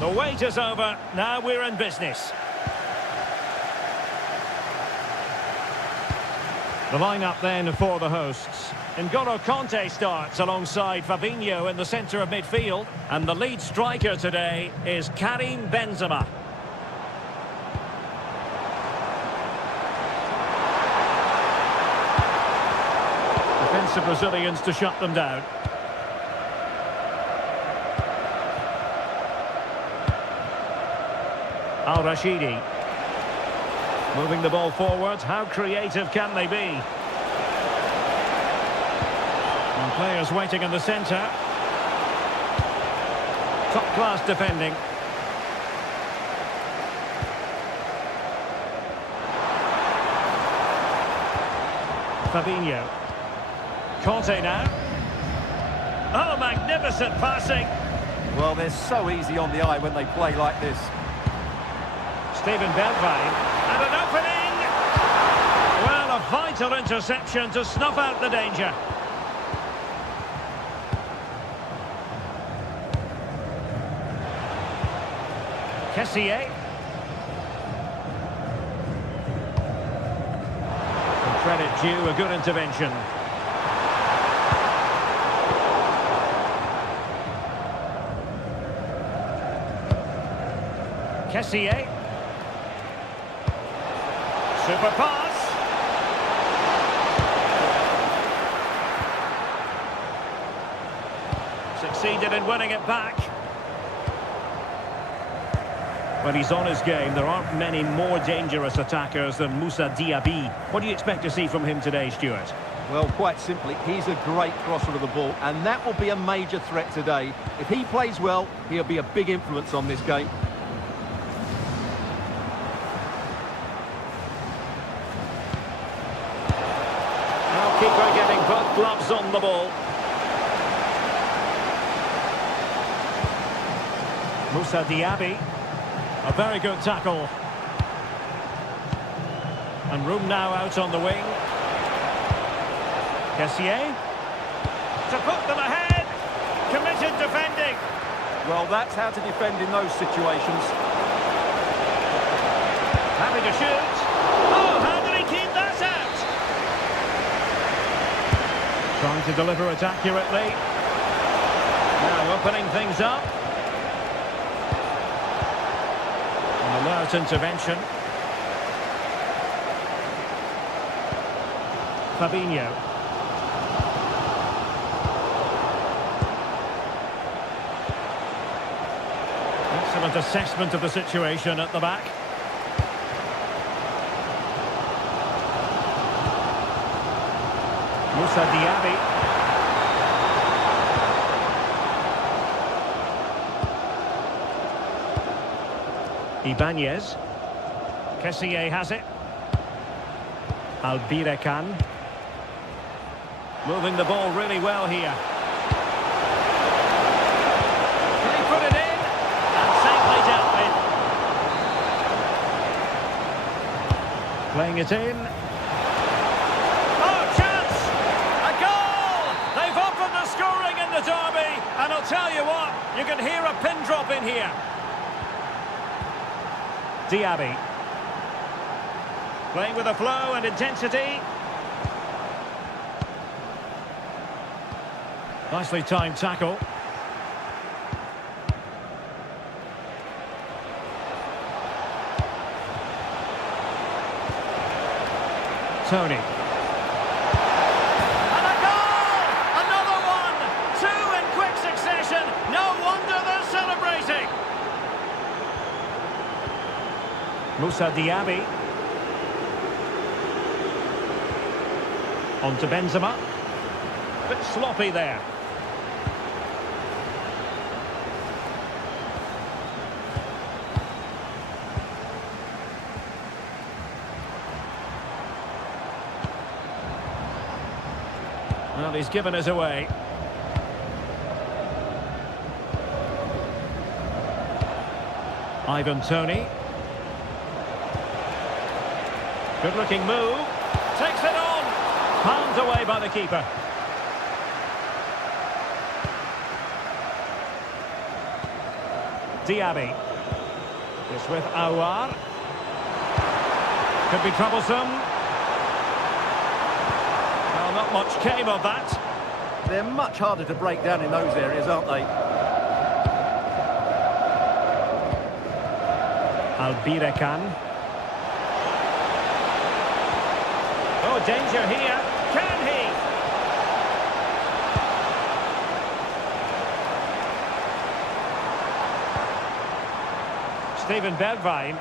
The wait is over. Now we're in business. The lineup then for the hosts. N'Golo Kanté starts alongside Fabinho in the centre of midfield. And the lead striker today is Karim Benzema. Defensive Brazilians to shut them down. Al-Rashidi. Moving the ball forward. How creative can they be? And players waiting in the centre. Top-class defending. Fabinho. Kanté now. Oh, magnificent passing. Well, they're so easy on the eye when they play like this. Steven Bergwijn. And an opening! Well, a vital interception to snuff out the danger. Kessié. Credit due, a good intervention. Kessié. Super pass. Succeeded in winning it back. When he's on his game, there aren't many more dangerous attackers than Moussa Diaby. What do you expect to see from him today, Stuart? Well, quite simply, he's a great crosser of the ball, and that will be a major threat today. If he plays well, he'll be a big influence on this game. Now keeper getting both gloves on the ball. Moussa Diaby. A very good tackle. And room now out on the wing. Kessié. To put them ahead. Committed defending. Well, that's how to defend in those situations. Having to shoot. Oh, how did he keep that out? Trying to deliver it accurately. Now opening things up. An alert intervention. Fabinho. Excellent assessment of the situation at the back. Moussa Diaby. Ibanez. Kessié has it. Albirekan. Moving the ball really well here. Can he put it in? And safely dealt with. Playing it in. Oh, chance! A goal! They've opened the scoring in the derby. And I'll tell you what, you can hear a pin drop in here. Diaby. Playing with a flow and intensity. Nicely timed tackle. Tony. And a goal! Another one! Two in quick succession. No wonder they're celebrating. Moussa Diaby. On to Benzema. Bit sloppy there. Well, he's given us away. Ivan Toney. Good-looking move. Takes it on. Palmed away by the keeper. Diaby. It's with Aouar. Could be troublesome. Well, not much came of that. They're much harder to break down in those areas, aren't they? Albirekan. Oh, danger here. Can he? Steven Bergwijn.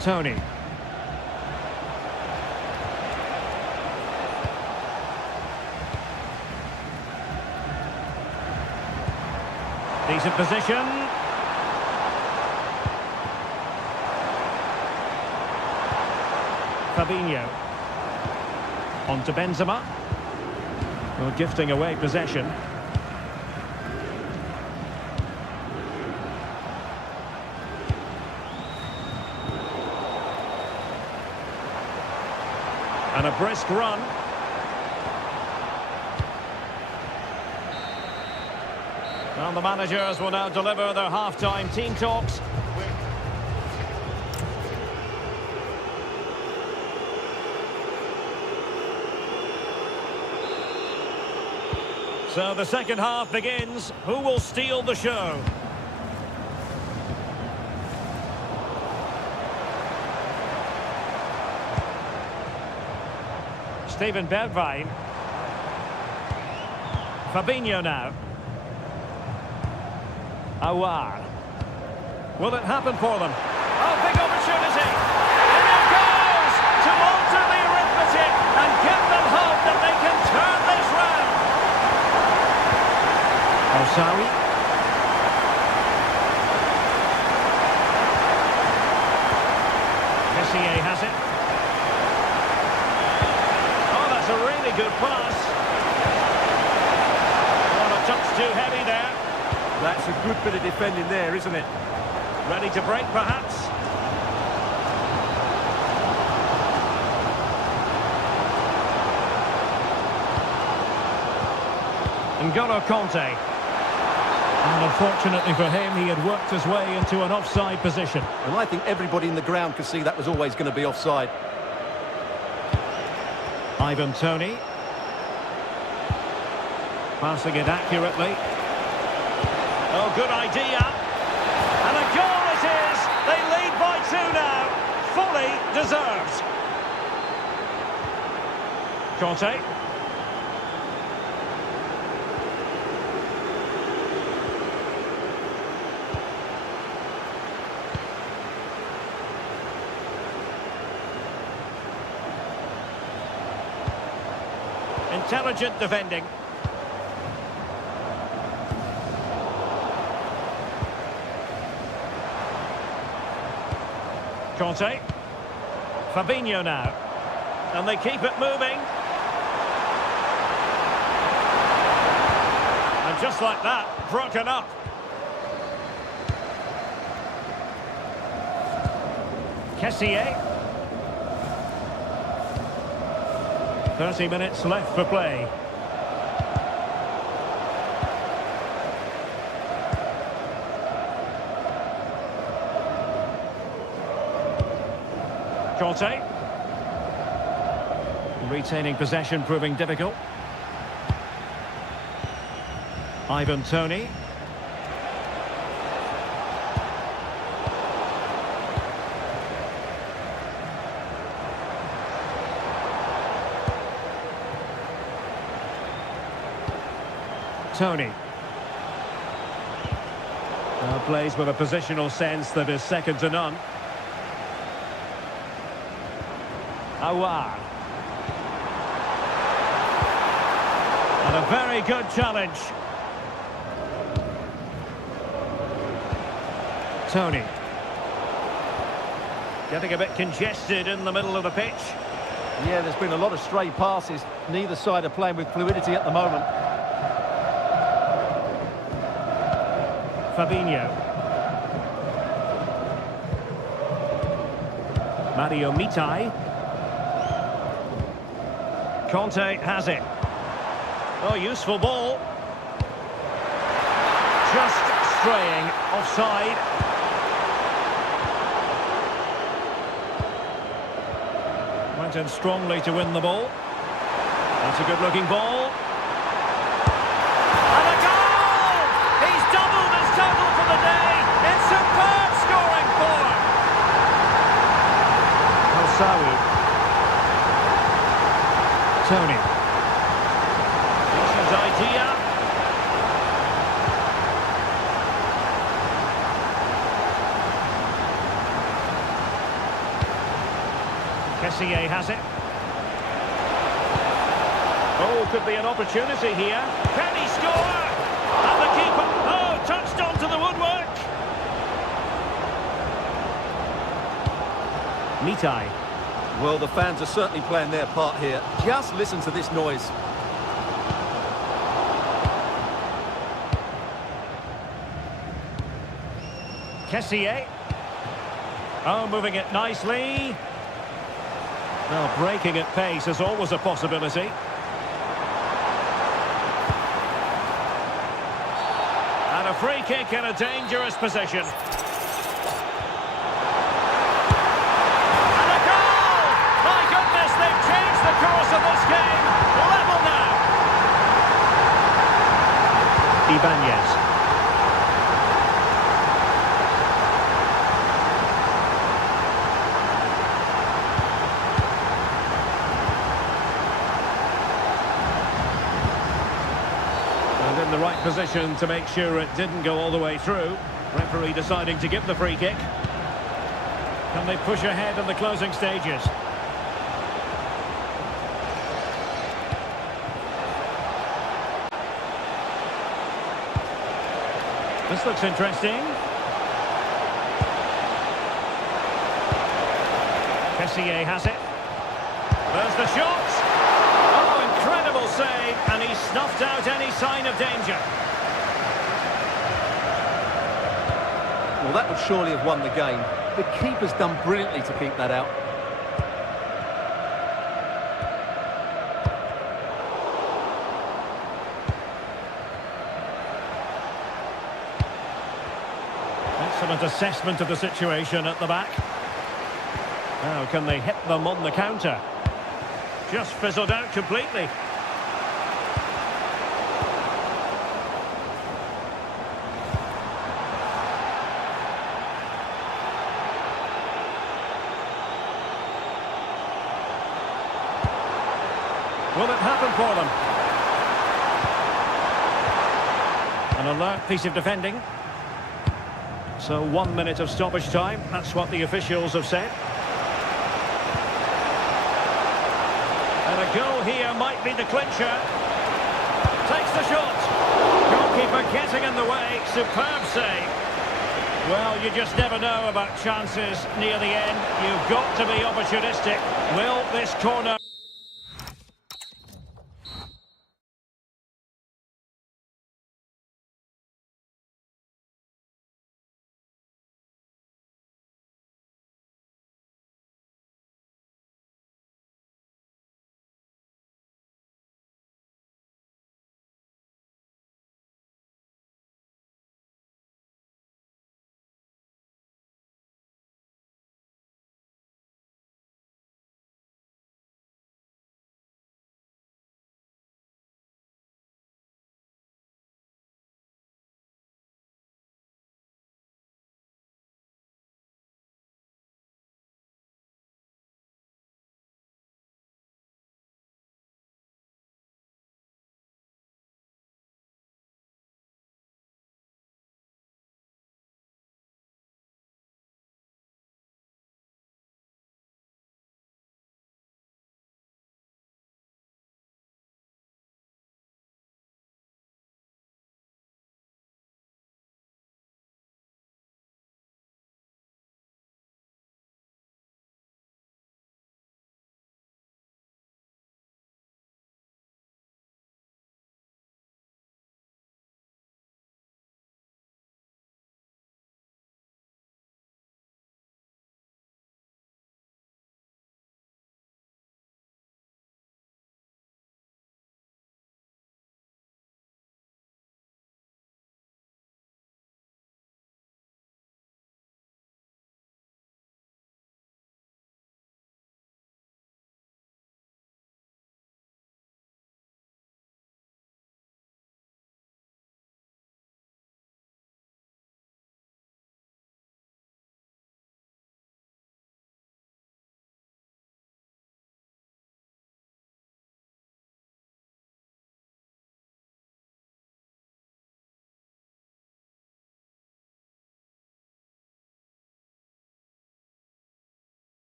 Tony. Decent position. Fabinho. On to Benzema. Well, gifting away possession. And a brisk run. Well, the managers will now deliver their half-time team talks. So the second half begins. Who will steal the show? Steven Bergwijn. Fabinho now. Aouar. Will it happen for them? Oh, big opportunity! And it goes to alter the arithmetic and give them hope that they can turn this round. Osawi. Messier has it. Oh, that's a really good pass. Oh, a touch too heavy there. That's a good bit of defending there, isn't it? Ready to break, perhaps? N'Golo Kanté. And unfortunately for him, he had worked his way into an offside position. And I think everybody in the ground could see that was always going to be offside. Ivan Toney. Passing it accurately. Oh, good idea. And a goal it is. They lead by 2 now. Fully deserved. Kanté. Intelligent defending. Kanté. Fabinho now. And they keep it moving. And just like that, broken up. Kessié. 30 minutes left for play. Kanté. Retaining possession proving difficult. Ivan Toney. Toney. Now plays with a positional sense that is second to none. Aouar. And a very good challenge. Toney. Getting a bit congested in the middle of the pitch. Yeah, there's been a lot of stray passes. Neither side are playing with fluidity at the moment. Fabinho. Mario Mitai. Conte has it. Oh, useful ball. Just straying offside. Went in strongly to win the ball. That's a good-looking ball. And a goal! He's doubled his total for the day in superb scoring form. Housawi. Tony. This is idea. Kessié has it. Oh, could be an opportunity here. Can he score? And the keeper, oh, touched onto the woodwork. Mitai. Well, the fans are certainly playing their part here. Just listen to this noise. Kessié. Oh, moving it nicely. Well, breaking at pace is always a possibility. And a free kick in a dangerous position. And a goal! My goodness, they've changed the course of this game. Level now. Ibanez. In the right position to make sure it didn't go all the way through. Referee deciding to give the free kick. Can they push ahead in the closing stages? This looks interesting. Kessié has it. There's the shot. Incredible save, and he snuffed out any sign of danger. Well, that would surely have won the game. The keeper's done brilliantly to keep that out. Excellent assessment of the situation at the back. Now, can they hit them on the counter? Just fizzled out completely. Will it happen for them? An alert piece of defending. So 1 minute of stoppage time. That's what the officials have said. And a goal here might be the clincher. Takes the shot. Goalkeeper getting in the way. Superb save. Well, you just never know about chances near the end. You've got to be opportunistic. Will this corner...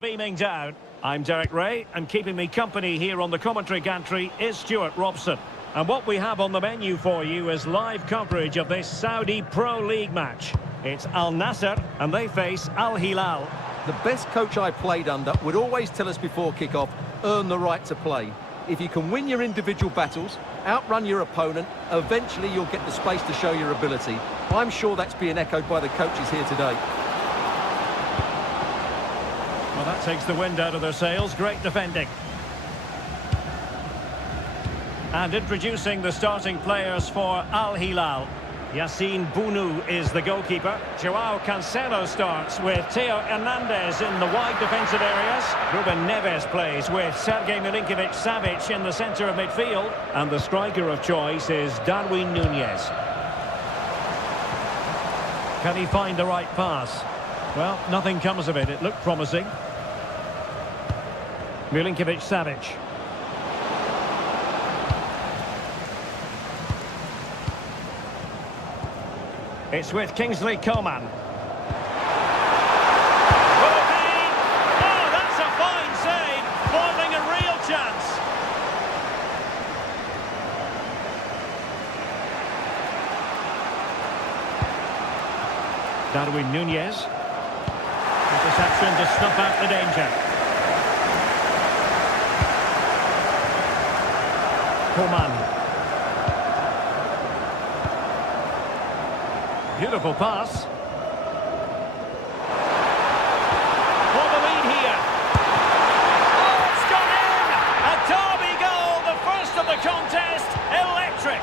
Beaming down. I'm Derek Ray, and keeping me company here on the commentary gantry is Stuart Robson. And what we have on the menu for you is live coverage of this Saudi Pro League match. It's Al Nassr, and they face Al Hilal. The best coach I played under would always tell us before kick-off, earn the right to play. If you can win your individual battles, outrun your opponent, eventually you'll get the space to show your ability. I'm sure that's being echoed by the coaches here today. Well, that takes the wind out of their sails. Great defending. And introducing the starting players for Al Hilal. Yassine Bounou is the goalkeeper. Joao Cancelo starts with Theo Hernandez in the wide defensive areas. Ruben Neves plays with Sergej Milinkovic-Savic in the centre of midfield. And the striker of choice is Darwin Núñez. Can he find the right pass? Well, nothing comes of it. It looked promising. Milinkovic-Savic. It's with Kingsley Coman. Will it be? Oh, that's a fine save, foiling a real chance. Darwin Núñez. Interception to snuff out the danger. Coman. Beautiful pass. For the lead here. Oh, it's gone in! A derby goal, the first of the contest. Electric.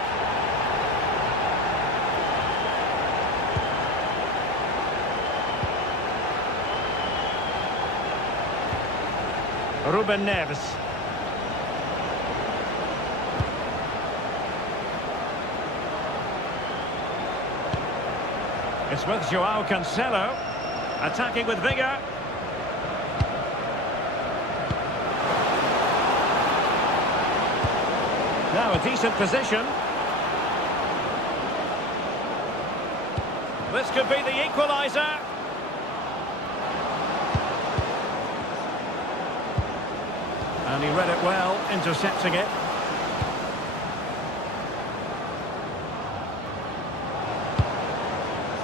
Ruben Neves. It's with Joao Cancelo, attacking with vigour. Now a decent position. This could be the equaliser. And he read it well, intercepting it.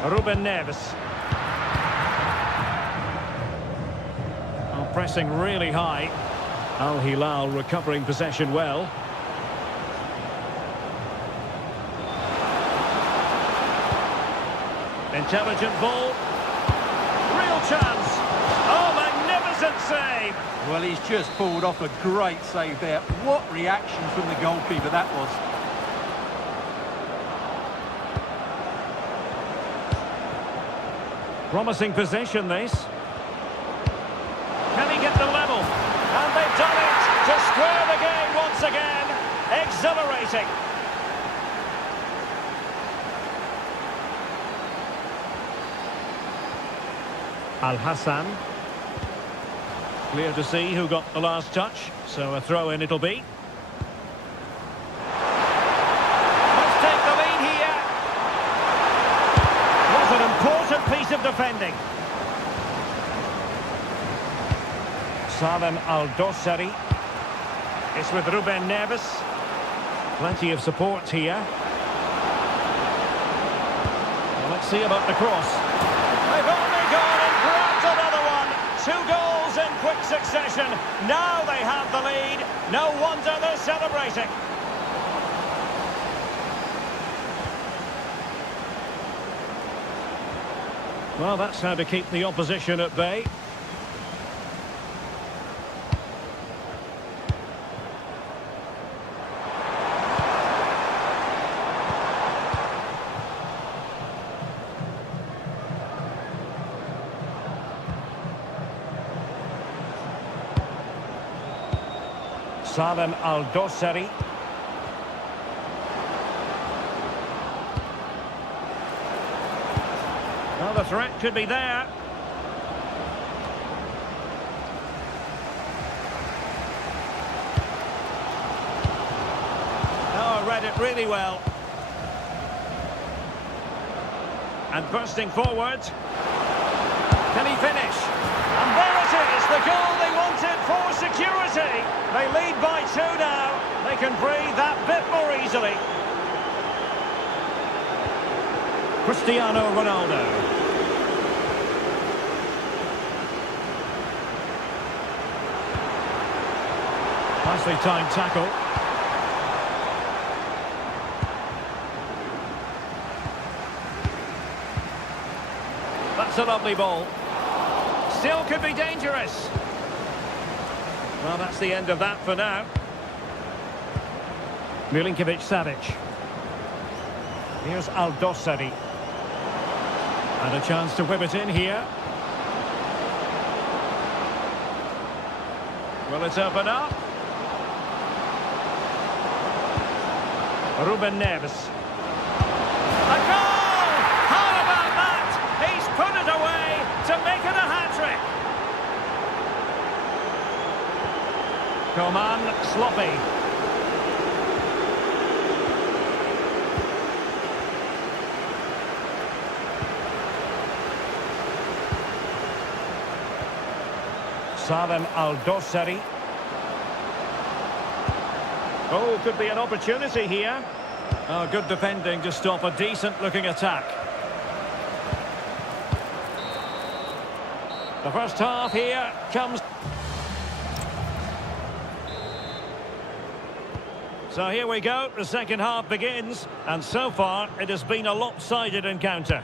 Ruben Neves. Oh, pressing really high. Al Hilal recovering possession well. Intelligent ball. Real chance. Oh, magnificent save. Well, he's just pulled off a great save there. What reaction from the goalkeeper that was. Promising possession, this. Can he get the level? And they've done it to square the game once again. Exhilarating. Al-Hassan. Clear to see who got the last touch, so a throw-in it'll be. Must take the lead here. Was an important piece of defending. Salem Al-Dossari. It's with Ruben Neves. Plenty of support here. Well, let's see about the cross. They've only gone and grabbed another one. 2 goals in quick succession. Now they have the lead. No wonder they're celebrating. Well, that's how to keep the opposition at bay. Salem Al-Dossari. Well, the threat could be there. Oh, read it really well. And bursting forward. Can he finish? And there it is, The goal they wanted for security. They lead by 2 now. They can breathe that bit more easily. Cristiano Ronaldo. Nicely timed tackle. That's a lovely ball. Still could be dangerous. Well, that's the end of that for now. Milinkovic-Savic. Here's Aldosari. And a chance to whip it in here. Will it open up? Ruben Neves. A goal! How about that? He's put it away to make it a hat-trick. Coman, sloppy. Salem Aldosari. Oh, could be an opportunity here. Oh, good defending to stop a decent-looking attack. The first half here comes... So here we go, the second half begins, and so far it has been a lopsided encounter.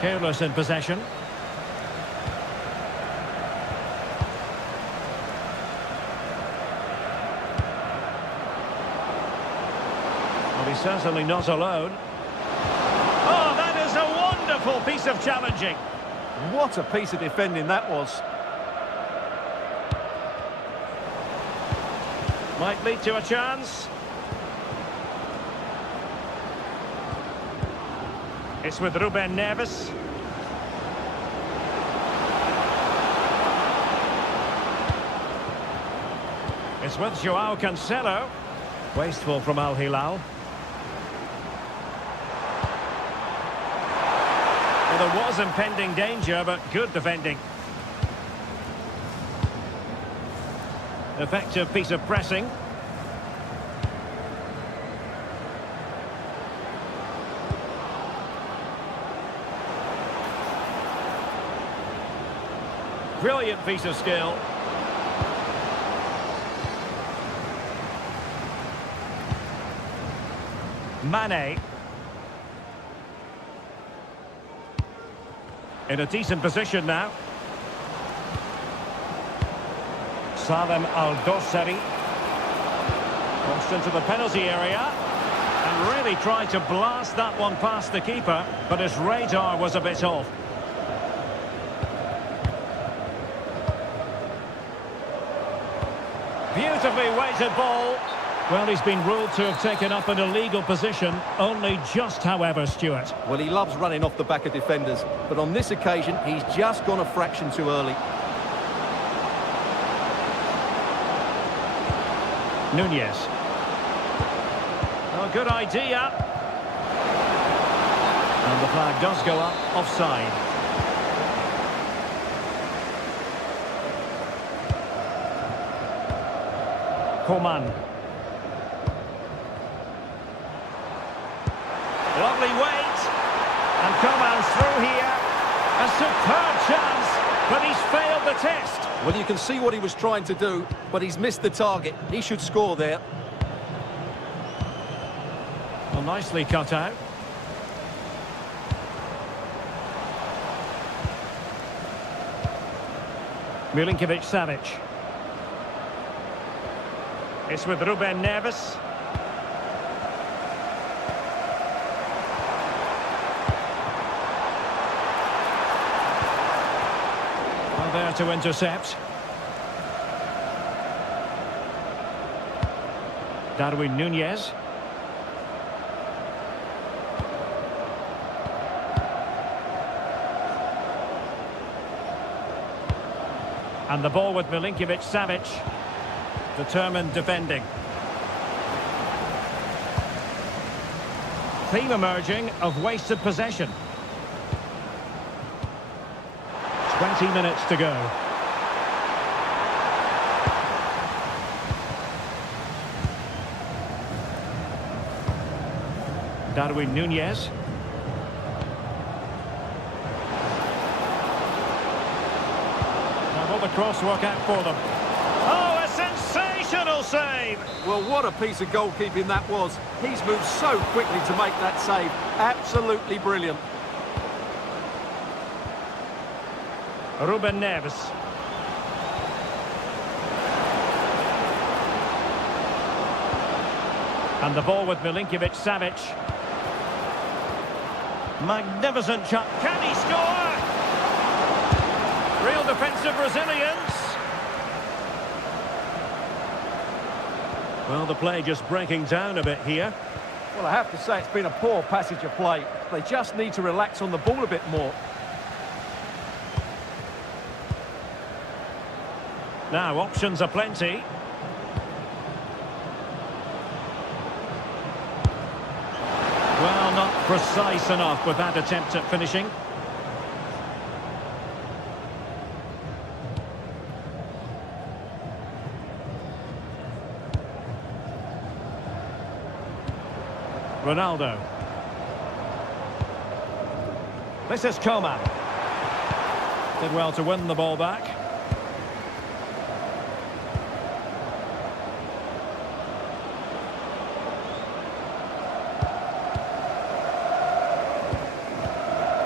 Careless in possession. Well, he's certainly not alone. Oh, that is a wonderful piece of challenging. What a piece of defending that was. Might lead to a chance. It's with Ruben Neves. It's with Joao Cancelo. Wasteful from Al Hilal. Well, there was impending danger, but good defending. Effective piece of pressing. Brilliant piece of skill. Mane. In a decent position now. Salem Aldosari. Crossed into the penalty area. And really tried to blast that one past the keeper, but his radar was a bit off. Beautifully weighted ball. Well, he's been ruled to have taken up an illegal position, only just, however, Stuart. Well, he loves running off the back of defenders, but on this occasion, he's just gone a fraction too early. Nunez. Oh, good idea. And the flag does go up, offside. Coman. Lovely weight. And Coman's through here. A superb chance, but he's failed the test. Well, you can see what he was trying to do, but he's missed the target. He should score there. Well, nicely cut out. Milinkovic-Savic. It's with Ruben Neves. Well, there to intercept. Darwin Nunez. And the ball with Milinkovic-Savic. Determined defending. theme emerging of wasted possession. 20 minutes to go. Darwin Núñez. Now will the cross work out for them? Oh, a sensational save! Well, what a piece of goalkeeping that was. He's moved so quickly to make that save. Absolutely brilliant. Ruben Neves. And the ball with Milinkovic-Savic. Magnificent shot. Can he score? Real defensive resilience. Well, the play just breaking down a bit here. Well, I have to say it's been a poor passage of play. They just need to relax on the ball a bit more. Now, options are plenty. Well, not precise enough with that attempt at finishing. Ronaldo. This is Coman. Did well to win the ball back.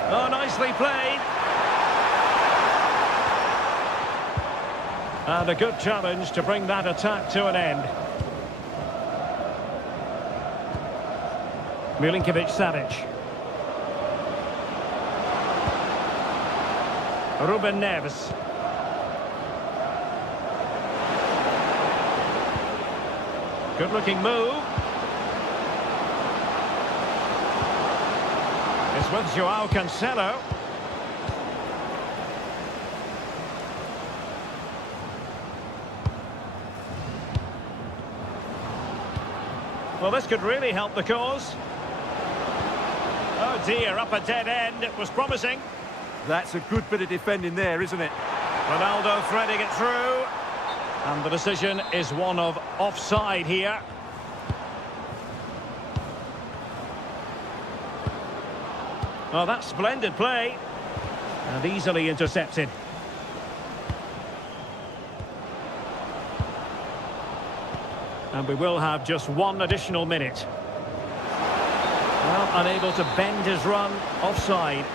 Oh, nicely played. And a good challenge to bring that attack to an end. Milinkovic-Savic. Ruben Neves. Good-looking move. It's with João Cancelo. Well, this could really help the cause. Oh dear, up a dead end. It was promising. That's a good bit of defending there, isn't it? Ronaldo threading it through. And the decision is one of offside here. Oh, that's splendid play. And easily intercepted. And we will have just one additional minute. Well, unable to bend his run, offside.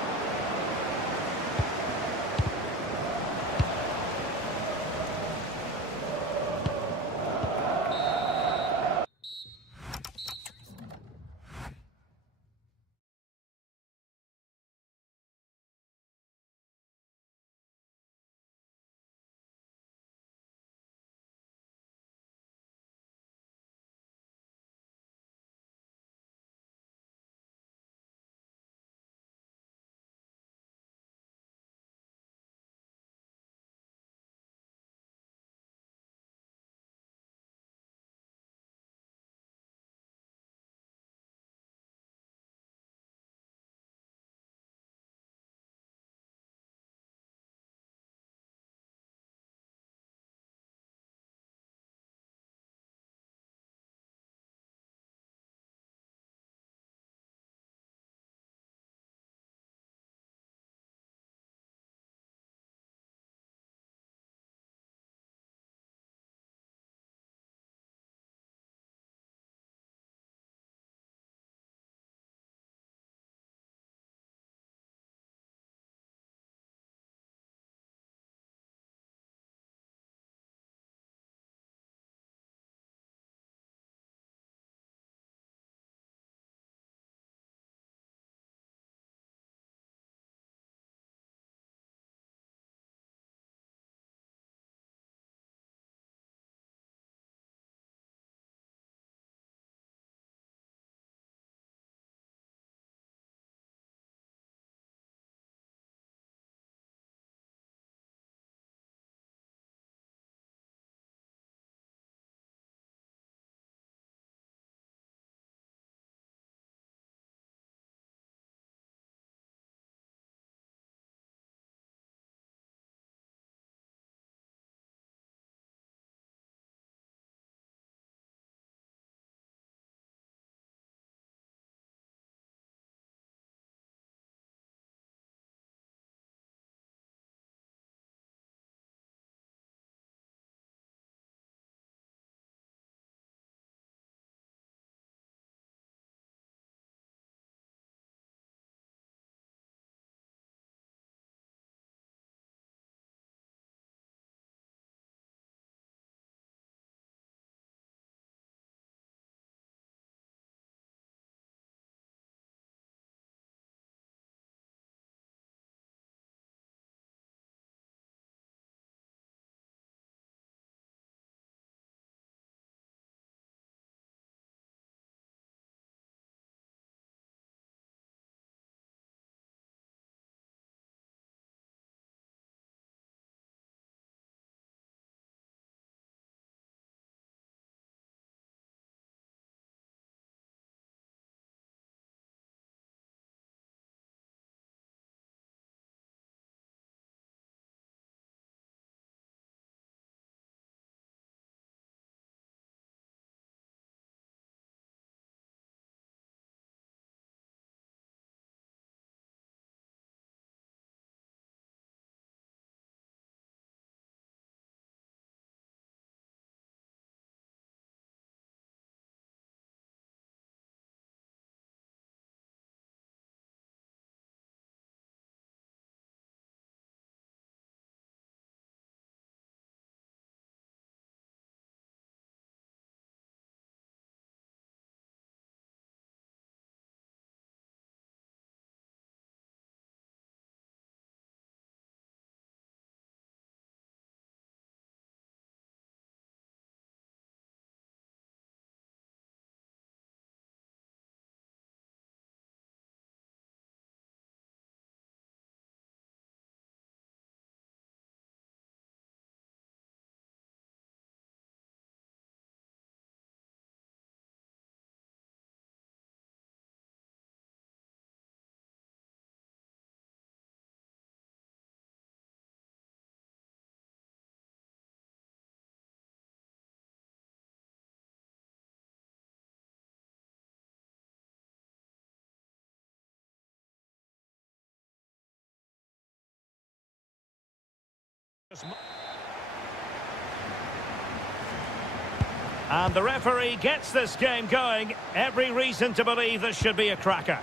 And the referee gets this game going. Every reason to believe this should be a cracker.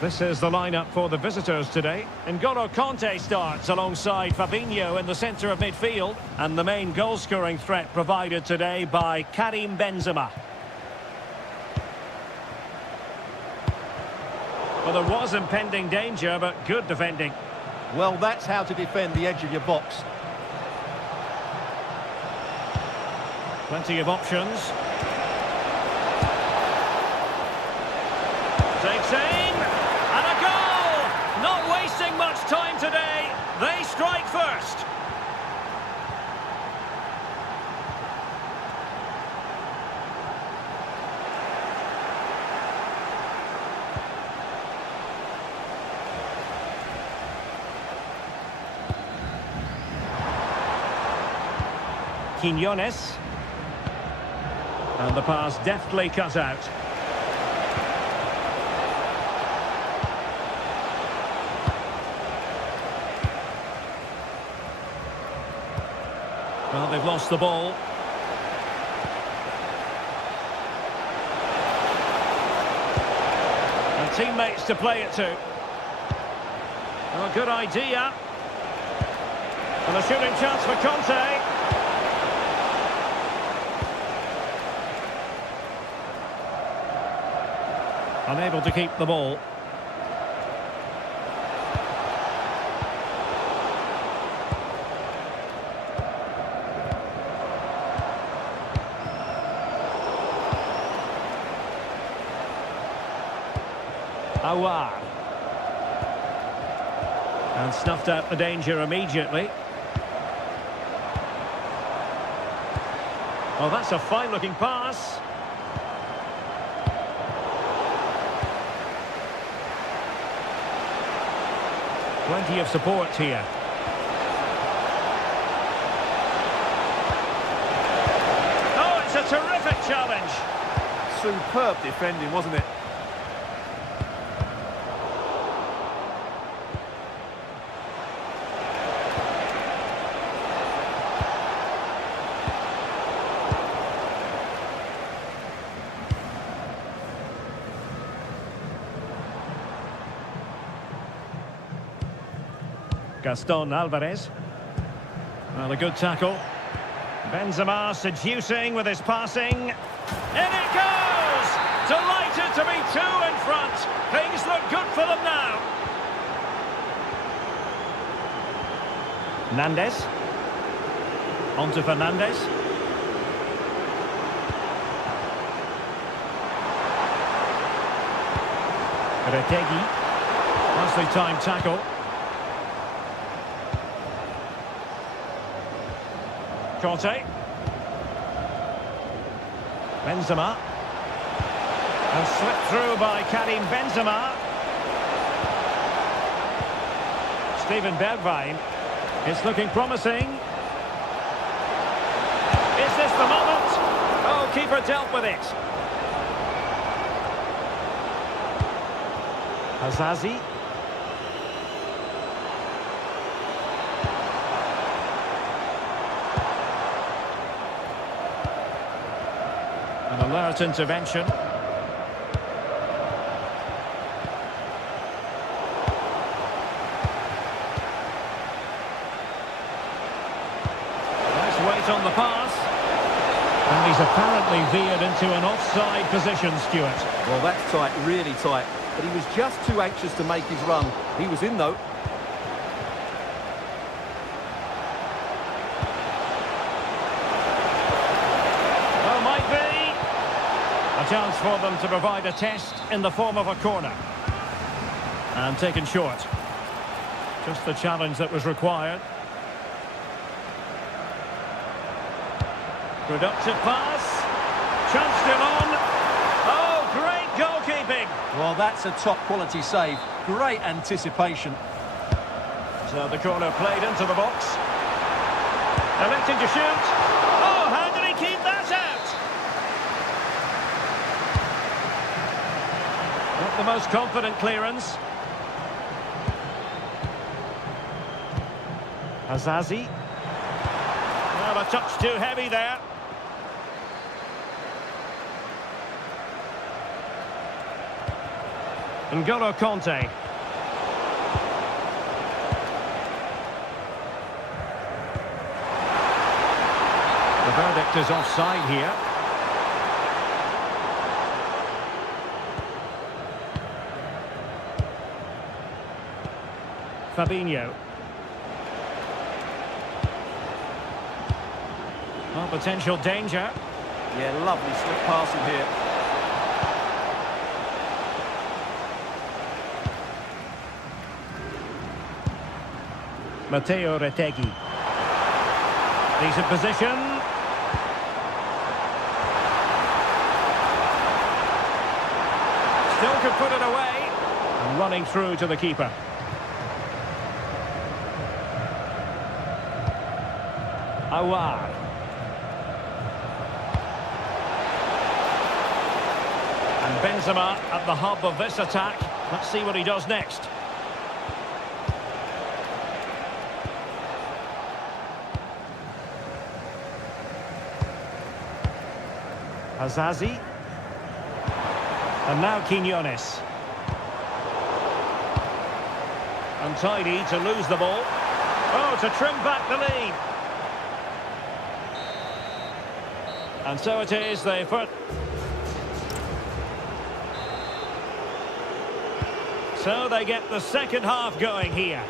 This is the lineup for the visitors today. N'Golo Kanté starts alongside Fabinho in the centre of midfield. And the main goal-scoring threat provided today by Karim Benzema. Well, there was impending danger, but good defending. Well, that's how to defend the edge of your box. Plenty of options. Takes aim, and a goal! Not wasting much time today. They strike first. Quiñones. And the pass deftly cut out. Well, they've lost the ball. And teammates to play it to. Well, good idea. And a shooting chance for Kanté. Unable to keep the ball. Awar. And snuffed out the danger immediately. Oh, that's a fine-looking pass. Plenty of support here. Oh, it's a terrific challenge. Superb defending, wasn't it? Gaston Alvarez. Well, a good tackle. Benzema seducing with his passing. In it goes! Delighted to be two in front. Things look good for them now. Nandes. On to Fernandes. Retegi. Nicely timed tackle. Kanté. Benzema. And slipped through by Karim Benzema. Steven Bergwijn. It's looking promising. Is this the moment? Oh, keeper dealt with it. Hazazi. An alert intervention. Nice weight on the pass. And he's apparently veered into an offside position, Stuart. Well, that's tight, really tight. But he was just too anxious to make his run. He was in, though. A chance for them to provide a test in the form of a corner. And taken short. Just the challenge that was required. Productive pass. Chance still on. Oh, great goalkeeping. Well, that's a top-quality save. Great anticipation. So the corner played into the box. Electing to shoot. Oh, how did he keep that out? Not the most confident clearance. Azazi. Well, a touch too heavy there. N'Golo Conte. The verdict is offside here. Fabinho. Well, potential danger. Yeah, lovely slip passing here. Matteo Retegui. Decent position. Still could put it away. And running through to the keeper. Awar. And Benzema at the hub of this attack. Let's see what he does next. Azazi. And now Quinones. Untidy to lose the ball. Oh, to trim back the lead. And so it is, they put... So they get the second half going here.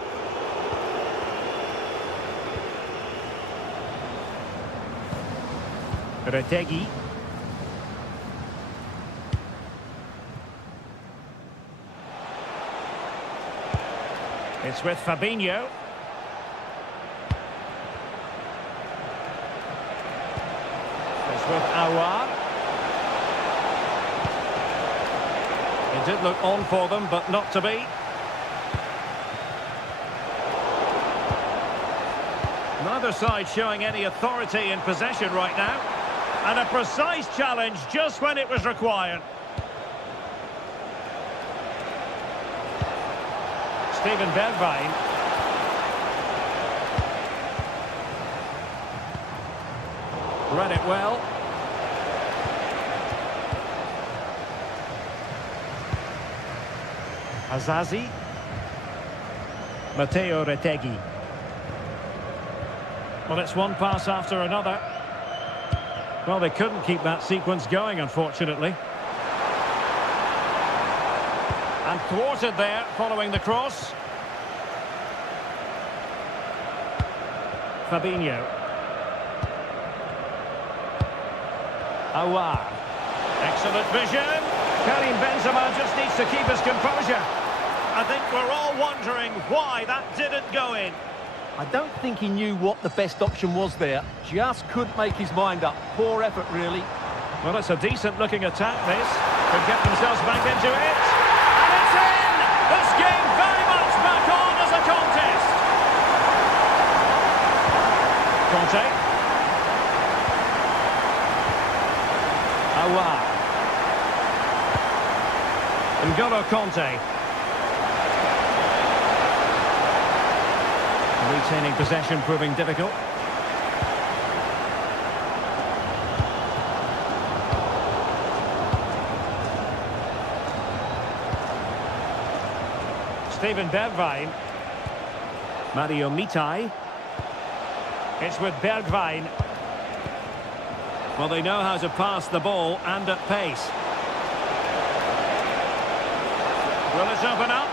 Retegui. It's with Fabinho. It's with Awar. It did look on for them, but not to be. Neither side showing any authority in possession right now. And a precise challenge just when it was required. Steven Bergwijn. Read it well. Azazi. Matteo Retegui. Well, it's one pass after another. Well, they couldn't keep that sequence going, unfortunately. And thwarted there, following the cross. Fabinho. Awar. Excellent vision. Karim Benzema just needs to keep his composure. I think we're all wondering why that didn't go in. I don't think he knew what the best option was there. Just couldn't make his mind up. Poor effort, really. Well, it's a decent-looking attack, this. Could get themselves back into it. And it's in! This game very much back on as a contest. Conte. Awar. N'Golo Conte. Retaining possession proving difficult. Steven Bergwijn. Mario Mitai. It's with Bergwijn. Well, they know how to pass the ball and at pace. Will it open up?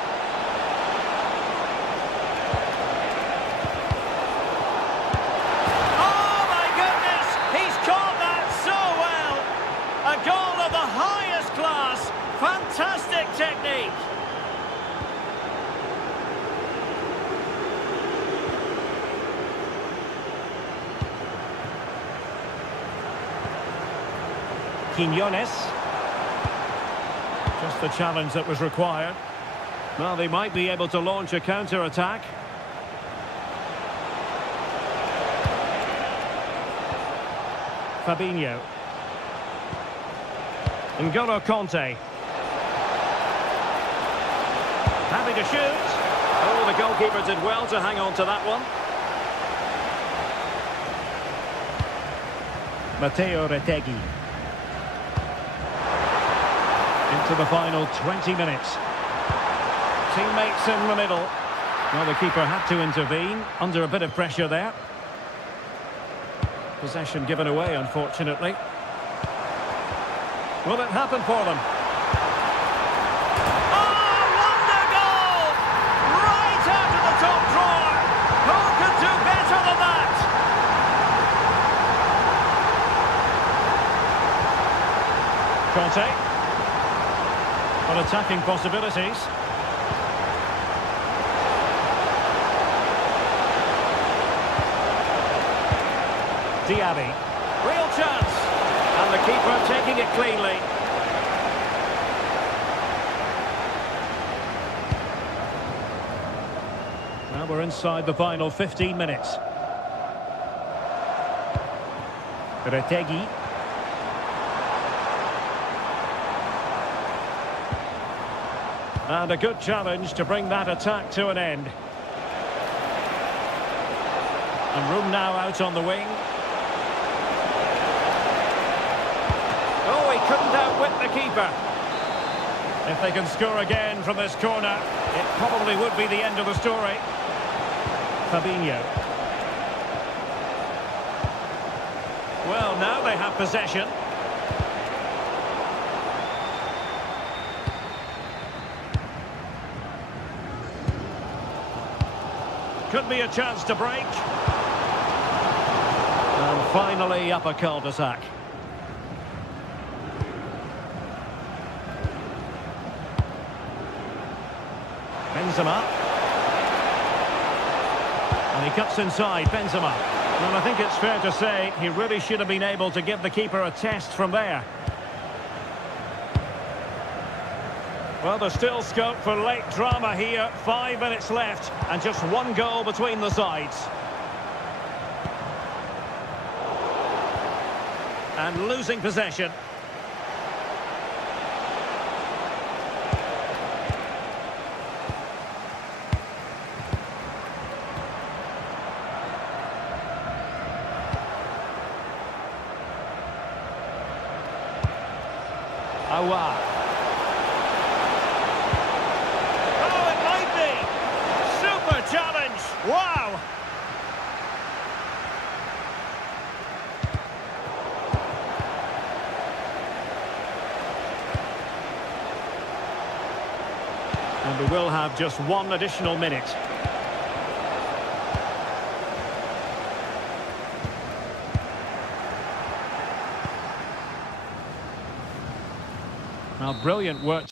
Oh, my goodness! He's caught that so well! A goal of the highest class. Fantastic technique. Quinones. Just the challenge that was required. Well, they might be able to launch a counter-attack. Fabinho. N'Golo Conte. Happy to shoot. Oh, the goalkeeper did well to hang on to that one. Matteo Retegui. Into the final 20 minutes. Teammates in the middle. Well, the keeper had to intervene under a bit of pressure there. Possession given away, unfortunately. Will it happen for them? Oh, wonder goal! Right out of the top drawer! Who could do better than that? Conte. On attacking possibilities. Diaby. Real chance. And the keeper taking it cleanly. Well, we're inside the final 15 minutes. Retegui. And a good challenge to bring that attack to an end. And room now out on the wing. Oh, he couldn't outwit the keeper. If they can score again from this corner, it probably would be the end of the story. Fabinho. Well, now they have possession. Could be a chance to break. And finally up a cul-de-sac. Benzema. And he cuts inside, Benzema. Well, I think it's fair to say he really should have been able to give the keeper a test from there. Well, there's still scope for late drama here. 5 minutes left and just one goal between the sides. And losing possession. Aouar. Oh, it might be. Super challenge. Wow. And we will have just one additional minute. Now, brilliant work.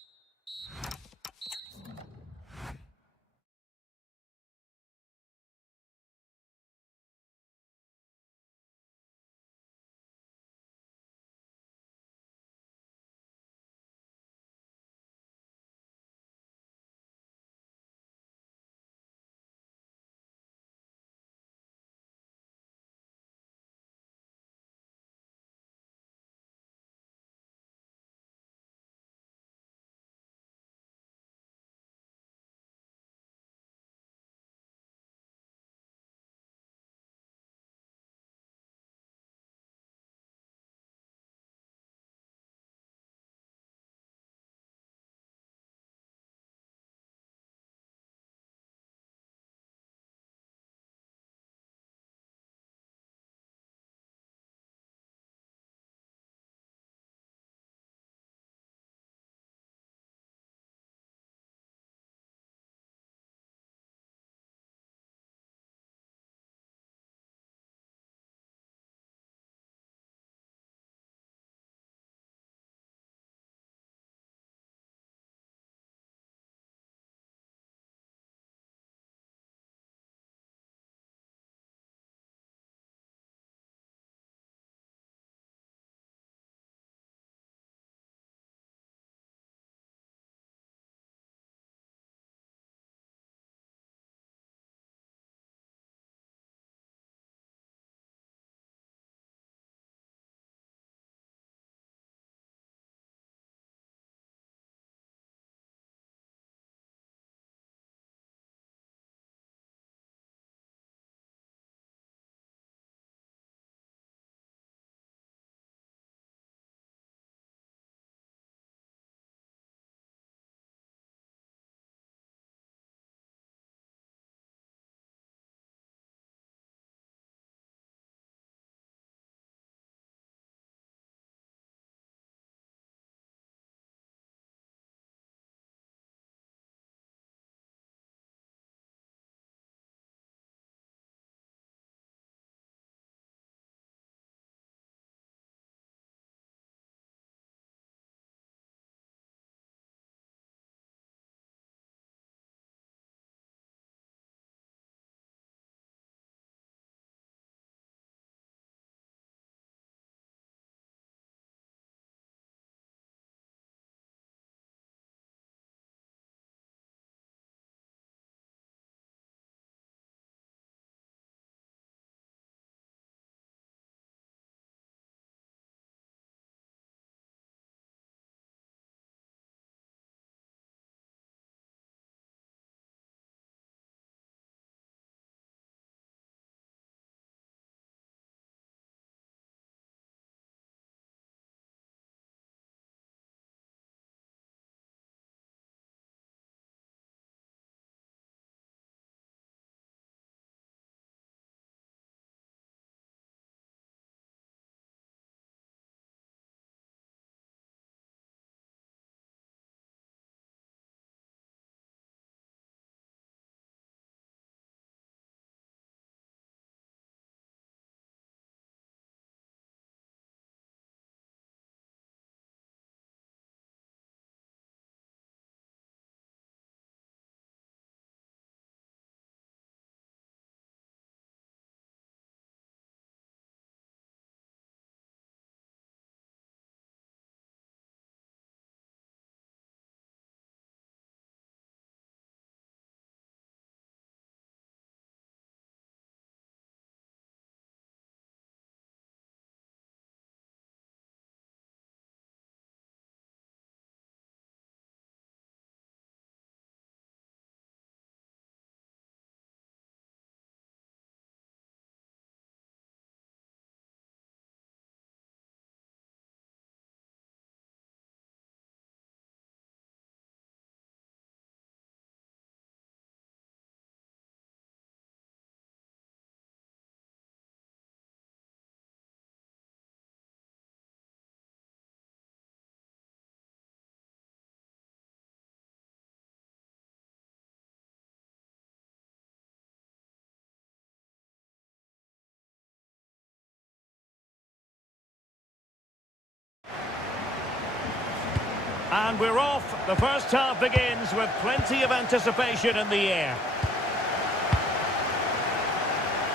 And we're off. The first half begins with plenty of anticipation in the air.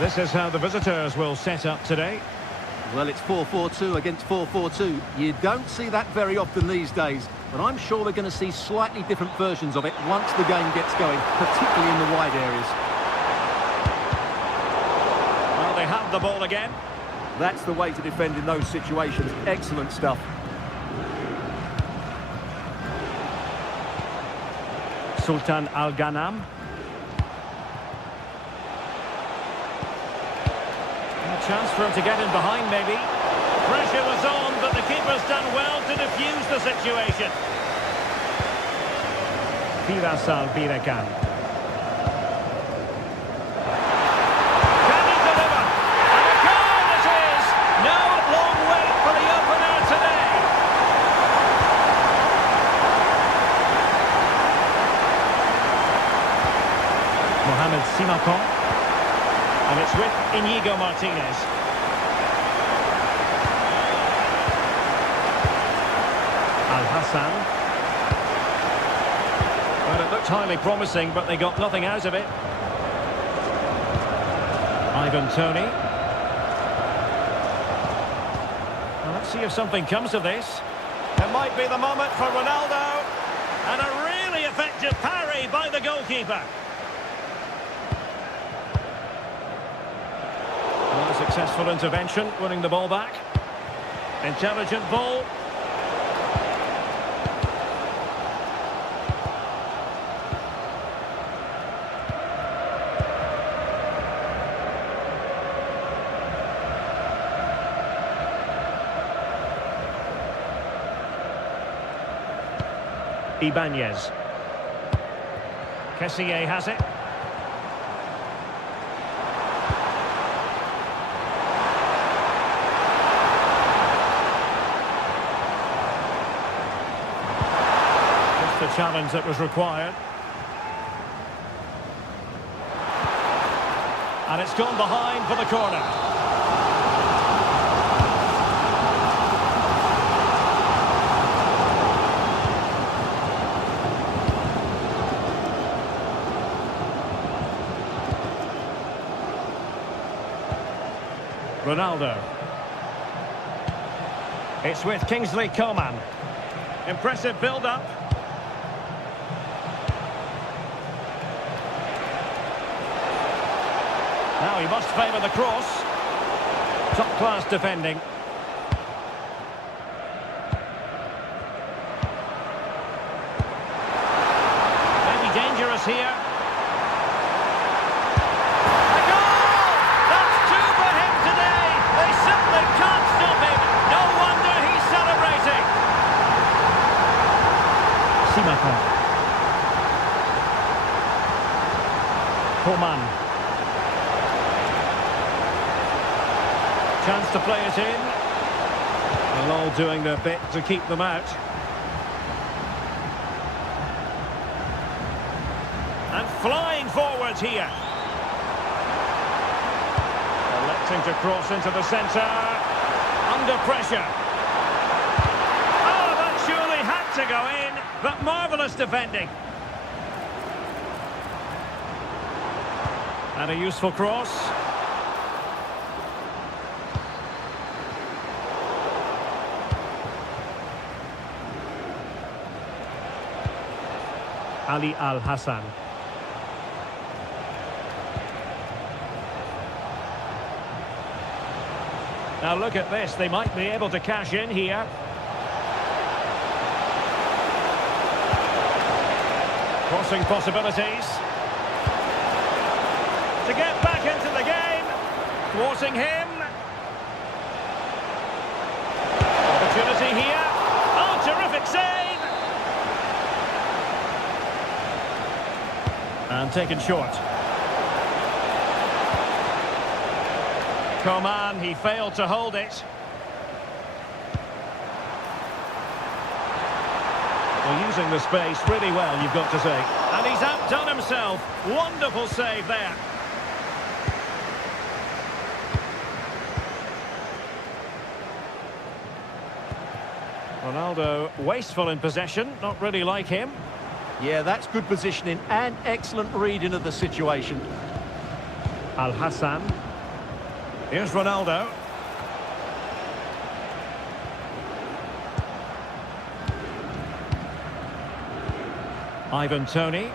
This is how the visitors will set up today. Well, it's 4-4-2 against 4-4-2. You don't see that very often these days, but I'm sure we're going to see slightly different versions of it once the game gets going, particularly in the wide areas. Well, they have the ball again. That's the way to defend in those situations. Excellent stuff. Sultan Al-Ghanam. A chance for him to get in behind, maybe. Pressure was on, but the keeper's done well to defuse the situation. Firas Al-Birakan. Can he deliver? And a goal it is! No long wait for the opener today. Mohamed Simakon. And it's with Inigo Martinez. Al-Hassan. Well, it looked highly promising, but they got nothing out of it. Ivan Toney. Well, let's see if something comes of this. It might be the moment for Ronaldo. And a really effective parry by the goalkeeper. Successful intervention, winning the ball back. Intelligent ball. Ibanez. Kessié has it. The challenge that was required. And it's gone behind for the corner. Ronaldo. It's with Kingsley Coman. Impressive build-up. Now he must favour the cross. Top-class defending. Maybe dangerous here. A goal! That's two for him today. They simply can't stop him. No wonder he's celebrating. Simakon. Coman. Chance to play it in. They're all doing their bit to keep them out. And flying forwards here. Electing to cross into the centre. Under pressure. Oh, that surely had to go in. But marvellous defending. And a useful cross. Ali Al-Hassan. Now look at this, they might be able to cash in here. Crossing possibilities. To get back into the game. Thwarting him. Opportunity here. Oh, terrific save! And taken short. Coman, he failed to hold it. Well, using the space really well, you've got to say. And he's outdone himself. Wonderful save there. Ronaldo wasteful in possession, not really like him. Yeah, that's good positioning and excellent reading of the situation. Al-Hassan. Here's Ronaldo. Ivan Toney.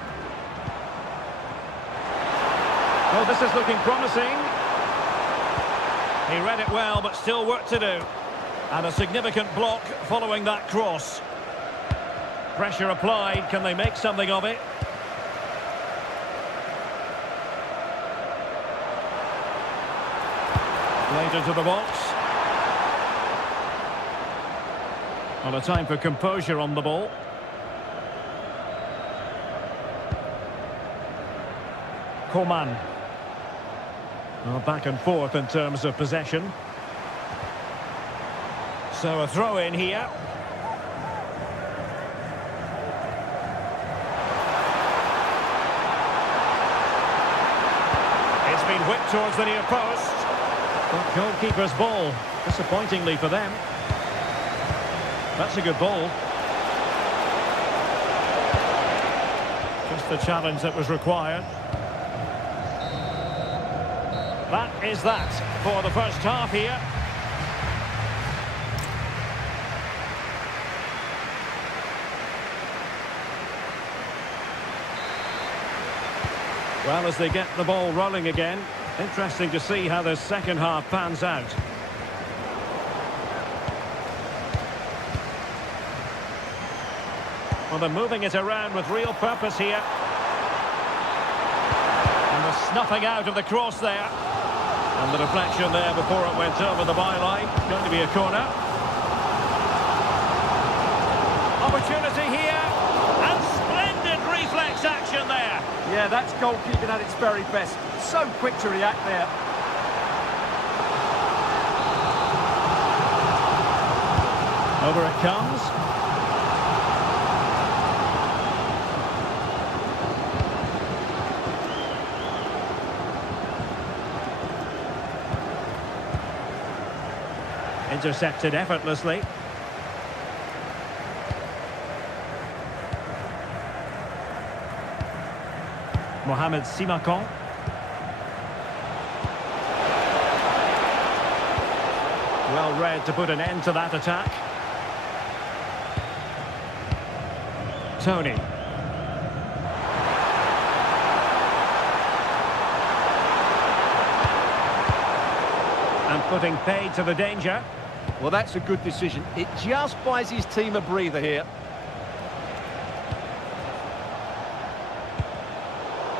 Oh, this is looking promising. He read it well, but still work to do. And a significant block following that cross. Pressure applied. Can they make something of it? Played into the box. Well, a time for composure on the ball. Coman. Well, back and forth in terms of possession. So a throw in here. It's been whipped towards the near post. But goalkeeper's ball, disappointingly for them. That's a good ball. Just the challenge that was required. That is that for the first half here. Well, as they get the ball rolling again, interesting to see how the second half pans out. Well, they're moving it around with real purpose here. And the snuffing out of the cross there. And the deflection there before it went over the byline. Going to be a corner. Opportunity here. And splendid reflex action there. Yeah, that's goalkeeping at its very best. So quick to react there. Over it comes. Intercepted effortlessly. Mohamed Simakon. Well read to put an end to that attack. Toney. And putting paid to the danger. Well, that's a good decision. It just buys his team a breather here.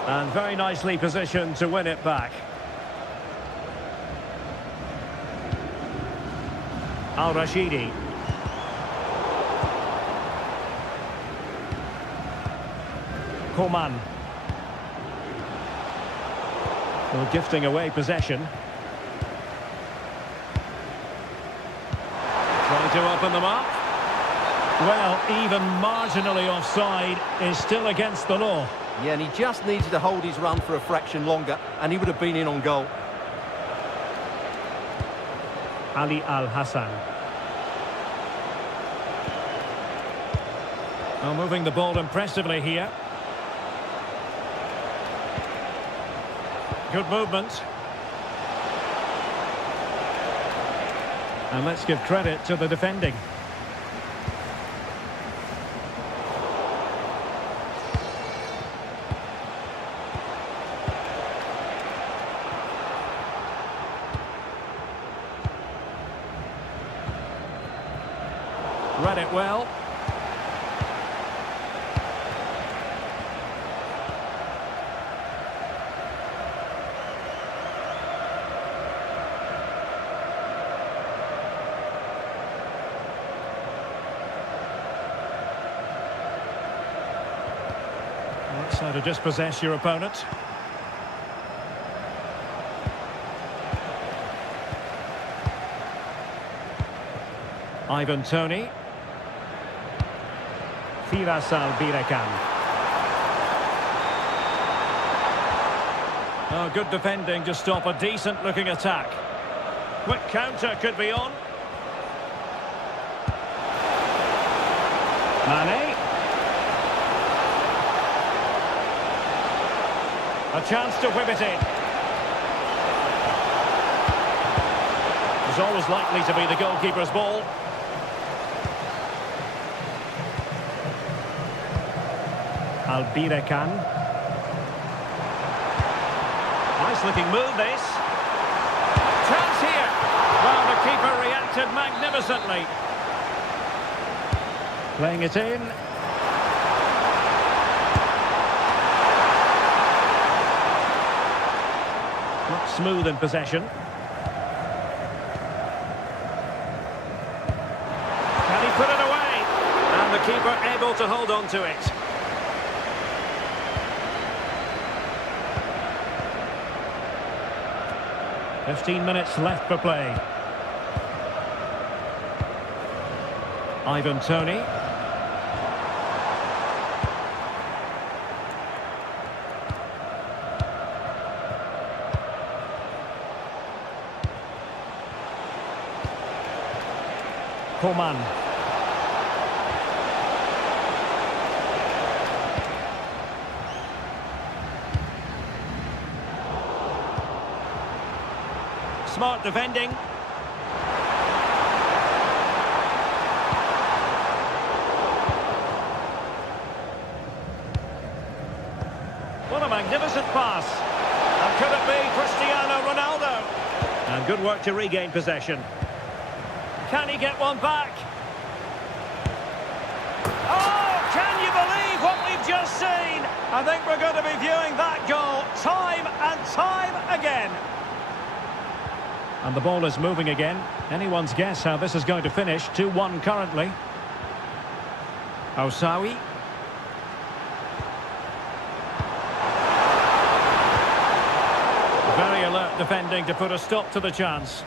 And very nicely positioned to win it back. Al-Rashidi. Coman. Well, gifting away possession. Trying to open them up. Well, even marginally offside is still against the law. Yeah, and he just needed to hold his run for a fraction longer, and he would have been in on goal. Ali Al-Hassan. Well, moving the ball impressively here. Good movement. And let's give credit to the defending. Read it well. That's how to dispossess your opponent. Ivan Toney. Firas Al-Birekan. Oh, good defending to stop a decent-looking attack. Quick counter could be on. Mane. A chance to whip it in. It's always likely to be the goalkeeper's ball. Albirekan. Nice looking move this. Chance here. Well, the keeper reacted magnificently. Playing it in. Not smooth in possession. Can he put it away? And the keeper able to hold on to it. "15 minutes left for play." Ivan Toney. Coman. Smart defending. What a magnificent pass. And could it be Cristiano Ronaldo? And good work to regain possession. Can he get one back? Oh, can you believe what we've just seen? I think we're going to be viewing that goal time and time again. And the ball is moving again. Anyone's guess how this is going to finish. 2-1 currently. Osawi. Very alert defending to put a stop to the chance.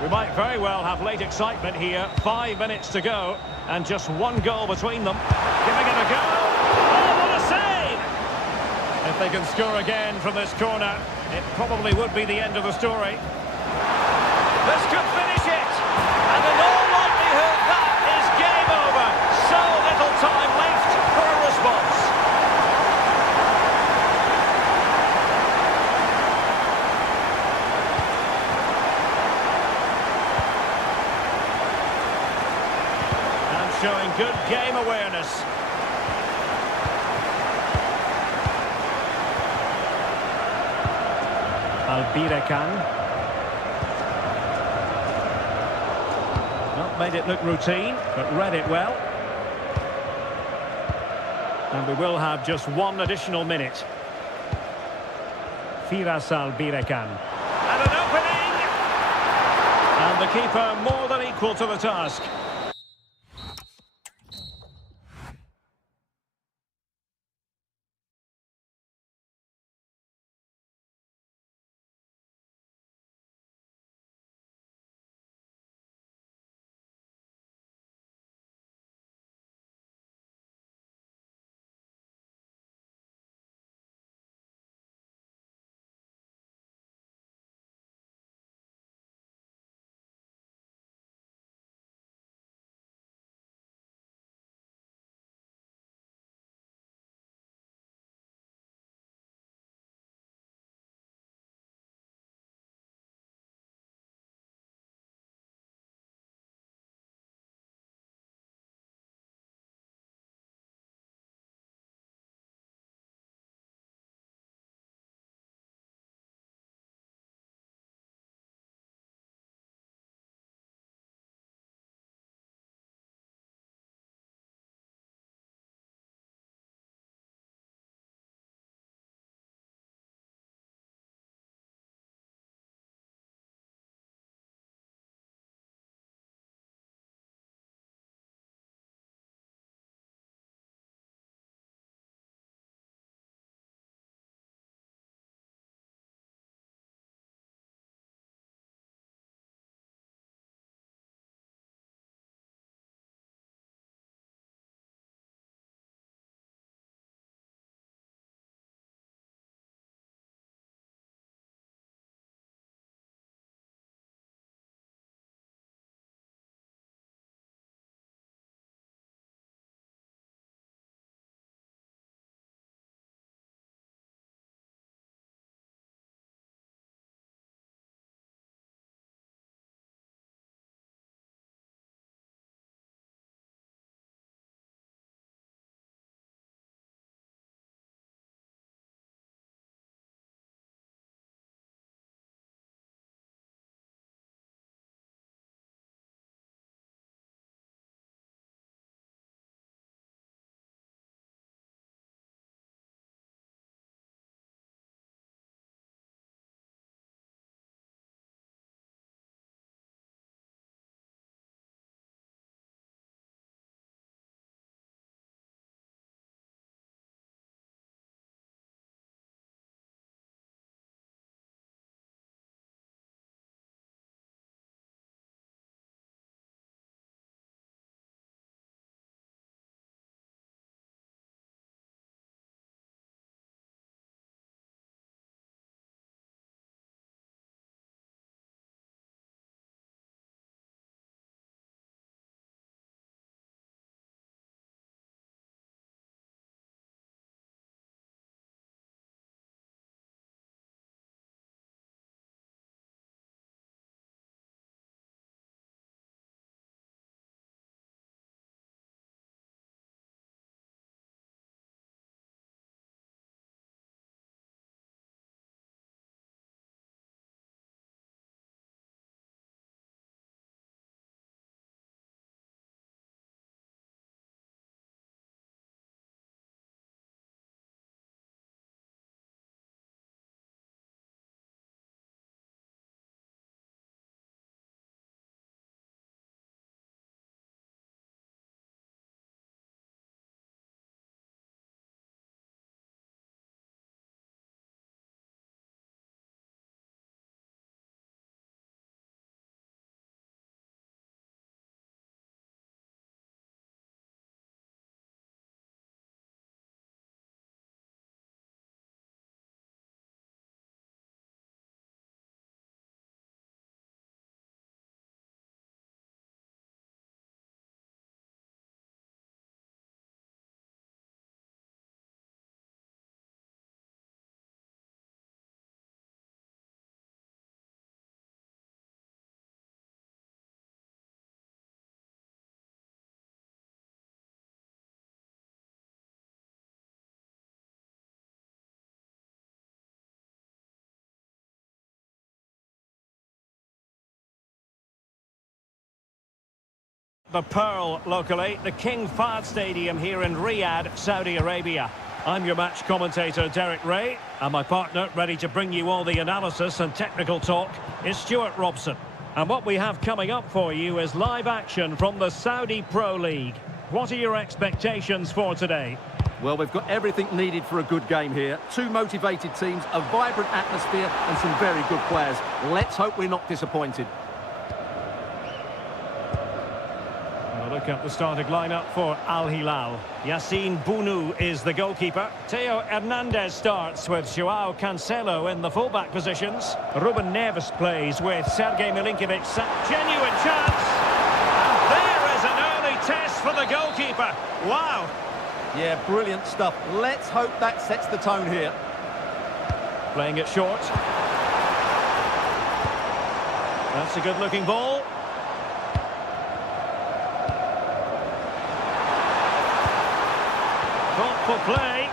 We might very well have late excitement here. 5 minutes to go, and just one goal between them. Giving it a go. Oh, what a save! If they can score again from this corner, it probably would be the end of the story. This could finish it. And in all likelihood, that is game over. So little time left for a response. Showing good game awareness. Albirekan. Not made it look routine, but read it well. And we will have just one additional minute. Firas Albirekan. And an opening! And the keeper more than equal to the task. The Pearl locally, the King Fahd Stadium here in Riyadh, Saudi Arabia. I'm your match commentator, Derek Ray, and my partner, ready to bring you all the analysis and technical talk, is Stuart Robson. And what we have coming up for you is live action from the Saudi Pro League. What are your expectations for today? Well, we've got everything needed for a good game here. Two motivated teams, a vibrant atmosphere and some very good players. Let's hope we're not disappointed. We'll look at the starting lineup for Al Hilal. Yassine Bounou is the goalkeeper. Theo Hernandez starts with Joao Cancelo in the fullback positions. Ruben Neves plays with Sergej Milinkovic. Genuine chance. And there is an early test for the goalkeeper. Wow. Yeah, brilliant stuff. Let's hope that sets the tone here. Playing it short. That's a good-looking ball. Thoughtful play.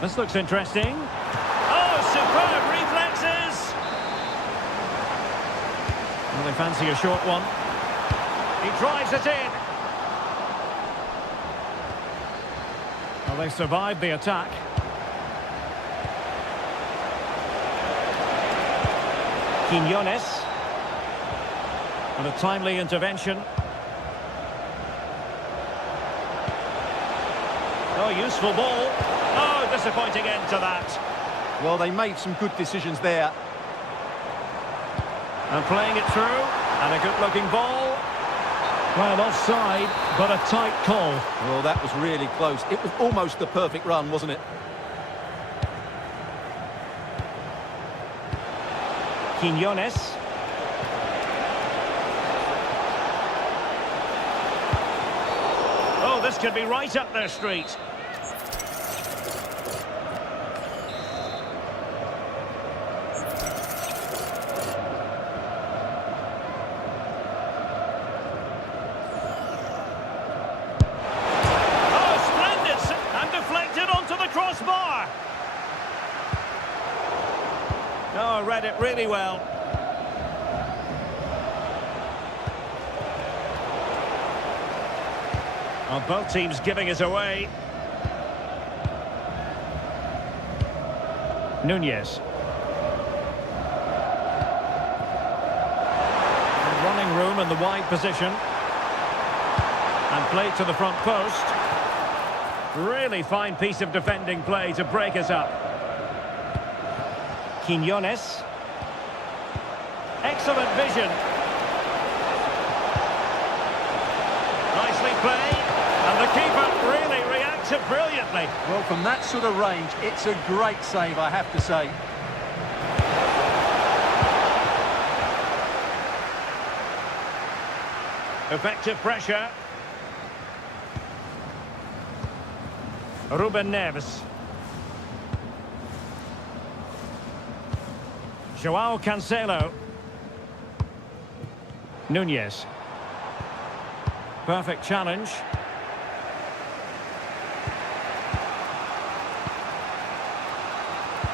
This looks interesting. Superb reflexes! Well, they fancy a short one. He drives it in. Well, they survived the attack. Quiñones. And a timely intervention. Oh, useful ball. Oh, disappointing end to that. Well, they made some good decisions there. And playing it through, and a good-looking ball. Well, offside, but a tight call. Well, that was really close. It was almost the perfect run, wasn't it? Quiñones. Oh, this could be right up their street. Crossbar. Oh, read it really well. Well, both teams giving it away. Nunez. Running room in the wide position. And played to the front post. Really fine piece of defending play to break us up. Quiñones. Excellent vision. Nicely played. And the keeper really reacted brilliantly. Well, from that sort of range, it's a great save, I have to say. Effective pressure. Ruben Neves. Joao Cancelo. Nunez. Perfect challenge.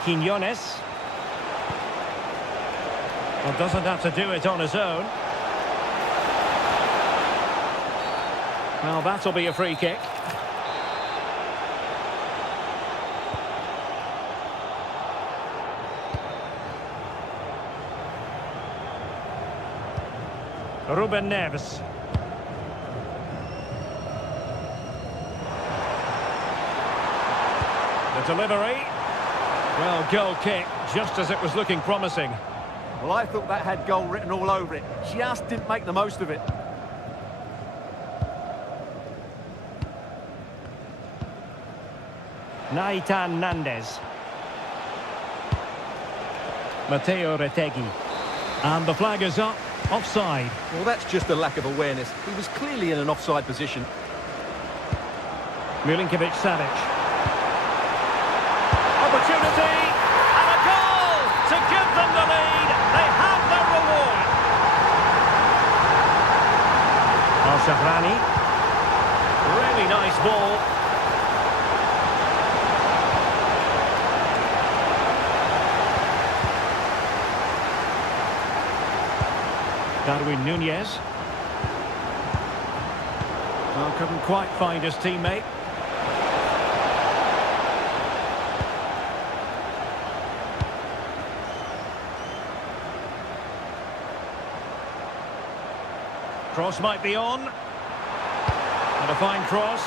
Quiñones. Well, doesn't have to do it on his own. Well, that'll be a free kick. Ruben Neves. The delivery. Well, goal kick, just as it was looking promising. Well, I thought that had goal written all over it. Just didn't make the most of it. Naitan Nandez. Matteo Retegui. And the flag is up. Offside. Well, that's just a lack of awareness. He was clearly in an offside position. Milinkovic-Savic. Opportunity! And a goal to give them the lead. They have their reward. Al-Shahrani. Really nice ball. Darwin Nunez. Well, couldn't quite find his teammate. Cross might be on. And a fine cross.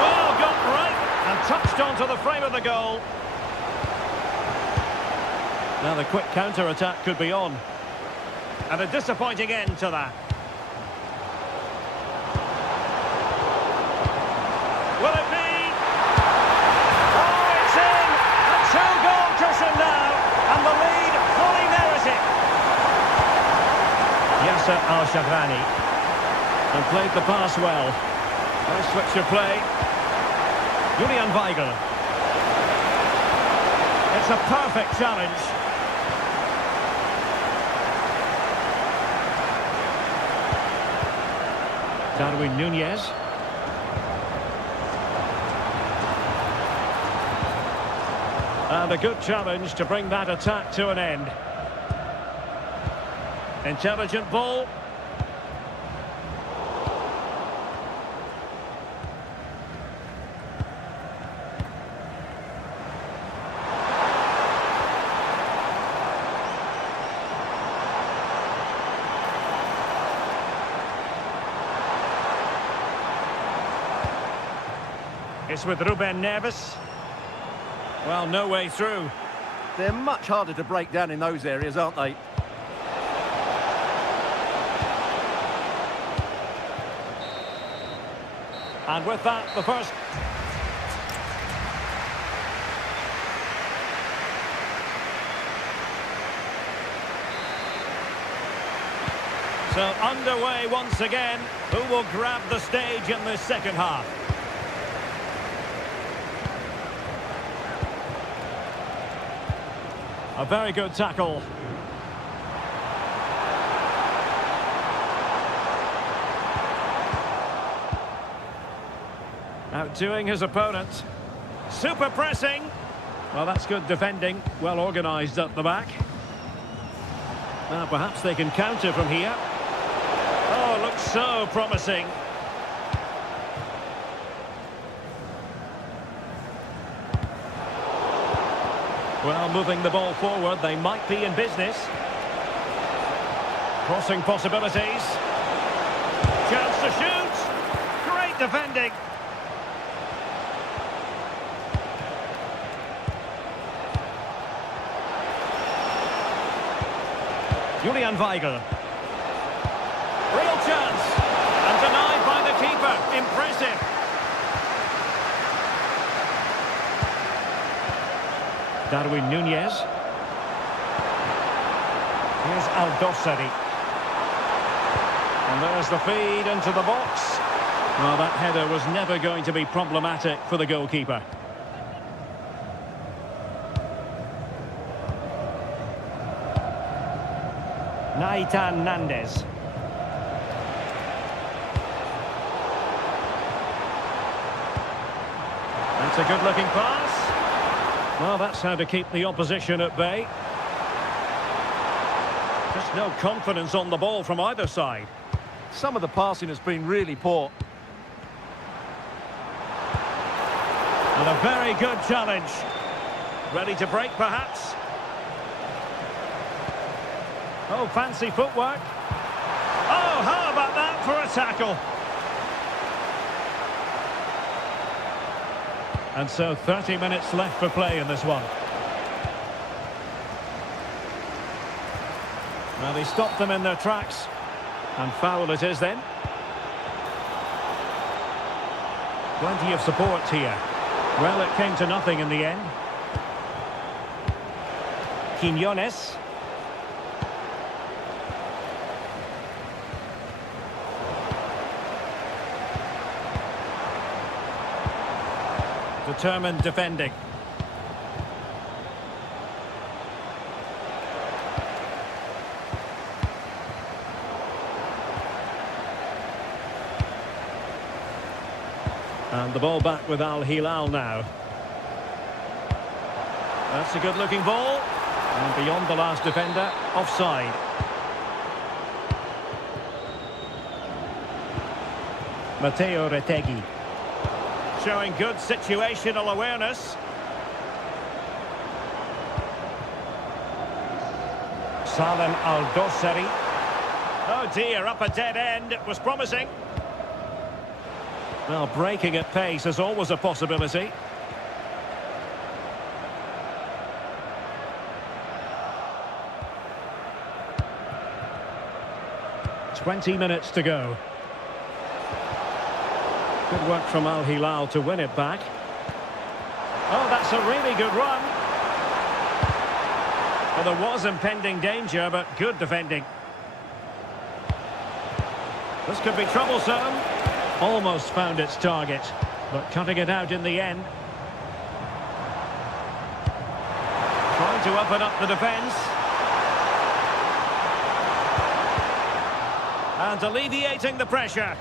Well, got right and touched onto the frame of the goal. Now the quick counter-attack could be on. And a disappointing end to that. Will it be? Oh, it's in! A two-goal cushion now, and the lead fully merited. Yasser Al-Shahrani. And played the pass well. Nice switch of play. Julian Weigl. It's a perfect challenge. Darwin Nunez. And a good challenge to bring that attack to an end. Intelligent ball. It's with Ruben Neves. Well, no way through. They're much harder to break down in those areas, aren't they? And with that, the first... So underway once again. Who will grab the stage in this second half? A very good tackle. Outdoing his opponent. Super pressing. Well, that's good defending. Well organised at the back. Now perhaps they can counter from here. Oh, looks so promising. Well, moving the ball forward, they might be in business. Crossing possibilities. Chance to shoot. Great defending. Julian Weigl. Real chance. And denied by the keeper. Impressive. Darwin Nunez. Here's Al-Dossari. And there's the feed into the box. Well, that header was never going to be problematic for the goalkeeper. Naitan Nandez. That's a good-looking pass. Well, that's how to keep the opposition at bay. Just no confidence on the ball from either side. Some of the passing has been really poor. And a very good challenge. Ready to break, perhaps? Oh, fancy footwork. Oh, how about that for a tackle? And so 30 minutes left for play in this one. Well, they stopped them in their tracks. And foul it is then. Plenty of support here. Well, it came to nothing in the end. Quinones. Determined defending. And the ball back with Al Hilal now. That's a good looking ball. And beyond the last defender, offside. Matteo Retegui. Showing good situational awareness. Salem Al-Dosseri. Oh dear, up a dead end. It was promising. Well, breaking at pace is always a possibility. "20 minutes to go. Good work from Al Hilal to win it back. Oh, that's a really good run. Well, there was impending danger, but good defending. This could be troublesome. Almost found its target, but cutting it out in the end. Trying to open up the defence. And alleviating the pressure.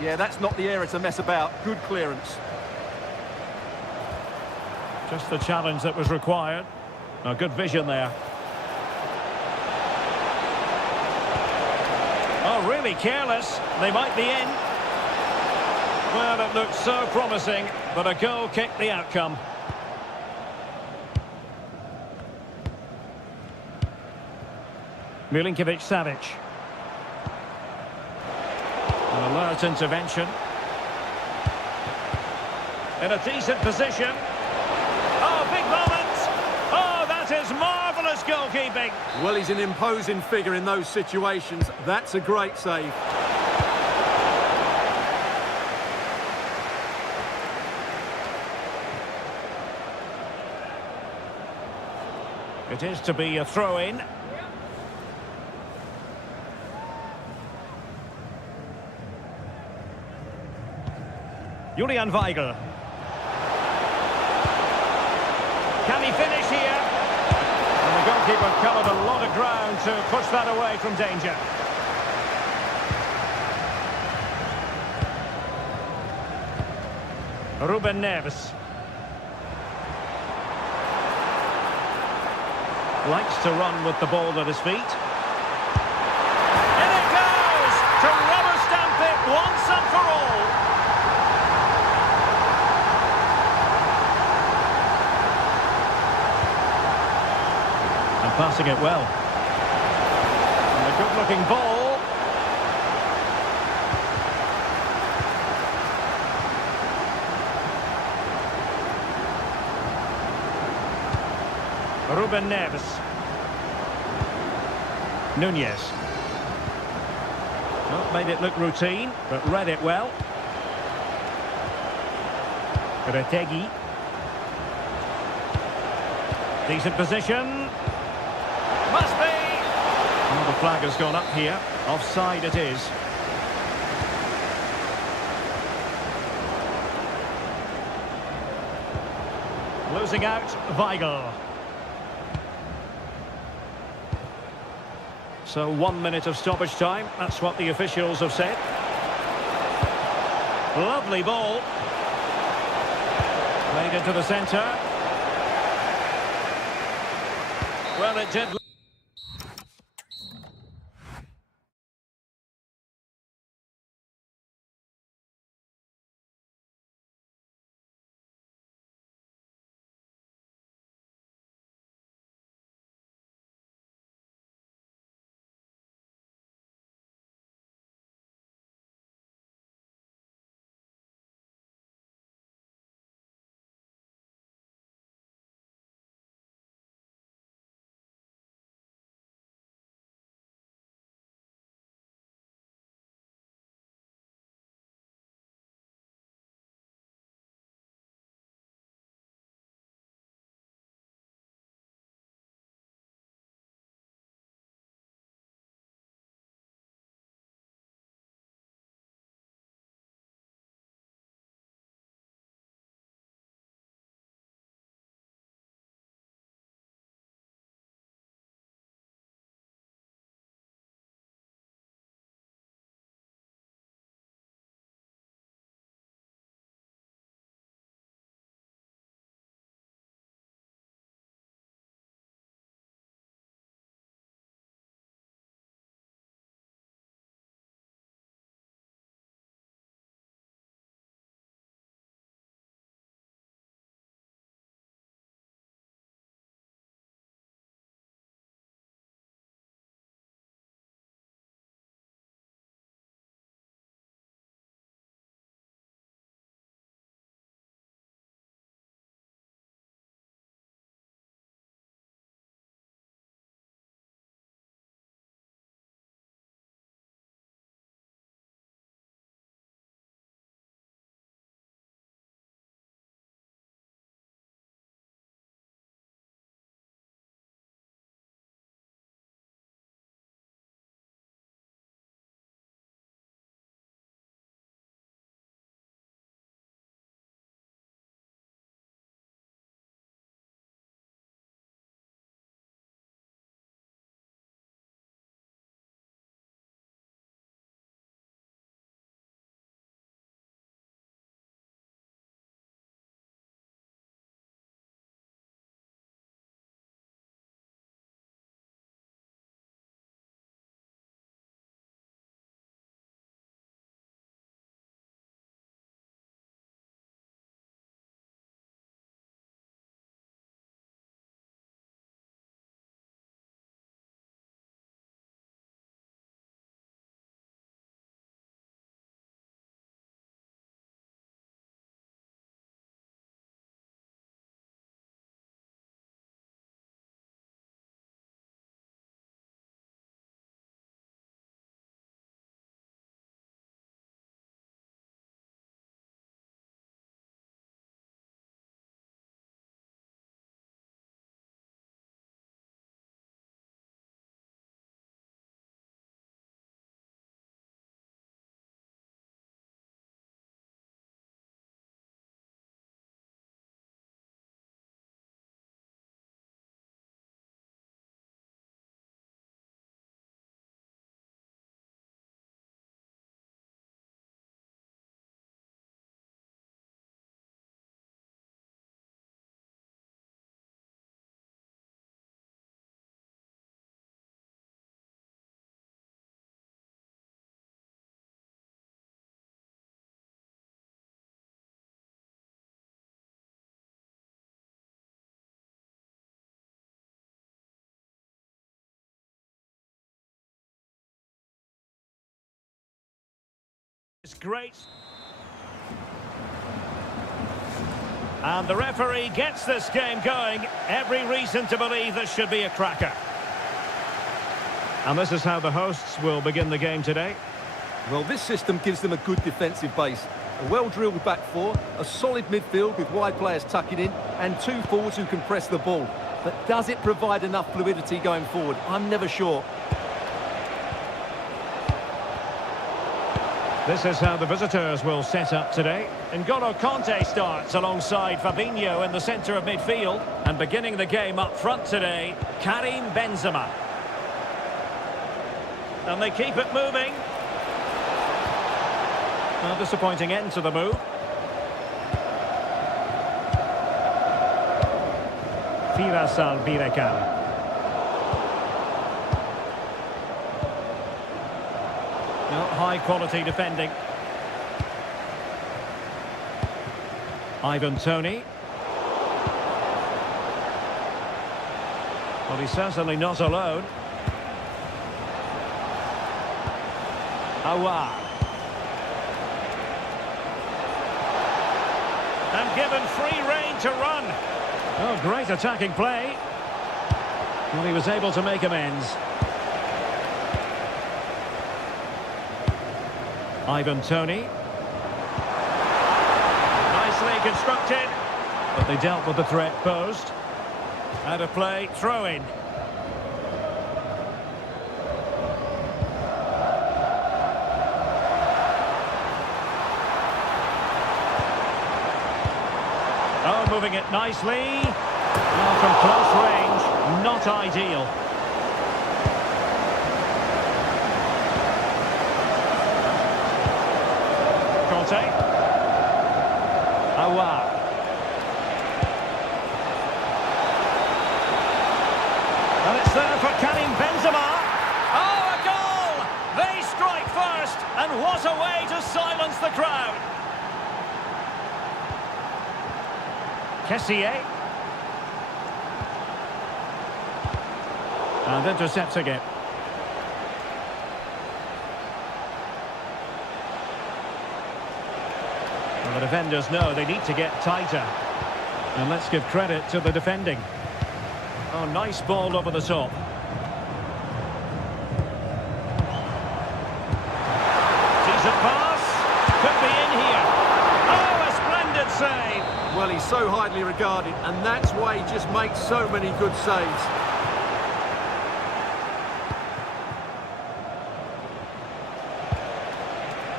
Yeah, that's not the area to mess about. Good clearance. Just the challenge that was required. A good vision there. Oh, really careless. They might be in. Well, it looked so promising, but a goal kicked the outcome. Milinkovic-Savic. An alert intervention. In a decent position. Oh, big moment! Oh, that is marvellous goalkeeping. Well, he's an imposing figure in those situations. That's a great save. It is to be a throw-in. Julian Weigl. Can he finish here? And the goalkeeper covered a lot of ground to push that away from danger. Ruben Neves. Likes to run with the ball at his feet. In it goes! To rubber stamp it once and for all. And passing it well. And a good-looking ball. Ruben Neves. Nunez. Not made it look routine, but read it well. Retegui. Decent position. Must be! Well, the flag has gone up here. Offside it is. Losing out, Weigl. So 1 minute of stoppage time, that's what the officials have said. Lovely ball. Played into the centre. Well, it did... It's great. And the referee gets this game going. Every reason to believe this should be a cracker. And this is how the hosts will begin the game today. Well, this system gives them a good defensive base. A well-drilled back four, a solid midfield with wide players tucking in, and two forwards who can press the ball. But does it provide enough fluidity going forward? I'm never sure. This is how the visitors will set up today. N'Golo Conte starts alongside Fabinho in the centre of midfield. And beginning the game up front today, Karim Benzema. And they keep it moving. A disappointing end to the move. Firas Albirekan. High quality defending. Ivan Toney. Well, he's certainly not alone. Aouar. And given free rein to run. Oh, great attacking play. Well, he was able to make amends. Ivan Toney. Nicely constructed. But they dealt with the threat posed. Out of play, throw in. Oh, moving it nicely. Well, from close range, not ideal. Aouar. And it's there for Karim Benzema. Oh, a goal! They strike first, and what a way to silence the crowd. Kessié. And intercepting it. The defenders know they need to get tighter. And let's give credit to the defending. Oh, nice ball over the top. Decent pass. Could be in here. Oh, a splendid save. Well, he's so highly regarded, and that's why he just makes so many good saves.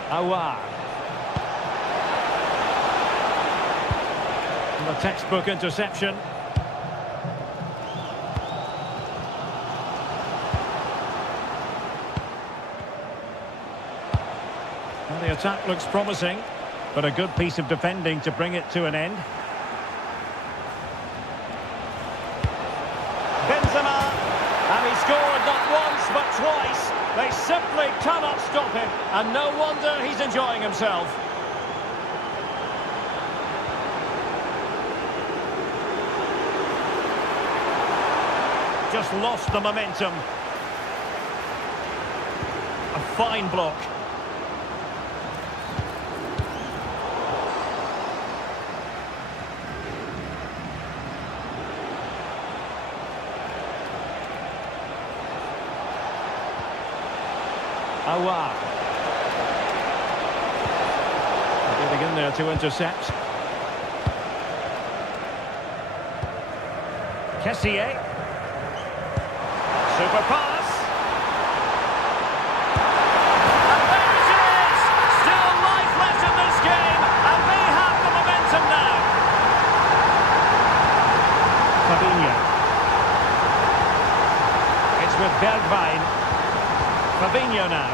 Aouar. A textbook interception. Well, the attack looks promising, but a good piece of defending to bring it to an end. Benzema, and he scored not once but twice. They simply cannot stop him, and no wonder he's enjoying himself. Just lost the momentum. A fine block. Aouar. Getting in there to intercept. Kessié. Super pass. And there it is! Still life left in this game, and they have the momentum now. Fabinho. It's with Bergwijn. Fabinho now.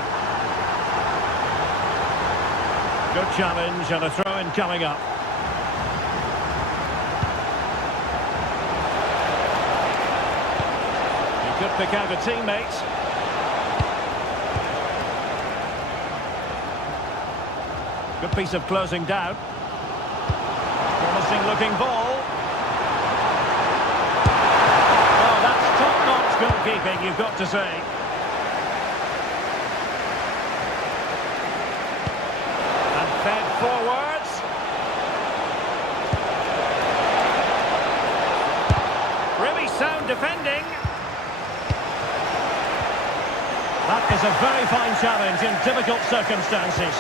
Good challenge and a throw-in coming up. Could pick out a teammate. Good piece of closing down. Promising looking ball. Oh, that's top-notch goalkeeping, you've got to say. forwards. Really sound defending. That is a very fine challenge in difficult circumstances.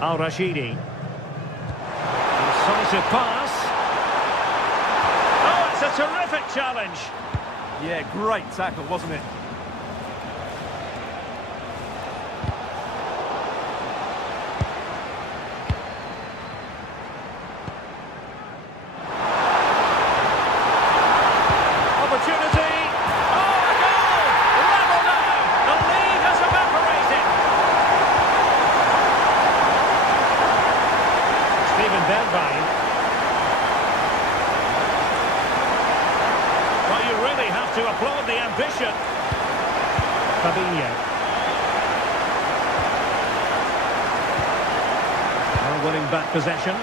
Al-Rashidi. Incisive pass. Oh, it's a terrific challenge. Yeah, great tackle, wasn't it? Opportunity. Oh, a goal! Level now. The lead has evaporated. Steven Bergwijn. Well, you really have to applaud the ambition. Fabinho. Well, winning back possession.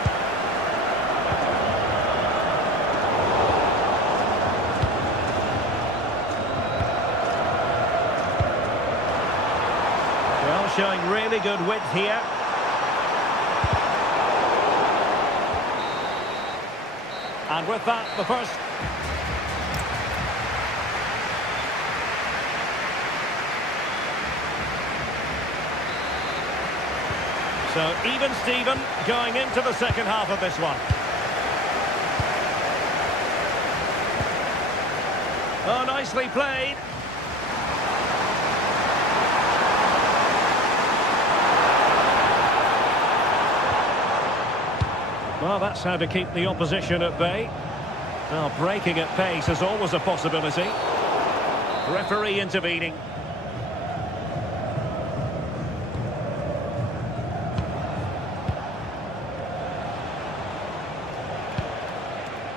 Well, showing really good width here. And with that, the first... So, even Steven going into the second half of this one. Oh, nicely played. Well, that's how to keep the opposition at bay. Well, breaking at pace is always a possibility. Referee intervening.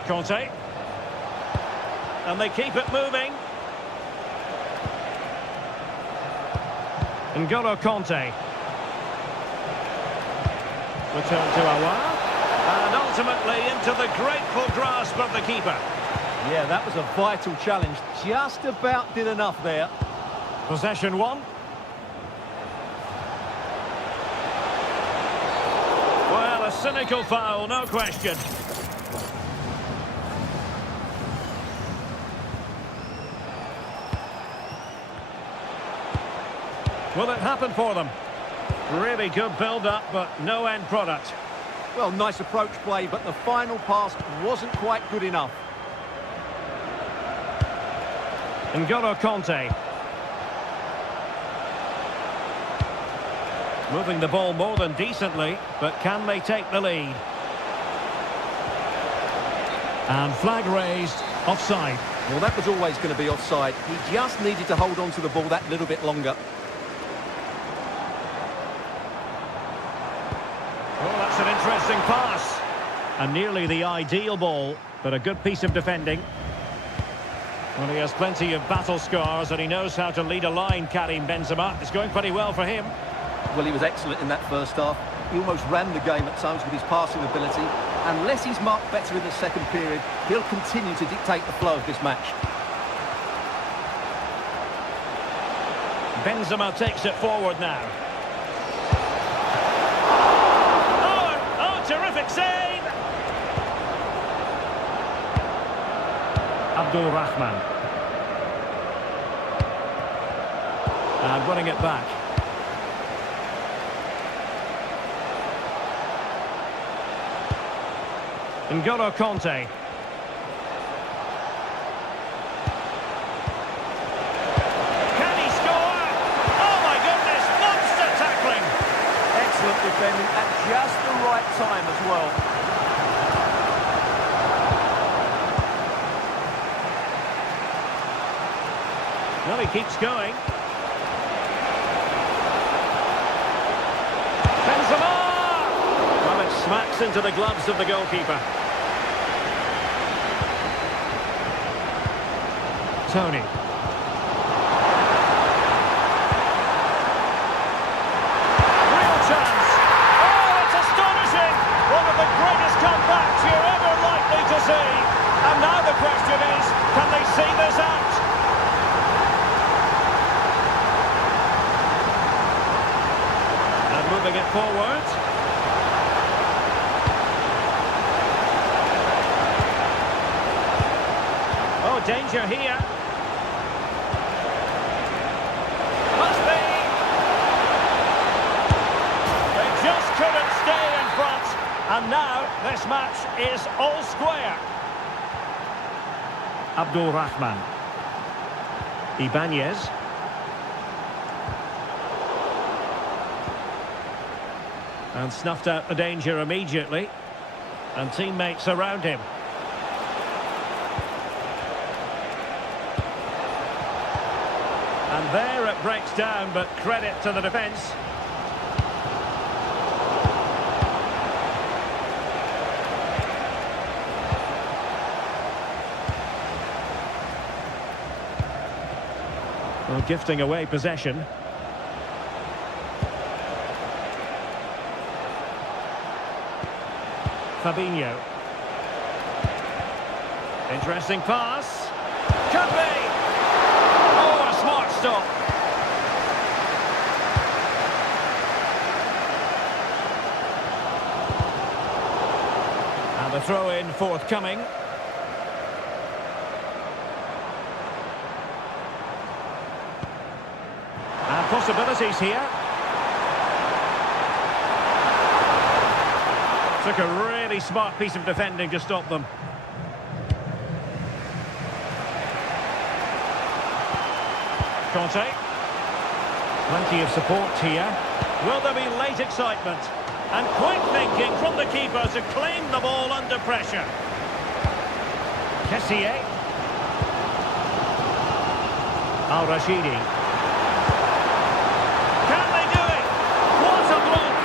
Conte. And they keep it moving. N'Golo Conte. Return to Aouar. And ultimately into the grateful grasp of the keeper. Yeah, that was a vital challenge. Just about did enough there. Possession one. Well, a cynical foul, no question. Will it happen for them? Really good build-up, but no end product. Well, nice approach play, but the final pass wasn't quite good enough. N'Golo Conte. Moving the ball more than decently, but can they take the lead? And flag raised, offside. Well, that was always going to be offside. He just needed to hold on to the ball that little bit longer. Oh, that's an interesting pass. And nearly the ideal ball, but a good piece of defending. Well, he has plenty of battle scars and he knows how to lead a line, Karim Benzema. It's going pretty well for him. Well, he was excellent in that first half. He almost ran the game at times with his passing ability. Unless he's marked better in the second period, he'll continue to dictate the flow of this match. Benzema takes it forward now. Terrific save! Abdul Rahman. And winning it back. N'Golo Conte. Can he score? Oh my goodness, monster tackling! Excellent defending at just the right time as well. Well, he keeps going. Benzema! Well, it smacks into the gloves of the goalkeeper. Tony. Real chance. Oh, it's astonishing! One of the greatest comebacks you're ever likely to see. it forward. Oh, danger here. Must be. They just couldn't stay in front. And now this match is all square. Abdul Rahman. Ibanez. And snuffed out the danger immediately. And teammates around him. And there it breaks down, but credit to the defence. Well, gifting away possession. Fabinho. Interesting pass. Could be. Oh, a smart stop. And a throw-in forthcoming. And possibilities here. Took a really smart piece of defending to stop them. Conte. Plenty of support here. Will there be late excitement? And quick thinking from the keeper to claim the ball under pressure. Kessié. Al-Rashidi. Can they do it? What a block!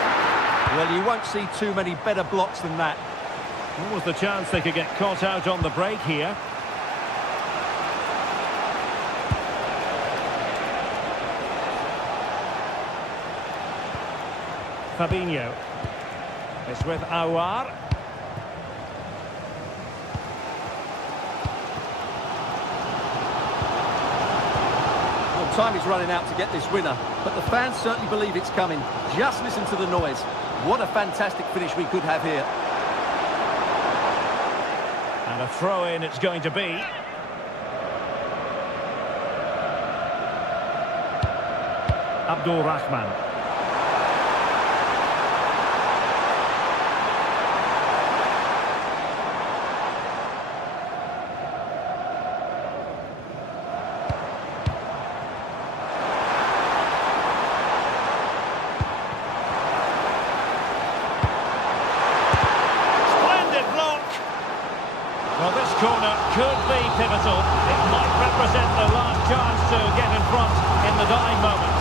Well, you won't see too many better blocks than that. What was the chance they could get caught out on the break here? Fabinho. It's with Aouar. Well, time is running out to get this winner, but the fans certainly believe it's coming. Just listen to the noise. What a fantastic finish we could have here. And a throw-in it's going to be. Abdul Rahman. Well, this corner could be pivotal. It might represent the last chance to get in front in the dying moments.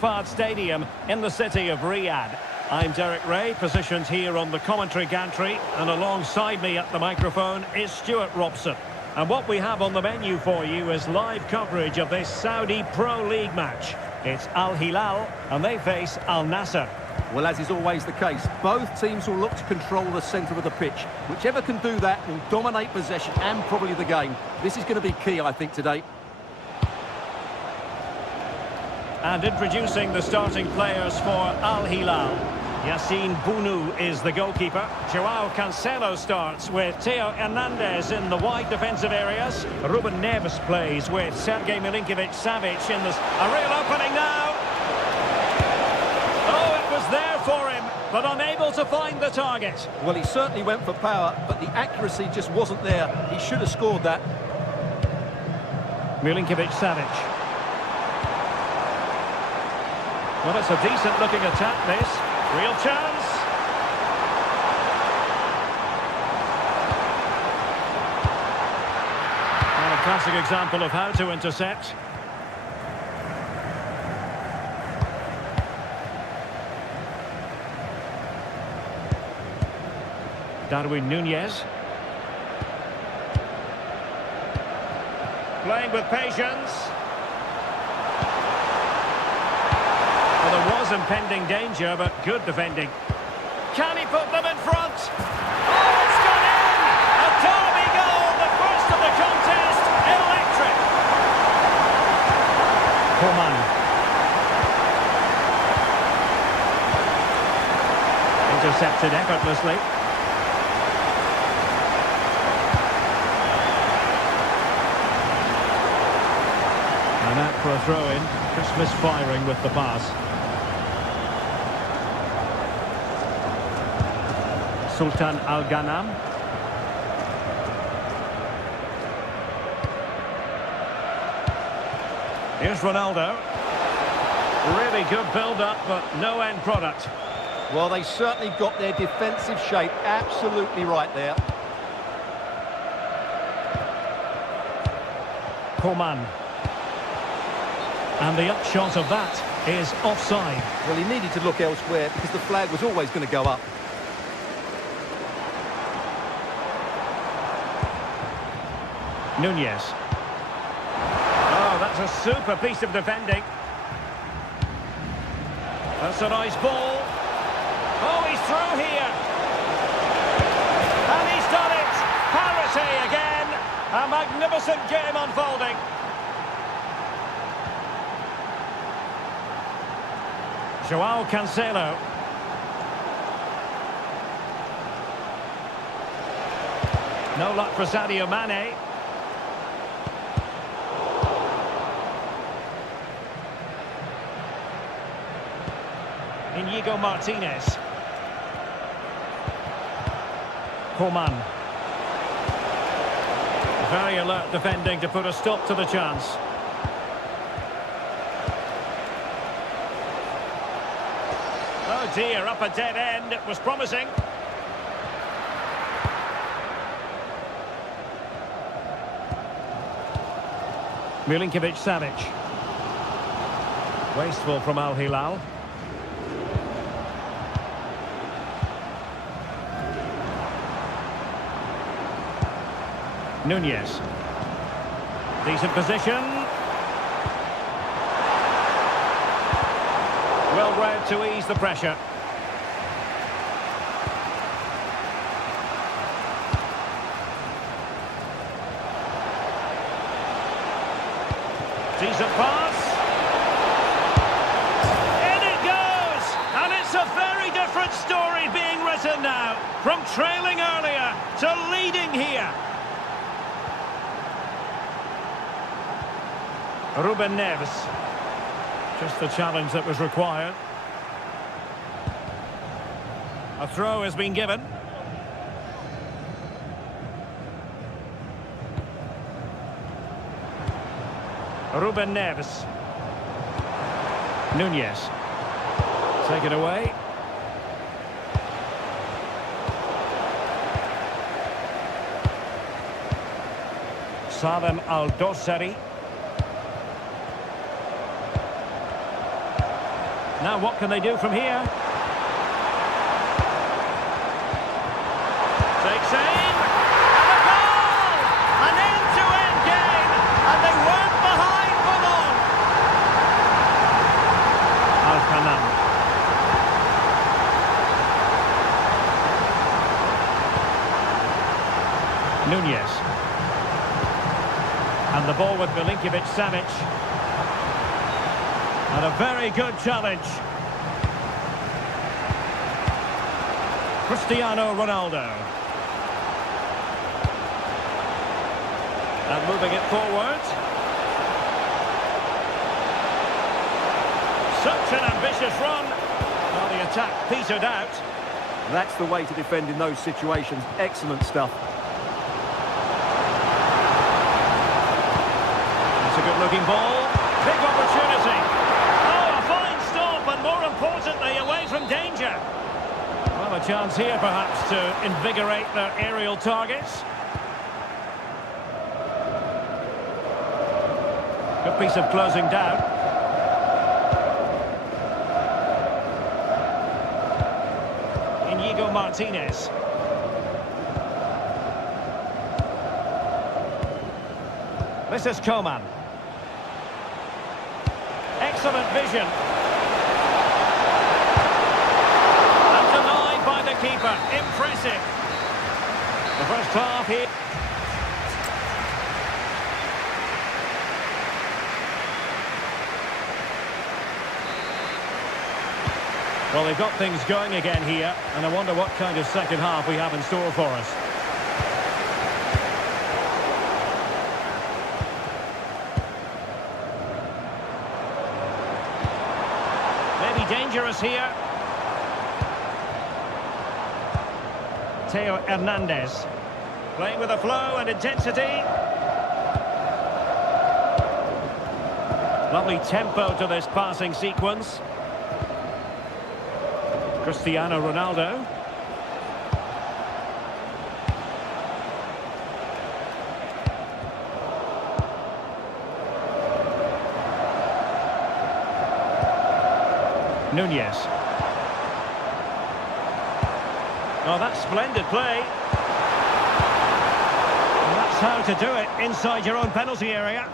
Fard Stadium in the city of Riyadh. I'm Derek Ray, positioned here on the commentary gantry, and alongside me at the microphone is Stuart Robson. And what we have on the menu for you is live coverage of this Saudi Pro League match. It's Al Hilal, and they face Al Nassr. Well, as is always the case, both teams will look to control the centre of the pitch. Whichever can do that will dominate possession and probably the game. This is going to be key, I think, today. And introducing the starting players for Al Hilal. Yassine Bounou is the goalkeeper. Joao Cancelo starts with Theo Hernandez in the wide defensive areas. Ruben Neves plays with Sergej Milinkovic-Savic in the... A real opening now! Oh, it was there for him, but unable to find the target. Well, he certainly went for power, but the accuracy just wasn't there. He should have scored that. Milinkovic-Savic. Well, it's a decent-looking attack, this. Real chance. And a classic example of how to intercept. Darwin Núñez. Playing with patience. Well, there was impending danger, but good defending. Can he put them in front? Oh, it's gone in! A derby goal, the first of the contest. Electric. Coman. Intercepted effortlessly. And out for a throw-in. Just misfiring with the pass. Sultan Al-Ghanam. Here's Ronaldo. Really good build-up, but no end product. Well, they certainly got their defensive shape absolutely right there. Coman. And the upshot of that is offside. Well, he needed to look elsewhere because the flag was always going to go up. Núñez. Oh, that's a super piece of defending. That's a nice ball. Oh, he's through here. And he's done it. Parity again. A magnificent game unfolding. Joao Cancelo. No luck for Sadio Mane. Inigo Martinez. Coman. Very alert defending to put a stop to the chance. Oh dear, up a dead end. It was promising. Milinkovic-Savic. Wasteful from Al Hilal. Núñez. Decent position. Well read to ease the pressure. Decent pass. In it goes! And it's a very different story being written now. From trailing earlier to leading here. Ruben Neves. Just the challenge that was required. A throw has been given. Ruben Neves. Núñez. Taken away. Salem Al-Dossari. Now what can they do from here? Takes aim, and a goal! An end-to-end game, and they weren't behind for long. Alcanan. Nunez. And the ball with Milinkovic-Savic. And a very good challenge. Cristiano Ronaldo. And moving it forward. Such an ambitious run. Well, the attack petered out. That's the way to defend in those situations. Excellent stuff. It's a good-looking ball. Big opportunity. Oh, a fine stop, and more importantly, away from danger. Well, a chance here, perhaps, to invigorate their aerial targets. Good piece of closing down. Inigo Martinez. This is Coman. Excellent vision. And denied by the keeper. Impressive. The first half here. Well, they've got things going again here, and I wonder what kind of second half we have in store for us. Maybe dangerous here. Theo Hernandez. Playing with a flow and intensity. Lovely tempo to this passing sequence. Cristiano Ronaldo. Nunez. Oh, that's splendid play. And that's how to do it inside your own penalty area.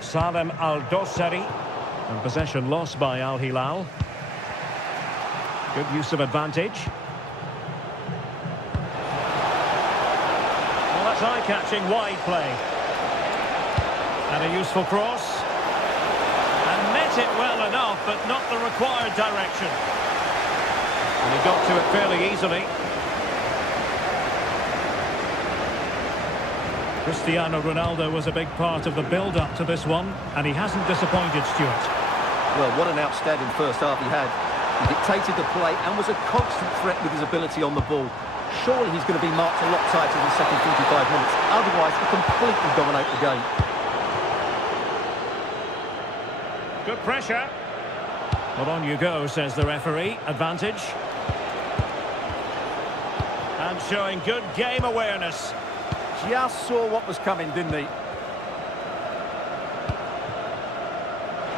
Salem Al-Dossari, and possession lost by Al Hilal. Good use of advantage. Well, that's eye-catching wide play. And a useful cross. And met it well enough, but not the required direction. And he got to it fairly easily. Cristiano Ronaldo was a big part of the build-up to this one, and he hasn't disappointed, Stuart. Well, what an outstanding first half he had. He dictated the play and was a constant threat with his ability on the ball. Surely he's going to be marked a lot tighter in the second 45 minutes. Otherwise, he'll completely dominate the game. Good pressure. Well, on you go, says the referee. Advantage. And showing good game awareness. Just saw what was coming, didn't he?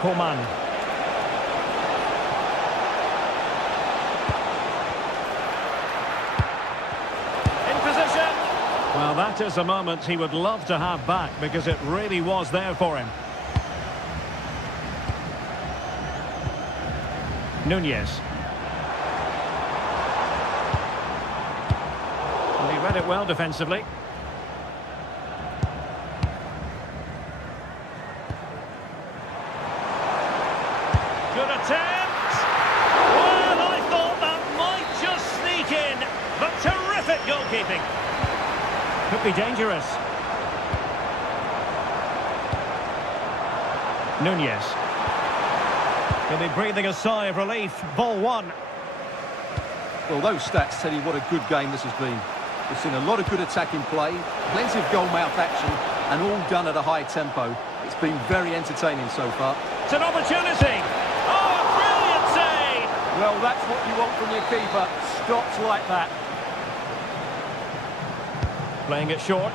Coman. In position. Well, that is a moment he would love to have back, because it really was there for him. Nunez. Well, he read it well defensively. Good attempt. Well, I thought that might just sneak in, but terrific goalkeeping. Could be dangerous. Nunez. He'll be breathing a sigh of relief. Ball one. Well, those stats tell you what a good game this has been. We've seen a lot of good attacking play, plenty of goal-mouth action, and all done at a high tempo. It's been very entertaining so far. It's an opportunity. Oh, a brilliant save! Well, that's what you want from your keeper. Stops like that. Playing it short.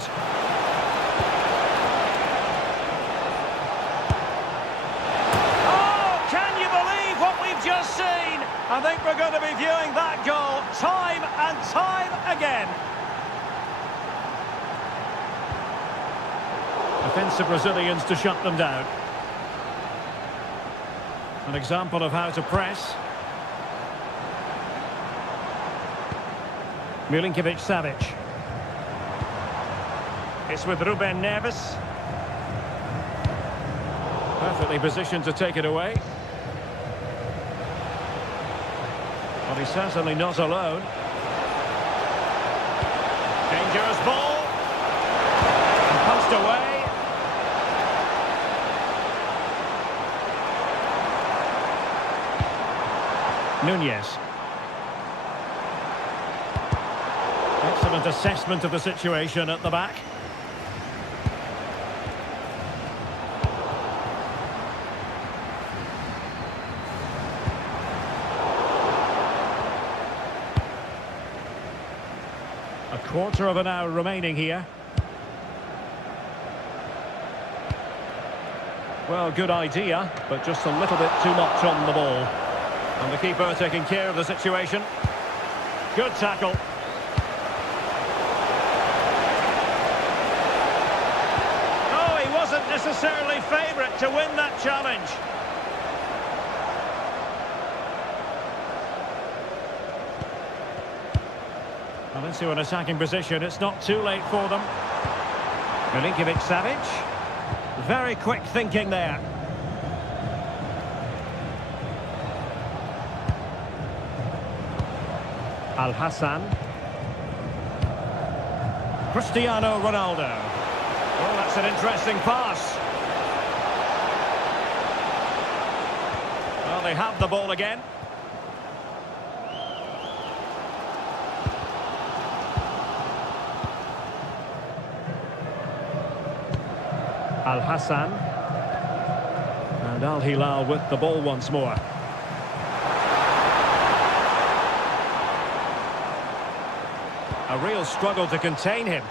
Defensive Brazilians to shut them down. An example of how to press. Milinkovic-Savic. It's with Ruben Neves. Perfectly positioned to take it away. Well, he's certainly not alone. Dangerous ball. And punched away. Nunez. Excellent assessment of the situation at the back. A quarter of an hour remaining here. Well, good idea, but just a little bit too much on the ball. And the keeper taking care of the situation. Good tackle. Oh, he wasn't necessarily favourite to win that challenge. Well, into an attacking position. It's not too late for them. Milinkovic-Savic. Very quick thinking there. Al-Hassan. Cristiano Ronaldo. Well, that's an interesting pass. Well, they have the ball again. Al-Hassan. And Al-Hilal with the ball once more. A real struggle to contain him.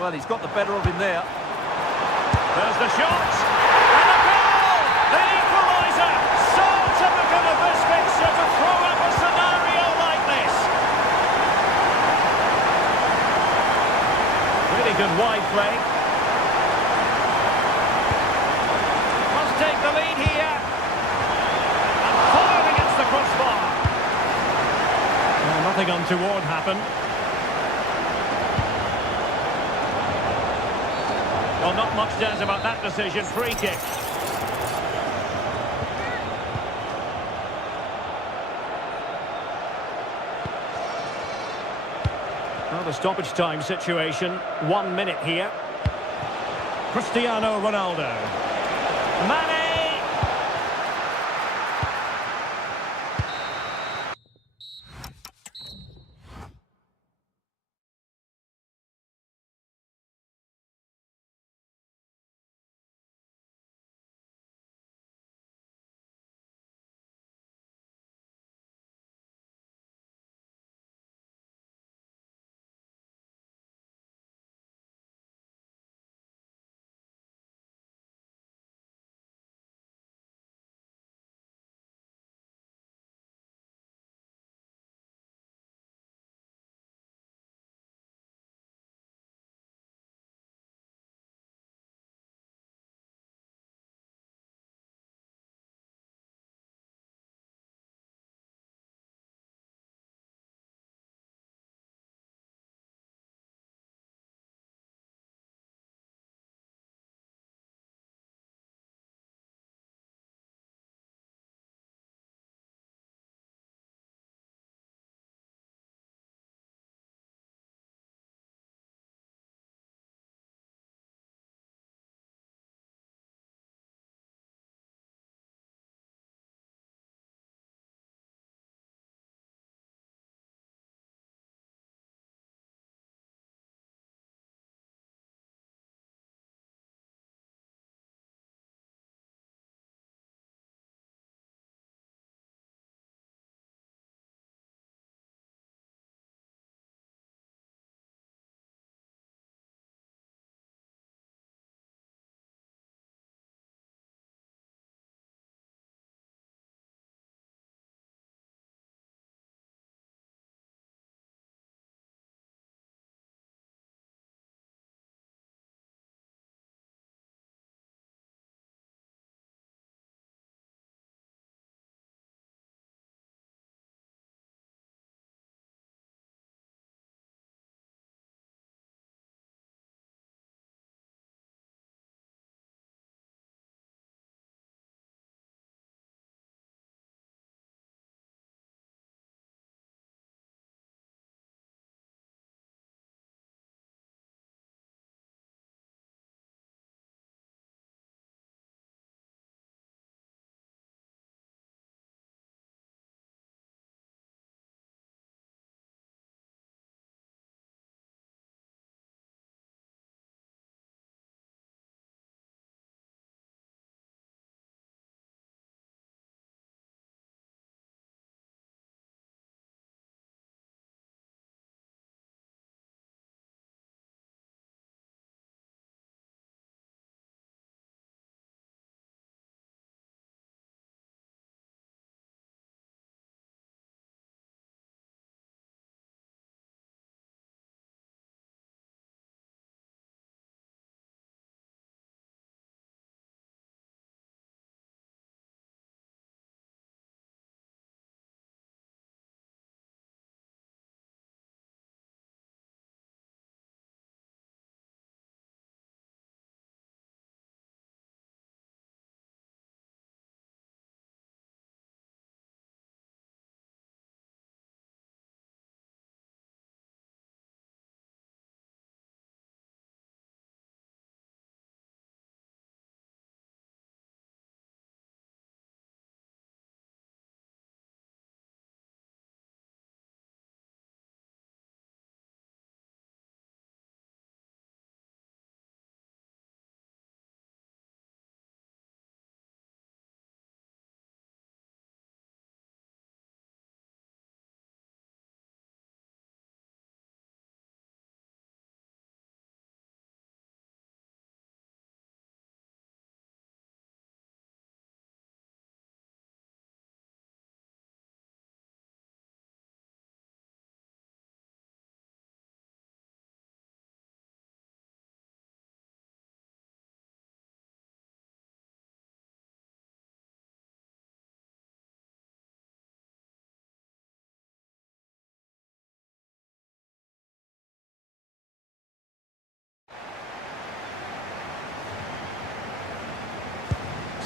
Well, he's got the better of him there. There's the shot. And a goal! The equaliser! So typical of this fixture to throw up a scenario like this. Really good wide play. Must take the lead here. And fired against the crossbar. Well, nothing untoward happened. Well, not much doubt about that decision. Free kick. Well, the stoppage time situation. 1 minute here. Cristiano Ronaldo. Mane!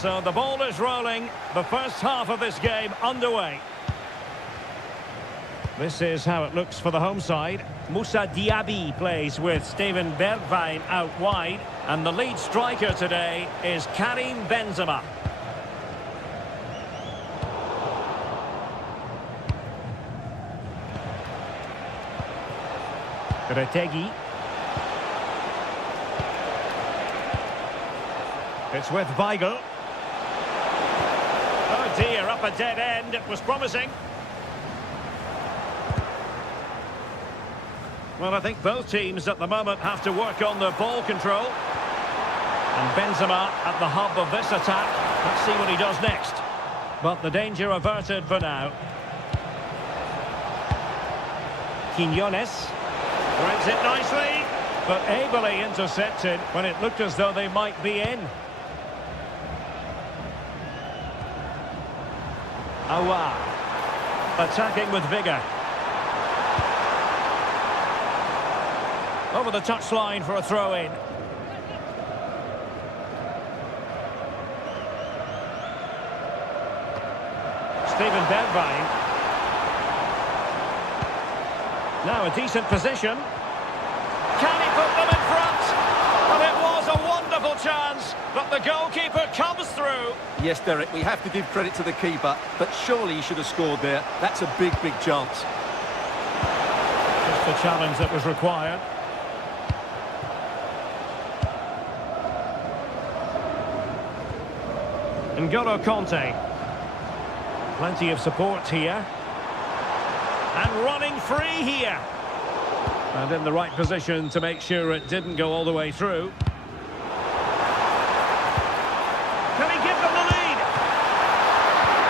So the ball is rolling. The first half of this game underway. This is how it looks for the home side. Moussa Diaby plays with Steven Bergwijn out wide. And the lead striker today is Karim Benzema. Retegi. It's with Weigl. Oh dear, up a dead end. It was promising. Well, I think both teams at the moment have to work on their ball control. And Benzema at the hub of this attack. Let's see what he does next. But the danger averted for now. Quinones threads it nicely, but ably intercepted when it looked as though they might be in. Aouar attacking with vigour. Over the touchline for a throw-in. Steven Bergwijn. Now a decent position. Can he put them in front? Well, it was a wonderful chance, but the goalkeeper comes through. Yes, Derek, we have to give credit to the keeper, but surely he should have scored there. That's a big, big chance. Just the challenge that was required. N'Golo Kanté. Plenty of support here. And running free here. And in the right position to make sure it didn't go all the way through. Can he give them the lead?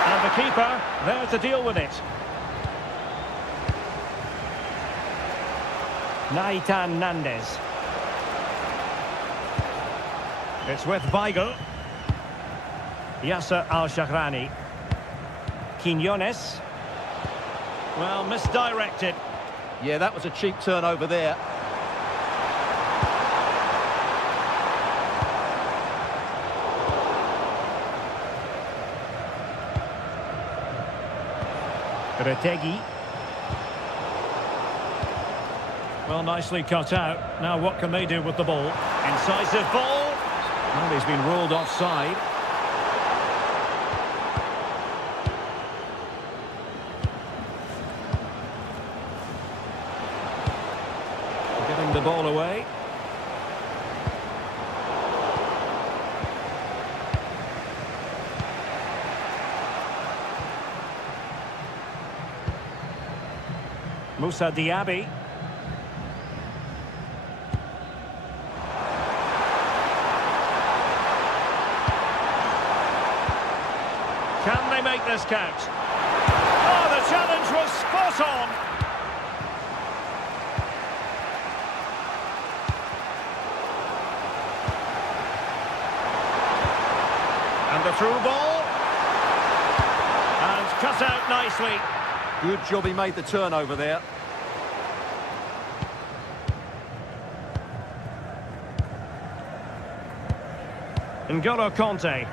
And the keeper there to deal with it. Naitan Nandez. It's with Weigl. Yasser Al-Shahrani. Quinones. Well, misdirected. Yeah, that was a cheap turnover there. Retegi. Well, nicely cut out. Now what can they do with the ball? Incisive ball. Well, he's been ruled offside. Giving the ball away. Moussa Diaby. Can they make this count? Oh, the challenge was spot on. And the through ball. And cut out nicely. Good job he made the turnover there. N'Golo Kanté.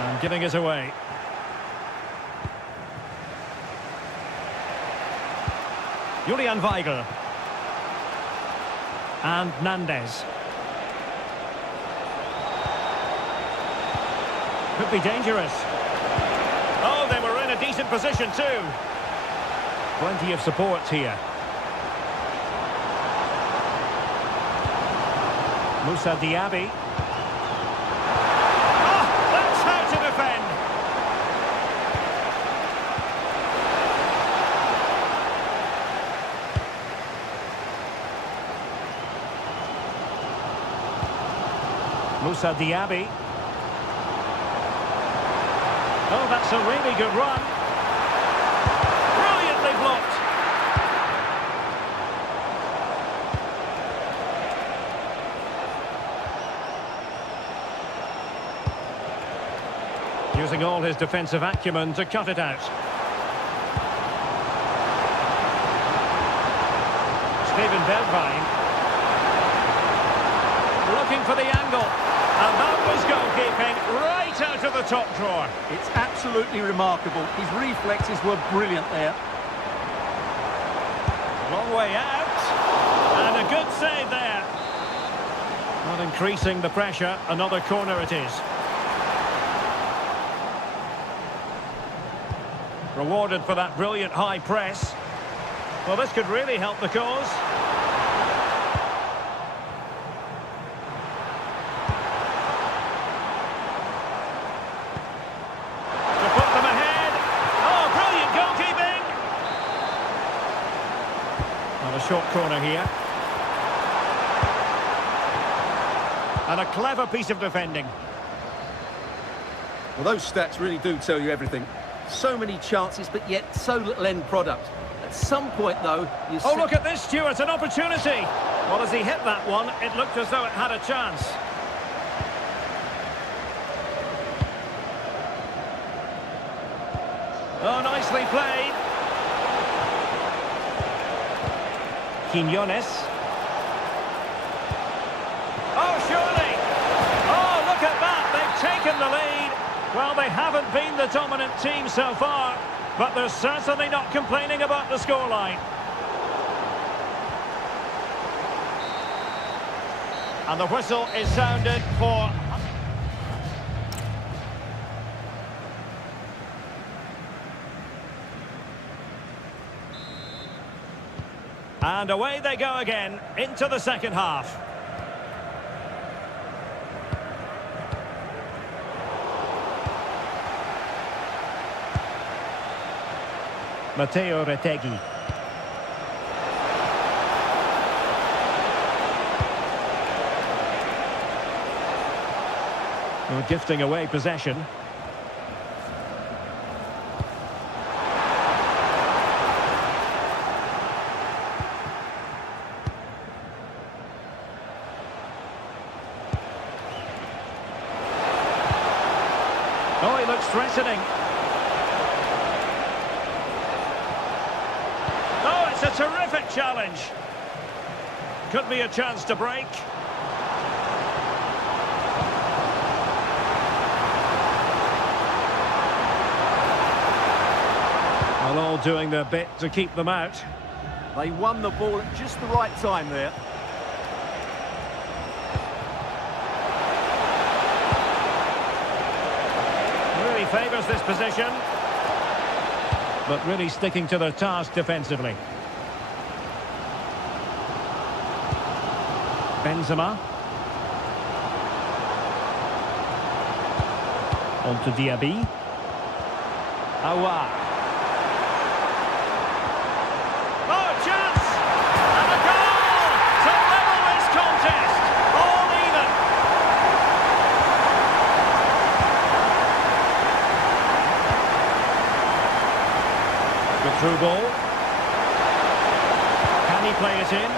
And giving it away. Julian Weigl. And Nandez. Could be dangerous. Oh, they were in a decent position too. Plenty of support here. Moussa Diaby. Oh, that's how to defend. Moussa Diaby. Oh, that's a really good run. Brilliantly blocked. Using all his defensive acumen to cut it out. Steven Bergwijn. looking for the angle. And that was goalkeeping right out of the top drawer. It's absolutely remarkable. His reflexes were brilliant there. Long way out. And a good save there. Not increasing the pressure. Another corner it is. Rewarded for that brilliant high press. Well, this could really help the cause. To put them ahead. Oh, brilliant goalkeeping. On a short corner here. And a clever piece of defending. Well, those stats really do tell you everything. So many chances, but yet so little end product. At some point, though, you Oh, look at this, Stuart, an opportunity. Well, as he hit that one, it looked as though it had a chance. Oh, nicely played. Quinones. Oh, surely. Oh, look at that. They've taken the lead. Well, they haven't been the dominant team so far, but they're certainly not complaining about the scoreline. And the whistle is sounded for... And away they go again, into the second half. Matteo Retegui. We're gifting away possession. Oh, he looks threatening. Oh, it's a terrific challenge. Could be a chance to break. Well, all doing their bit to keep them out. They won the ball at just the right time there. Really favours this position. But really sticking to their task defensively. Benzema. On to Diaby. Aouar. Oh, chance! And a goal! To level this contest! All even! Good through ball. Can he play it in?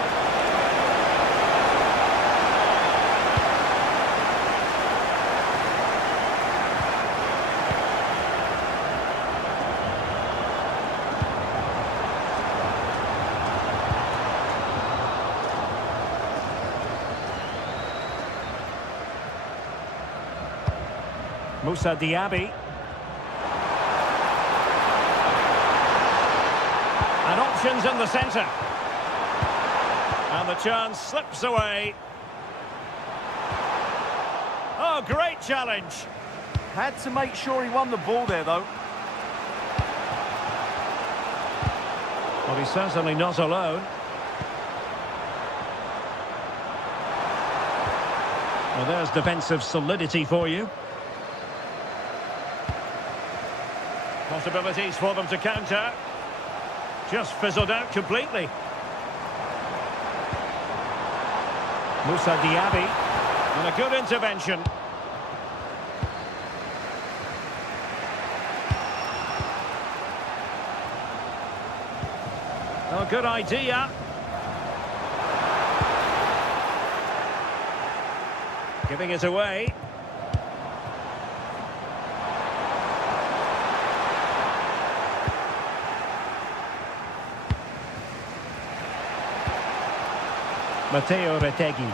Moussa Diaby. And options in the centre. And the chance slips away. Oh, great challenge. Had to make sure he won the ball there, though. Well, he's certainly not alone. Well, there's defensive solidity for you. Possibilities for them to counter. Just fizzled out completely. Moussa Diaby. And a good intervention. Oh, good idea. Giving it away. Matteo Retegui.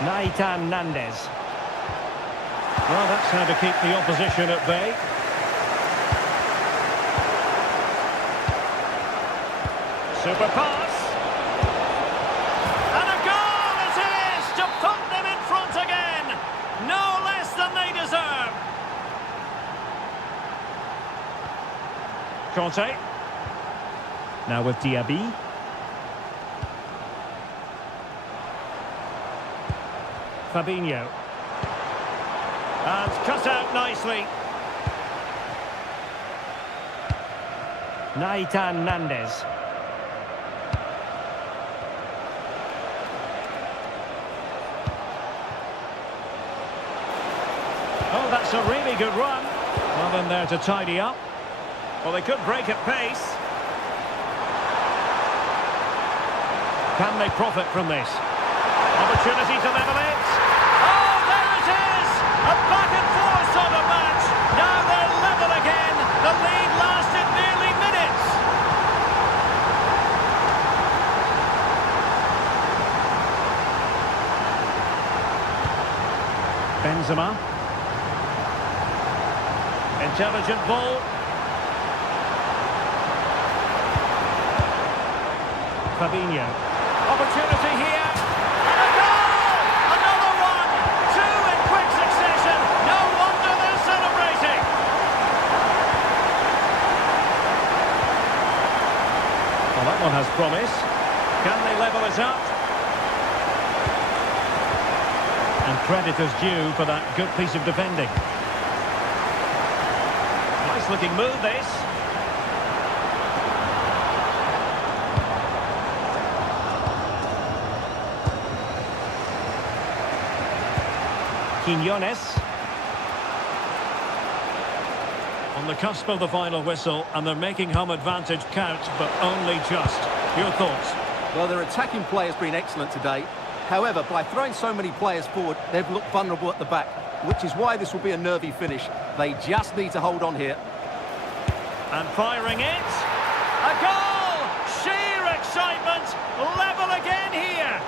Naitan Nandez. Well, that's how to keep the opposition at bay. Super pass. And a goal it is to put them in front again. No less than they deserve. Conte. Now with Diaby. Fabinho. And cut out nicely. Naitan Nandez. Oh, that's a really good run. Well, in there to tidy up. Well, they could break at pace. Can they profit from this? Opportunity to level it. Oh, there it is! A back and forth sort of match. Now they're level again. The lead lasted nearly minutes. Benzema. Intelligent ball. Fabinho. Opportunity here. And a goal! Another one! Two in quick succession. No wonder they're celebrating. Well, that one has promise. Can they level it up? And credit is due for that good piece of defending. Nice looking move, this. Quiñones. On the cusp of the final whistle, and they're making home advantage count, but only just. Your thoughts? Well, their attacking play has been excellent today. However, by throwing so many players forward, they've looked vulnerable at the back, which is why this will be a nervy finish. They just need to hold on here. And firing it. A goal! Sheer excitement. Level again here.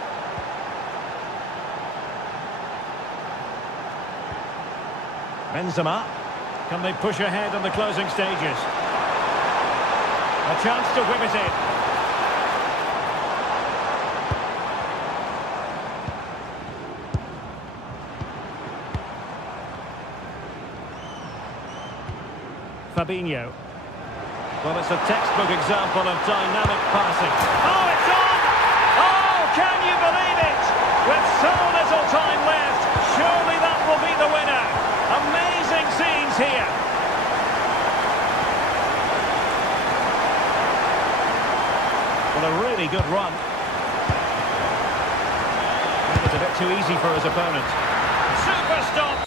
Benzema. Can they push ahead in the closing stages? A chance to whip it in. Fabinho. Well, it's a textbook example of dynamic passing. Oh, it's on! Oh, can you believe it? With so little time left, surely that will be the winner. Amazing scenes here. Well, a really good run. It was a bit too easy for his opponent. Super stop.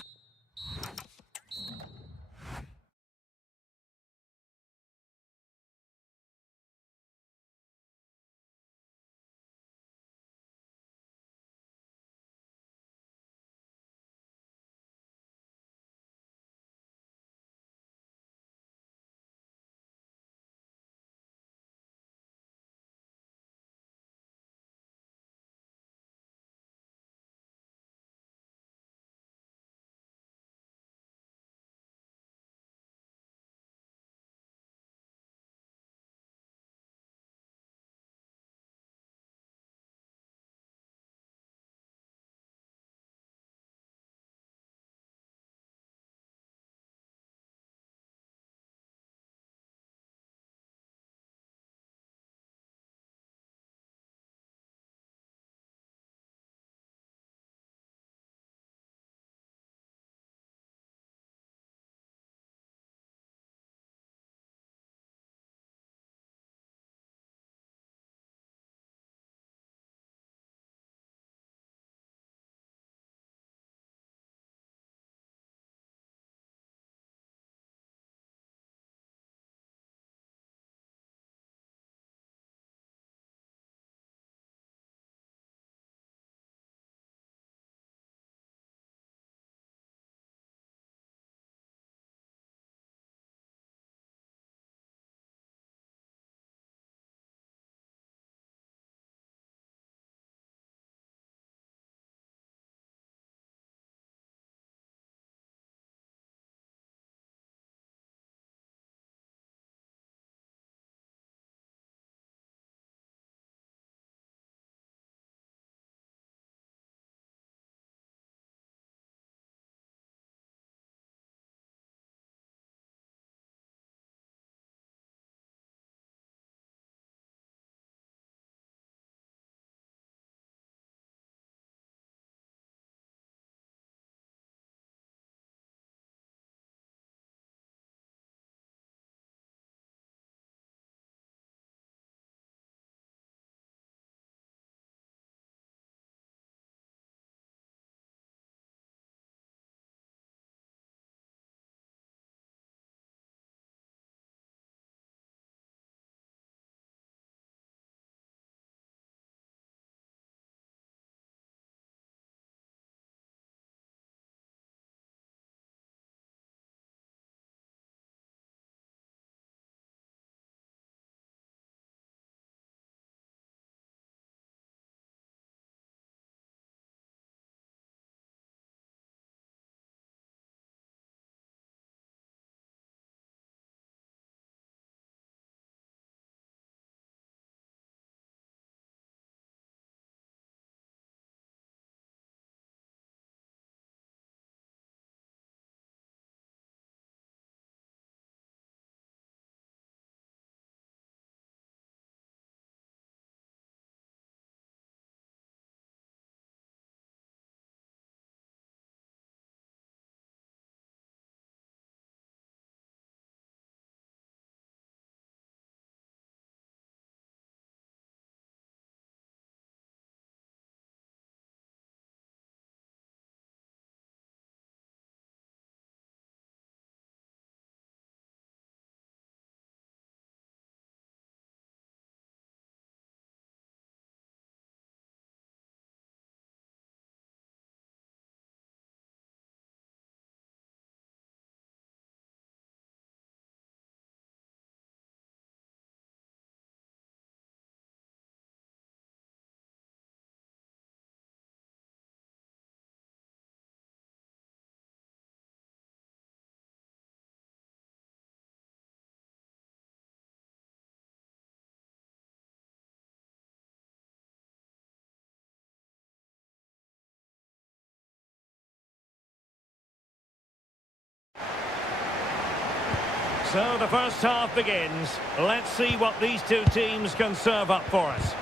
So the first half begins. Let's see what these two teams can serve up for us.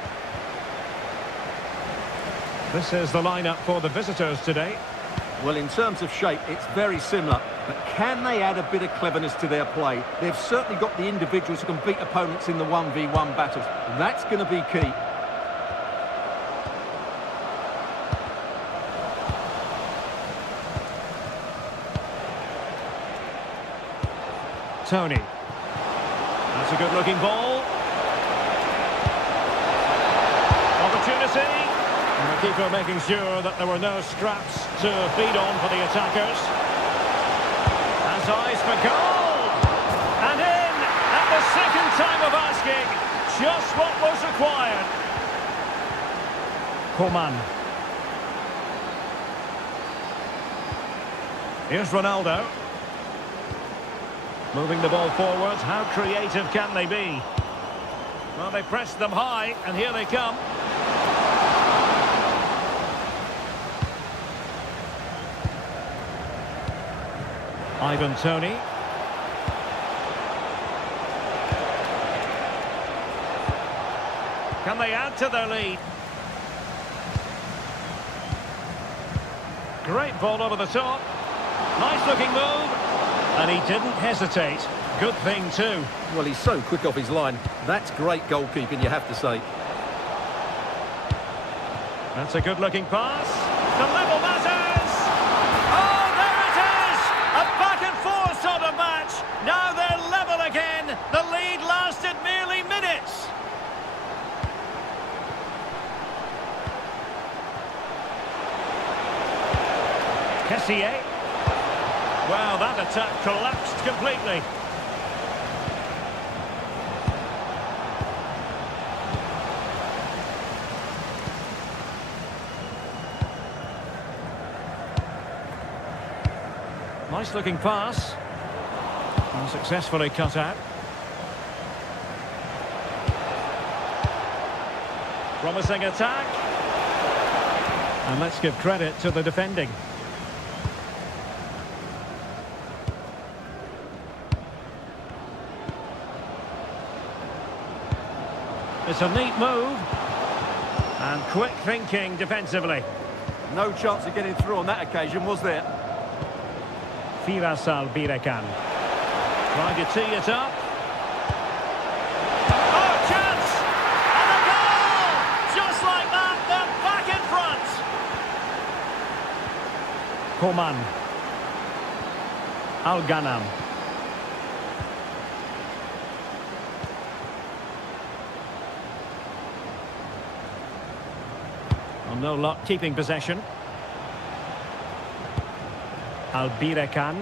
This is the lineup for the visitors today. Well, in terms of shape, it's very similar. But can they add a bit of cleverness to their play? They've certainly got the individuals who can beat opponents in the 1v1 battles. That's going to be key. Tony. That's a good-looking ball. Opportunity. And the keeper making sure that there were no scraps to feed on for the attackers. Has eyes for goal. And in at the second time of asking. Just what was required. Coman. Here's Ronaldo. Moving the ball forwards, how creative can they be? Well, they pressed them high, and here they come. Ivan Toney. Can they add to their lead? Great ball over the top. Nice looking move. And he didn't hesitate. Good thing too. Well, he's so quick off his line. That's great goalkeeping, you have to say. That's a good-looking pass. The level matters! Oh, there it is! A back-and-forth sort of match. Now they're level again. The lead lasted merely minutes. Kessier. Well, that attack collapsed completely. Nice looking pass. And successfully cut out. Promising attack. And let's give credit to the defending. It's a neat move. And quick thinking defensively. No chance of getting through on that occasion, was there? Firasal Birekan. Trying to tee it up. Oh, chance! And a goal! Just like that, they're back in front. Coman. Al-Ghanam. No luck keeping possession. Al-Birekan.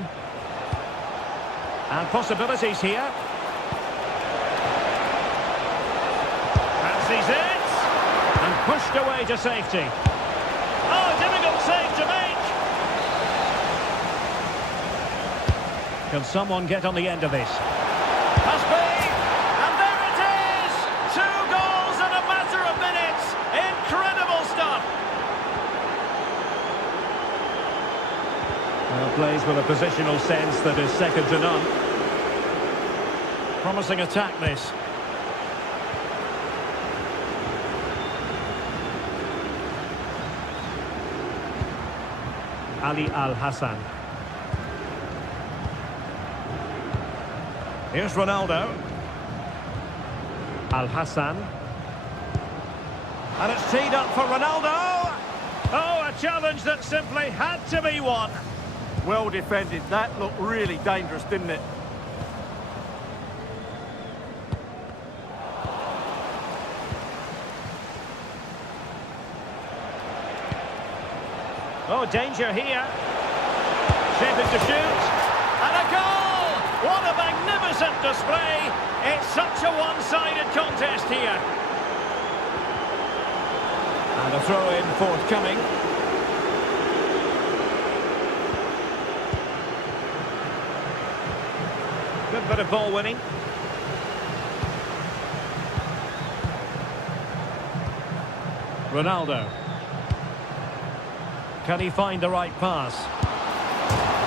And possibilities here. Fancies it. And pushed away to safety. Oh, difficult save to make. Can someone get on the end of this? Must be. And there it is. 2 goals in a matter of minutes. Incredible stuff. Well, plays with a positional sense that is second to none. Promising attack, this. Ali Al-Hassan. Here's Ronaldo. Al-Hassan. And it's teed up for Ronaldo. Oh, a challenge that simply had to be won. Well defended. That looked really dangerous, didn't it? Oh, danger here. Shaping to shoot. And a goal! What a magnificent display. It's such a one-sided contest here. And a throw-in forthcoming. Good bit of ball winning. Ronaldo. Can he find the right pass?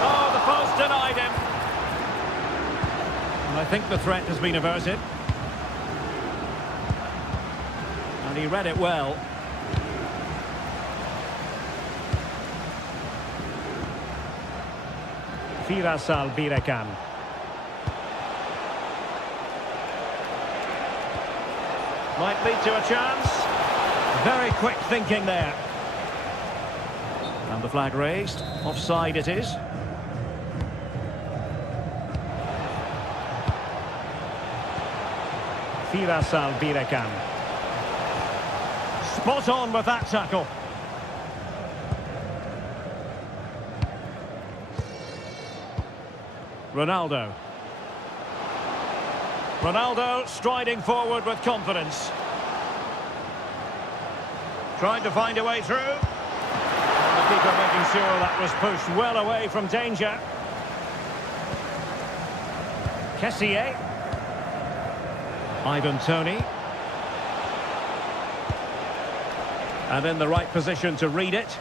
Oh, the post denied him. And I think the threat has been averted. And he read it well. Firasal Birekan. Might lead to a chance. Very quick thinking there. And the flag raised. Offside it is. Firasal Birekan. Spot on with that tackle. Ronaldo. Ronaldo striding forward with confidence. Trying to find a way through. And the keeper making sure that was pushed well away from danger. Kessié. Ivan Toney. And in the right position to read it.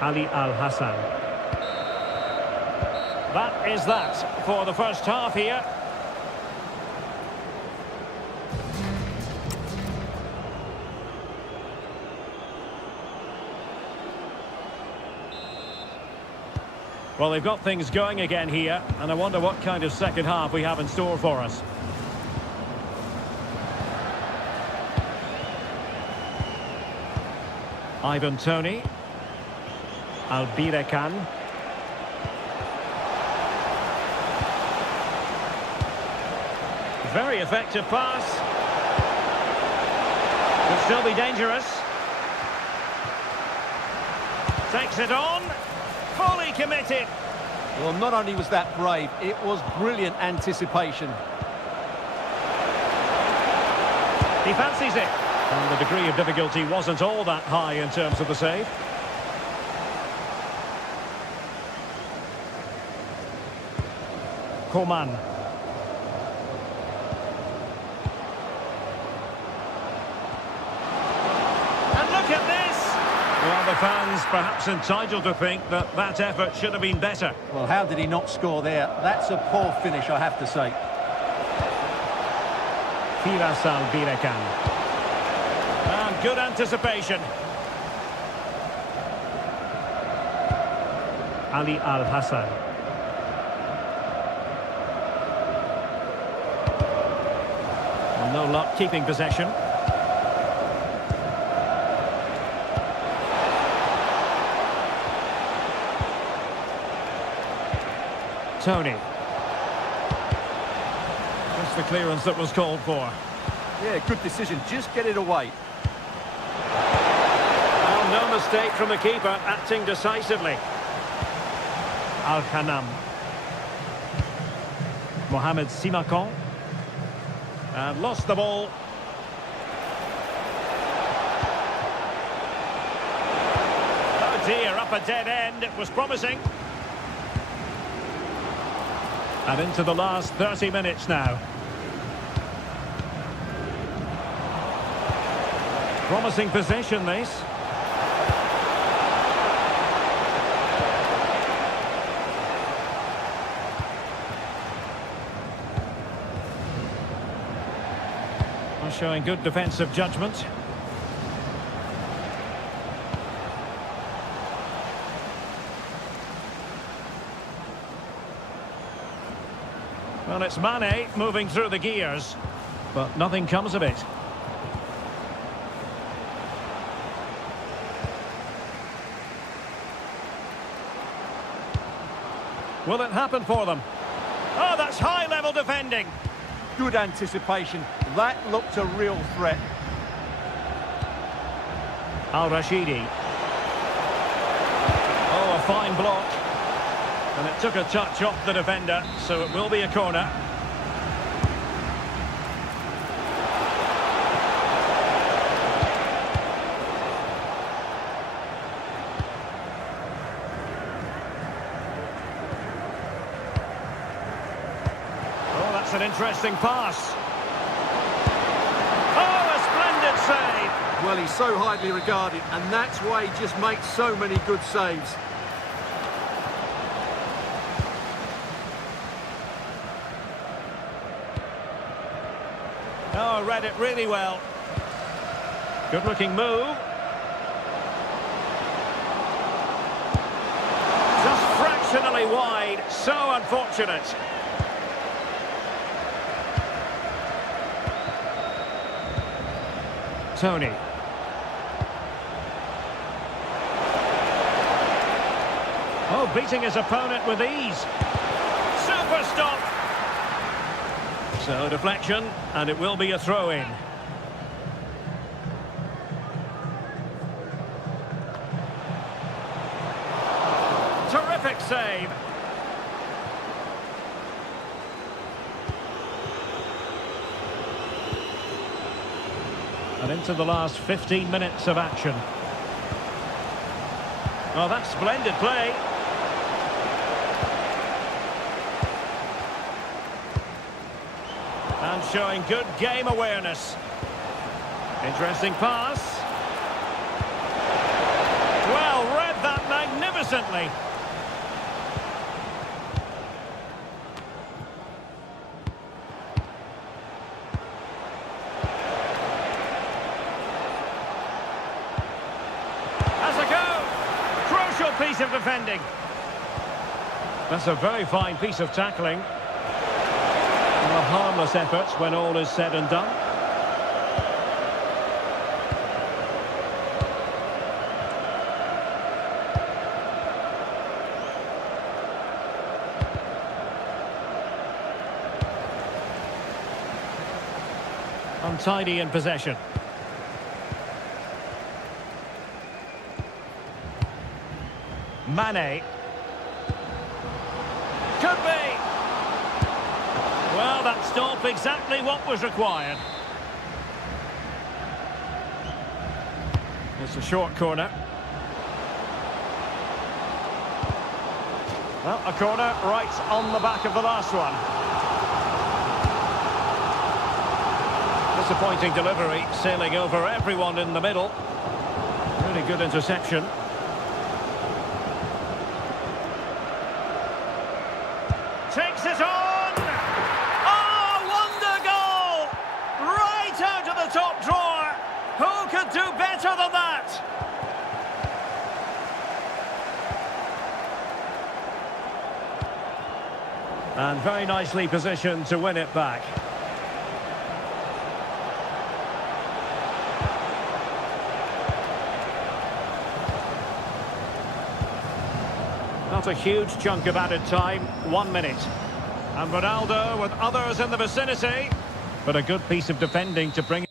Ali Al-Hassan. That is that for the first half here. Well, they've got things going again here, and I wonder what kind of second half we have in store for us. Ivan Toney. Albirekan. Very effective pass. Could still be dangerous. Takes it on. Fully committed. Well, not only was that brave, it was brilliant anticipation. He fancies it. And the degree of difficulty wasn't all that high in terms of the save. Coman. And look at this! Well, the fans perhaps entitled to think that that effort should have been better. Well, how did he not score there? That's a poor finish, I have to say. Firasal Birekan. And good anticipation. Ali Al-Hassan. No luck keeping possession. Toney. That's the clearance that was called for. Yeah, good decision. Just get it away. Well, no mistake from the keeper, acting decisively. Al-Khanam. Mohamed Simakon. And lost the ball. Oh dear, up a dead end. It was promising. And into the last 30 minutes now. Promising possession, this. Showing good defensive judgment. Well, it's Mane moving through the gears, but nothing comes of it. Will it happen for them? Oh, that's high-level defending. Good anticipation. That looked a real threat. Al-Rashidi. Oh, a fine block. And it took a touch off the defender, so it will be a corner. Oh, that's an interesting pass. Oh, a splendid save. Well, he's so highly regarded, and that's why he just makes so many good saves. Oh, read it really well. Good-looking move. Just fractionally wide. So unfortunate. Tony. Oh, beating his opponent with ease. Super stop. So deflection, and it will be a throw-in. Terrific save. And into the last 15 minutes of action. Oh, that's splendid play. And showing good game awareness. Interesting pass. Well, read that magnificently. Has a go. Crucial piece of defending. That's a very fine piece of tackling. A harmless effort when all is said and done. Untidy in possession. Mane. Could be. Well, that stop exactly what was required. It's a short corner. Well, a corner right on the back of the last one. Disappointing delivery, sailing over everyone in the middle. Really good interception. Takes it on! Top drawer. Who could do better than that? And very nicely positioned to win it back. Not a huge chunk of added time, 1 minute. And Ronaldo with others in the vicinity, but a good piece of defending to bring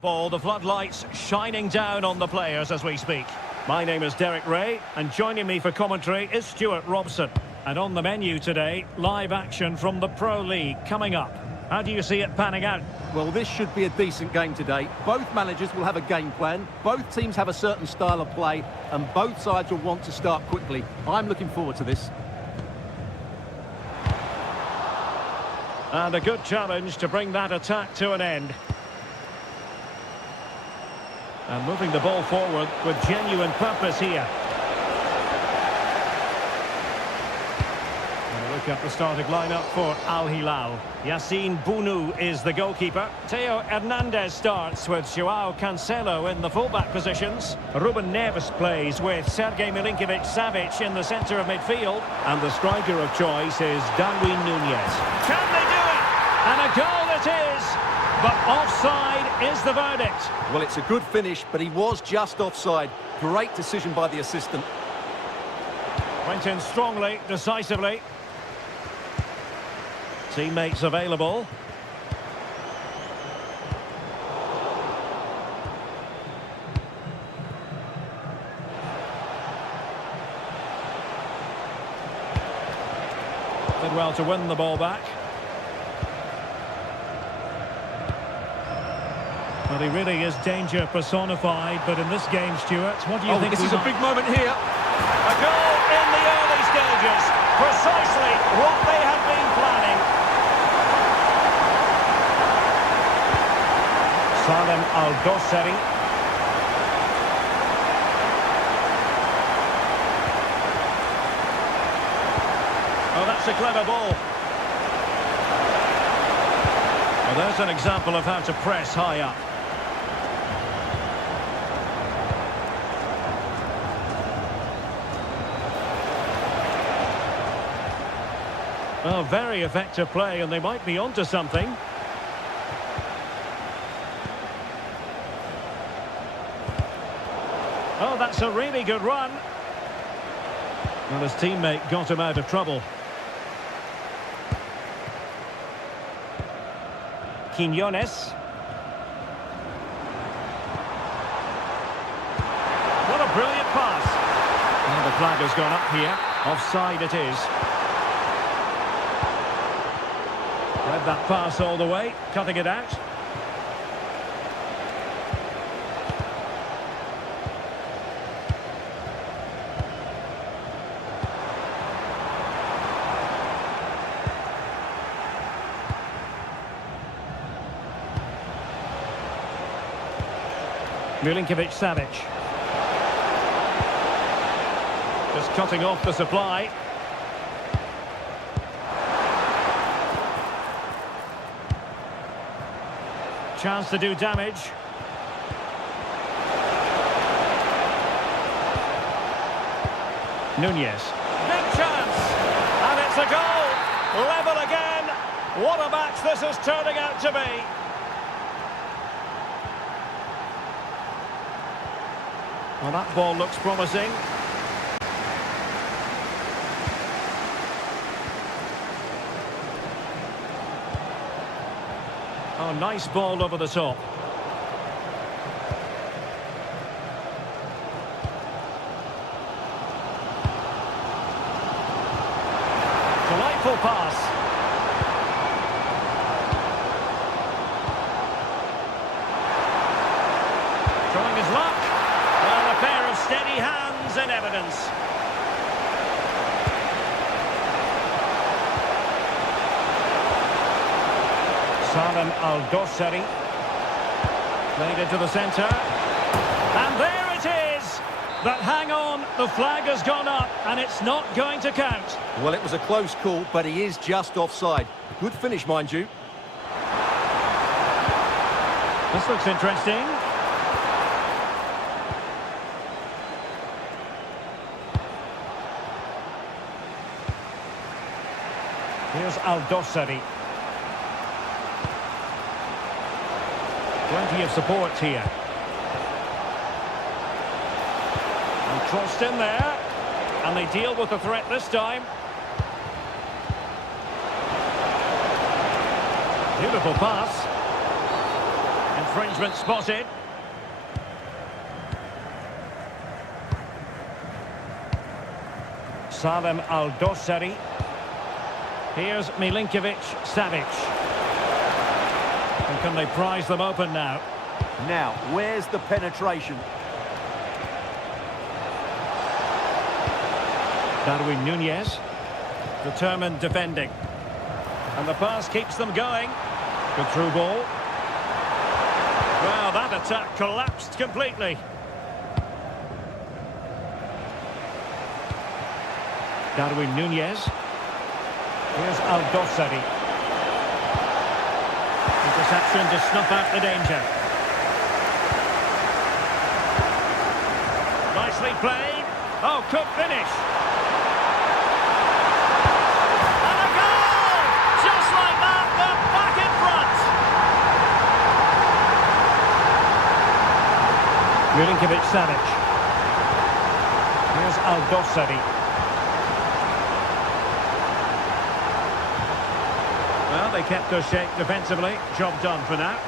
Ball, the floodlights shining down on the players as we speak. My name is Derek Ray, and joining me for commentary is Stuart Robson. And on the menu today, live action from the Pro League coming up. How do you see it panning out? Well, this should be a decent game today. Both managers will have a game plan, both teams have a certain style of play, and both sides will want to start quickly. I'm looking forward to this. And a good challenge to bring that attack to an end. And moving the ball forward with genuine purpose here. And a look at the starting lineup for Al Hilal. Yassine Bounou is the goalkeeper. Theo Hernandez starts with Joao Cancelo in the fullback positions. Ruben Neves plays with Sergej Milinkovic-Savic in the centre of midfield. And the striker of choice is Darwin Núñez. Can they do it? And a goal it is! But offside is the verdict. Well, it's a good finish, but he was just offside. Great decision by the assistant. Went in strongly, decisively. Teammates available. Did well to win the ball back. Well, he really is danger personified, but in this game, Stuart, what do you think? This is a big moment here. A goal in the early stages. Precisely what they have been planning. Salem Al-Dossari. Oh, that's a clever ball. Well, there's an example of how to press high up. Oh, very effective play, and they might be onto something. Oh, that's a really good run. Well, his teammate got him out of trouble. Quiñones. What a brilliant pass. And the flag has gone up here. Offside it is. Read that pass all the way, cutting it out. Milinkovic-Savic. Just cutting off the supply. Chance to do damage. Núñez. Big chance. And it's a goal. Level again. What a match this is turning out to be. Well, that ball looks promising. Oh, nice ball over the top. Delightful pass. Showing his luck. Well, a pair of steady hands in evidence. Salem Al-Dossari. Played into the centre. And there it is! But hang on, the flag has gone up and it's not going to count. Well, it was a close call, but he is just offside. Good finish, mind you. This looks interesting. Here's Al-Dossari. Plenty of support here. And crossed in there. And they deal with the threat this time. Beautiful pass. Infringement spotted. Salem Aldosari. Here's Milinkovic-Savic. And can they prize them open now? Now, where's the penetration? Darwin Nunez. Determined defending. And the pass keeps them going. Good through ball. Well, that attack collapsed completely. Darwin Nunez. Here's Aldosari. Interception to snuff out the danger. Nicely played. Oh, could finish. And a goal! Just like that, they're back in front. Milinkovic-Savic. Here's Aldosari. Well, they kept their shape defensively. Job done for now.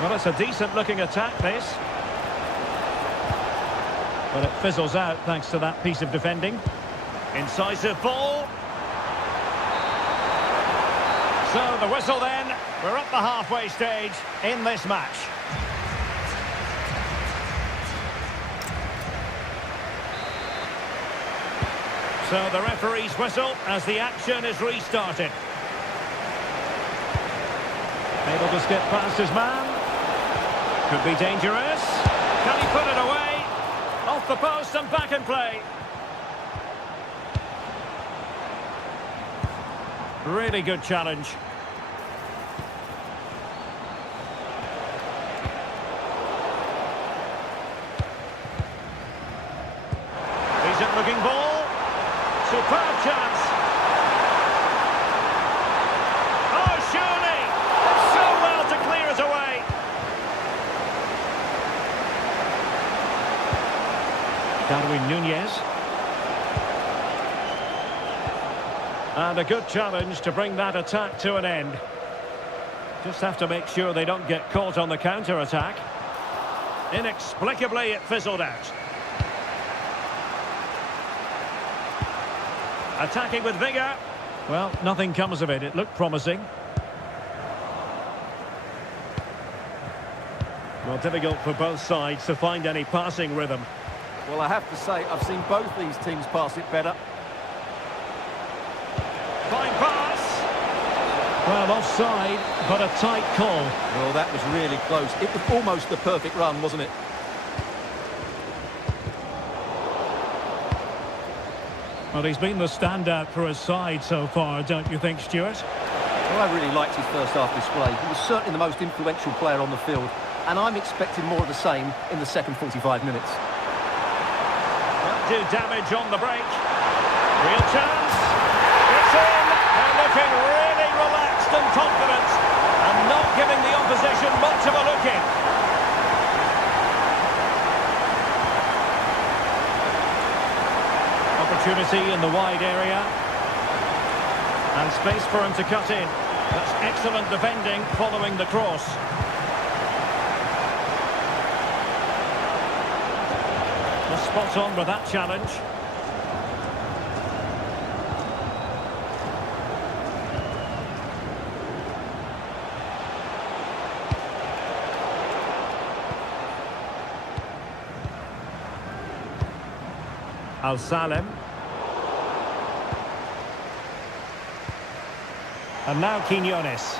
Well, it's a decent-looking attack, this. But it fizzles out thanks to that piece of defending. Incisive ball. So, the whistle then. We're up the halfway stage in this match. So the referee's whistle as the action is restarted. Able to skip past his man. Could be dangerous. Can he put it away? Off the post and back in play. Really good challenge. Decent looking ball. Superb chance. Oh, surely! So well to clear it away. Darwin Nunez. And a good challenge to bring that attack to an end. Just have to make sure they don't get caught on the counter-attack. Inexplicably, it fizzled out. Attacking with vigour. Well, nothing comes of it. It looked promising. Well, difficult for both sides to find any passing rhythm. Well, I have to say, I've seen both these teams pass it better. Fine pass. Well, offside, but a tight call. Well, that was really close. It was almost the perfect run, wasn't it? Well, he's been the standout for his side so far, don't you think, Stuart? Well, I really liked his first half display. He was certainly the most influential player on the field, and I'm expecting more of the same in the second 45 minutes. Won't do damage on the break. Real chance. It's in. They're looking really relaxed and confident, and not giving the opposition much of a look in. Opportunity in the wide area. And space for him to cut in. That's excellent defending following the cross. Well, spot on with that challenge. Al-Salem. And now Quinones.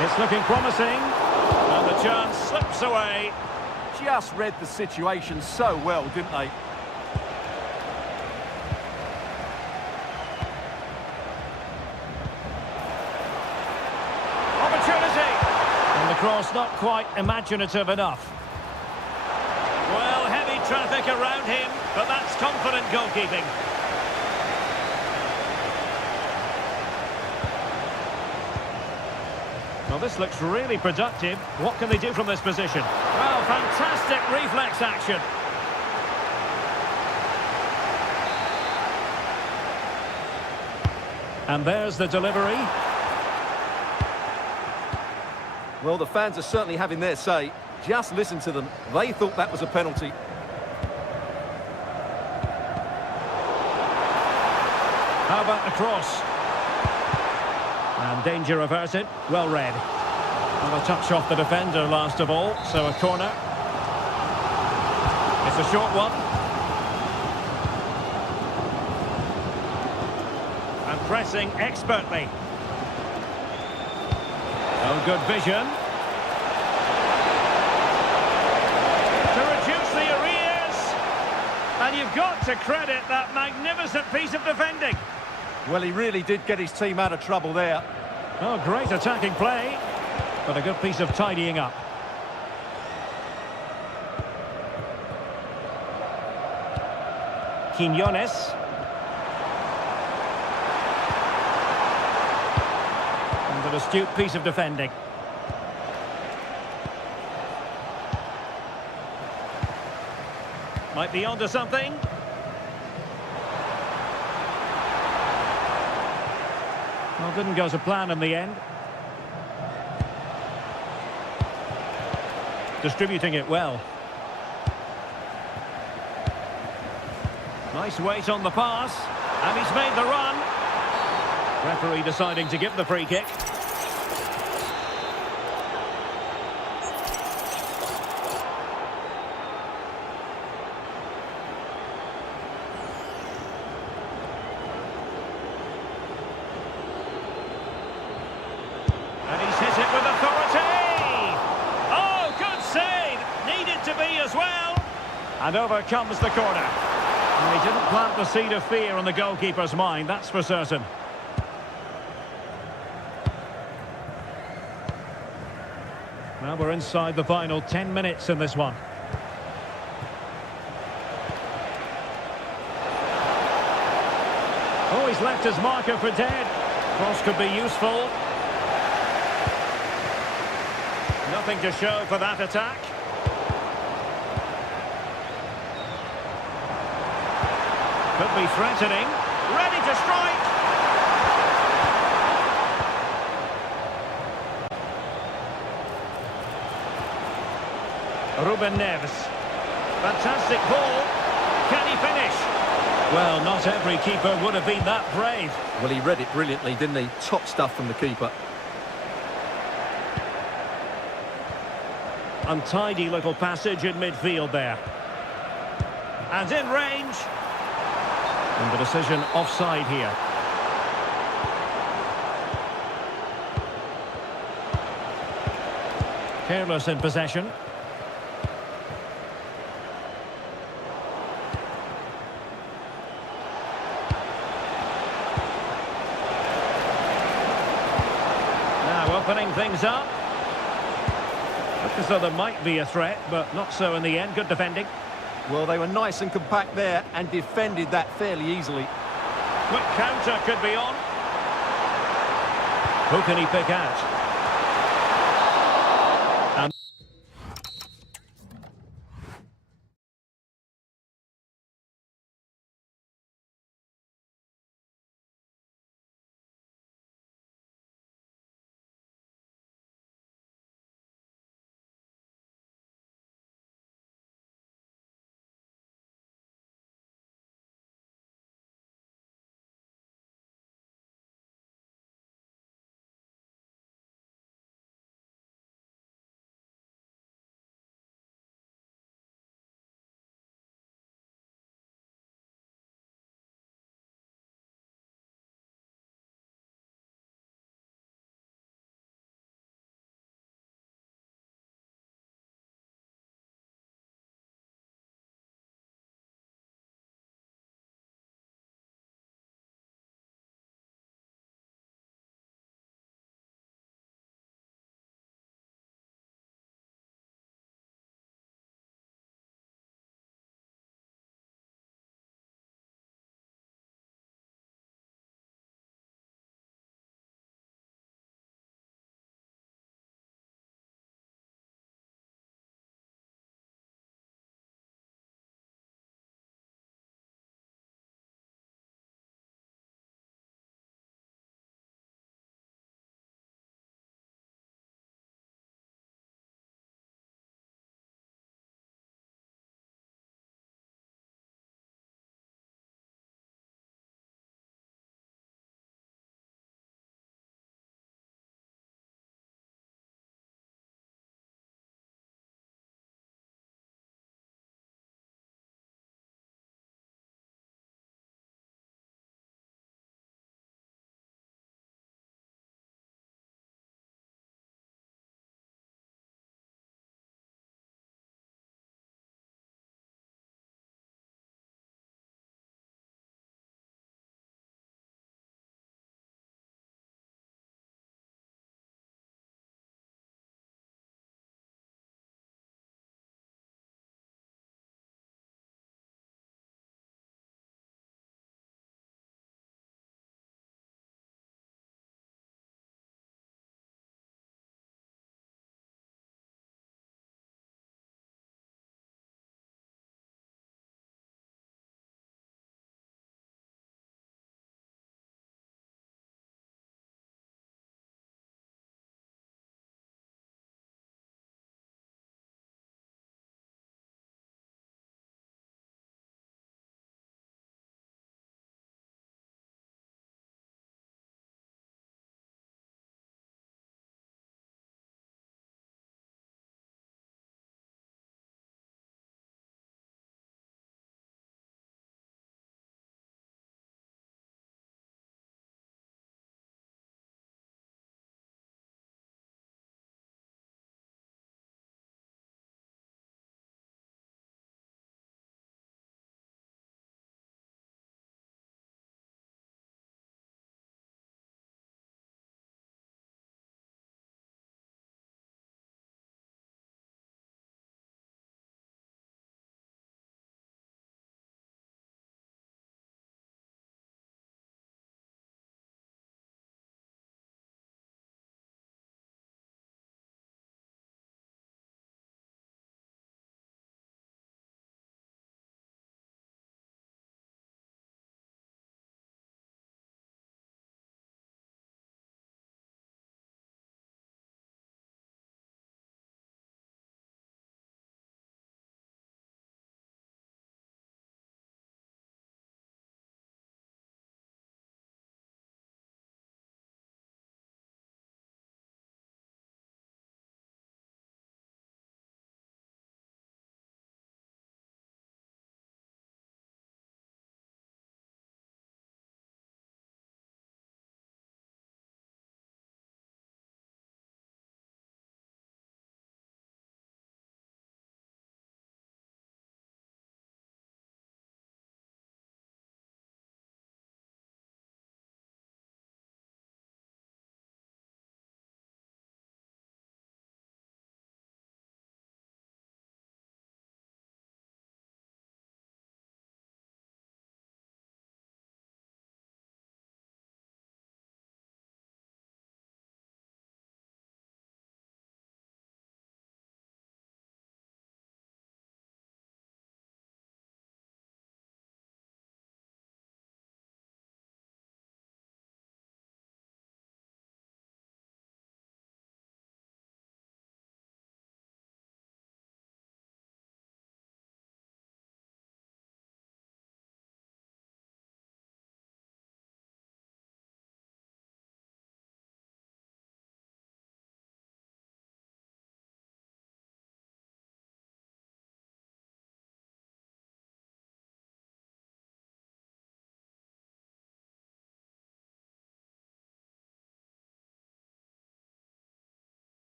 It's looking promising. And the chance slips away. Just read the situation so well, didn't they? Opportunity. And the cross not quite imaginative enough. Well, heavy traffic around him, but that's confident goalkeeping. Well, this looks really productive. What can they do from this position? Well, fantastic reflex action. And there's the delivery. Well, the fans are certainly having their say. Just listen to them. They thought that was a penalty. How about the cross? And danger averted. Well read. And a touch off the defender last of all, so a corner. It's a short one. And pressing expertly. Oh, good vision. To reduce the arrears. And you've got to credit that magnificent piece of defending. Well, he really did get his team out of trouble there. Oh, great attacking play. But a good piece of tidying up. Quinones. And an astute piece of defending. Might be onto something. Well, didn't go to plan in the end. Distributing it well. Nice weight on the pass. And he's made the run. Referee deciding to give the free kick. And he's hit it with authority. Oh, good save. Needed to be as well. And over comes the corner. And he didn't plant the seed of fear on the goalkeeper's mind, that's for certain. Well, we're inside the final 10 minutes in this one. Oh, he's left his marker for dead. Cross could be useful. Nothing to show for that attack. Could be threatening. Ready to strike. Ruben Neves. Fantastic ball. Can he finish? Well, not every keeper would have been that brave. Well, he read it brilliantly, didn't he? Top stuff from the keeper. Untidy little passage in midfield there. And in range. And the decision offside here. Careless in possession. Now opening things up. Looked as though there might be a threat, but not so in the end. Good defending. Well, they were nice and compact there and defended that fairly easily. Quick counter could be on. Who can he pick out?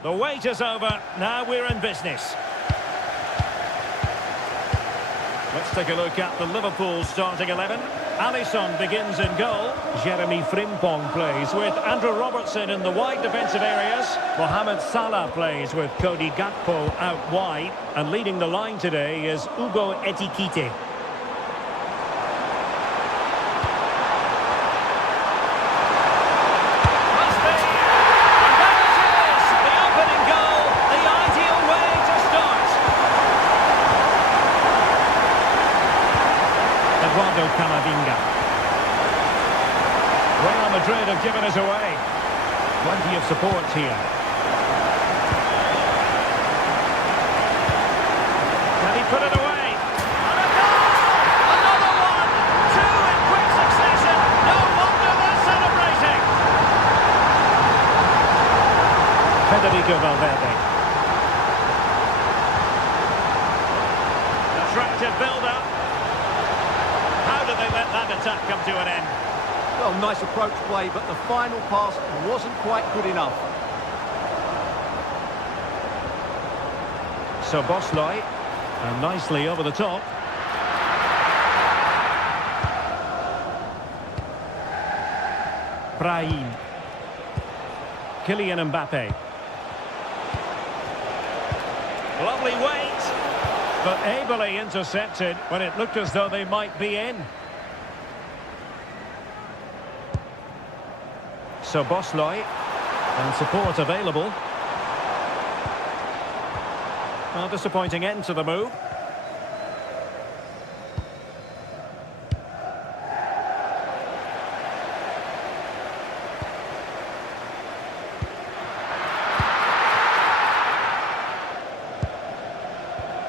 The wait is over. Now we're in business. Let's take a look at the Liverpool starting 11. Alisson begins in goal. Jeremy Frimpong plays with Andrew Robertson in the wide defensive areas. Mohamed Salah plays with Cody Gakpo out wide. And leading the line today is Hugo Ekitike. Real Madrid have given us away. Plenty of support here. Can he put it away? And a goal! Another one! Two in quick succession. No wonder they're celebrating. Federico Valverde. Attractive build-up. How do they let that attack come to an end? Well, nice approach play, but the final pass wasn't quite good enough. So Bosloy, and nicely over the top. Brahim. Kylian Mbappe. Lovely weight, but ably intercepted when it looked as though they might be in. So Bosloy, and support available. Well, disappointing end to the move.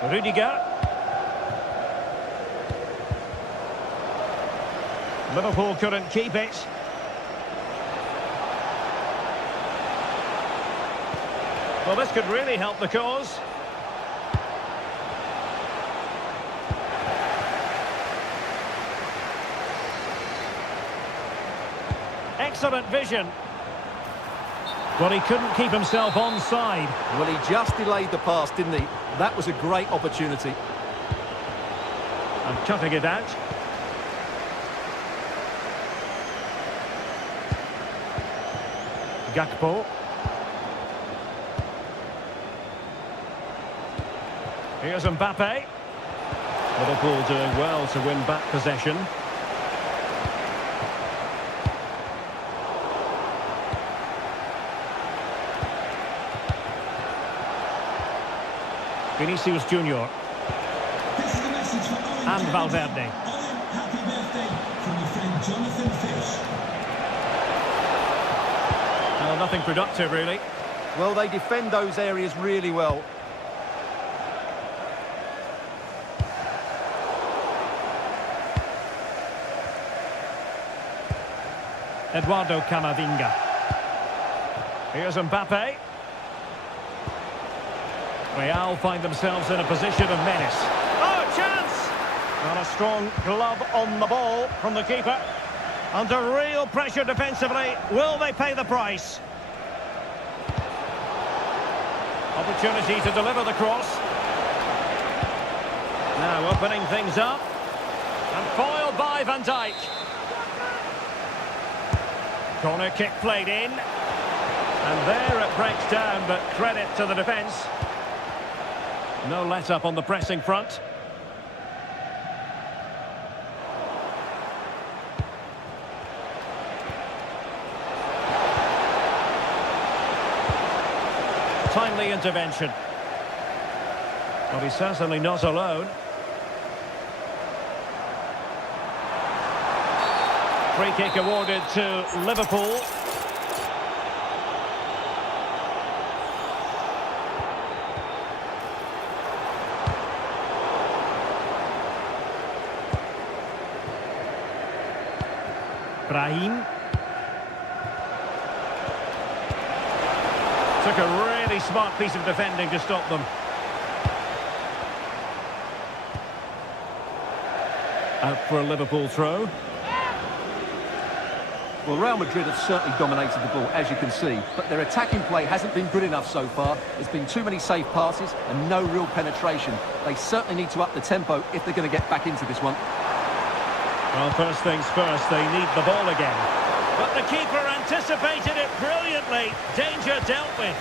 Rudiger. Liverpool couldn't keep it. Well, this could really help the cause. Excellent vision. Well, he couldn't keep himself onside. Well, he just delayed the pass, didn't he? That was a great opportunity. And cutting it out. Gakpo. Here's Mbappe. Liverpool doing well to win back possession. Vinicius Junior. And Valverde. Happy birthday from your friend Jonathan Fish. Well, nothing productive, really. Well, they defend those areas really well. Eduardo Camavinga. Here's Mbappe. Real find themselves in a position of menace. Oh, chance! And a strong glove on the ball from the keeper. Under real pressure defensively. Will they pay the price? Opportunity to deliver the cross. Now opening things up. And foiled by Van Dijk. Corner kick played in. And there it breaks down, but credit to the defence. No let-up on the pressing front. Timely intervention. Well, he's certainly not alone. Free kick awarded to Liverpool. Brahim. Took a really smart piece of defending to stop them. Out for a Liverpool throw. Well, Real Madrid have certainly dominated the ball, as you can see, but their attacking play hasn't been good enough so far. There's been too many safe passes and no real penetration. They certainly need to up the tempo if they're going to get back into this one. Well, first things first, they need the ball again. But the keeper anticipated it brilliantly. Danger dealt with.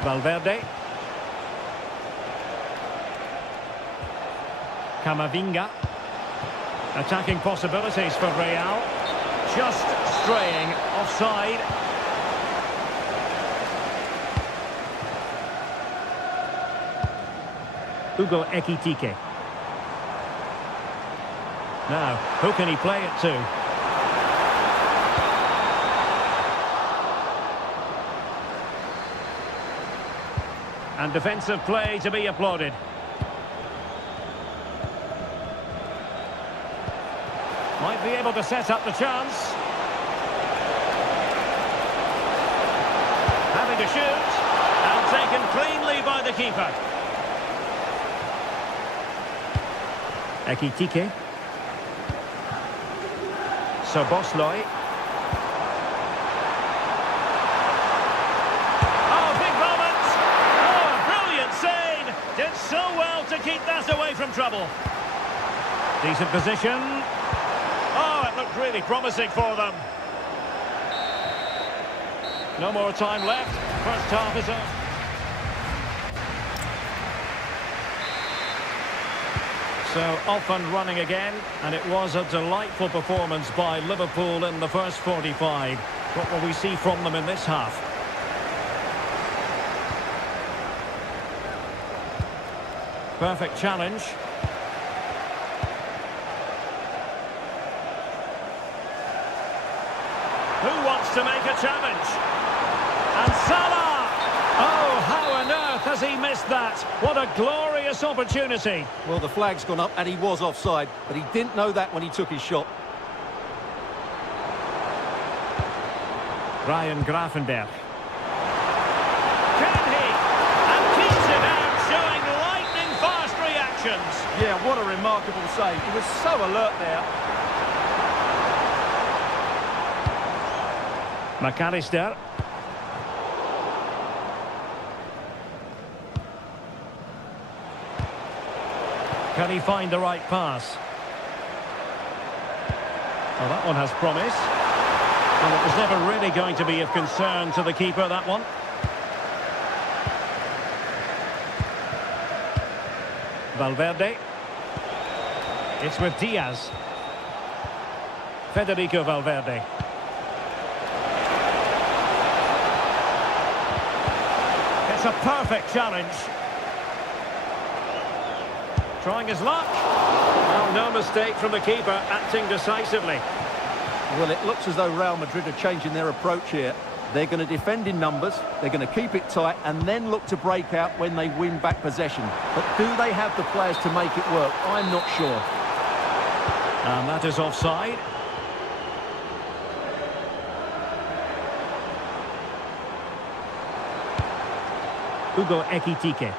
Valverde. Camavinga. Attacking possibilities for Real. Just straying offside. Hugo Ekitike. Now, who can he play it to? And defensive play to be applauded. Might be able to set up the chance. Having to shoot. And taken cleanly by the keeper. Ekitike. Soboslai. Oh, big moment! Oh, brilliant save! Did so well to keep that away from trouble. Decent position. Oh, it looked really promising for them. No more time left. First half is up. So off and running again, and it was a delightful performance by Liverpool in the first 45. What will we see from them in this half? Perfect challenge. Who wants to make a challenge? And Salah! Oh, how on earth has he missed that? What a glorious opportunity. Well, the flag's gone up and he was offside, but he didn't know that when he took his shot. Ryan Grafenberg. Can he? And keeps it out, showing lightning-fast reactions. Yeah, what a remarkable save. He was so alert there. McAllister. Can he find the right pass? Well, that one has promise. And it was never really going to be of concern to the keeper, that one. Valverde. It's with Diaz. Federico Valverde. It's a perfect challenge. Trying his luck. Well, no mistake from the keeper, acting decisively. Well, it looks as though Real Madrid are changing their approach here. They're going to defend in numbers, they're going to keep it tight, and then look to break out when they win back possession. But do they have the players to make it work? I'm not sure. And that is offside. Hugo Ekitike.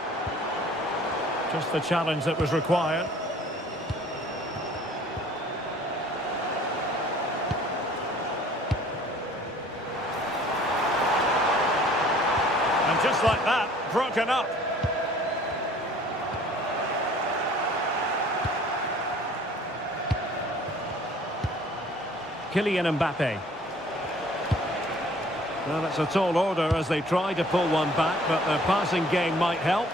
Just the challenge that was required. And just like that, broken up. Kylian Mbappe. Well, it's a tall order as they try to pull one back, but their passing game might help.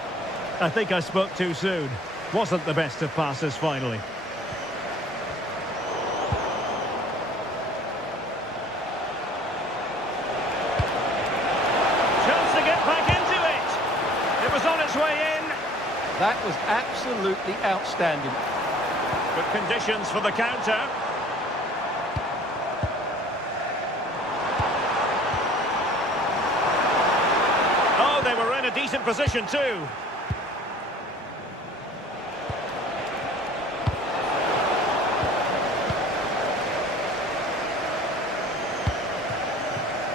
I think I spoke too soon. Wasn't the best of passes finally. Chance to get back into it. It was on its way in. That was absolutely outstanding. Good conditions for the counter. Oh, they were in a decent position too.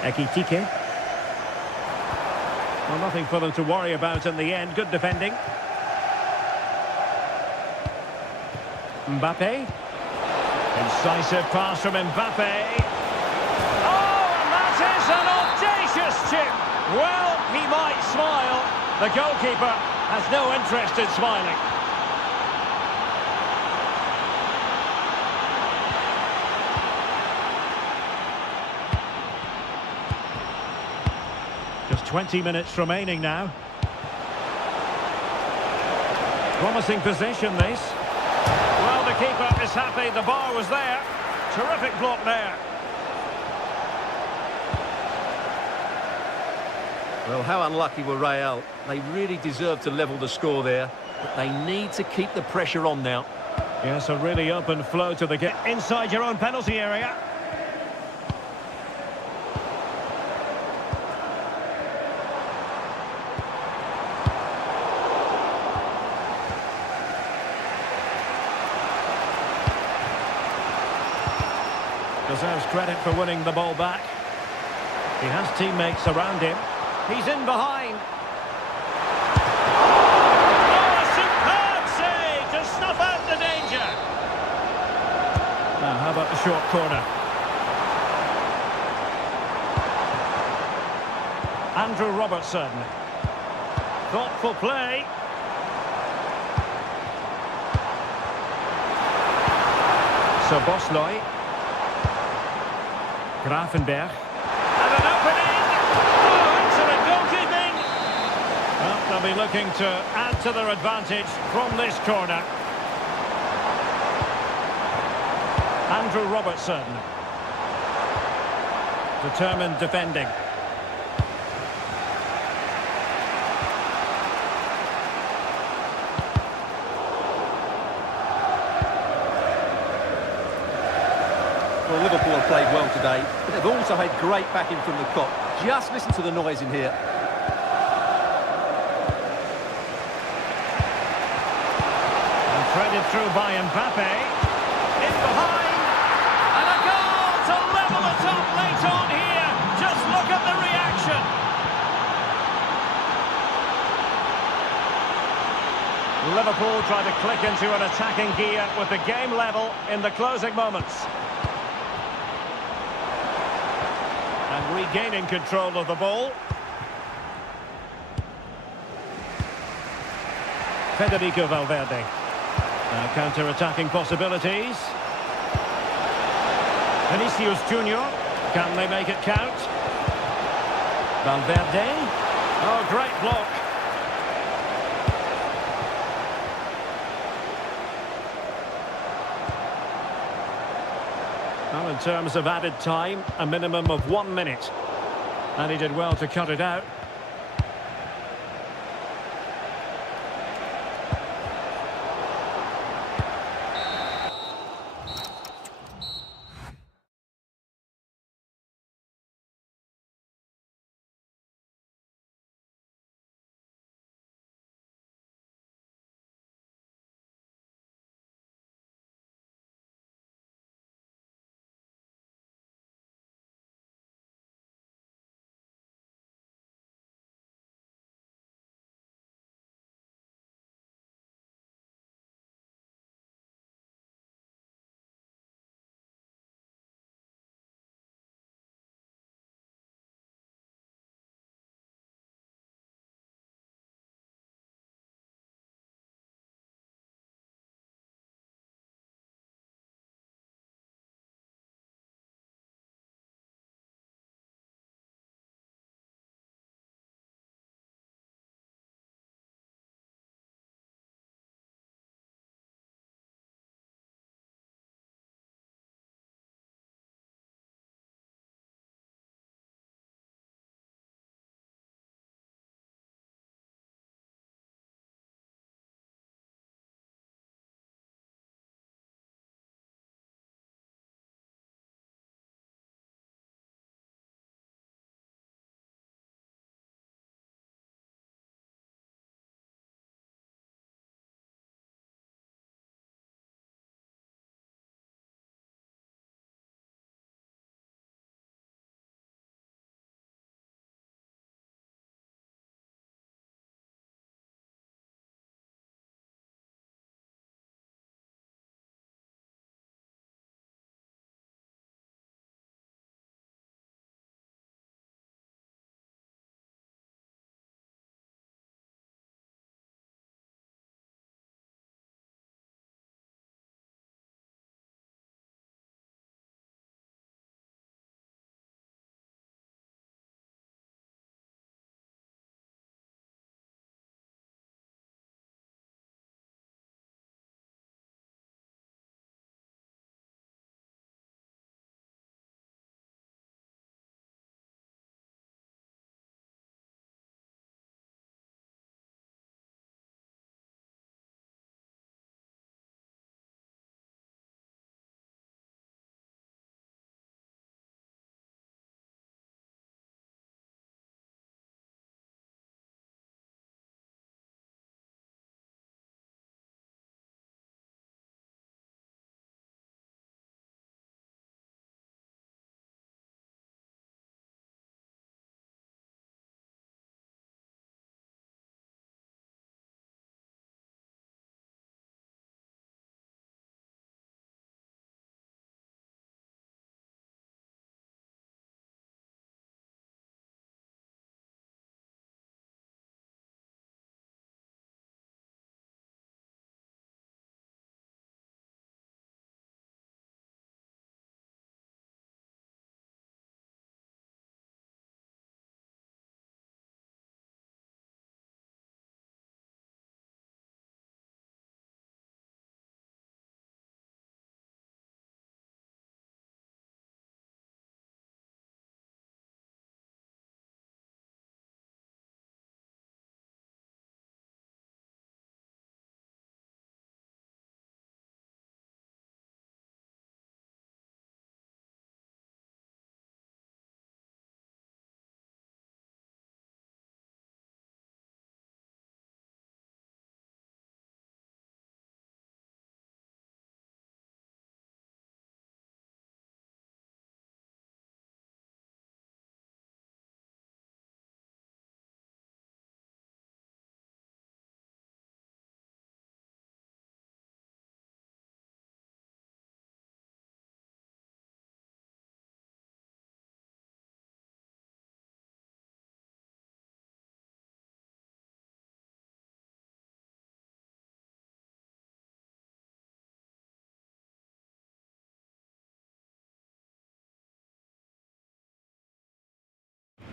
Ekitike. Well, nothing for them to worry about in the end. Good defending. Mbappe. Incisive pass from Mbappe. Oh, and that is an audacious chip. Well, he might smile. The goalkeeper has no interest in smiling. Just 20 minutes remaining now. Promising position, this. Well, the keeper is happy the bar was there. Terrific block there. Well, how unlucky were Real? They really deserved to level the score there, but they need to keep the pressure on now. Yes, a really open flow to the game. Inside your own penalty area. Deserves credit for winning the ball back. He has teammates around him. He's in behind. Oh, a superb save to snuff out the danger. Now, how about the short corner? Andrew Robertson. Thoughtful play. Sobosloy. Grafenberg. And an opening! Oh, excellent goalkeeping! Well, they'll be looking to add to their advantage from this corner. Andrew Robertson. Determined defending. Well, Liverpool have played well today, but they've also had great backing from the Kop. Just listen to the noise in here. And threaded through by Mbappe. In behind. And a goal to level it up late on here. Just look at the reaction. Liverpool try to click into an attacking gear with the game level in the closing moments. And regaining control of the ball. Federico Valverde. Now counter-attacking possibilities. Vinicius Junior. Can they make it count? Valverde. Oh, great block. Well, in terms of added time, a minimum of 1 minute. And he did well to cut it out.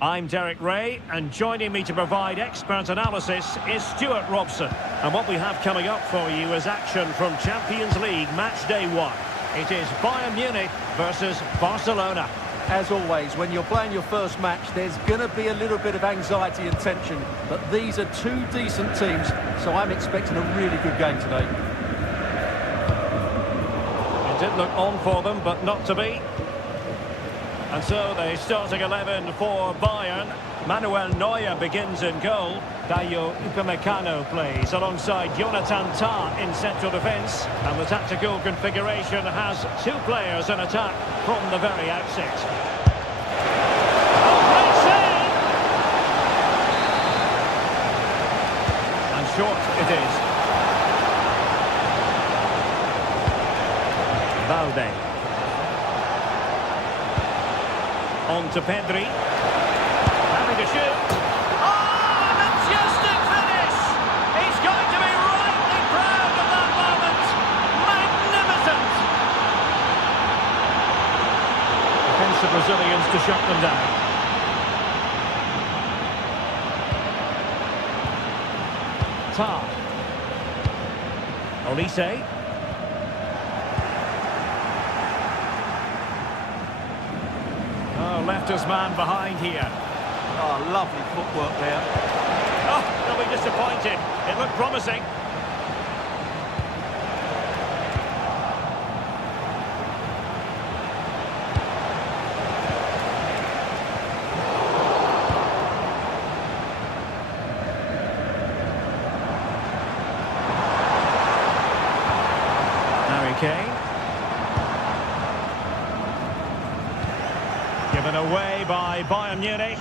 I'm Derek Ray, and joining me to provide expert analysis is Stuart Robson. And what we have coming up for you is action from Champions League match day 1. It is Bayern Munich versus Barcelona. As always, when you're playing your first match, there's going to be a little bit of anxiety and tension. But these are two decent teams, so I'm expecting a really good game today. It did look on for them, but not to be. And so the starting 11 for Bayern. Manuel Neuer begins in goal. Dayo Upamecano plays alongside Jonathan Tah in central defence. And the tactical configuration has two players in attack from the very outset. Oh, great save! And short it is. Valde. On to Pedri. Having to shoot. Oh, a majestic finish! He's going to be rightly proud of that moment. Magnificent! Defensive Brazilians to shut them down. Tah. Olise. Left his man behind here. Oh, lovely footwork there. Oh, they'll be disappointed. It looked promising. Harry Kane. Given away by Bayern Munich.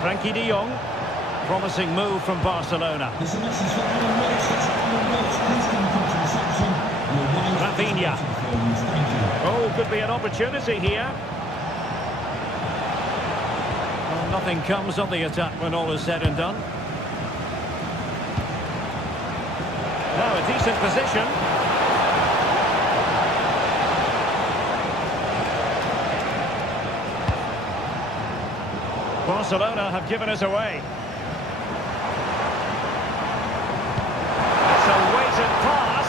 Frankie de Jong. Promising move from Barcelona. There's a message for Alan Welch. That's Alan Welch. Please can you come to reception? Your wife Rafinha. performance. Thank you. Oh, could be an opportunity here. Well, nothing comes of the attack when all is said and done. Now a decent position. Barcelona have given us away. It's a weighted pass.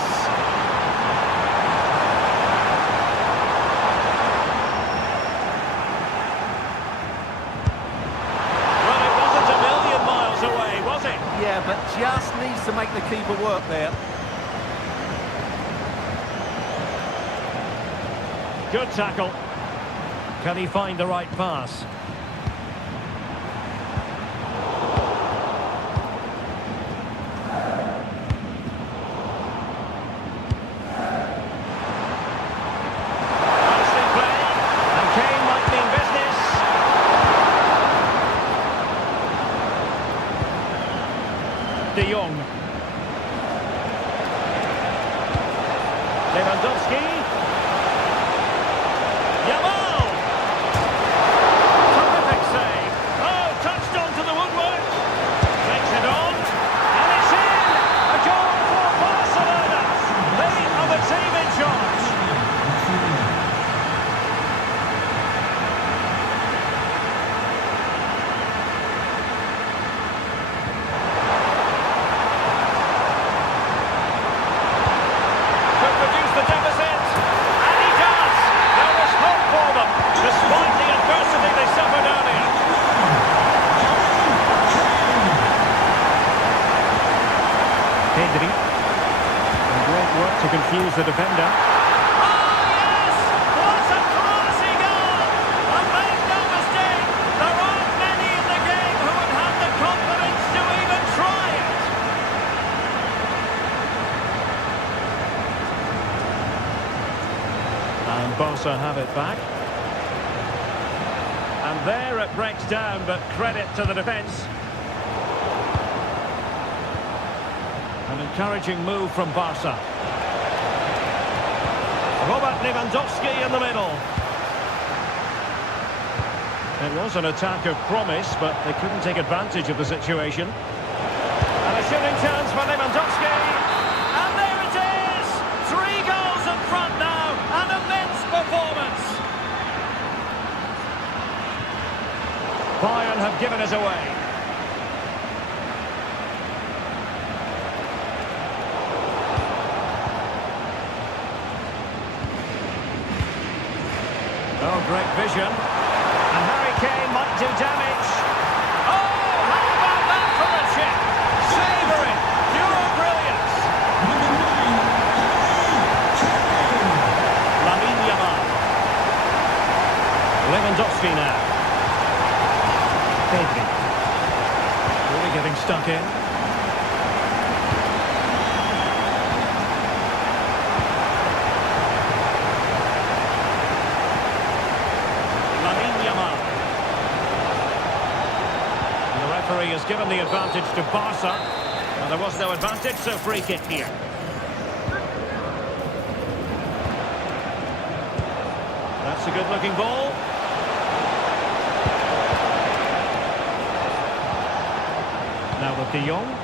Well, it wasn't a million miles away, was it? Yeah, but just needs to make the keeper work there. Good tackle. Can he find the right pass? Nicely played. And Kane might mean business. De Jong. Lewandowski. Yamal! Terrific save. Oh, touched onto the woodwork. Takes it on. And it's in! A goal for Barcelona. They are the team in charge. Could reduce the deficit. And he does. There was hope for them, despite the adversity they suffered earlier. Pedri. And great work to confuse the defender. Oh, yes! What a classy goal! And make no mistake, there aren't many in the game who would have the confidence to even try it. And Barca have it back. And there it breaks down, but credit to the defence. An encouraging move from Barca. Robert Lewandowski in the middle. It was an attack of promise, but they couldn't take advantage of the situation. And a shooting chance for Lewandowski. And there it is! 3 goals in front now. have given us away. Oh, great vision. And Harry Kane might do damage. Oh, how about that for a chip? Savouring. Pure brilliance. Lamine Yamal. Lewandowski now. Pedri. Really getting stuck in. Referee has given the advantage to Barca, and there was no advantage, so free kick here. That's a good-looking ball. Now with De Jong.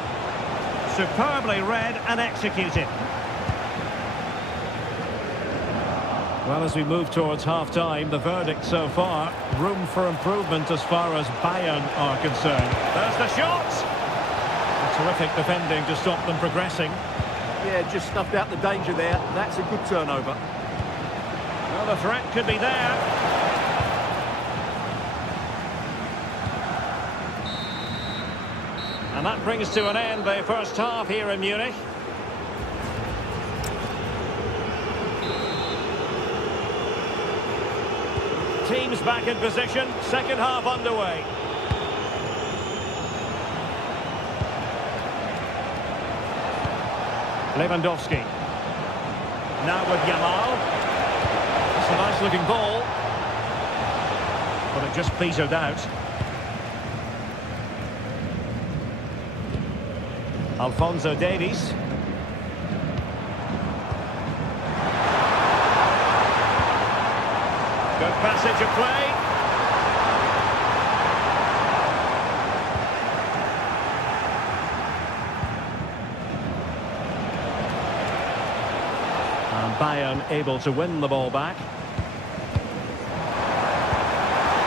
Superbly read and executed. Well, as we move towards half-time, the verdict so far, room for improvement as far as Bayern are concerned. There's the shot! A terrific defending to stop them progressing. Yeah, just snuffed out the danger there. That's a good turnover. Well, the threat could be there. And that brings to an end the first half here in Munich. Teams back in position, second half underway. Lewandowski. Now with Yamal. It's a nice looking ball. But it just petered out. Alphonso Davies. Good passage of play. And Bayern able to win the ball back.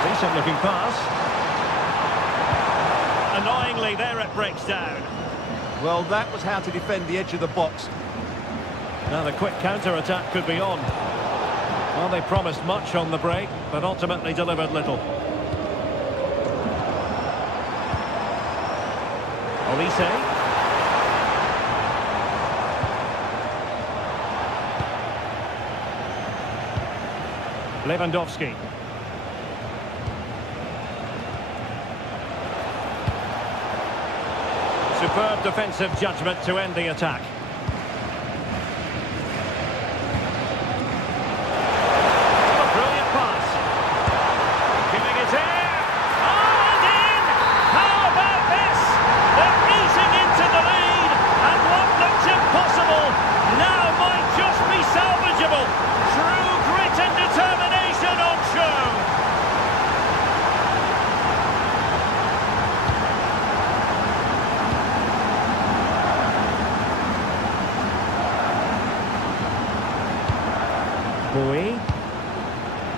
Decent looking pass. Annoyingly, there it breaks down. Well, that was how to defend the edge of the box. Now the quick counter-attack could be on. Well, they promised much on the break, but ultimately delivered little. Olise. Lewandowski. Superb defensive judgment to end the attack.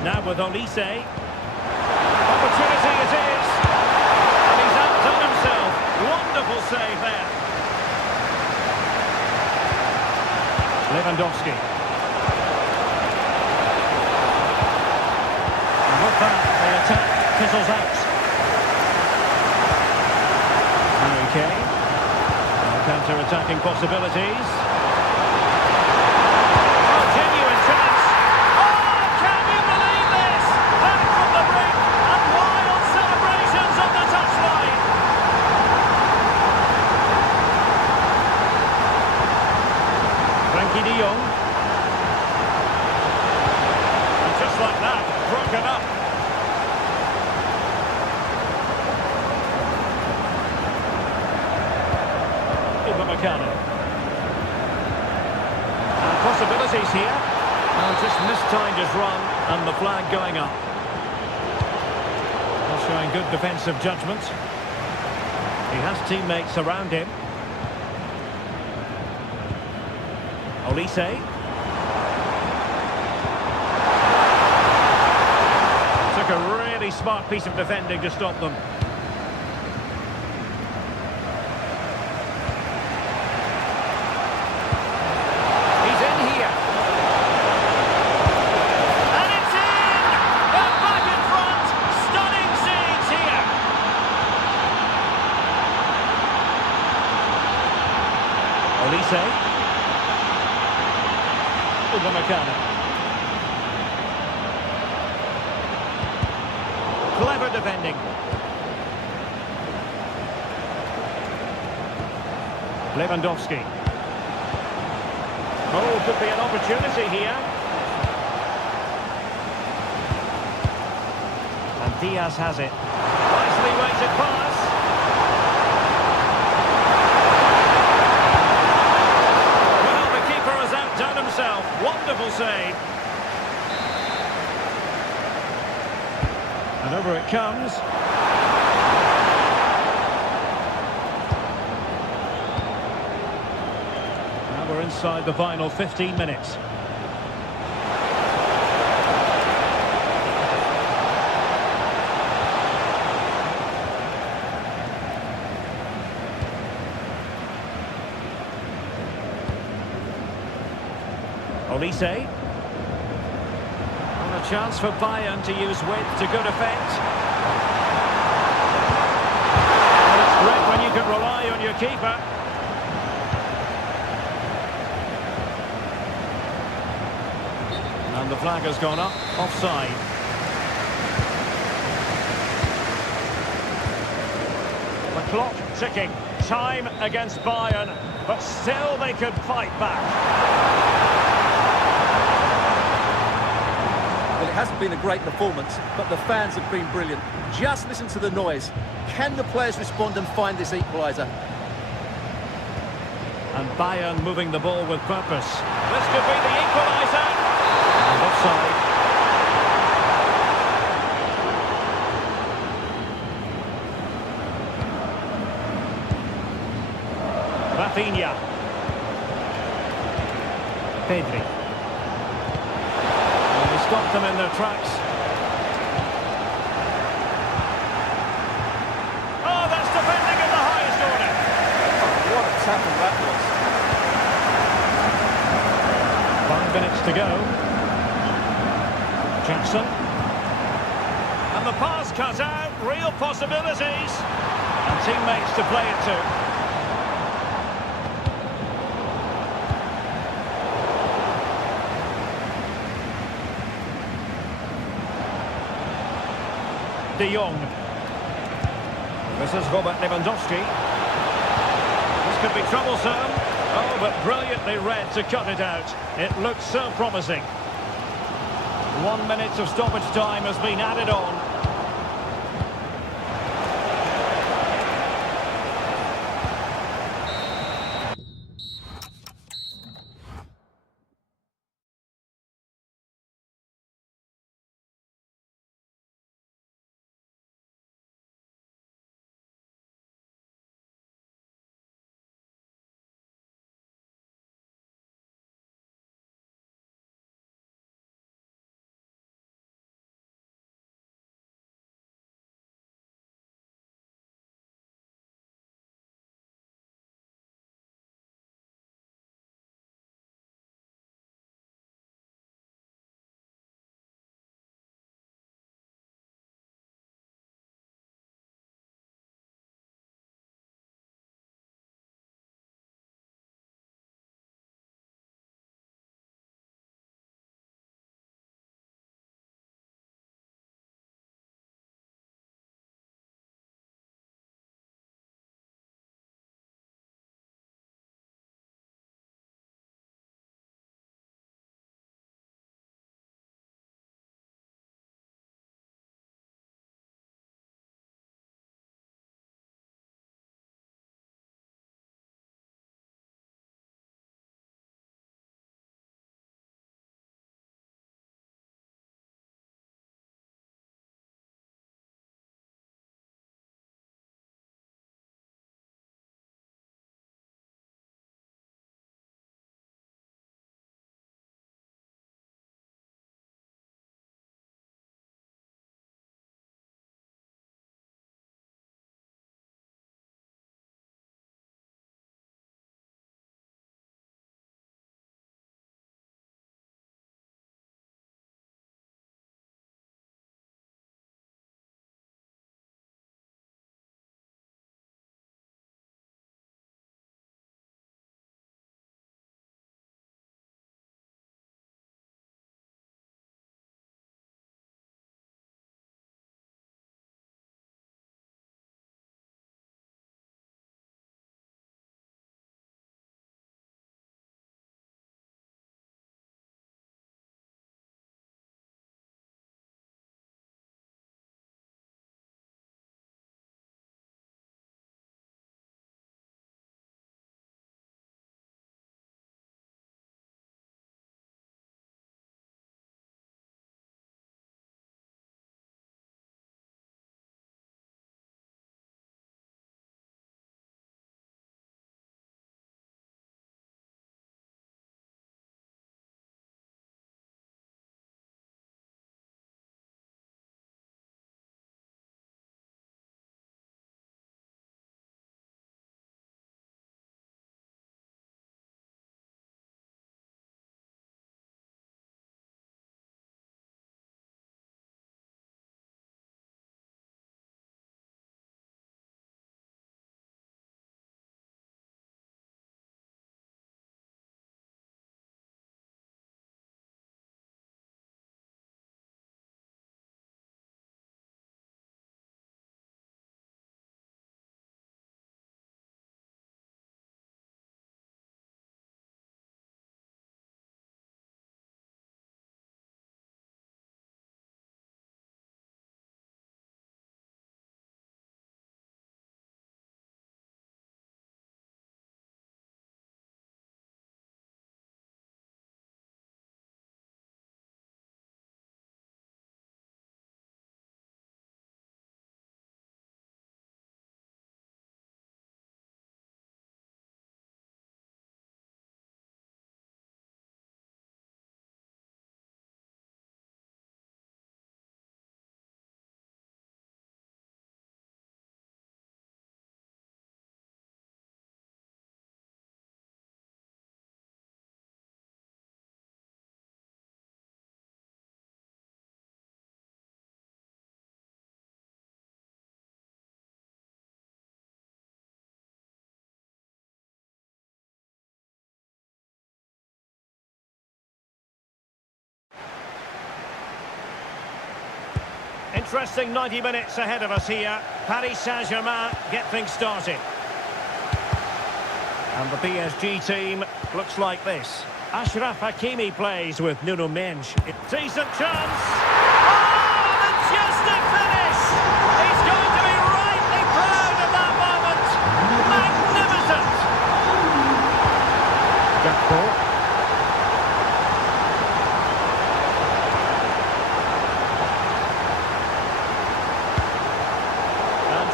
Now with Olise. Opportunity it is. And he's outdone himself. Wonderful save there. Lewandowski. And with that, the attack fizzles out. Harry Kane. Counter-attacking possibilities. Genuine chance. De Jong. And just like that, broken up. Upamecano. And possibilities here. And just mistimed his run and the flag going up. Well, showing good defensive judgment. He has teammates around him. Olise. Took a really smart piece of defending to stop them. Clever defending. Lewandowski. Oh, could be an opportunity here. And Diaz has it. Nicely weighted pass. Well, the keeper has outdone himself. Wonderful save. And over it comes. Now we're inside the final 15 minutes. Olise. A chance for Bayern to use width to good effect. Well, it's great when you can rely on your keeper. And the flag has gone up, offside. The clock ticking, time against Bayern, but still they could fight back. Well, it hasn't been a great performance, but the fans have been brilliant. Just listen to the noise. Can the players respond and find this equaliser? And Bayern moving the ball with purpose. This could be the equaliser. And offside. Rafinha. Pedri. Stop them in their tracks. Oh, that's defending at the highest order. What a tackle that was. 5 minutes to go. Jackson. And the pass cut out. Real possibilities. And teammates to play it to. De Jong. This is Robert Lewandowski. This could be troublesome. Oh, but brilliantly read to cut it out. It looks so promising. 1 minute of stoppage time has been added on. interesting 90 minutes ahead of us here. Paris Saint-Germain get things started. And the PSG team looks like this. Achraf Hakimi plays with Nuno Mendes. Decent chance. Oh, the majestic finish! He's going to be rightly proud of that moment. Magnificent! Gakpo.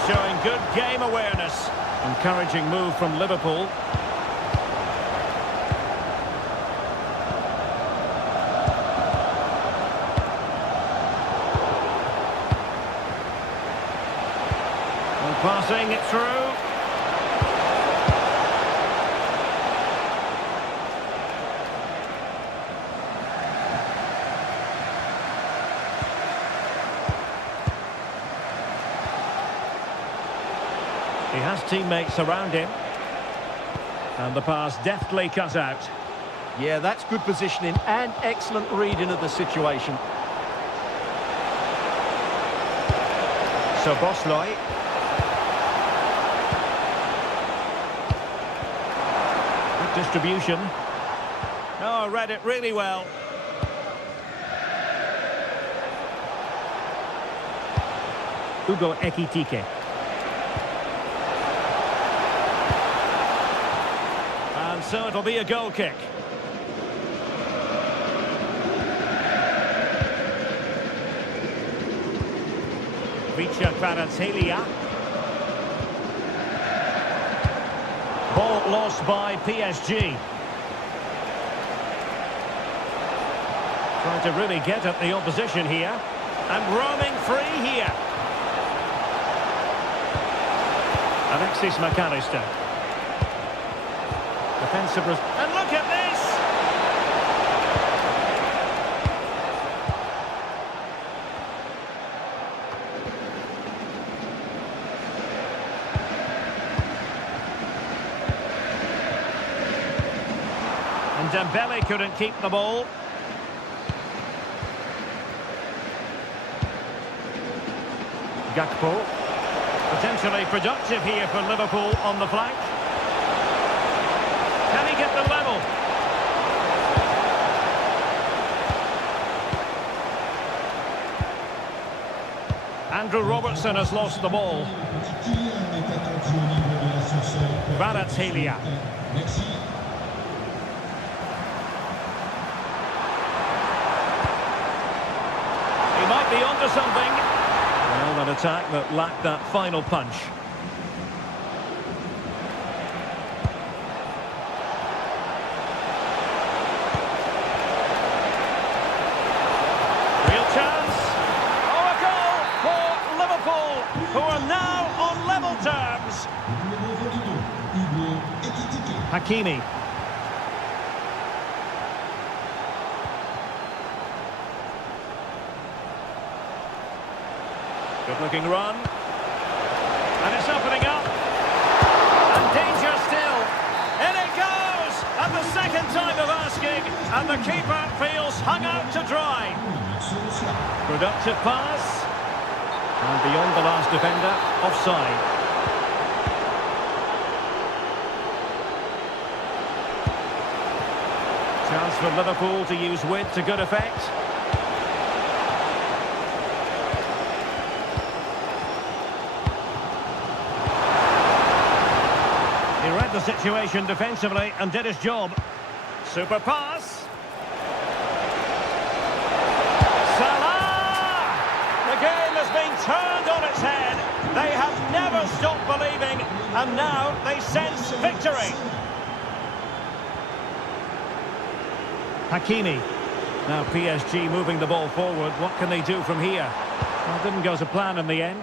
Showing good game awareness. Encouraging move from Liverpool. And passing it through. He has teammates around him. And the pass deftly cut out. Yeah, that's good positioning and excellent reading of the situation. So Bosloy. Good distribution. Oh, read it really well. Hugo Ekitike. So it'll be a goal kick. Kvaratskhelia. Ball lost by PSG. Trying to really get at the opposition here. And roaming free here. Alexis McAllister. Defensive, and look at this! And Dembele couldn't keep the ball. Gakpo. Potentially productive here for Liverpool on the flank. Can he get the level? Andrew Robertson has lost the ball. Kvaratskhelia. He might be onto something. Well, an attack that lacked that final punch. Who are now on level terms. Hakimi. Good looking run. And it's opening up. And danger still. In it goes. And the second time of asking. And the keeper feels hung out to dry. Productive pass. And beyond the last defender, offside. Chance for Liverpool to use width to good effect. He read the situation defensively and did his job. Super pass. Been turned on its head. They have never stopped believing, and now they sense victory. Hakimi. Now PSG moving the ball forward. What can they do from here? Well, it didn't go to plan in the end.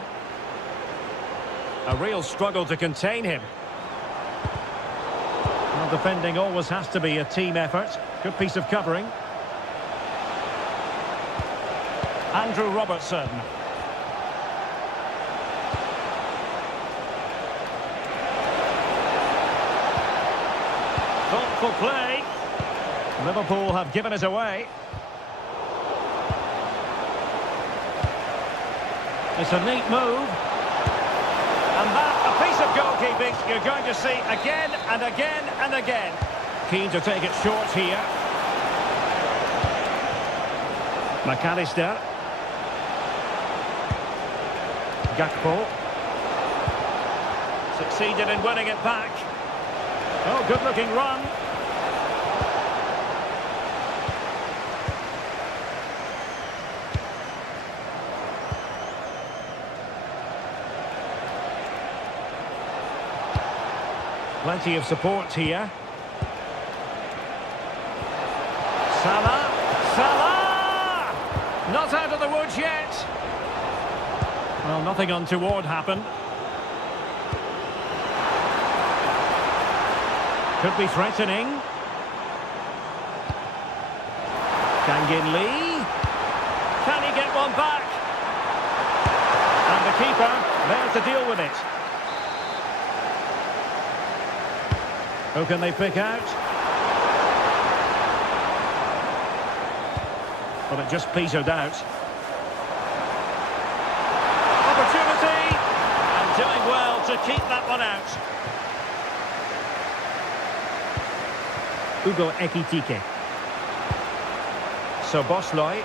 A real struggle to contain him. Well, defending always has to be a team effort. Good piece of covering. Andrew Robertson. Thoughtful play. Liverpool have given it away. It's a neat move. And that, a piece of goalkeeping you're going to see again and again and again. Keen to take it short here. McAllister. Gakpo. Succeeded in winning it back. Oh, good-looking run. Plenty of support here. Salah! Salah! Not out of the woods yet. Well, nothing untoward happened. Could be threatening. Kangin Lee. Can he get one back? And the keeper there to deal with it. Who can they pick out? Well, it just petered out. Opportunity! And doing well to keep that one out. Hugo Ekitike. Soboslai.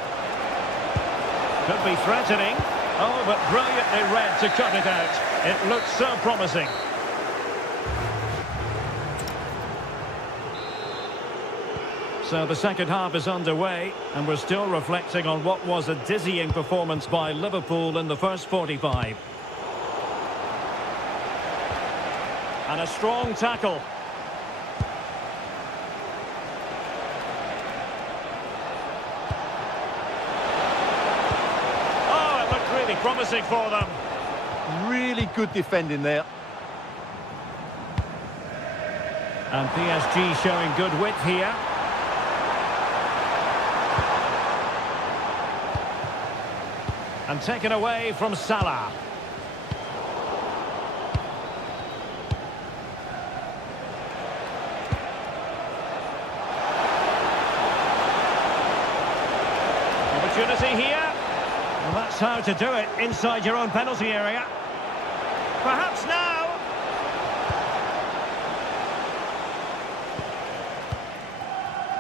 Could be threatening. Oh, but brilliantly read to cut it out. It looks so promising. So the second half is underway, and we're still reflecting on what was a dizzying performance by Liverpool in the first 45. And a strong tackle. Oh, it looked really promising for them. Really good defending there. And PSG showing good width here. And taken away from Salah. Opportunity here. Well, that's how to do it inside your own penalty area. Perhaps now.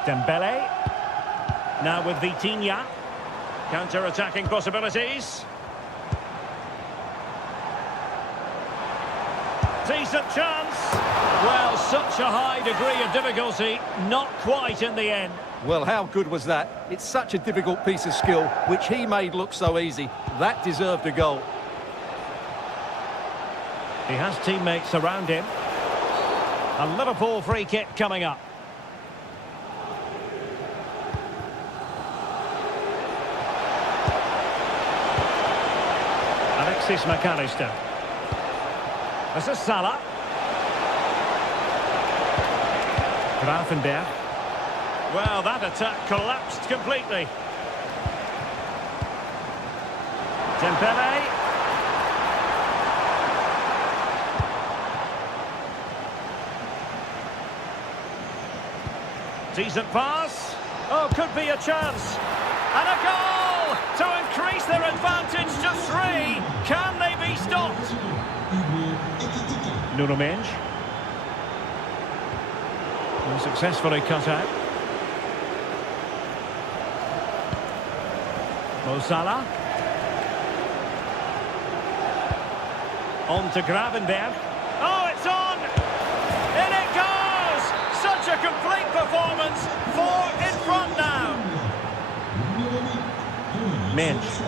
Dembele. Now with Vitinha. Counter-attacking possibilities. Decent chance. Well, such a high degree of difficulty, not quite in the end. Well, how good was that? It's such a difficult piece of skill, which he made look so easy. That deserved a goal. He has teammates around him. A Liverpool free kick coming up. Alexis McAllister. This is Salah. Grafenberg. Well, that attack collapsed completely. Dembele. Decent pass. Oh, could be a chance. And a goal to increase their advantage to 3. Can they be stopped? Nuno Mendes. Successfully cut out. Mo Salah. On to Gravenberg. Oh, it's on! In it goes! Such a complete performance. 4 in front now. Mendes.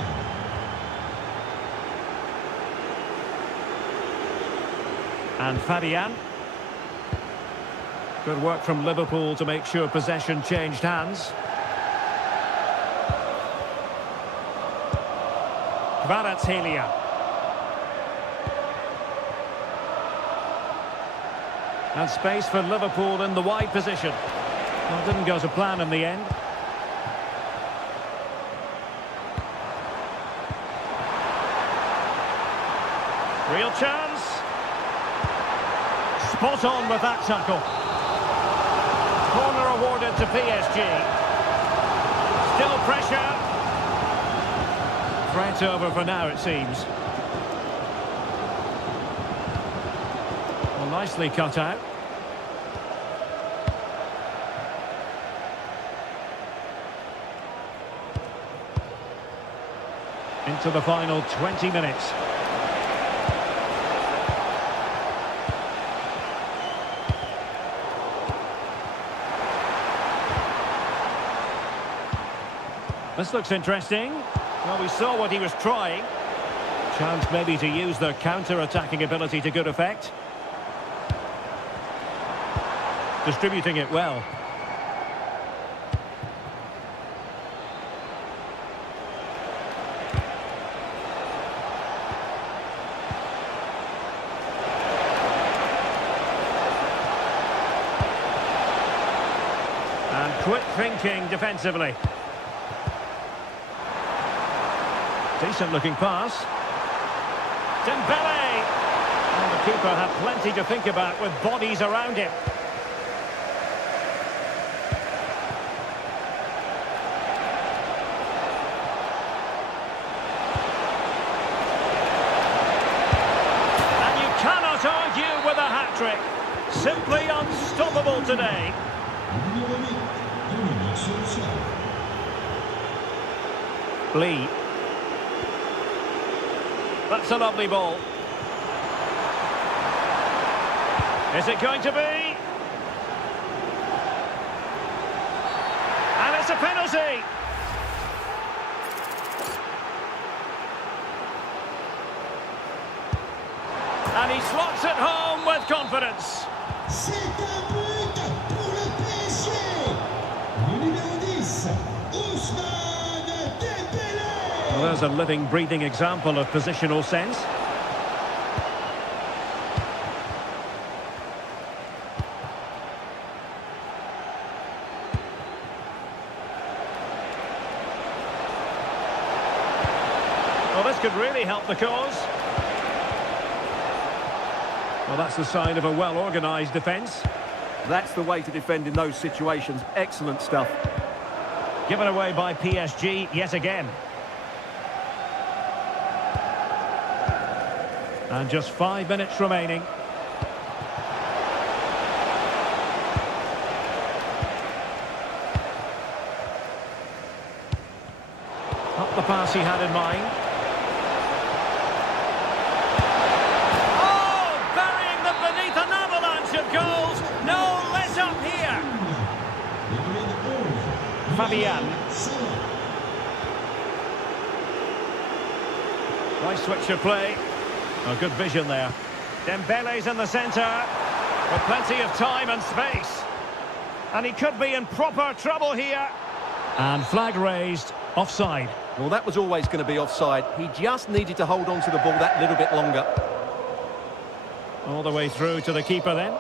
And Fabian. Good work from Liverpool to make sure possession changed hands. Kvaratskhelia. And space for Liverpool in the wide position. Well, didn't go to plan in the end. Real chance. Spot on with that tackle. Corner awarded to PSG. Still pressure. threat over for now, it seems. Well, nicely cut out. Into the final 20 minutes. This looks interesting. Well, we saw what he was trying. Chance maybe to use their counter-attacking ability to good effect. Distributing it well. And quick thinking defensively. Decent looking pass. Dembele! And the keeper had plenty to think about with bodies around him. And you cannot argue with a hat-trick. Simply unstoppable today. Lee. That's a lovely ball. Is it going to be? And it's a penalty. And he slots it home with confidence. C'est un but pour le PSG. Le numéro 10, Ousmane Dembélé. Well, there's a living, breathing example of positional sense. Well, this could really help the cause. Well, that's the sign of a well-organised defence. That's the way to defend in those situations. Excellent stuff. Given away by PSG yet again. And just 5 minutes remaining. Not the pass he had in mind. Oh, burying them beneath an avalanche of goals. No let up here. Fabian. Nice switch of play. Oh, good vision there. Dembele's in the centre, with plenty of time and space. And he could be in proper trouble here. And flag raised, offside. Well, that was always going to be offside. He just needed to hold on to the ball that little bit longer. All the way through to the keeper then.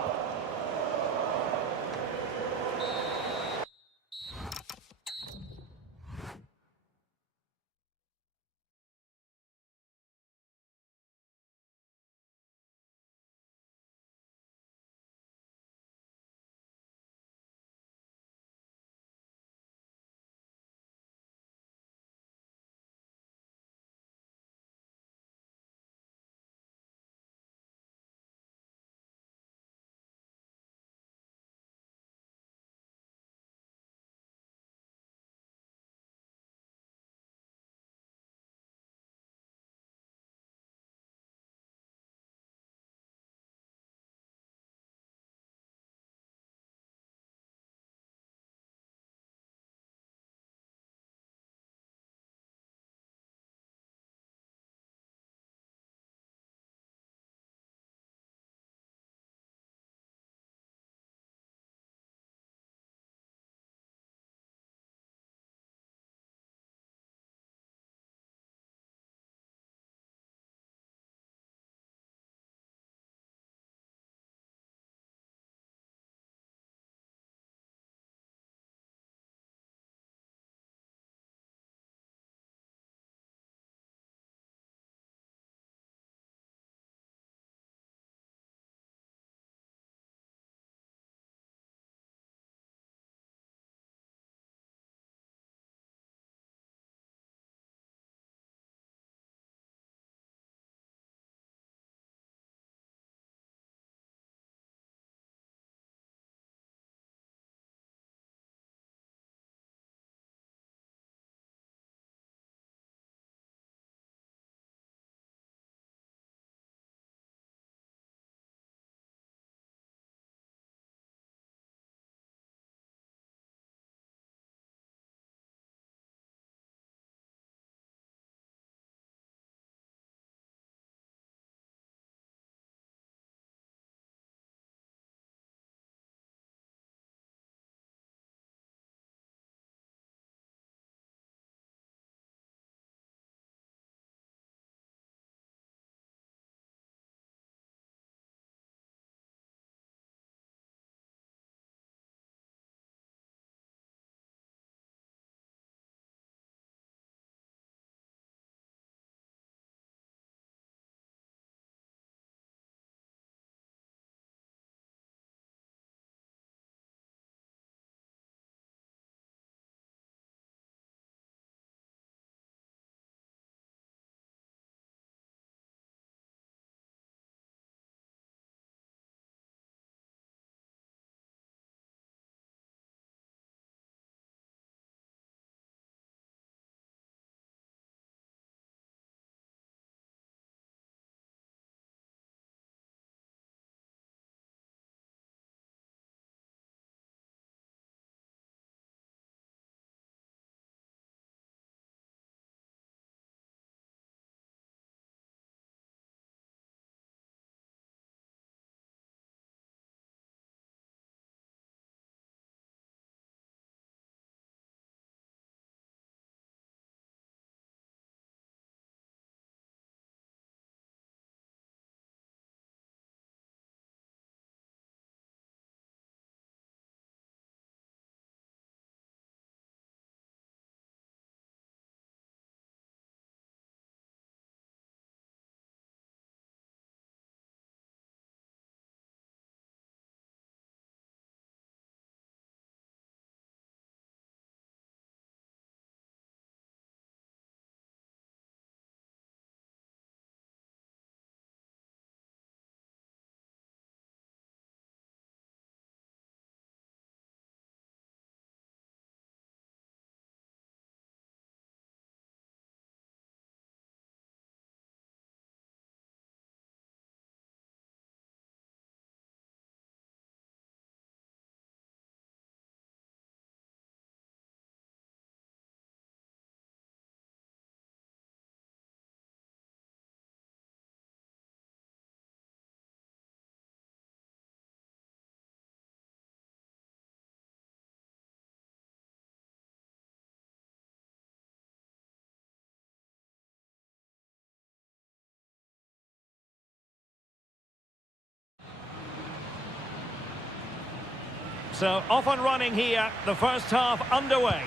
So off and running here, the first half underway.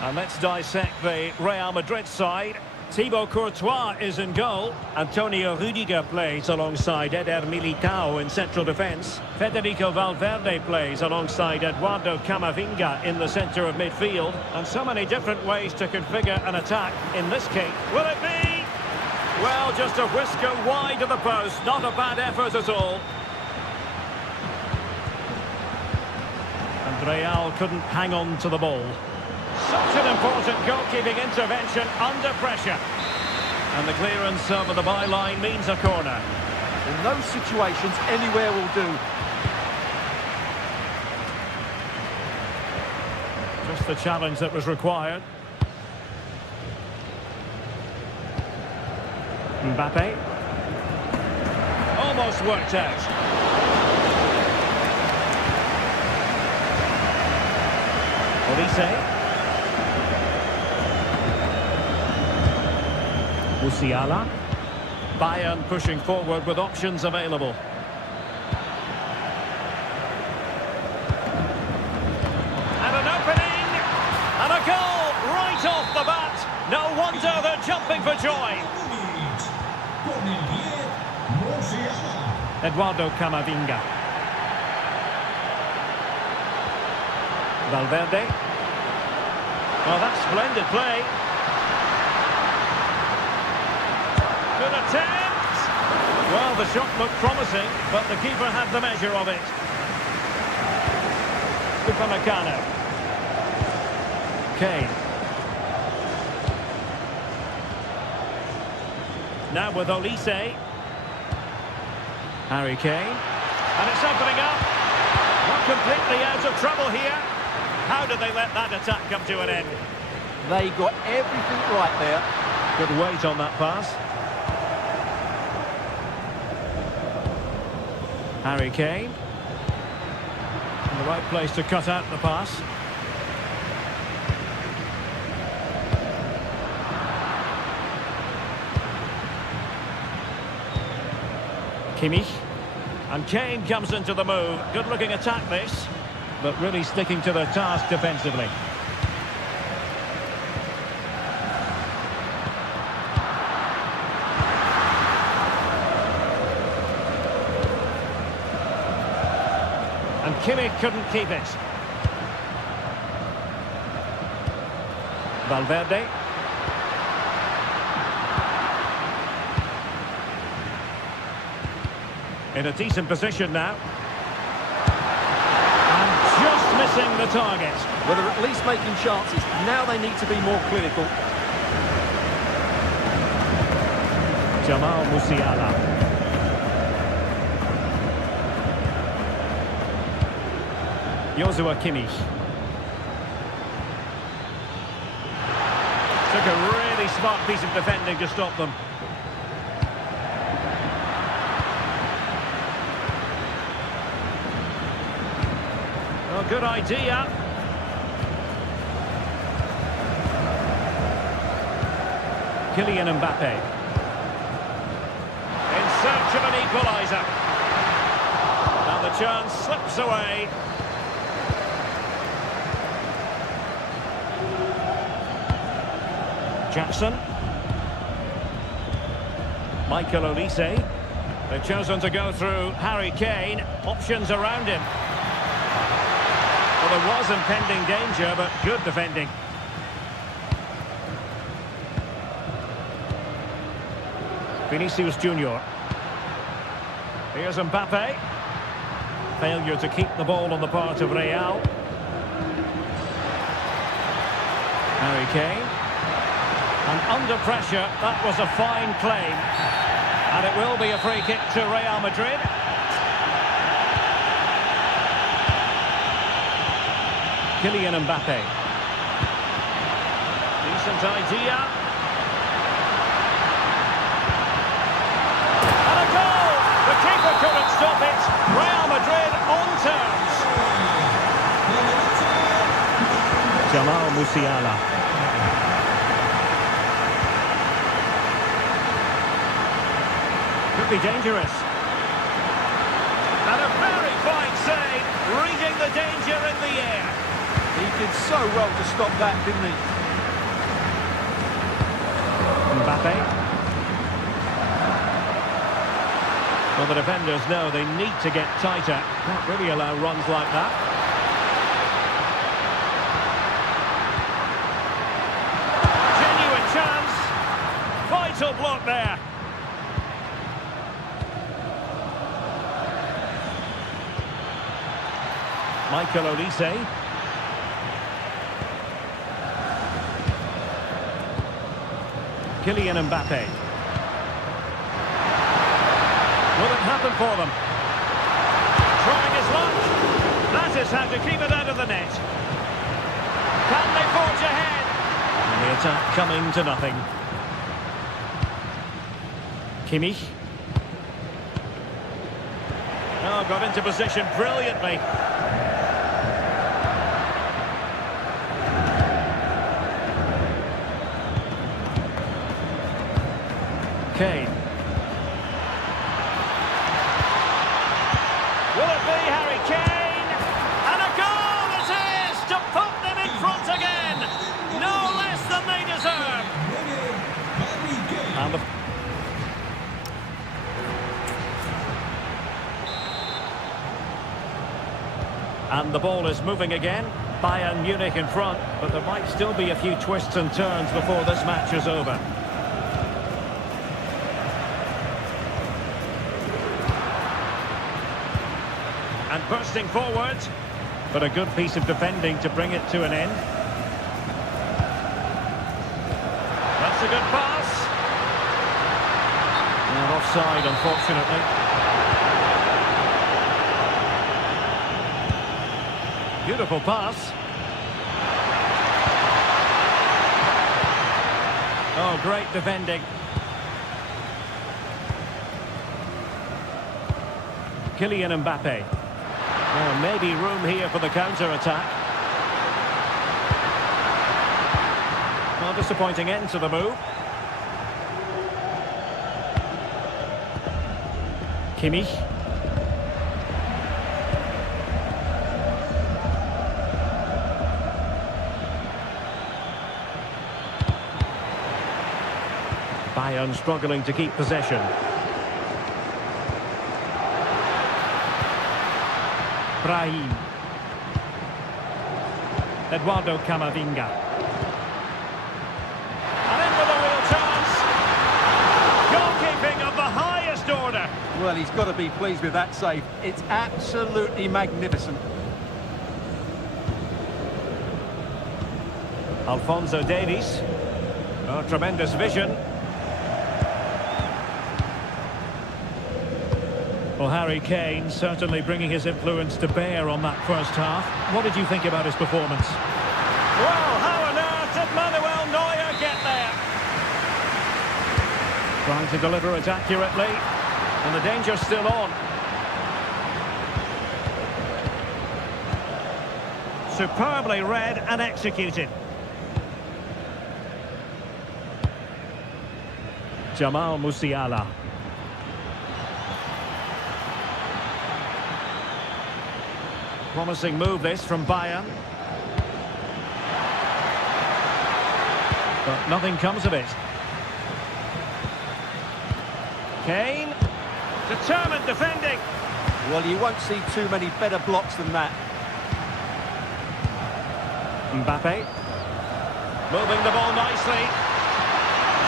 And let's dissect the Real Madrid side. Thibaut Courtois is in goal. Antonio Rudiger plays alongside Eder Militao in central defence. Federico Valverde plays alongside Eduardo Camavinga in the centre of midfield. And so many different ways to configure an attack in this case. Will it be? Well, just a whisker wide of the post. Not a bad effort at all. And Real couldn't hang on to the ball. Such an important goalkeeping intervention under pressure. And the clearance over the byline means a corner. In those situations, anywhere will do. Just the challenge that was required. Mbappe. Almost worked out. Olise. Musiala. Bayern pushing forward with options available. And an opening! And a goal right off the bat! No wonder they're jumping for joy! Eduardo Camavinga. Valverde. Well, that's splendid play. Good attempt! Well, the shot looked promising, but the keeper had the measure of it. Upamecano. Kane. Now with Olise. Harry Kane. And it's opening up. Not completely out of trouble here. How did they let that attack come to an end? They got everything right there. Good weight on that pass. Harry Kane. In the right place to cut out the pass. Kimmich. And Kane comes into the move. Good looking attack this, but really sticking to their task defensively. And Kimmich couldn't keep it. Valverde. In a decent position now. And just missing the target. Well, they're at least making chances. Now they need to be more clinical. Jamal Musiala. Joshua Kimmich. Took a really smart piece of defending to stop them. Well, good idea. Kylian Mbappe. In search of an equaliser. And the chance slips away. Jackson. Michael Olise. They've chosen to go through Harry Kane. Options around him. Well, there was impending danger, but good defending. Vinicius Junior. Here's Mbappe. Failure to keep the ball on the part of Real. Harry Kane. And under pressure, that was a fine claim. And it will be a free kick to Real Madrid. Kylian Mbappe. Decent idea. And a goal! The keeper couldn't stop it. Real Madrid on terms. Jamal Musiala. Could be dangerous. And a very fine reading the danger in the air. He did so well to stop that, didn't he? Mbappe. Well, the defenders know they need to get tighter. Can't really allow runs like that. Genuine chance. Vital block there. Michael Olise. Kylian Mbappe. Will it happen for them? Trying his luck. That is how to keep it out of the net. Can they forge ahead? And the attack coming to nothing. Kimmich. Oh, got into position brilliantly. Kane. Will it be Harry Kane? And a goal it is to put them in front again. No less than they deserve. And the ball is moving again. Bayern Munich in front, but there might still be a few twists and turns before this match is over. And bursting forward, but a good piece of defending to bring it to an end. That's a good pass. And offside, unfortunately. Beautiful pass. Oh, great defending. Kylian Mbappe. Oh, maybe room here for the counter-attack. Well, disappointing end to the move. Kimmich. Bayern struggling to keep possession. Brahim. Eduardo Camavinga. And in with a real chance. Goalkeeping of the highest order. Well, he's got to be pleased with that save. It's absolutely magnificent. Alphonso Davies. Oh, tremendous vision. Well, Harry Kane certainly bringing his influence to bear on that first half. What did you think about his performance? Well, how on earth did Manuel Neuer get there? Trying to deliver it accurately, and the danger's still on. Superbly read and executed. Jamal Musiala. Promising move this from Bayern. But nothing comes of it. Kane. Determined defending. Well, you won't see too many better blocks than that. Mbappe. Moving the ball nicely.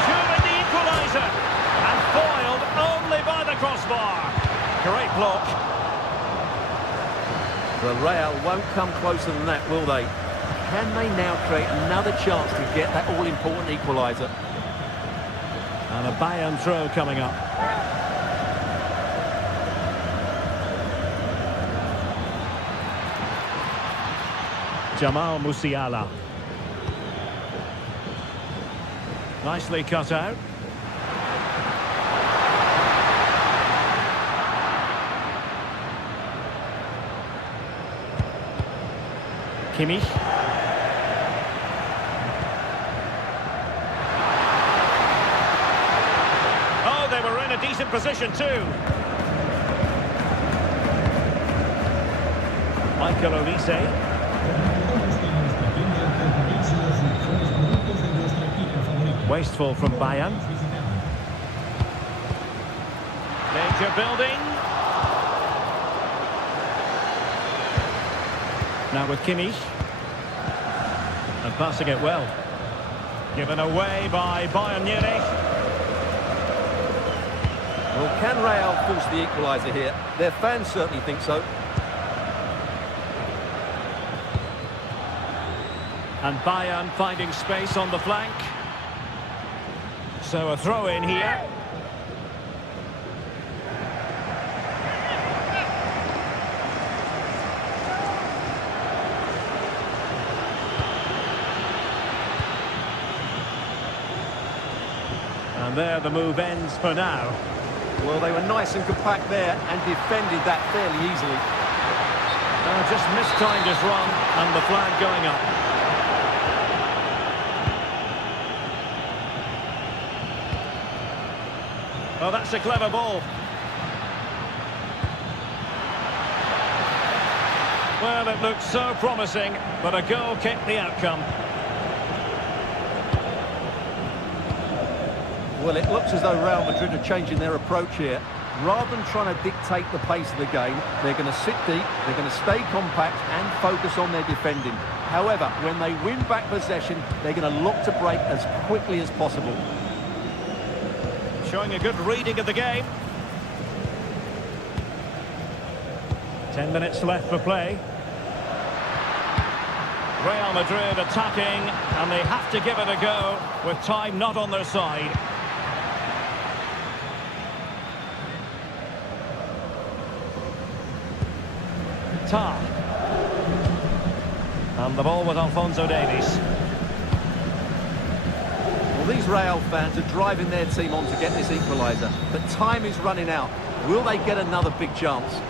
Shooting the equaliser. And foiled only by the crossbar. Great block. The Real won't come closer than that, will they? Can they now create another chance to get that all-important equaliser? And a Bayern throw coming up. Jamal Musiala. Nicely cut out. Kimmich. Oh, they were in a decent position too. Michael Olise. Wasteful from Bayern. Danger building. Now with Kimmich. And passing it well. Given away by Bayern Munich. Well, can Real force the equaliser here? Their fans certainly think so. And Bayern finding space on the flank. So a throw in here. And there the move ends for now. Well, they were nice and compact there and defended that fairly easily. Just mistimed his run and the flag going up. Oh, that's a clever ball. Well, it looked so promising, but a goal kicked the outcome. Well, it looks as though Real Madrid are changing their approach here. Rather than trying to dictate the pace of the game, they're going to sit deep, they're going to stay compact and focus on their defending. However, when they win back possession, they're going to look to break as quickly as possible. Showing a good reading of the game. 10 minutes left for play. Real Madrid attacking, and they have to give it a go with time not on their side. Tar. And the ball with Alphonso Davies. Well, these Real fans are driving their team on to get this equaliser, but time is running out. Will they get another big chance?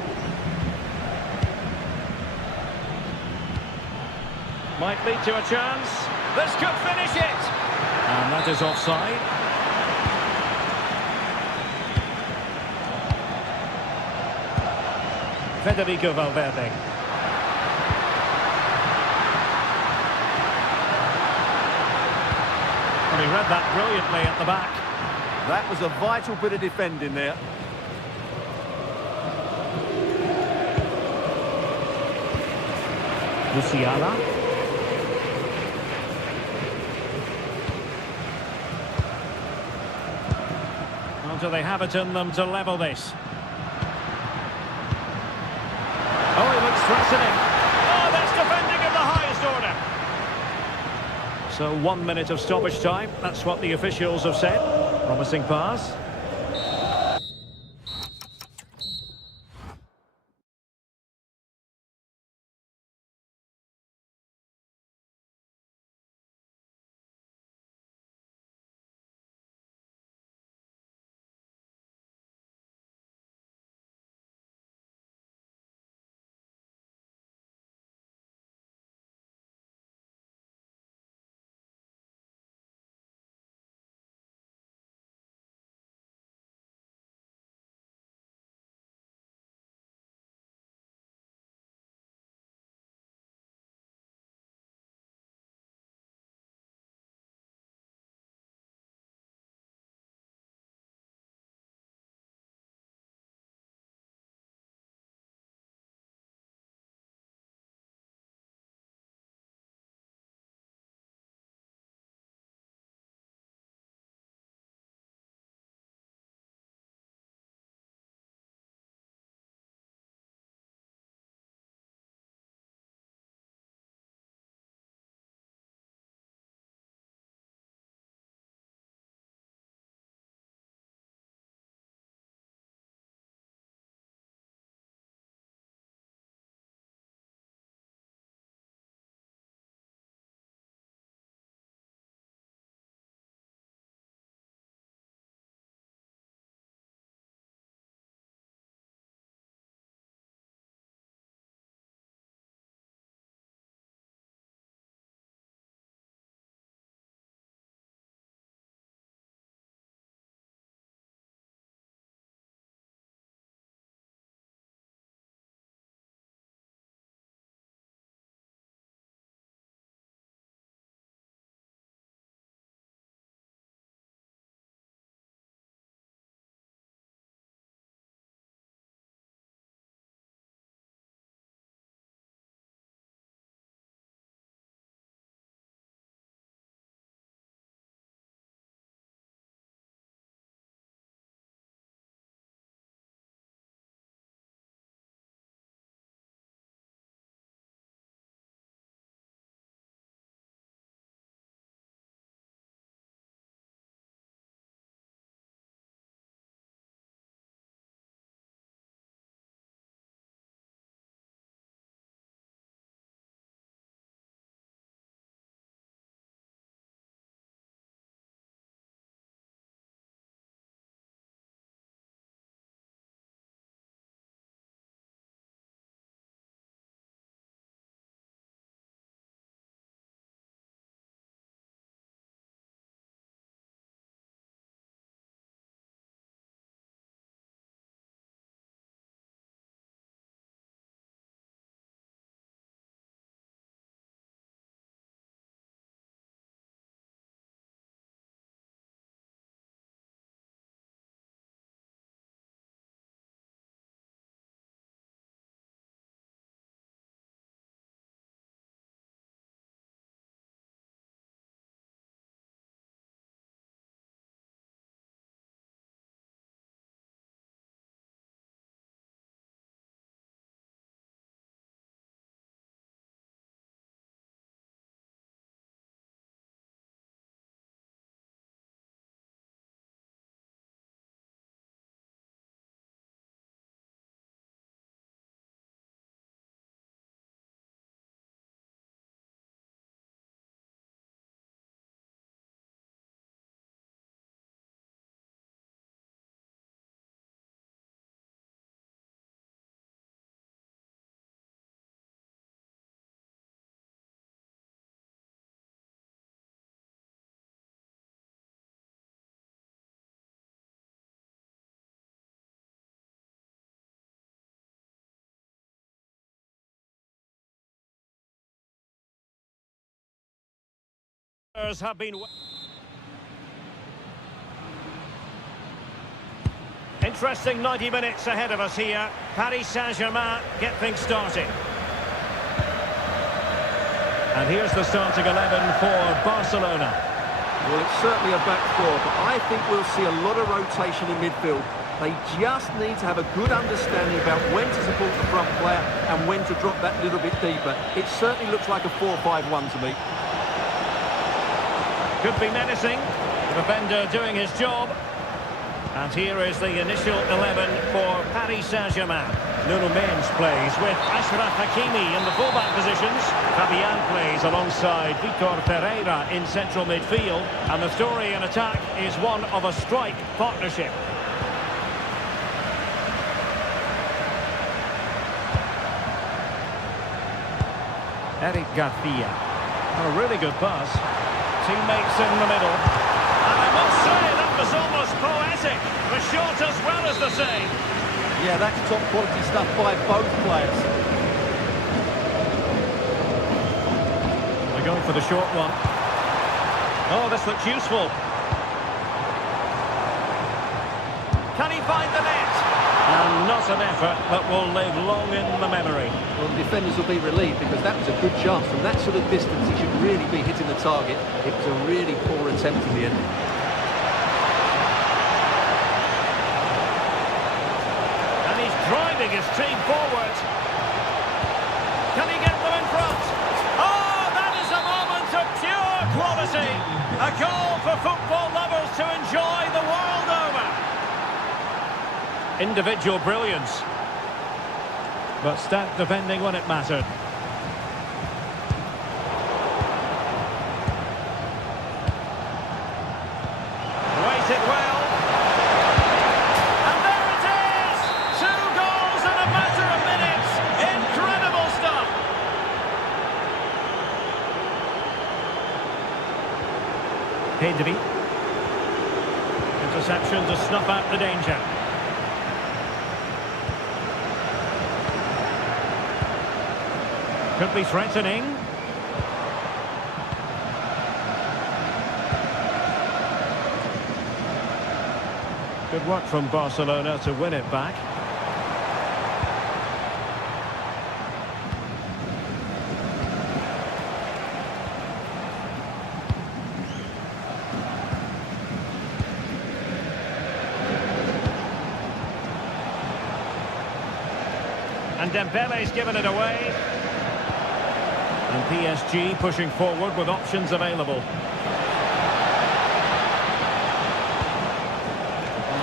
Might lead to a chance. This could finish it. And that is offside. Federico Valverde. Well, he read that brilliantly at the back. That was a vital bit of defending there. Musiala. Well, do they have it in them to level this? Oh, he looks threatening. Oh, that's defending of the highest order. So 1 minute of stoppage time. That's what the officials have said. Promising pass. Have been interesting 90 minutes ahead of us here. Paris Saint-Germain get things started. And here's the starting 11 for Barcelona. Well, it's certainly a back four, but I think we'll see a lot of rotation in midfield. They just need to have a good understanding about when to support the front player and when to drop that little bit deeper. It certainly looks like a 4-5-1 to me. Could be menacing. The defender doing his job. And here is the initial 11 for Paris Saint-Germain. Nuno Mendes plays with Achraf Hakimi in the fullback positions. Fabian plays alongside Vitor Pereira in central midfield. And the story in attack is one of a strike partnership. Eric Garcia. A really good pass. Teammates in the middle. And I must say, that was almost poetic. The shot as well as the save. Yeah, that's top quality stuff by both players. They're going for the short one. Oh, this looks useful. Can he find the net? And not an effort that will live long in the memory. Well, the defenders will be relieved because that was a good chance. From that sort of distance, he should really be hitting the target. It was a really poor attempt in the end. And he's driving his team forward. Can he get them in front? Oh, that is a moment of pure quality. A goal for football lovers to enjoy the world over. Individual brilliance, but stat defending when it mattered. Waited well, and there it is! 2 goals in a matter of minutes. Incredible stuff. Pedri. Interception to snuff out the danger. Could be threatening. Good work from Barcelona to win it back. And Dembele's given it away. And PSG pushing forward with options available.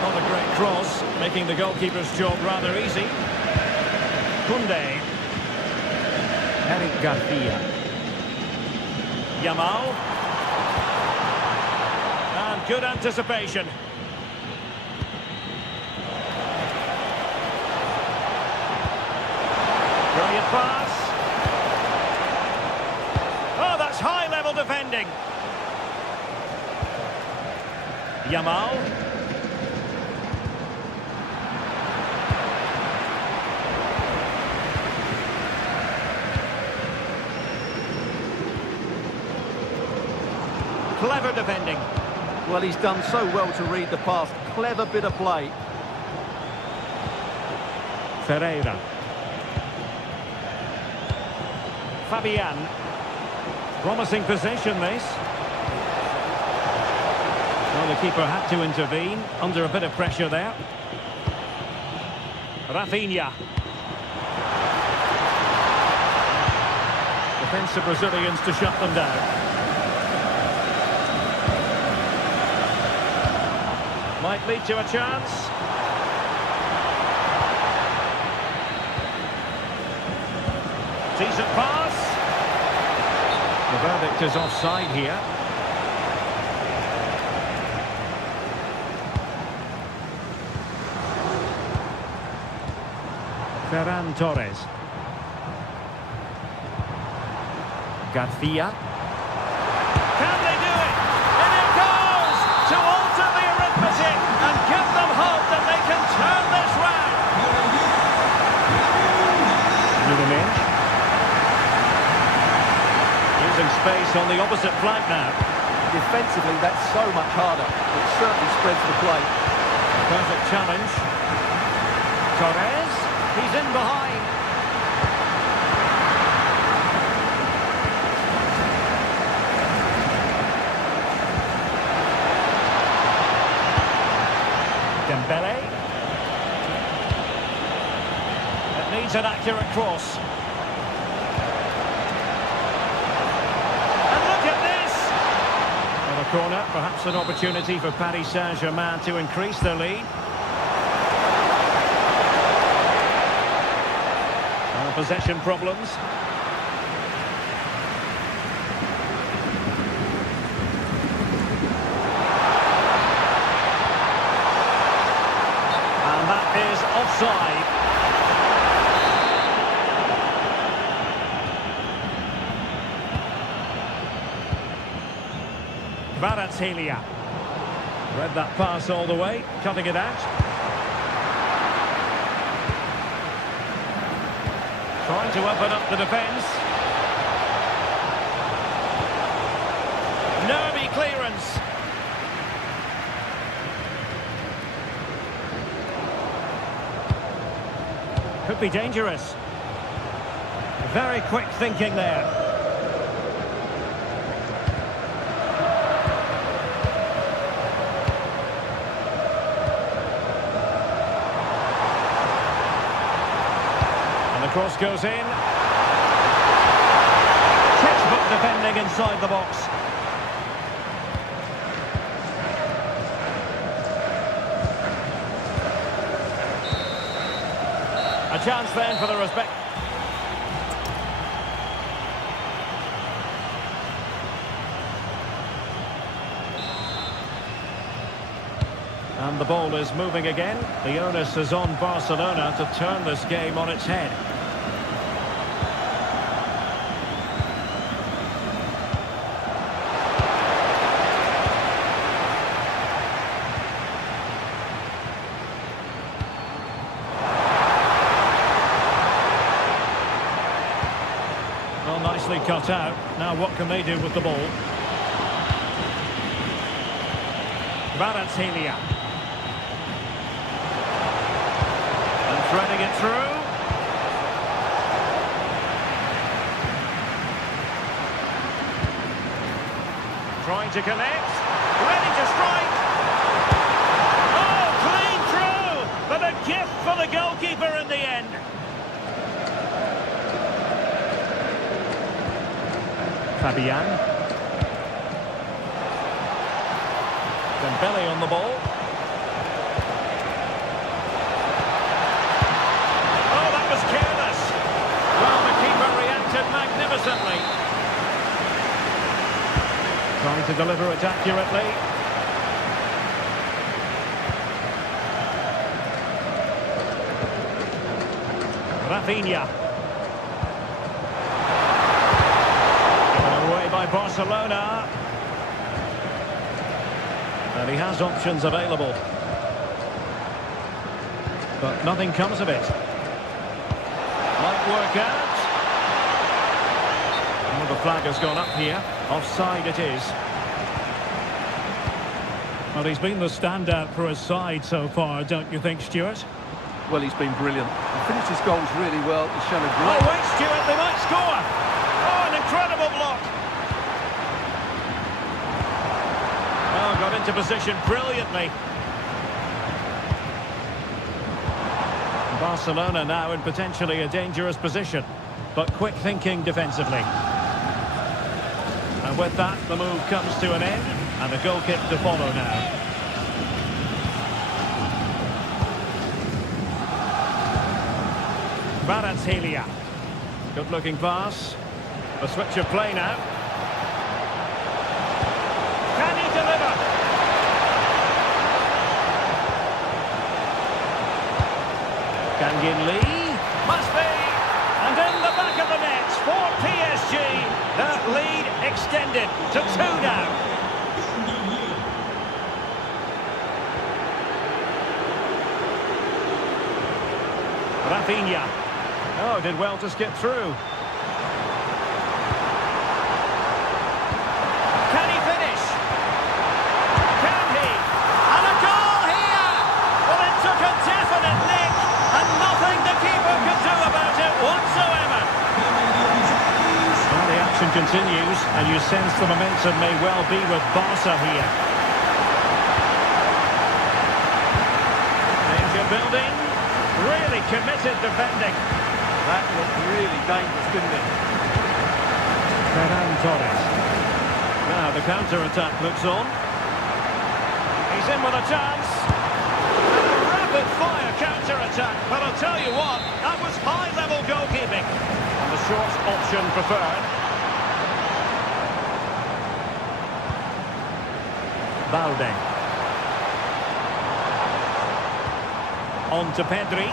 Not a great cross, making the goalkeeper's job rather easy. Koundé. Eric Garcia. Yamal. And good anticipation. Brilliant pass. High-level defending. Yamal. Clever defending. Well, he's done so well to read the pass. Clever bit of play. Pereira. Fabian. Promising possession, this. Well, the keeper had to intervene under a bit of pressure there. Rafinha. Defensive Brazilians to shut them down. Might lead to a chance. Decent pass. The verdict is offside here. Ferran Torres. Garcia. Can they do it? And it goes to alter the arithmetic and give them hope that they can turn this round. Nuno Mendes. Using space on the opposite flank now. defensively, that's so much harder. It certainly spreads the play. Perfect challenge. Torres, he's in behind. Dembele. It needs an accurate cross. And look at this! On a corner, perhaps an opportunity for Paris Saint-Germain to increase their lead. Possession problems. And that is offside. Kvaratskhelia. Read that pass all the way, cutting it out. Trying to open up the defence. Nervy clearance. Could be dangerous. Very quick thinking there. Cross goes in. Textbook defending inside the box. A chance then for the respect. And the ball is moving again. The onus is on Barcelona to turn this game on its head. Well, nicely cut out. Now what can they do with the ball? Kvaratskhelia. And threading it through. Trying to connect. Ready to strike. Oh, clean through! But a gift for the goalkeeper in the end. Fabian. Dembele on the ball. Oh, that was careless. Well, the keeper reacted magnificently. Trying to deliver it accurately. Rafinha. By Barcelona, and he has options available, but nothing comes of it. Might work out. Oh, the flag has gone up here. Offside it is. Well, he's been the standout for his side so far, don't you think, Stuart? Well, he's been brilliant. He finished his goals really well. He's shown a Oh, great... wait, Stuart, they might score. Oh, an incredible block. Oh, got into position brilliantly. Barcelona now in potentially a dangerous position, but quick thinking defensively. And with that, the move comes to an end, and a goal kick to follow now. Kvaratskhelia. Good looking pass. A switch of play now. Can he deliver? Kangin Lee. Must be. And in the back of the net for PSG. That lead extended to 2 now. Rafinha. Oh, did well to skip through. Can he finish? continues, and you sense the momentum may well be with Barca here. Danger building. Really committed defending. That looked really dangerous, didn't it? Ferran Torres. Now the counter-attack looks on. He's in with a chance. And a rapid-fire counter-attack. But I'll tell you what, that was high-level goalkeeping. And the short option preferred. Balde. On to Pedri.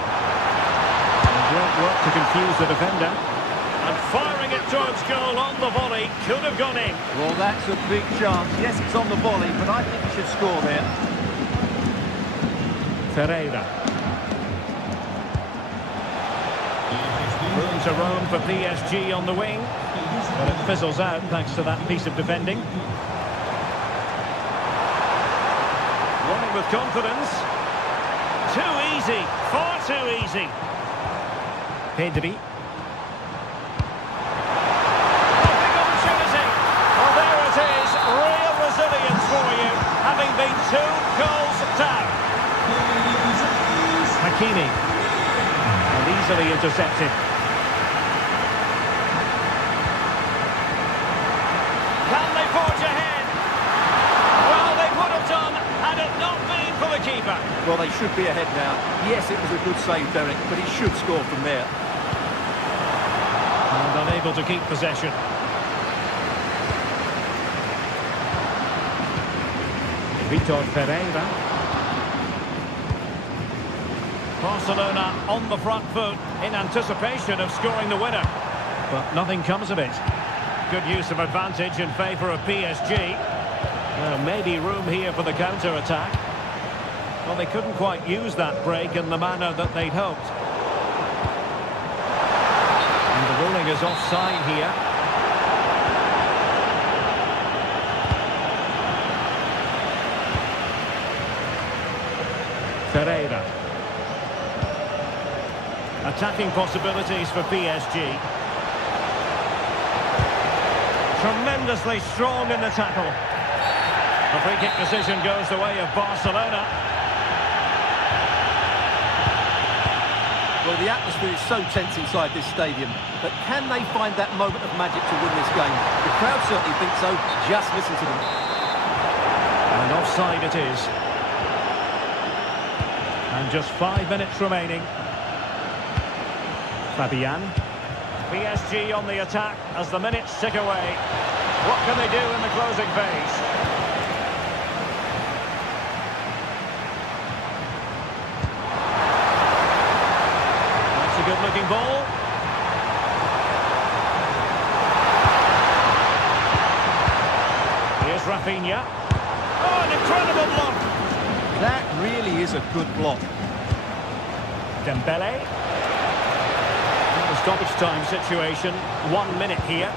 Great work to confuse the defender. And firing it towards goal on the volley. Could have gone in. Well, that's a big chance. Yes, it's on the volley, but I think he should score there. Ferreira. Room to roam for PSG on the wing. But it fizzles out thanks to that piece of defending. Running with confidence. Too easy. Far too easy. Pedri. Oh, big opportunity. Well, there it is. Real resilience for you, having been 2 goals down. Hakimi. And easily intercepted. Can they forge ahead? Well, they would have done had it not been for the keeper. Well, they should be ahead now. Yes, it was a good save, Derek, but he should score from there. And unable to keep possession. Vitor Pereira. Barcelona on the front foot in anticipation of scoring the winner. But nothing comes of it. Good use of advantage in favour of PSG. Maybe room here for the counter-attack. Well, they couldn't quite use that break in the manner that they'd hoped. And the ruling is offside here. Ferreira. Attacking possibilities for PSG. Tremendously strong in the tackle. The free kick decision goes the way of Barcelona. Well, the atmosphere is so tense inside this stadium, but can they find that moment of magic to win this game? The crowd certainly think so. Just listen to them. And offside it is. And just 5 minutes remaining. Fabian. PSG on the attack as the minutes tick away. What can they do in the closing phase? That's a good-looking ball. Here's Rafinha. Oh, an incredible block. That really is a good block. Dembele. Stoppage time situation. 1 minute here.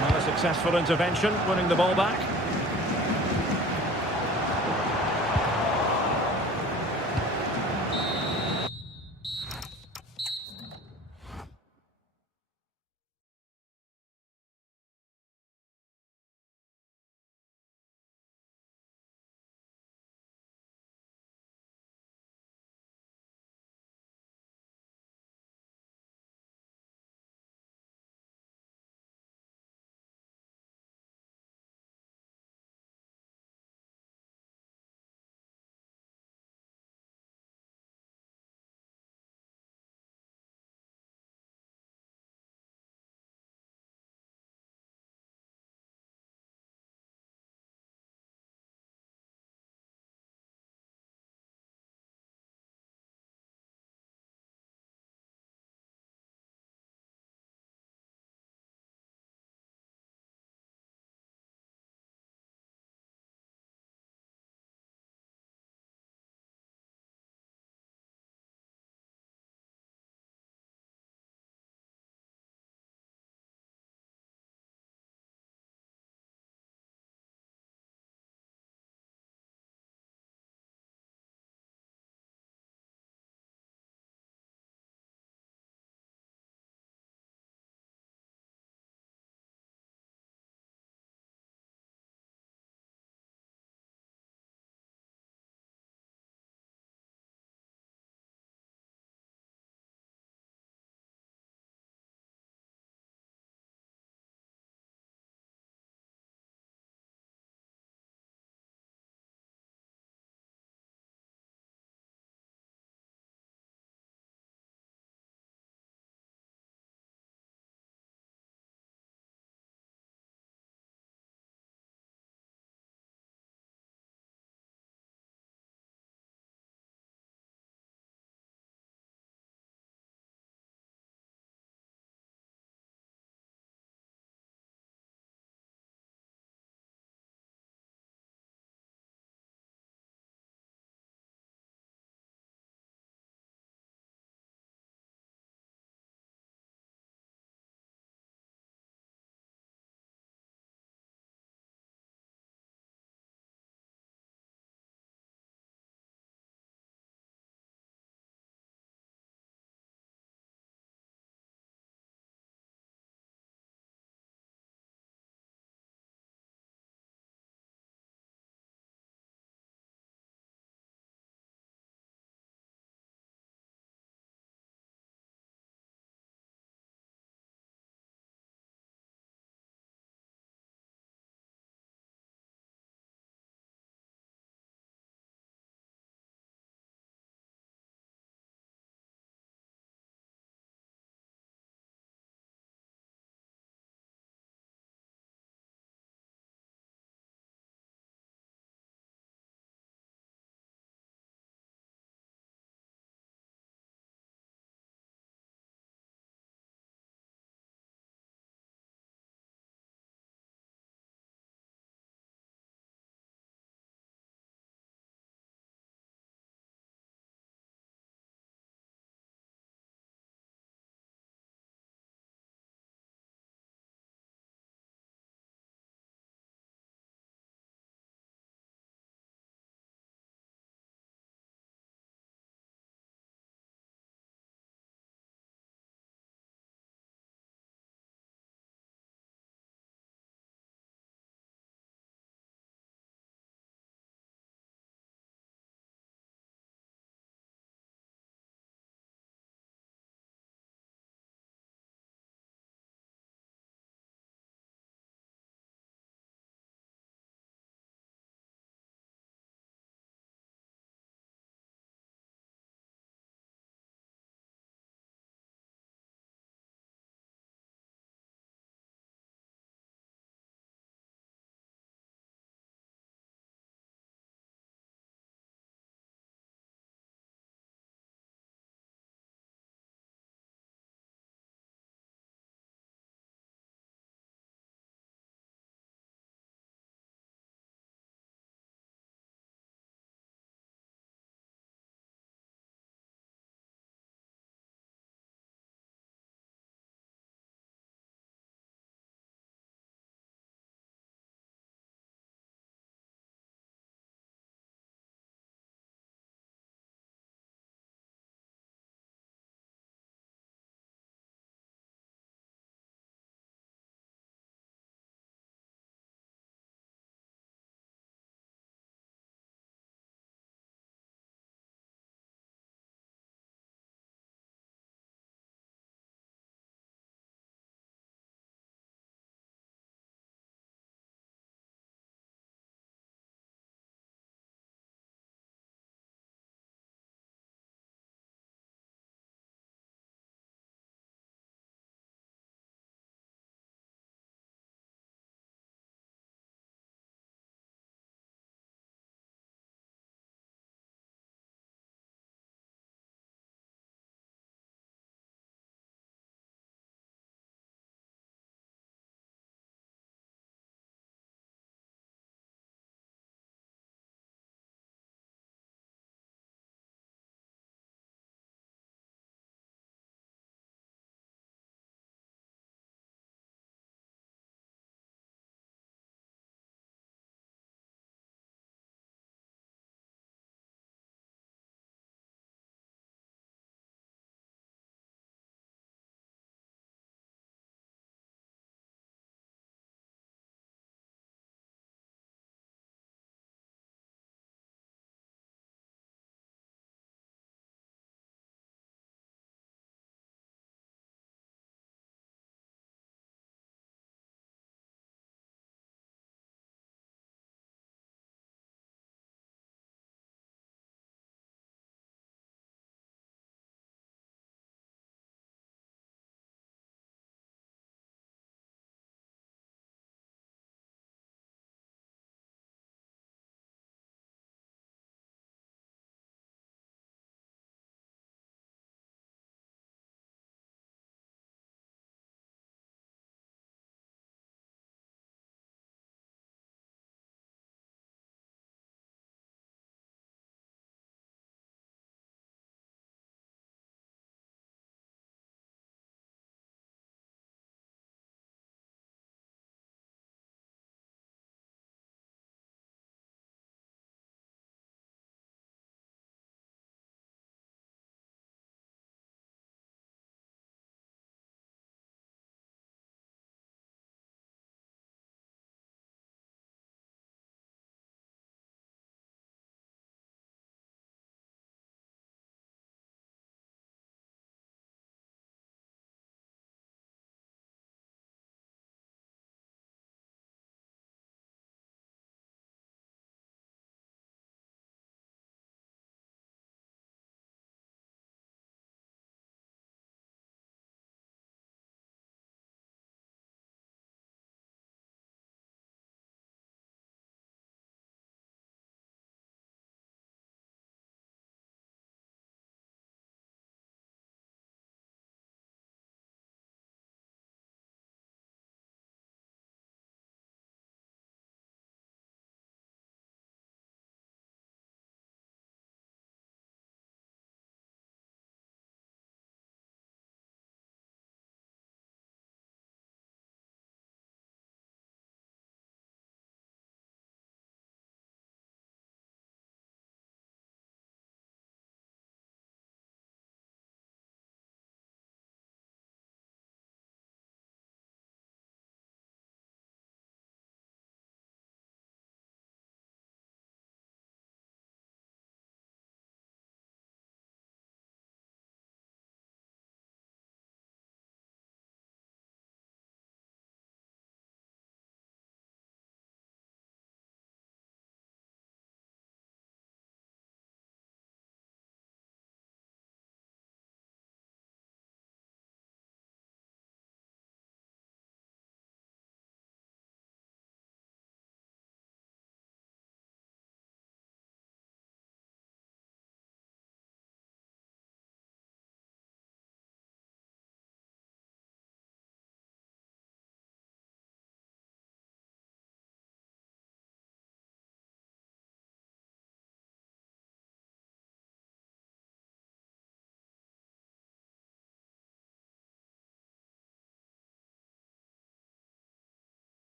Not a successful intervention, winning the ball back.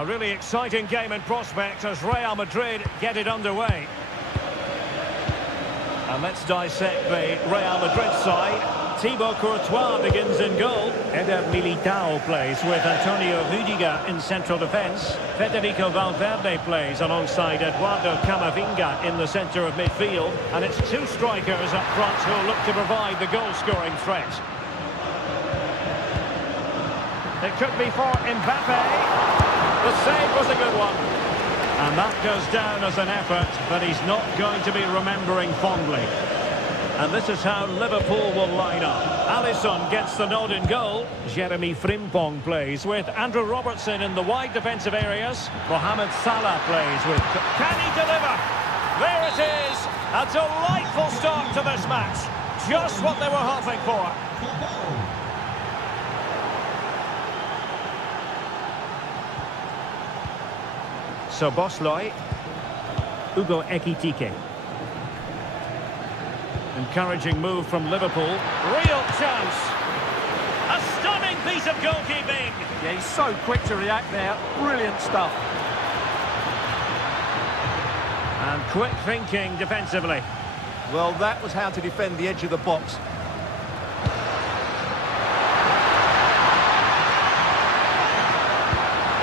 A really exciting game in prospect as Real Madrid get it underway. And let's dissect the Real Madrid side. Thibaut Courtois begins in goal. Eder Militao plays with Antonio Rudiger in central defence. Federico Valverde plays alongside Eduardo Camavinga in the centre of midfield. And it's two strikers up front who look to provide the goal-scoring threat. It could be for Mbappe. The save was a good one. And that goes down as an effort that he's not going to be remembering fondly. And this is how Liverpool will line up. Alisson gets the nod in goal. Jeremy Frimpong plays with Andrew Robertson in the wide defensive areas. Mohamed Salah plays with... Can he deliver? There it is! A delightful start to this match. Just what they were hoping for. So Bosley, Hugo Ekitike. Encouraging move from Liverpool. Real chance. A stunning piece of goalkeeping. Yeah, he's so quick to react there. Brilliant stuff. And quick thinking defensively. Well, that was how to defend the edge of the box.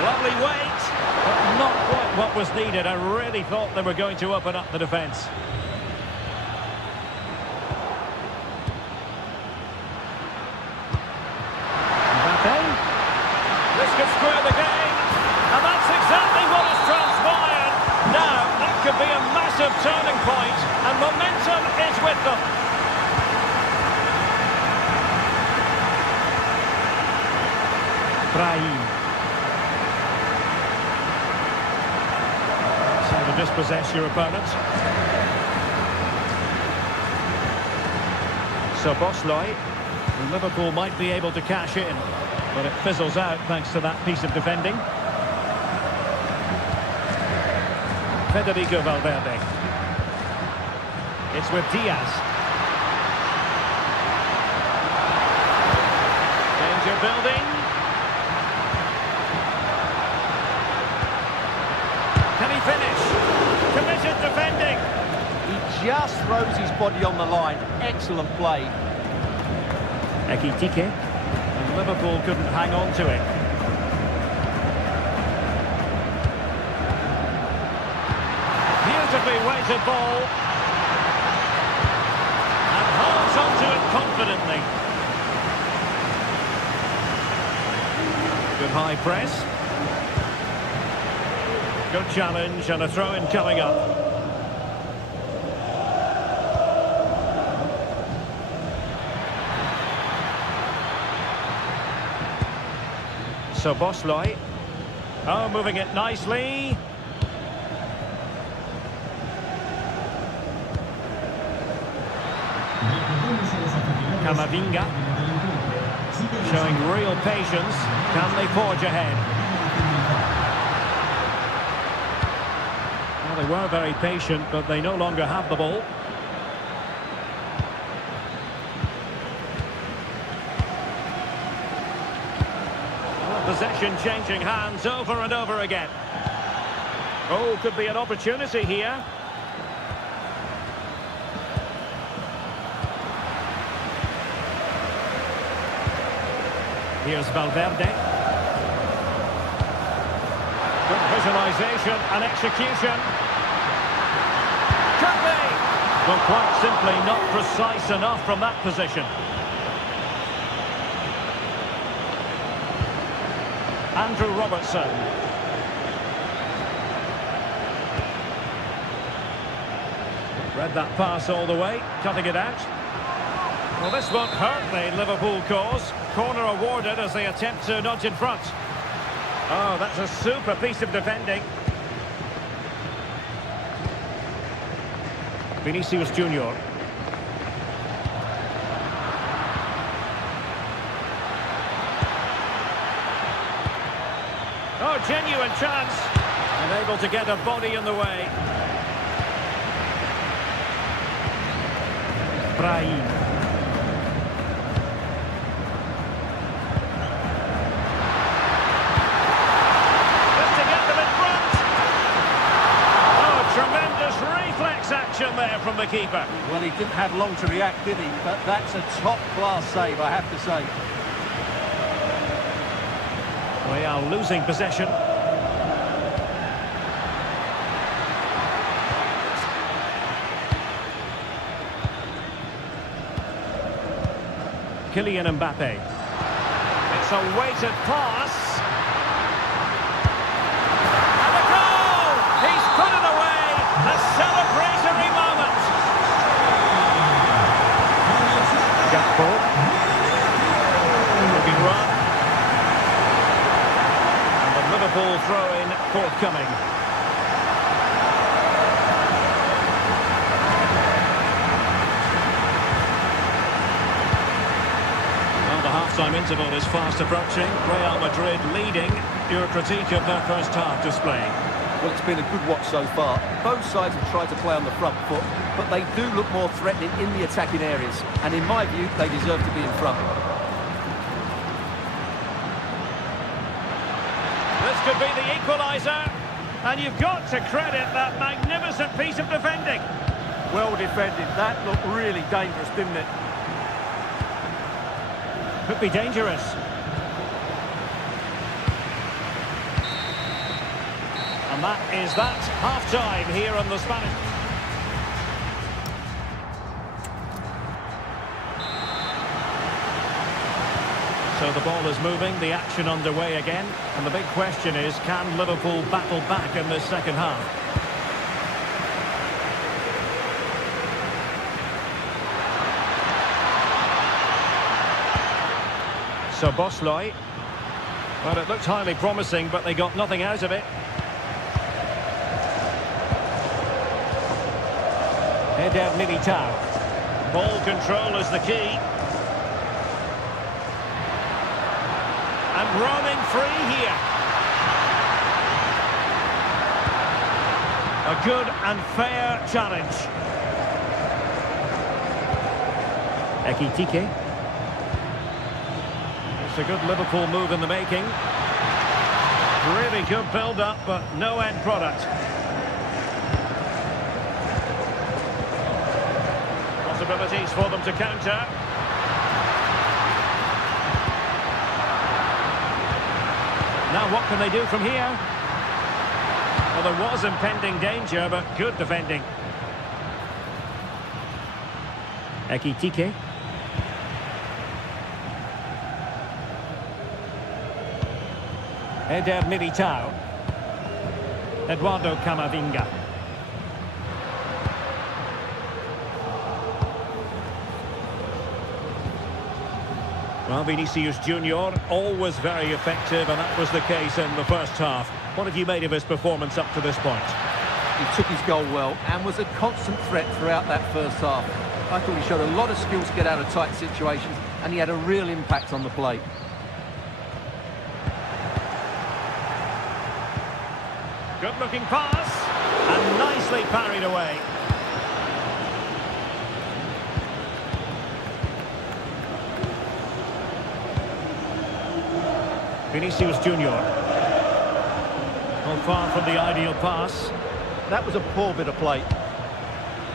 Lovely weight, but not quite what was needed. I really thought they were going to open up the defence. Mbappe. This could square the game, and that's exactly what has transpired. Now, that could be a massive turning point, and momentum is with them. Brahim. Dispossess your opponent. So Bosley, Liverpool might be able to cash in, but it fizzles out thanks to that piece of defending. Federico Valverde. It's with Diaz. Danger building. Can he finish? Committed defending. He just throws his body on the line. Excellent play. Ekitike. And Liverpool couldn't hang on to it. Beautifully weighted ball. And holds onto it confidently. Good high press. Good challenge and a throw-in coming up. So Bosley. Oh, moving it nicely. Camavinga. Showing real patience. Can they forge ahead? They were very patient, but they no longer have the ball. Well, possession changing hands over and over again. Oh, could be an opportunity here. Here's Valverde. Good visualization and execution. Could be! Well, quite simply not precise enough from that position. Andrew Robertson. Read that pass all the way, cutting it out. Well, this won't hurt the Liverpool cause. Corner awarded as they attempt to nudge in front. Oh, that's a super piece of defending. Vinicius Junior. Oh, genuine chance. And able to get a body in the way. Brahim. Just to get there from the keeper. Well, he didn't have long to react, did he? But that's a top-class save, I have to say. We are losing possession. Kylian Mbappe. It's a weighted pass. And a goal! He's put it away. A celebratory moment. Gakpo. Looking run. And the Liverpool throw-in forthcoming. Half-time interval is fast approaching. Real Madrid leading. Your critique of their first half display. Well, it's been a good watch so far. Both sides have tried to play on the front foot, but they do look more threatening in the attacking areas. And in my view, they deserve to be in front. This could be the equaliser. And you've got to credit that magnificent piece of defending. Well defended. That looked really dangerous, didn't it? Could be dangerous. And that is that. Half-time here on the Spanish. So the ball is moving, the action underway again. And the big question is, can Liverpool battle back in this second half? So Bosloy, well, it looked highly promising, but they got nothing out of it. Eder Militao. Ball control is the key. And roaming free here. A good and fair challenge. Ekitike. A good Liverpool move in the making. Really good build-up, but no end product. Possibilities for them to counter. Now what can they do from here? Well, there was impending danger, but good defending. Ekitike. Eder Militao. Eduardo Camavinga. Well, Vinicius Junior, always very effective, and that was the case in the first half. What have you made of his performance up to this point? He took his goal well and was a constant threat throughout that first half. I thought he showed a lot of skills to get out of tight situations, and he had a real impact on the play. Good-looking pass, and nicely parried away. Vinicius Junior. Well, far from the ideal pass. That was a poor bit of play.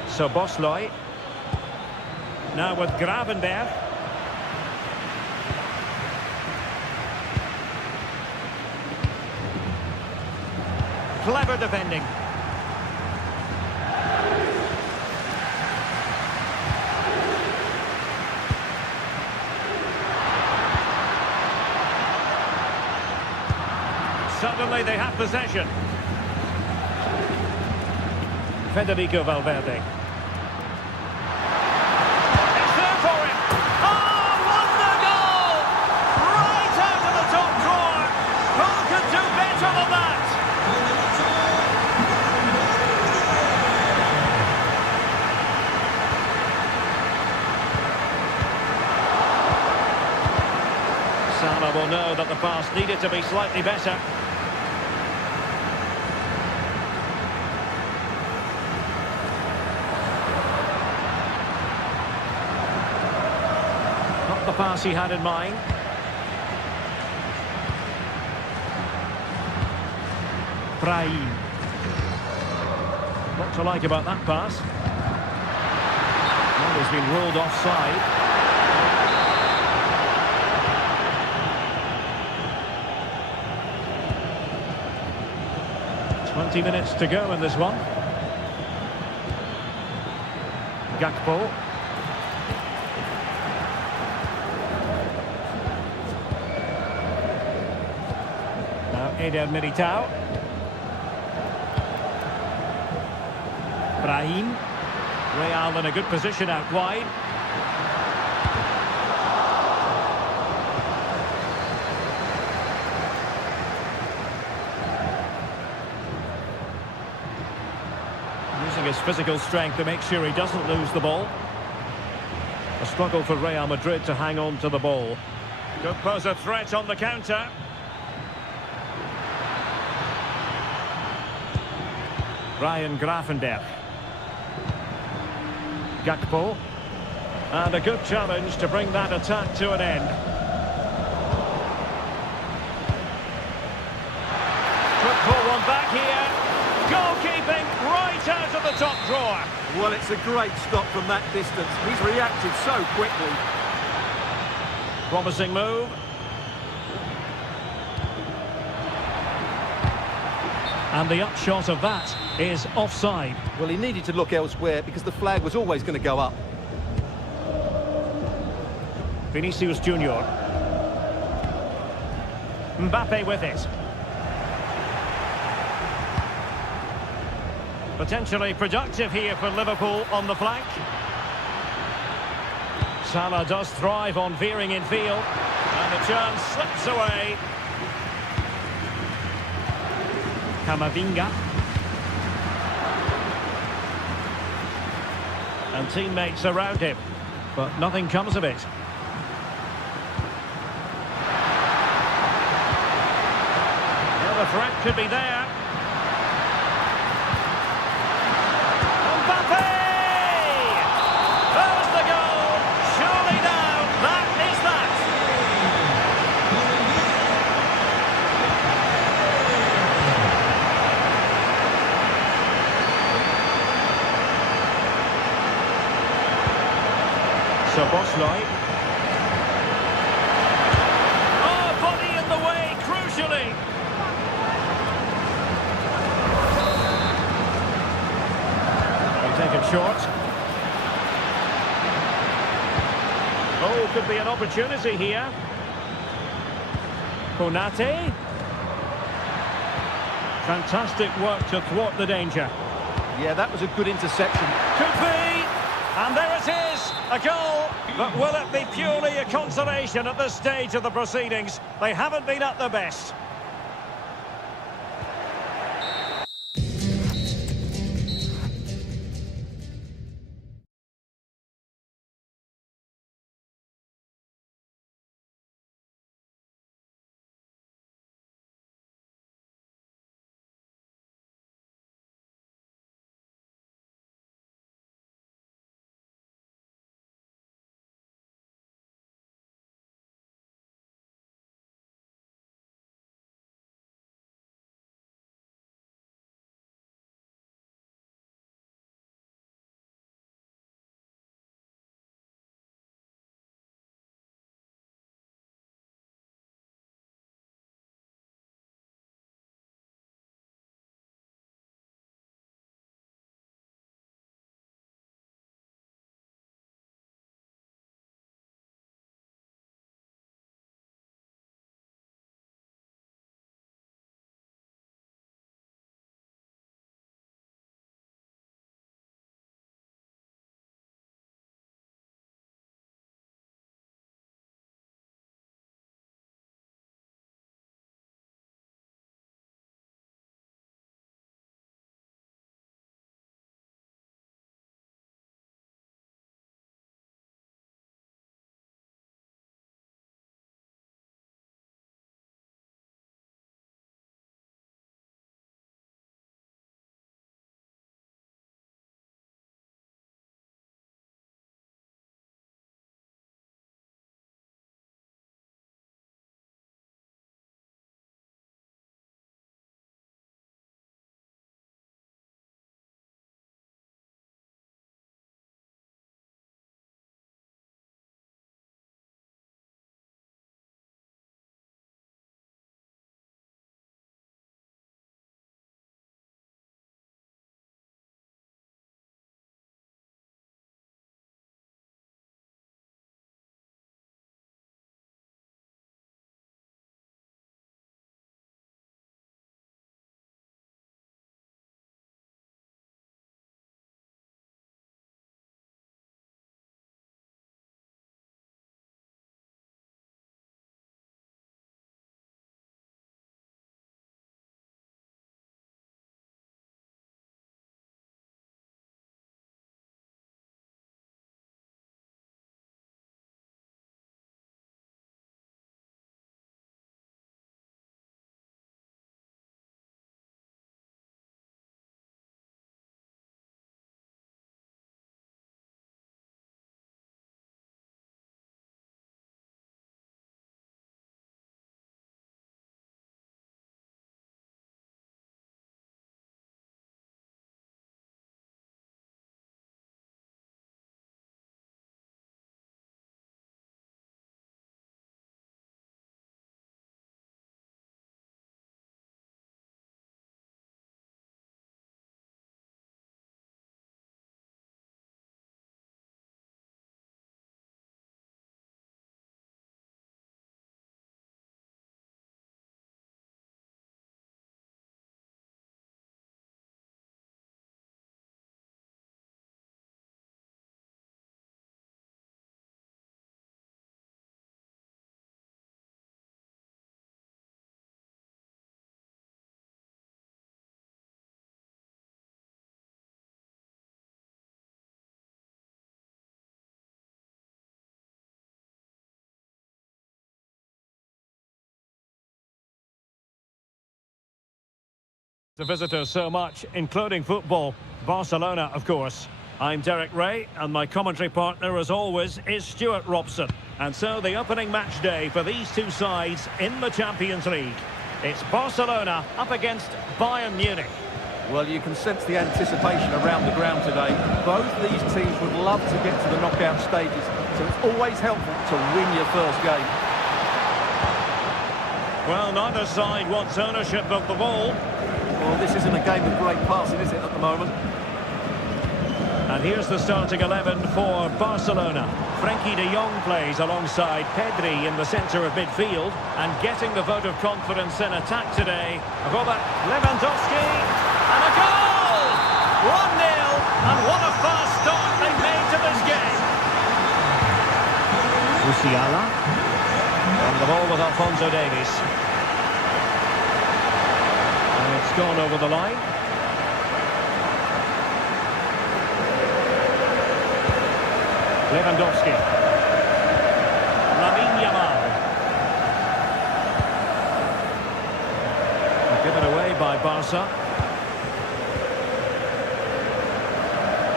So Bosloy. Now with Gravenberg. Clever defending. Suddenly they have possession. Federico Valverde. It's there for him. Oh, wonder goal! Right out of the top drawer. Who could do better than that? Salah will know that the pass needed to be slightly better. Not the pass he had in mind. Prime. What to like about that pass? has been ruled offside. 20 minutes to go in this one. Gakpo. Now Eder Militao. Brahim. Real in a good position out wide. Using his physical strength to make sure he doesn't lose the ball. A struggle for Real Madrid to hang on to the ball. Could pose a threat on the counter. Ryan Gravenberch. Gakpo. And a good challenge to bring that attack to an end. Could pull one back here. Goalkeeping right out of the top drawer. Well, it's a great stop from that distance. He's reacted so quickly. Promising move. And the upshot of that is offside. Well, he needed to look elsewhere because the flag was always going to go up. Vinicius Junior. Mbappe with it. Potentially productive here for Liverpool on the flank. Salah does thrive on veering in field. And the chance slips away. Camavinga. And teammates around him. But nothing comes of it. Well, the threat could be there. Mbappe! There's the goal! Surely now, that is that! Soboslai. Oh, body in the way, crucially! Take it short. Oh, could be an opportunity here. Konate. Fantastic work to thwart the danger. Yeah, that was a good interception. Could be. And there it is. A goal. But will it be purely a consolation at this stage of the proceedings? They haven't been at their best. The visitors so much, including football. Barcelona, of course. I'm Derek Ray, and my commentary partner, as always, is Stuart Robson. And so the opening match day for these two sides in the Champions League. It's Barcelona up against Bayern Munich. Well, you can sense the anticipation around the ground today. Both these teams would love to get to the knockout stages, so it's always helpful to win your first game. Well, neither side wants ownership of the ball. Well, this isn't a game of great passing, is it, at the moment? And here's the starting 11 for Barcelona. Frenkie de Jong plays alongside Pedri in the centre of midfield. And getting the vote of confidence in attack today, Robert Lewandowski. And a goal! 1-0. And what a fast start they made to this game. Musiala. And the ball with Alphonso Davies. And it's gone over the line. Lewandowski. Lamine Yamal. Given away by Barca.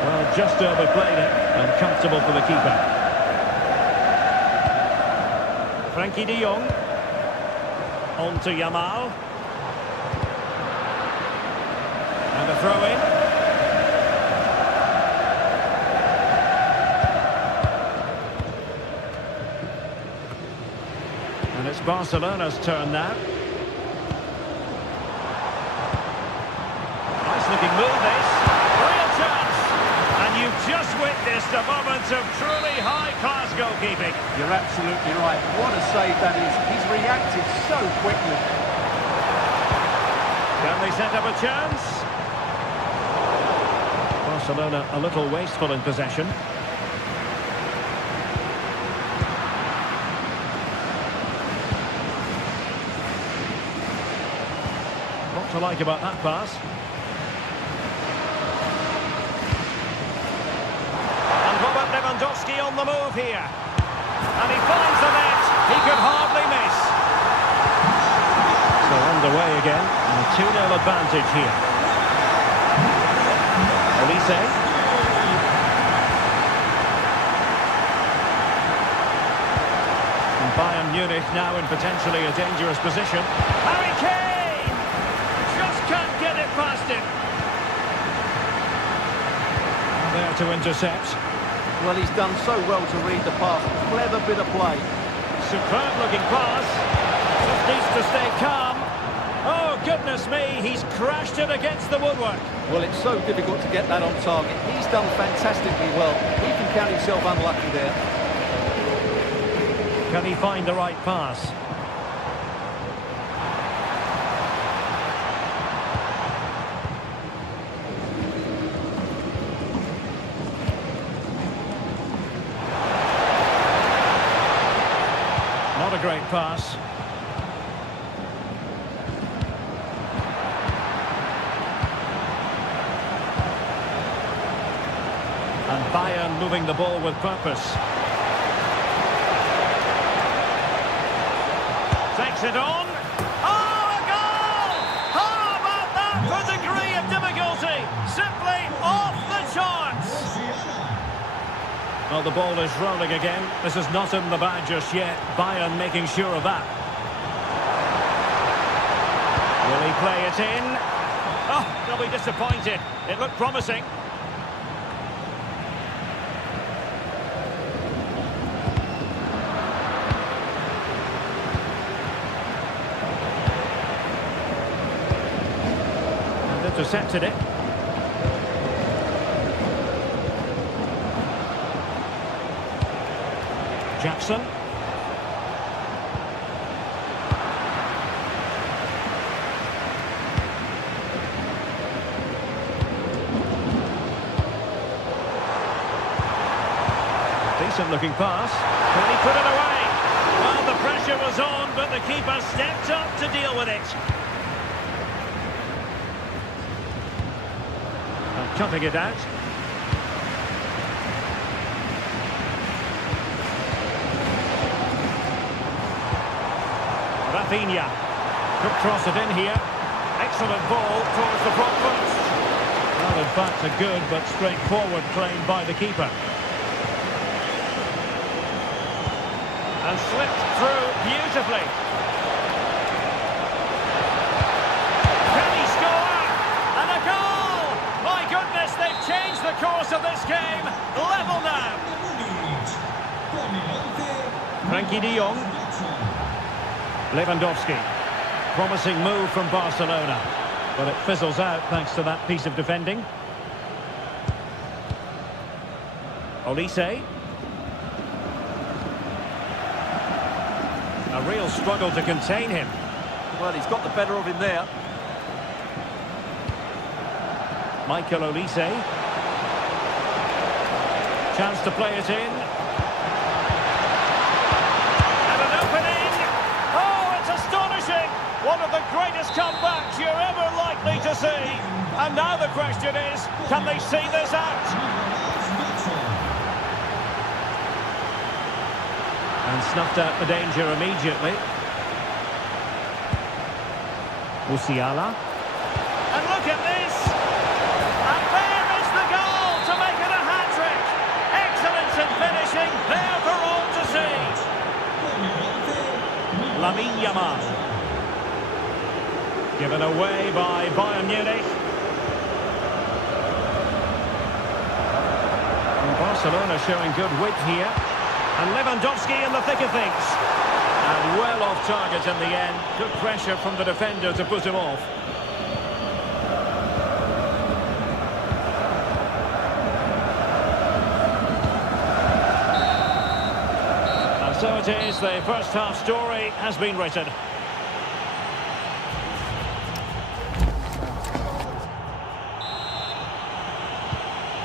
Well, just overplayed it and comfortable for the keeper. Frenkie de Jong. On to Yamal. And a throw-in. And it's Barcelona's turn now. Nice looking move this. Real chance. And you've just witnessed a moment of truly high-class goalkeeping. You're absolutely right. What a save that is. He's reacted so quickly. Can they set up a chance? Barcelona a little wasteful in possession. What to like about that pass? And Robert Lewandowski on the move here. And he finds the net. He could hardly miss. So underway again. And a 2-0 advantage here. Olise. And Bayern Munich now in potentially a dangerous position. Harry Kane! Just can't get it past him. There to intercept. Well, he's done so well to read the pass. Clever bit of play. Superb looking pass. Just needs to stay calm. Oh, goodness me, he's crashed it against the woodwork. Well, it's so difficult to get that on target. He's done fantastically well. He can count himself unlucky there. Can he find the right pass? Not a great pass. And Bayern moving the ball with purpose. Takes it on. Oh, a goal! How about that for degree of difficulty? Simply off the charts. Well, the ball is rolling again. This is not in the bag just yet. Bayern making sure of that. Will he play it in? Oh, they'll be disappointed. It looked promising. Intercepted it. Jackson. Decent looking pass. Can he put it away? Well, the pressure was on, but the keeper stepped up to deal with it. Cutting it out. Rafinha could cross it in here. Excellent ball towards the front post. Well, in fact, a good but straightforward claim by the keeper. And slipped through beautifully. Can he score? And a goal! My goodness, they've changed the course of this game. Level now. Frankie de Jong. Lewandowski. Promising move from Barcelona. But it fizzles out thanks to that piece of defending. Olise. A real struggle to contain him. Well, he's got the better of him there. Michael Olise. Chance to play it in. And an opening. Oh, it's astonishing. One of the greatest comebacks you're ever likely to see. And now the question is, can they see this out? And snuffed out the danger immediately. Musiala. And look at this! And there is the goal to make it a hat-trick! Excellence in finishing, there for all to see! Lamine Yamal. Given away by Bayern Munich. And Barcelona showing good width here. And Lewandowski in the thick of things. And well off target in the end. Good pressure from the defender to put him off. And so it is, the first half story has been written.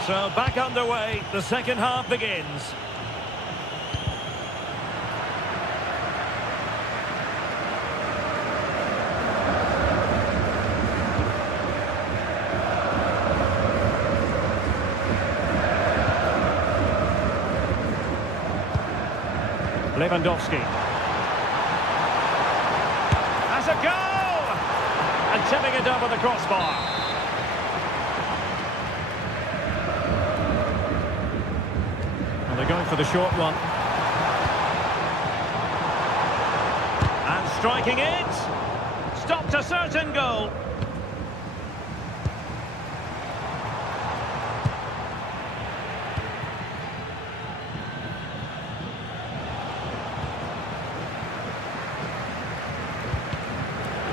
So back underway, the second half begins. Lewandowski. Has a goal! And tipping it over the crossbar. Well, they're going for the short one. And striking it. Stopped a certain goal.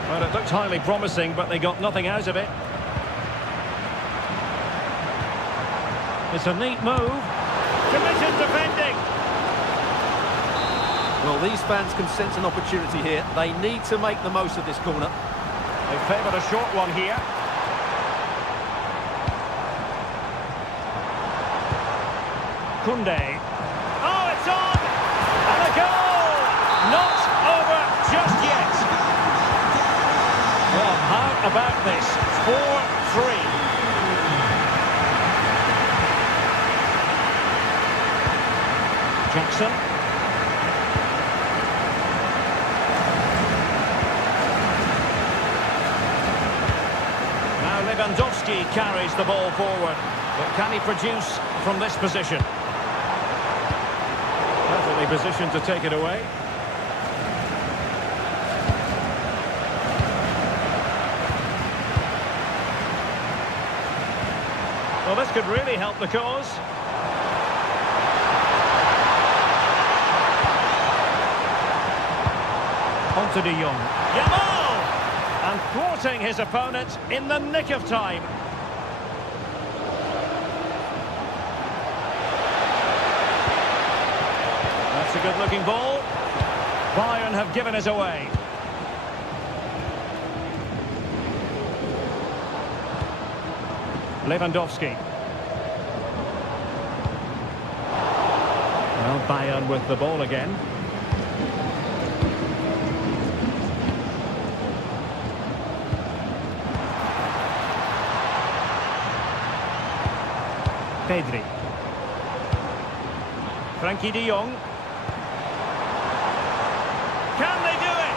Well, it looked highly promising, but they got nothing out of it. It's a neat move. Committed defending. Well, these fans can sense an opportunity here. They need to make the most of this corner. They favoured a short one here. Kunde. Oh, it's on! And a goal! Not over just yet. Well, how about this? 4-3. Jackson. Now Lewandowski carries the ball forward. But can he produce from this position? Perfectly positioned to take it away. Well, this could really help the cause. On to de Jong. Yamal! And thwarting his opponent in the nick of time. That's a good-looking ball. Bayern have given it away. Lewandowski. Well, Bayern with the ball again. Pedri. Frankie de Jong. Can they do it?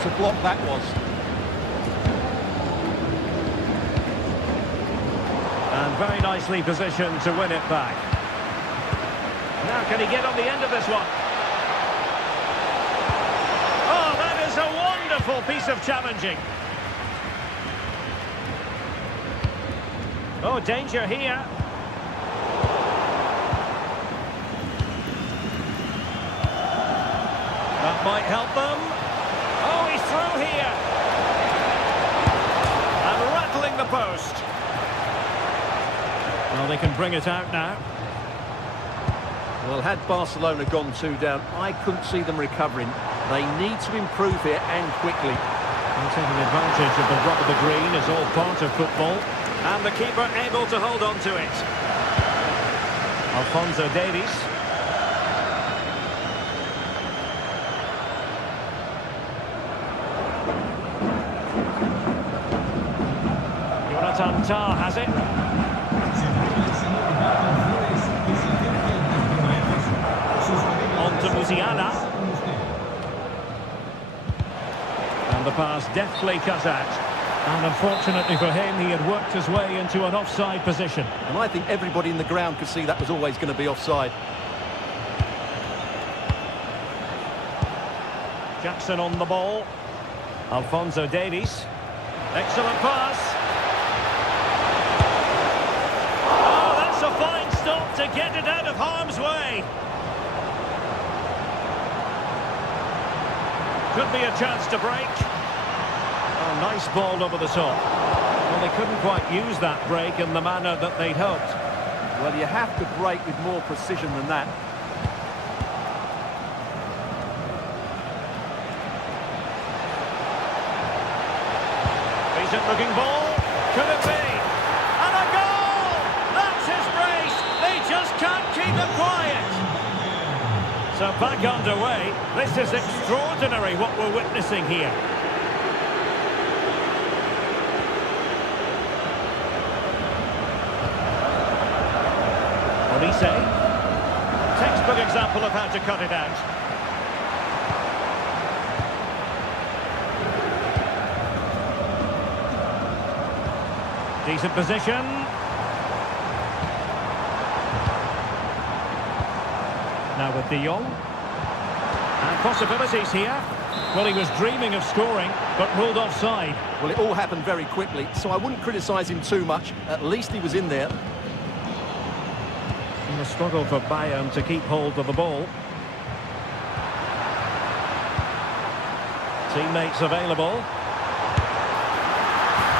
What a block that was. And very nicely positioned to win it back. Now can he get on the end of this one? Oh, that is a wonderful piece of challenging. Oh, danger here. That might help them. Oh, he's through here. And rattling the post. Well, they can bring it out now. Well, had Barcelona gone 2 down, I couldn't see them recovering. They need to improve here and quickly. And taking advantage of the rub of the green is all part of football. And the keeper able to hold on to it. Alphonso Davies. Jonathan Tah has it. On to Musiala. And the pass deftly cut out. And unfortunately for him, he had worked his way into an offside position. And I think everybody in the ground could see that was always going to be offside. Jackson on the ball. Alphonso Davies. Excellent pass. Oh, that's a fine stop to get it out of harm's way. Could be a chance to break. Oh, nice ball over the top. Well, they couldn't quite use that break in the manner that they'd hoped. Well, you have to break with more precision than that. Decent looking ball. Could it be? And a goal! That's his brace. They just can't keep him quiet. So back underway. This is extraordinary what we're witnessing here. Textbook example of how to cut it out. Decent position. Now with De Jong. And possibilities here. Well, he was dreaming of scoring, but ruled offside. Well, it all happened very quickly, so I wouldn't criticise him too much. At least he was in there. And the struggle for Bayern to keep hold of the ball. Teammates available.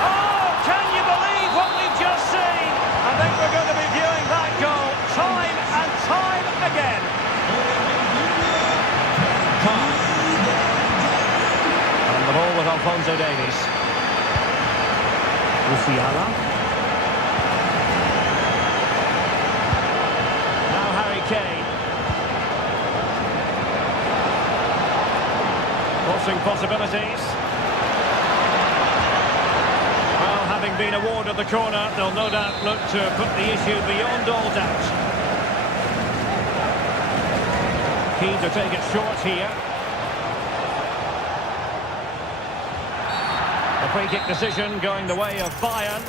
Oh, can you believe what we've just seen? I think we're going to be viewing that goal time and time again. And the ball with Alphonso Davies. Musiala. Kane. Crossing possibilities. Well, having been awarded the corner, they'll no doubt look to put the issue beyond all doubt. Keen to take it short here. A free kick decision going the way of Bayern.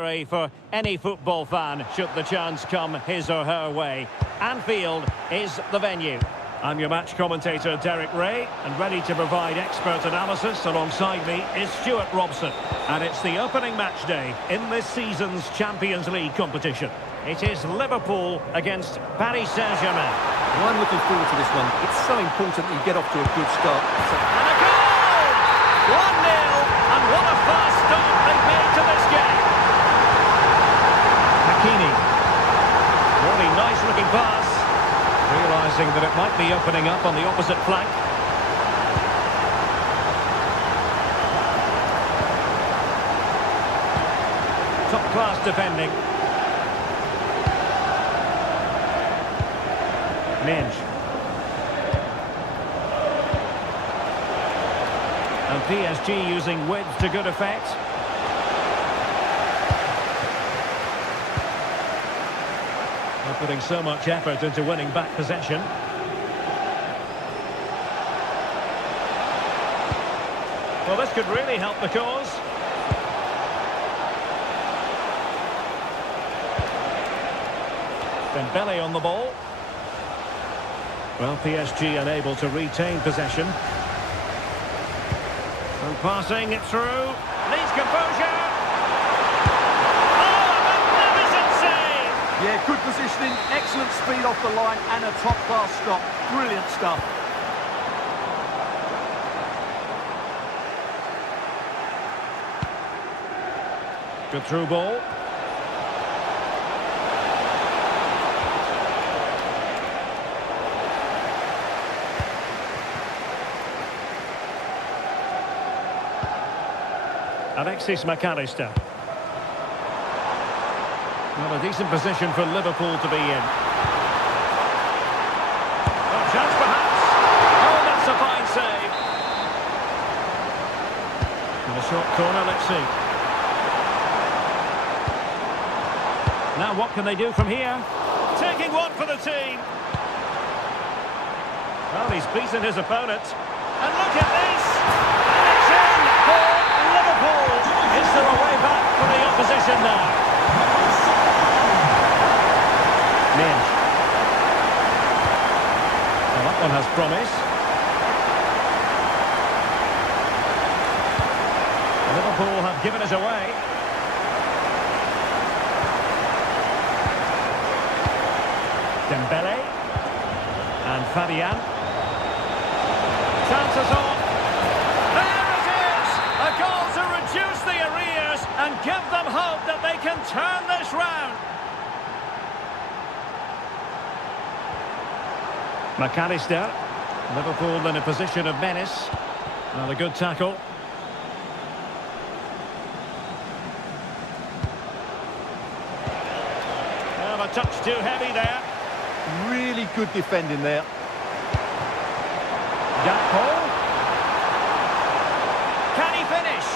For any football fan, should the chance come his or her way. Anfield is the venue. I'm your match commentator, Derek Ray, and ready to provide expert analysis. Alongside me is Stuart Robson. And it's the opening match day in this season's Champions League competition. It is Liverpool against Paris Saint-Germain. Well, I'm looking forward to this one. It's so important that you get off to a good start. And a goal! 1-0, and what a fast start they've made to this game. Hakimi. Really nice looking pass. Realising that it might be opening up on the opposite flank. Top class defending. Minge. And PSG using width to good effect. They're putting so much effort into winning back possession. Well, this could really help the cause. Dembele on the ball. Well, PSG unable to retain possession. And passing it through. Needs composure. Oh, a magnificent save! Yeah, good positioning, excellent speed off the line, and a top-class stop. Brilliant stuff. Good through ball. Alexis McAllister. Well, a decent position for Liverpool to be in. Oh, chance perhaps. Oh, that's a fine save. In the short corner, let's see. Now what can they do from here? Taking one for the team. Well, he's beaten his opponent. And look at this! And it's in for Liverpool. Is there a way back for the opposition now? Minge. Well, that one has promise. Liverpool have given it away. Dembele. And Fabian. Chances on. There it is! A goal to reduce the arrears and give them hope that they can turn this round. McAllister. Liverpool in a position of menace. Well, a good tackle. Well, a touch too heavy there. Really good defending there. Gakpo. Can he finish?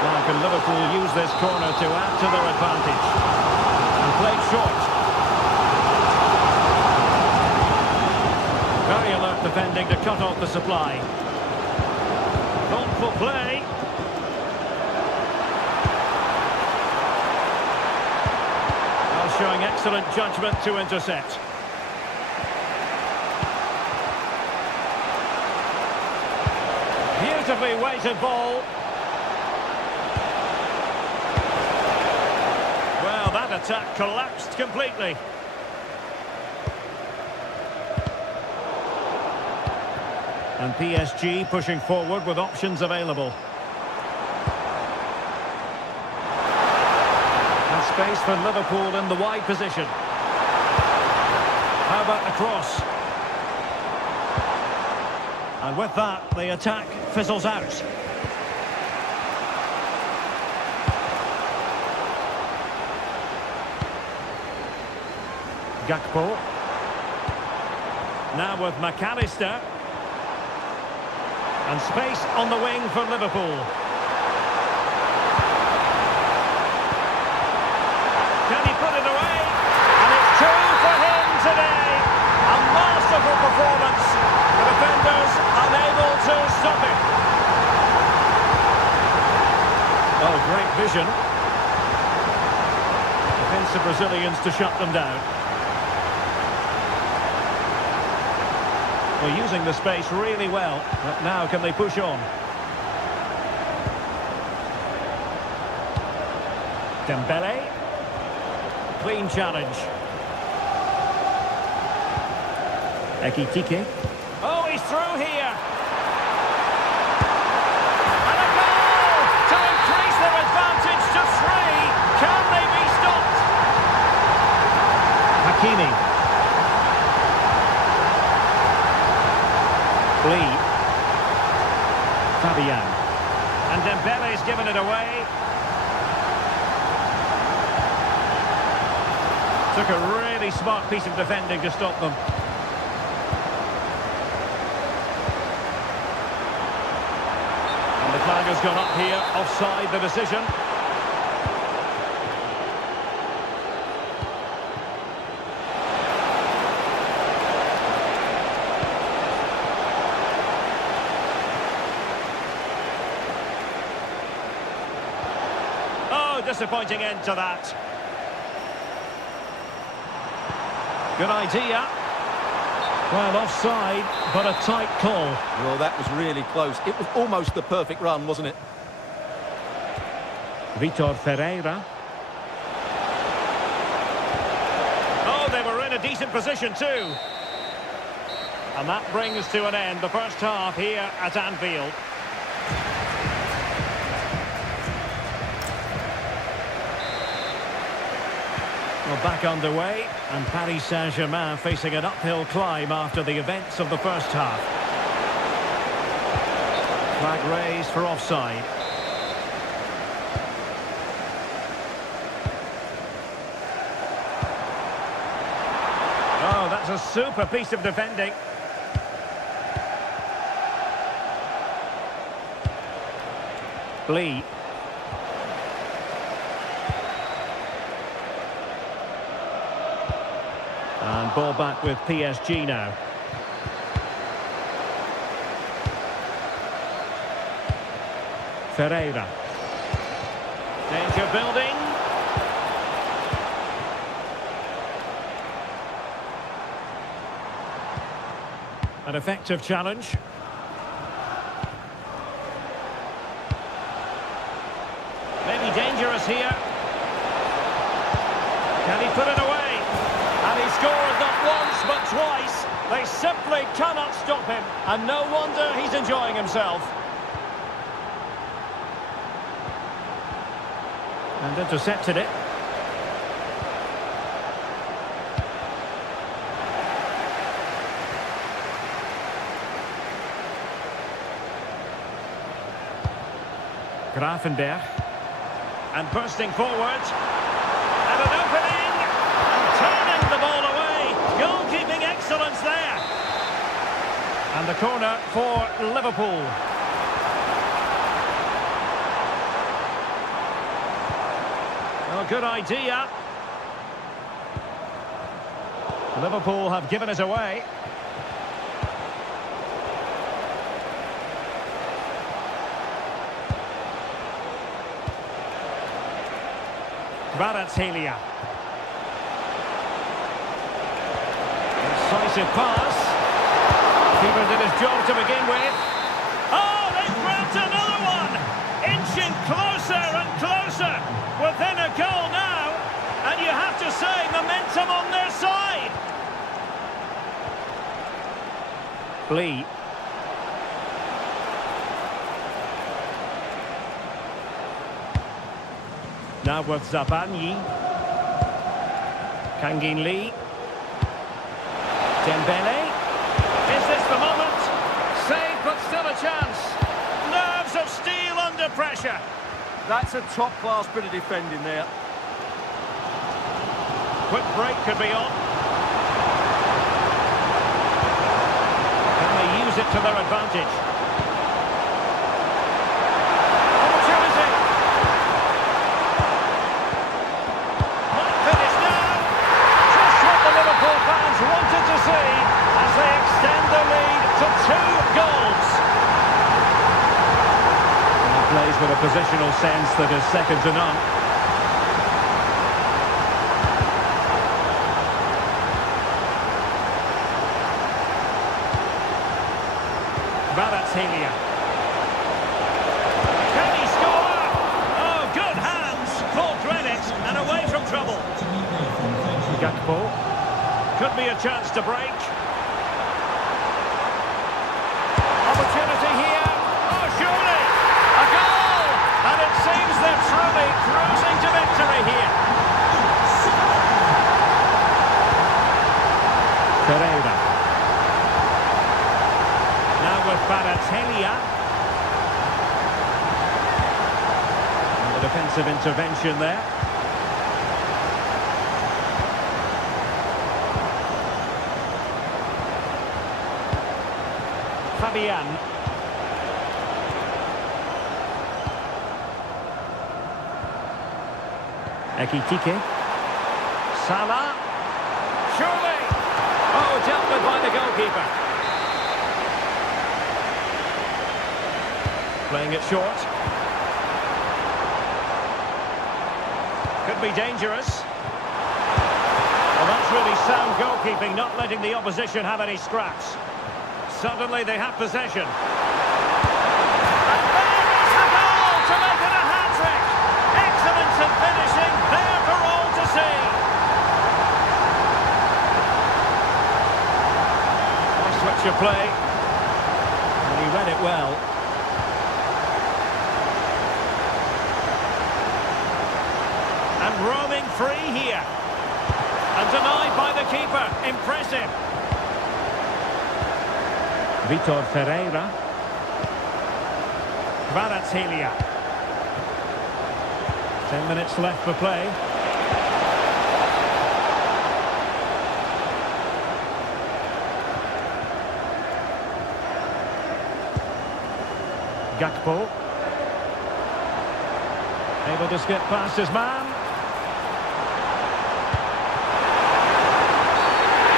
Well, can Liverpool use this corner to add to their advantage? And played short. Very alert defending to cut off the supply. Thoughtful play. Well, showing excellent judgment to intercept. Beautifully weighted ball. Well, that attack collapsed completely. And PSG pushing forward with options available. And space for Liverpool in the wide position. How about the cross? And with that, the attack fizzles out. Gakpo. Now with McAllister. And space on the wing for Liverpool. Can he put it away? And it's two for him today. A masterful performance. The defenders unable to stop it. Oh, great vision. convince the Brazilians to shut them down. They're using the space really well, but now can they push on? Dembele. Clean challenge. Ekitike. Oh, he's through here. And a goal to increase their advantage to 3. Can they be stopped? Hakimi. Lee. Fabian. And Dembele's given it away. Took a really smart piece of defending to stop them. And the flag has gone up here, offside the decision. Oh, disappointing end to that. Good idea. Well, offside, but a tight call. Well, that was really close. It was almost the perfect run, wasn't it? Vitor Ferreira. Oh, they were in a decent position too. And that brings to an end the first half here at Anfield. Well, back underway, and Paris Saint-Germain facing an uphill climb after the events of the first half. Flag raised for offside. Oh, that's a super piece of defending. Lee. And ball back with PSG now. Ferreira. Danger building. An effective challenge. Maybe dangerous here. Can he put it away? And he scored not once but twice. They simply cannot stop him. And no wonder he's enjoying himself. And intercepted it. Grafenberg. And bursting forward. And an opening. And turning the ball away. Goalkeeping excellence there. And the corner for Liverpool. Oh, good idea. Liverpool have given it away. Kvaratskhelia. Incisive pass. Keeper did his job to begin with. Oh, they've grabbed another one! Inching closer and closer. Within a goal now. And you have to say, momentum on their side. Lee. Now with Zabanyi. Kangin Lee. Dembele. Is this the moment? Save, but still a chance. Nerves of steel under pressure. That's a top-class bit of defending there. Quick break could be on. Can they use it to their advantage? Opportunity. Might finish now. Just what the Liverpool fans wanted to see as they extend the lead to 2 goals. And he plays with a positional sense that is second to none. Kvaratskhelia. Can he score? Oh, good hands. Paul Drennitt and away from trouble. Gakpo. Could be a chance to break. Opportunity here. Oh, surely. A goal! And it seems they're truly cruising to victory here. Pereira. Now with Kvaratskhelia. And the defensive intervention there. Fabian. Ekitike. Salah. Surely. Oh, dealt with by the goalkeeper. Playing it short. Could be dangerous. Well, that's really sound goalkeeping, not letting the opposition have any scraps. Suddenly they have possession. And there's the goal to make it a hat-trick. Excellence in finishing, there for all to see. Nice switch of play. And he read it well. And roaming free here. And denied by the keeper. Impressive. Vitor Ferreira. Kvaratskhelia. 10 minutes left for play. Gakpo. Able to skip past his man.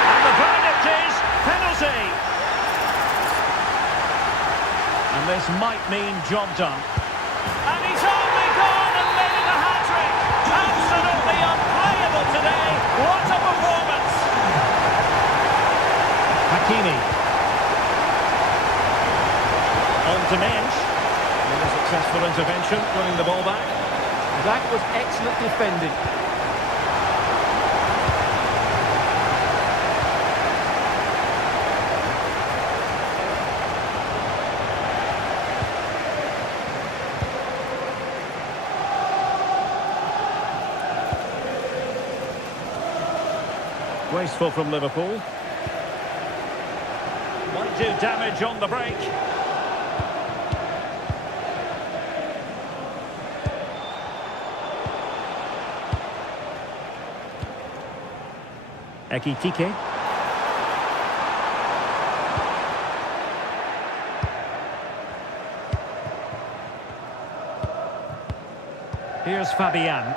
And the verdict is penalty. And this might mean job done. And he's only gone and made it a hat-trick. Absolutely unplayable today. What a performance. Hakimi. On to Mensch. And a successful intervention, winning the ball back. That was excellent defending. Wasteful from Liverpool. Might do damage on the break. Ekitike. Here's Fabian.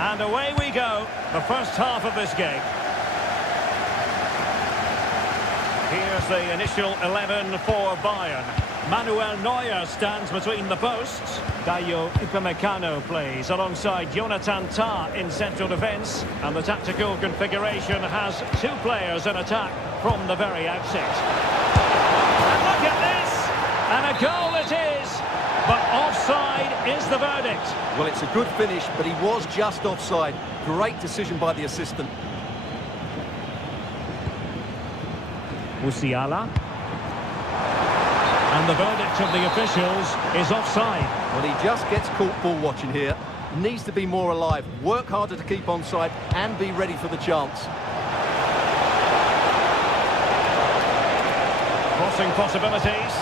And away we go, the first half of this game. Here's the initial 11 for Bayern. Manuel Neuer stands between the posts. Dayo Upamecano plays alongside Jonathan Tah in central defence. And the tactical configuration has two players in attack from the very outset. And look at this! And a goal it is! But offside is the verdict. Well, it's a good finish, but he was just offside. Great decision by the assistant. Musiala. And the verdict of the officials is offside. Well, he just gets caught ball watching here. Needs to be more alive, work harder to keep onside and be ready for the chance. Crossing possibilities.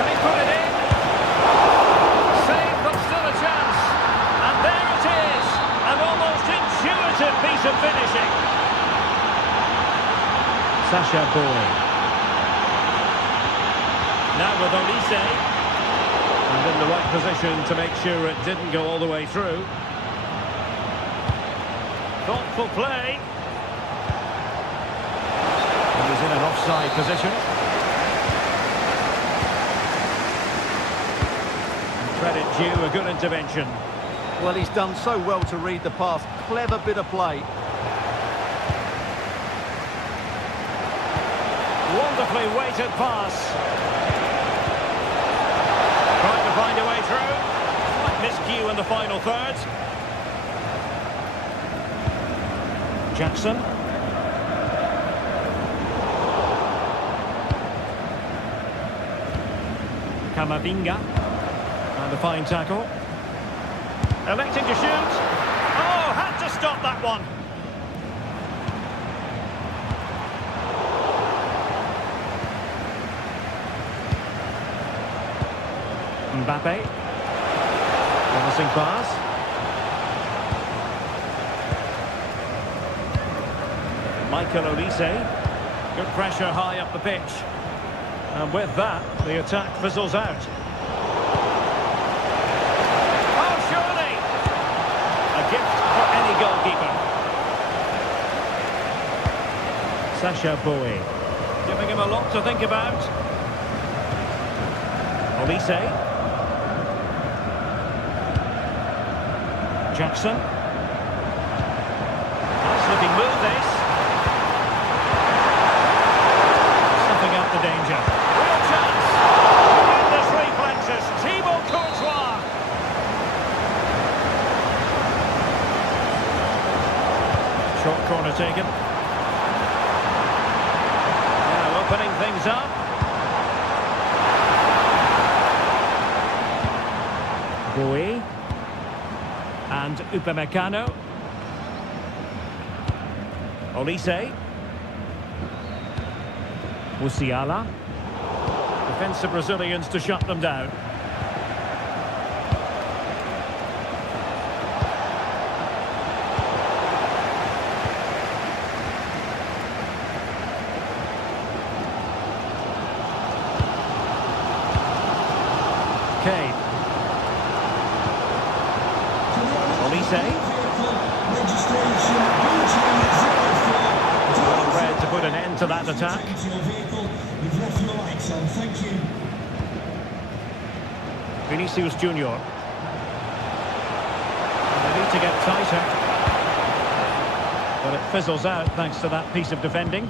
Can he put it in? Save, but still a chance. And there it is. An almost intuitive piece of finishing. Sacha Boey. Now with Olise. And in the right position to make sure it didn't go all the way through. Thoughtful play. He was in an offside position. And credit due, a good intervention. Well, he's done so well to read the pass. Clever bit of play. Wonderfully weighted pass. Trying to find a way through. Slight miscue in the final third. Jackson. Camavinga. And a fine tackle. Electing to shoot. Oh, had to stop that one. Mbappe. Promising pass. Michael Olise. Good pressure high up the pitch. And with that, the attack fizzles out. Oh, surely! A gift for any goalkeeper. Sacha Boey. Giving him a lot to think about. Olise. Jackson. Nice looking move this. Snuffing out the danger. Real chance. Tremendous reflexes. Thibaut Courtois. Short corner taken. Now opening things up. Boey. And Upamecano. Olise. Musiala. Defensive Brazilians to shut them down. Kane. Olise. Well read to put an end to that attack. Vinicius Junior. They need to get tighter. But it fizzles out thanks to that piece of defending.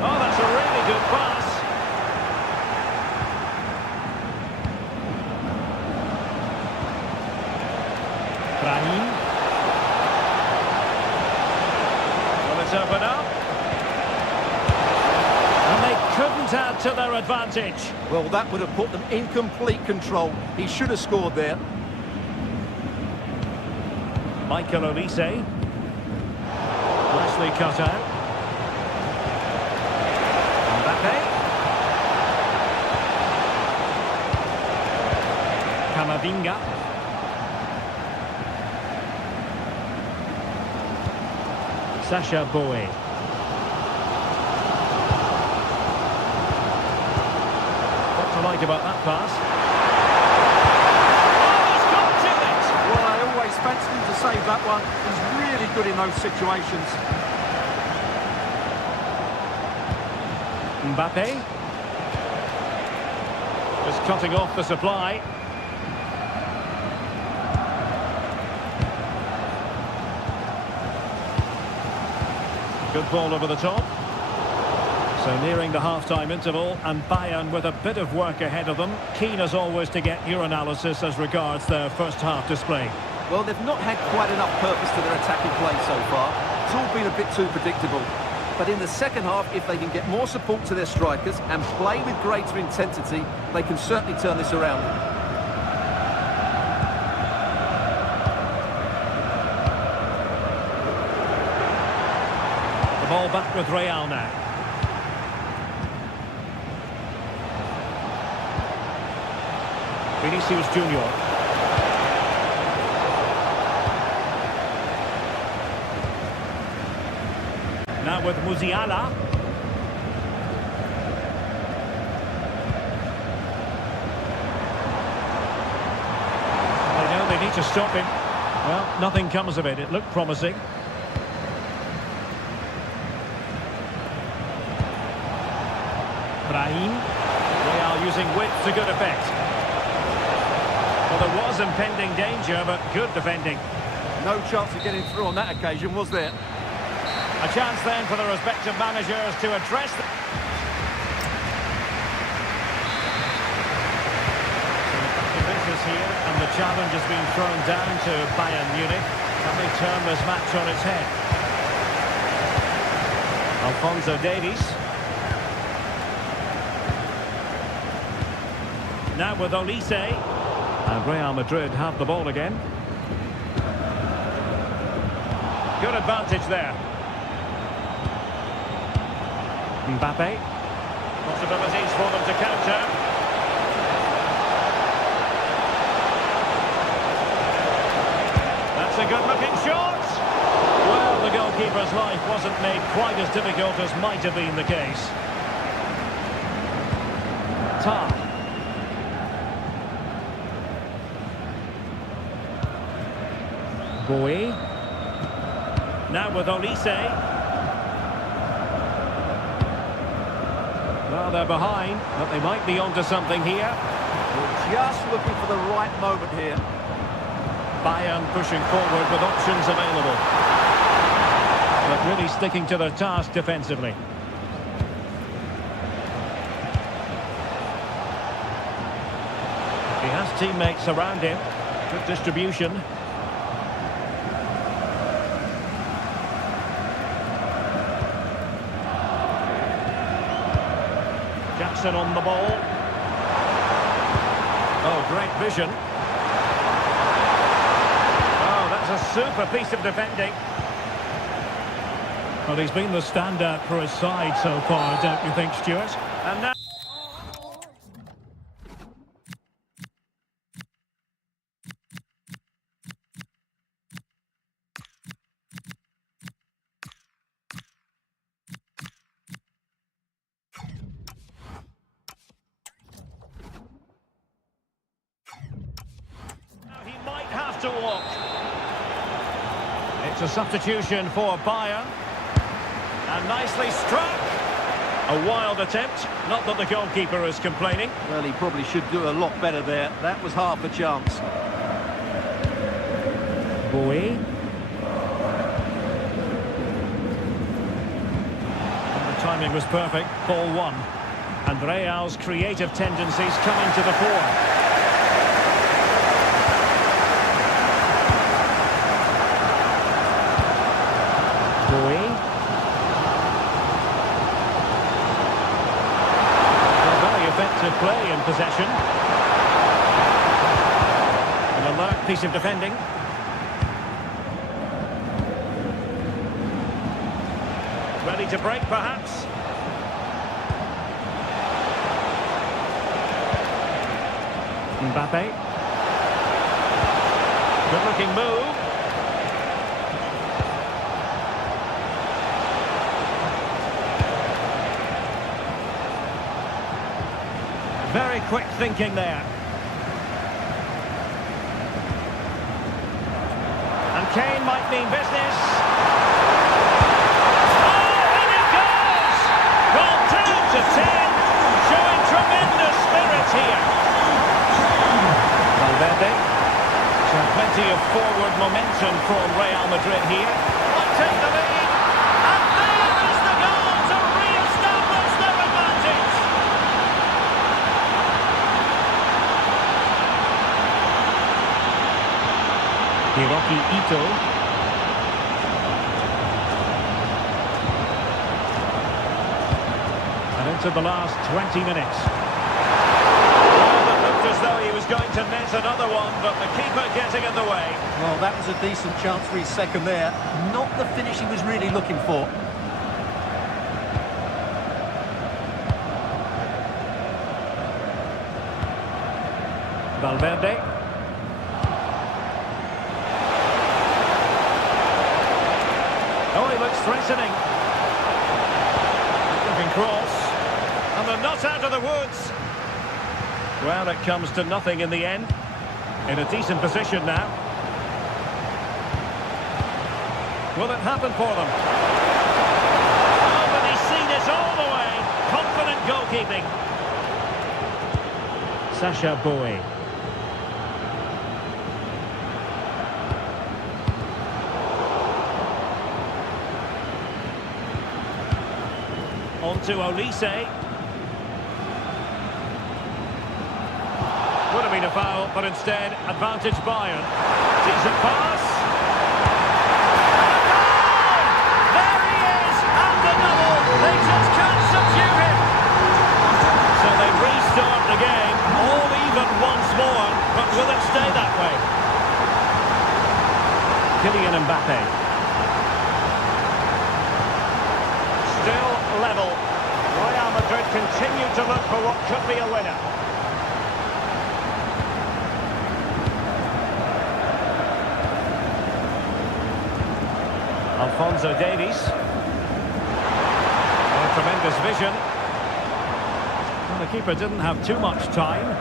Oh, that's a really good pass. Will it open up? And they couldn't add to their advantage. Well, that would have put them in complete control. He should have scored there. Michael Olise. Nicely cut out. Mbappe. Camavinga. Sacha Boey. What to like about that pass? one. He's really good in those situations. Mbappe. Just cutting off the supply. Good ball over the top. So nearing the half-time interval, and Bayern with a bit of work ahead of them. Keen as always to get your analysis as regards their first half display. Well, they've not had quite enough purpose to their attacking play so far. It's all been a bit too predictable. But in the second half, if they can get more support to their strikers and play with greater intensity, they can certainly turn this around. The ball back with Real now. Vinicius Junior. Now with Musiala. They know they need to stop him. Well, nothing comes of it. It looked promising. Brahim. Real using width to good effect. Well, there was impending danger, but good defending. No chance of getting through on that occasion, was there? A chance then for the respective managers to address the... This here, and the challenge has been thrown down to Bayern Munich. Can they turn this match on its head? Alphonso Davies. Now with Olise. And Real Madrid have the ball again. Good advantage there. Mbappe. Possibilities for them to counter. That's a good-looking shot. Well, the goalkeeper's life wasn't made quite as difficult as might have been the case. Tar. Bowie. Now with Olise. Well, they're behind, but they might be onto something here. We're just looking for the right moment here. Bayern pushing forward with options available. But really sticking to their task defensively. He has teammates around him. Good distribution. Jackson on the ball. Oh, great vision. Oh, that's a super piece of defending. Well, he's been the standout for his side so far, don't you think, Stuart? And now... to walk. It's a substitution for Bayern. And nicely struck. A wild attempt. Not that the goalkeeper is complaining. Well, he probably should do a lot better there. That was half a chance. Bowie. And the timing was perfect. Ball one. And Real's creative tendencies coming to the fore. Play in possession. An alert piece of defending. Ready to break, perhaps. Mbappe. Good-looking move. Very quick thinking there. And Kane might mean business. Oh, and it goes! Well, 2-10, showing tremendous spirit here. Valverde. So plenty of forward momentum from Real Madrid here. Might take the lead. And there is the goal to re-establish their advantage. Hiroki Ito. And into the last 20 minutes. Well, it looked as though he was going to net another one, but the keeper getting in the way. Well, that was a decent chance for his second there. Not the finish he was really looking for. Valverde. Oh, he looks threatening. Looking cross. And they're not out of the woods. Well, it comes to nothing in the end. In a decent position now. Will it happen for them? Oh, but he's seen it all the way. Confident goalkeeping. Sacha Boey. On to Olise. Would have been a foul, but instead, advantage Bayern. Decent pass. And a goal! There he is, and the double. They just can't subdue him. So they restart the game, all even once more, but will it stay that way? Kylian Mbappe. Still level. Real Madrid continue to look for what could be a winner. Alphonso Davies. Oh, tremendous vision. Well, the keeper didn't have too much time.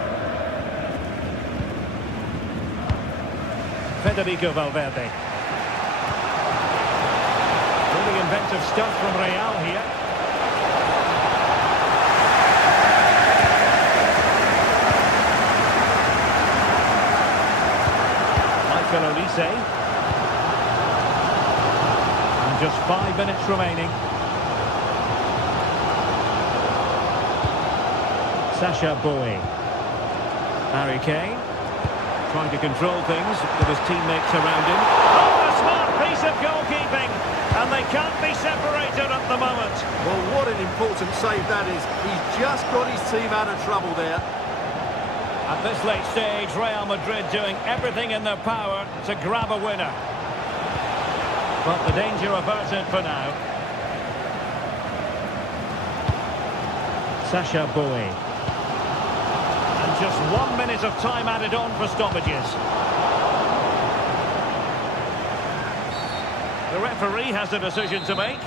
Federico Valverde. Really inventive stuff from Real here. Michael Olise. Just 5 minutes remaining. Sacha Boey. Harry Kane. Trying to control things with his teammates around him. Oh, a smart piece of goalkeeping. And they can't be separated at the moment. Well, what an important save that is. He's just got his team out of trouble there. At this late stage, Real Madrid doing everything in their power to grab a winner. But the danger averted for now. Sacha Boey. And just 1 minute of time added on for stoppages. The referee has a decision to make.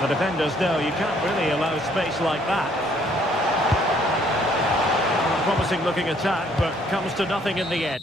The defenders know you can't really allow space like that. A promising looking attack, but comes to nothing in the end.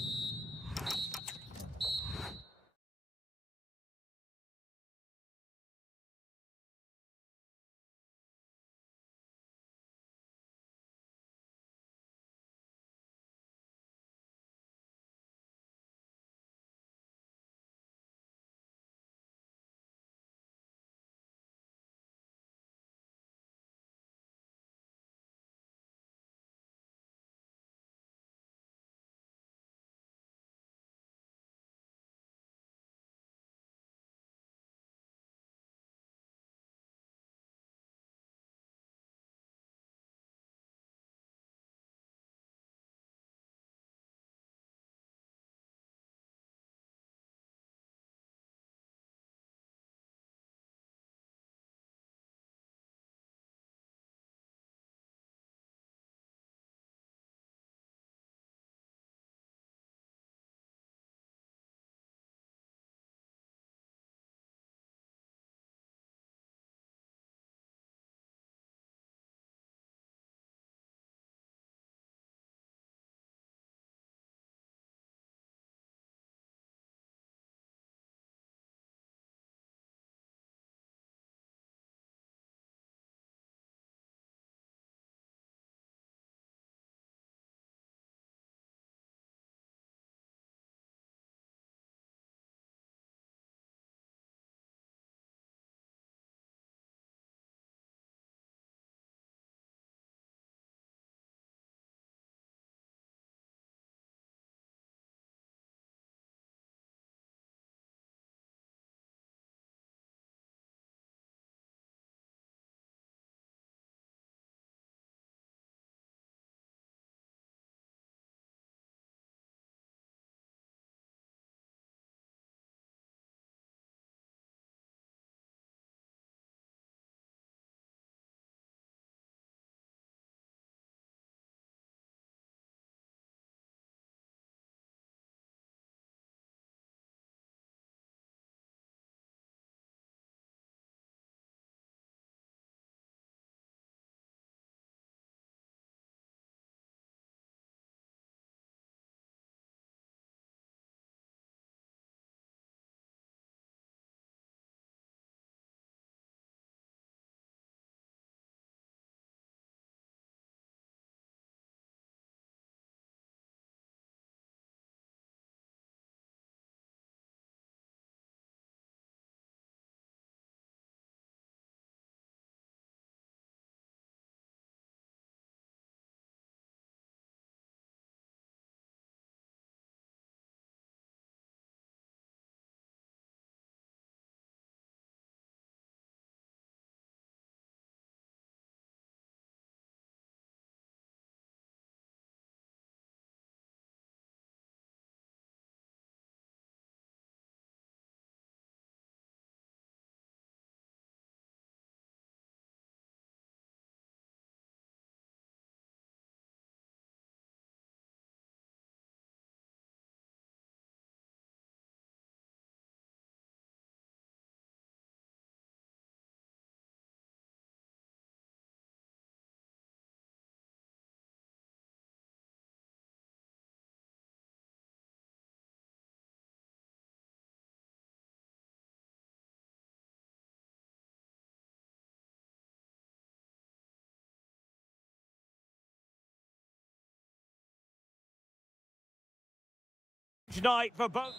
huge night for both.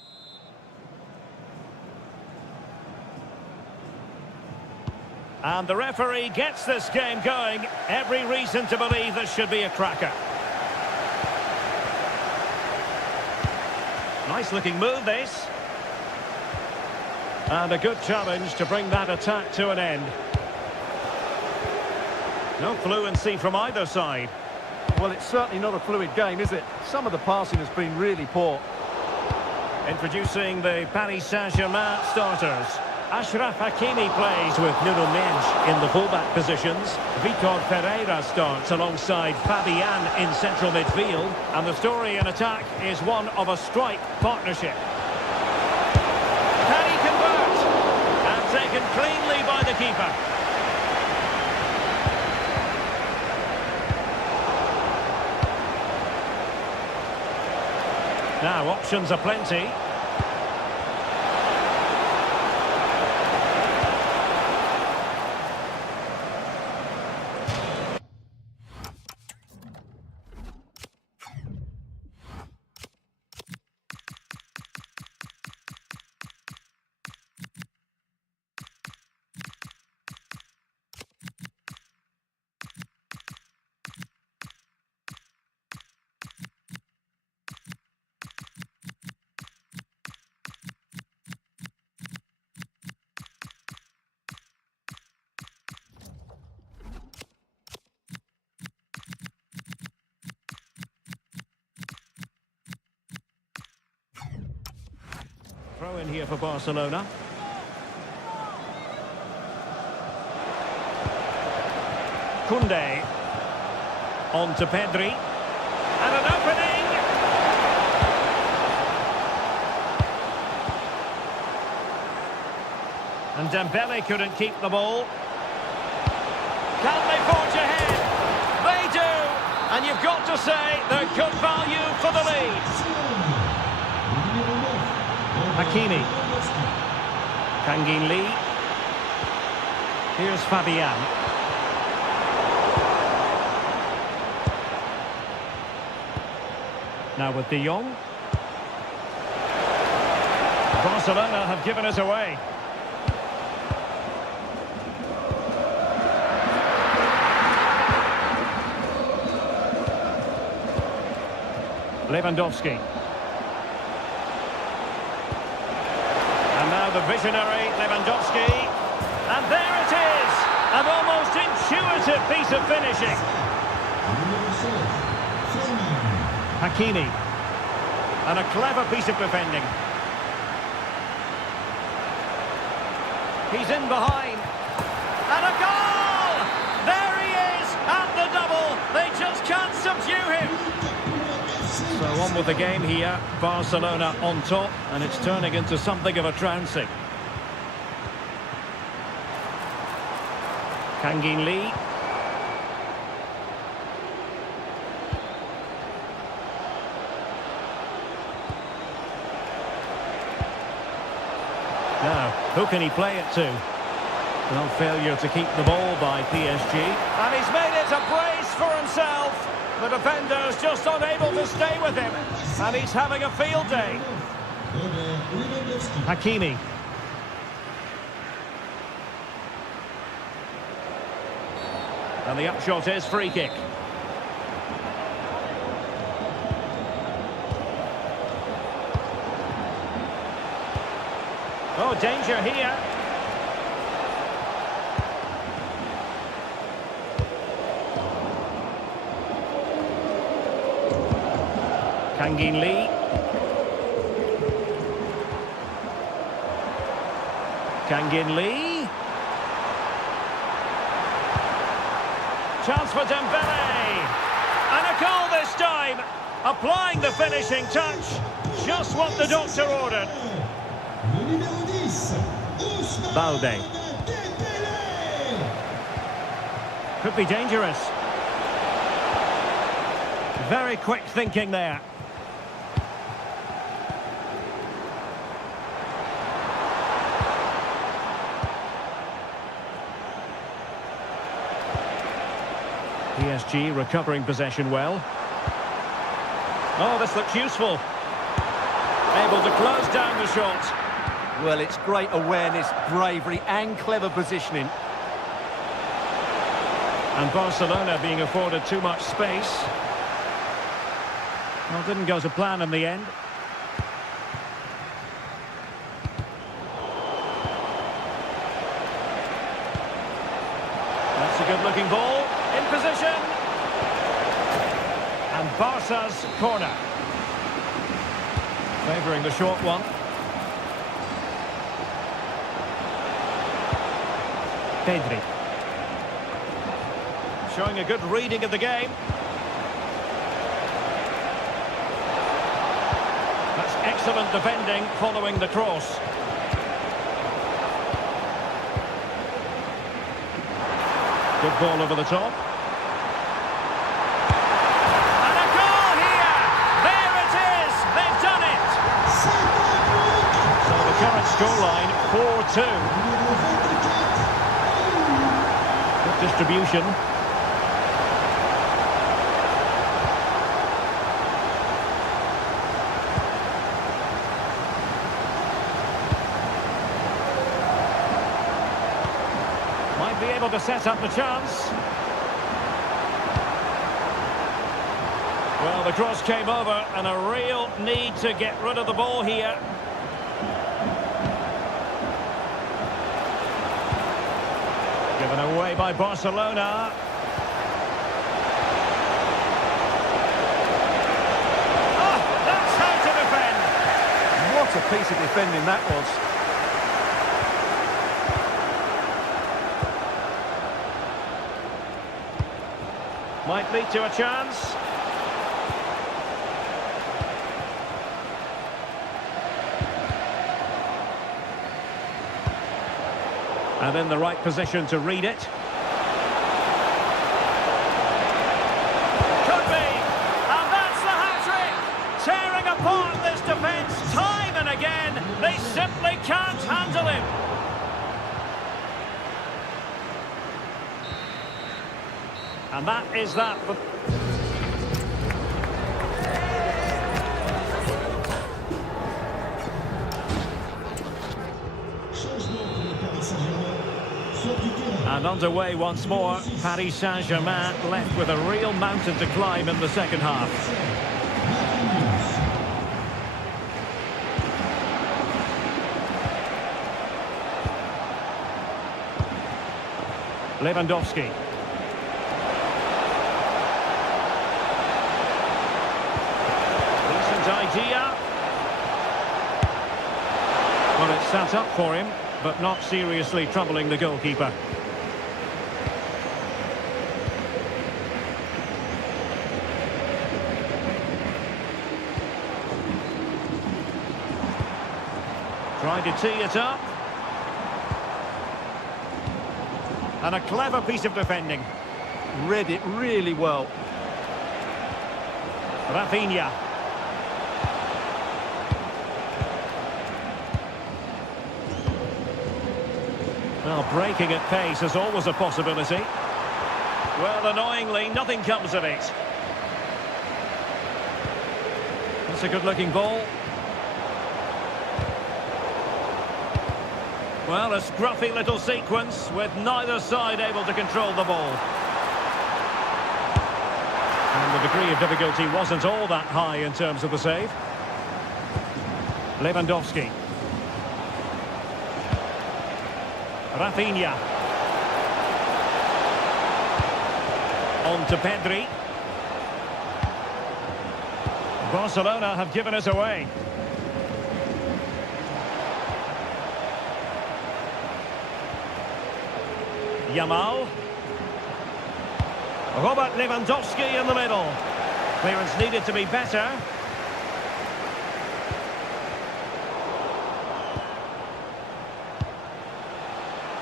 And the referee gets this game going. Every reason to believe this should be a cracker. Nice looking move, this. And a good challenge to bring that attack to an end. No fluency from either side. Well, it's certainly not a fluid game, is it? Some of the passing has been really poor. Introducing the Paris Saint-Germain starters. Ashraf Hakimi plays with Nuno Mendes in the fullback positions. Vitor Pereira starts alongside Fabian in central midfield. And the story in attack is one of a strike partnership. Can he convert? And taken cleanly by the keeper. Now, options are plenty. Throw in here for Barcelona. Koundé. On to Pedri. And an opening! And Dembele couldn't keep the ball. Can they forge ahead? They do! And you've got to say they're good value for the lead. Hakimi. Kangin Lee. Here's Fabian. Now with De Jong. Barcelona have given us away. Lewandowski. And now the visionary Lewandowski. And there it is! An almost intuitive piece of finishing. Hakimi. And a clever piece of defending. He's in behind. And a goal! There he is! At the double! They just can't subdue him! So on with the game here. Barcelona on top, and it's turning into something of a trouncing. Kangin Lee. Now, who can he play it to? Well, failure to keep the ball by PSG. And he's made it a brace for himself. The defender's just unable to stay with him. And he's having a field day. Hakimi. And the upshot is free kick. Oh, danger here. Kangin Lee. Kangin Lee. Chance for Dembele. And a goal this time. Applying the finishing touch. Just what the doctor ordered. Balde. Could be dangerous. Very quick thinking there. PSG recovering possession well. Oh, this looks useful. Able to close down the shot. Well, it's great awareness, bravery and clever positioning. And Barcelona being afforded too much space. Well, didn't go to plan in the end. That's a good-looking ball. In position. And Barca's corner. Favouring the short one. Pedri. Showing a good reading of the game. That's excellent defending following the cross. Good ball over the top. And a goal here! There it is! They've done it! So the current scoreline, 4-2. Good distribution. Might be able to set up the chance. Well, the cross came over and a real need to get rid of the ball here. Given away by Barcelona. Oh, that's how to defend. What a piece of defending that was. Might lead to a chance. And in the right position to read it. Could be! And that's the hat-trick! Tearing apart this defence time and again. They simply can't handle him. And that is that. And underway once more, Paris Saint-Germain left with a real mountain to climb in the second half. Lewandowski. Decent idea. Well, it's sat up for him, but not seriously troubling the goalkeeper. Tried to tee it up. And a clever piece of defending. Read it really well. Rafinha. Well, breaking at pace is always a possibility. Well, annoyingly, nothing comes of it. That's a good-looking ball. Well, a scruffy little sequence with neither side able to control the ball. And the degree of difficulty wasn't all that high in terms of the save. Lewandowski. Rafinha. On to Pedri. Barcelona have given us away. Yamal. Robert Lewandowski in the middle. Clearance needed to be better.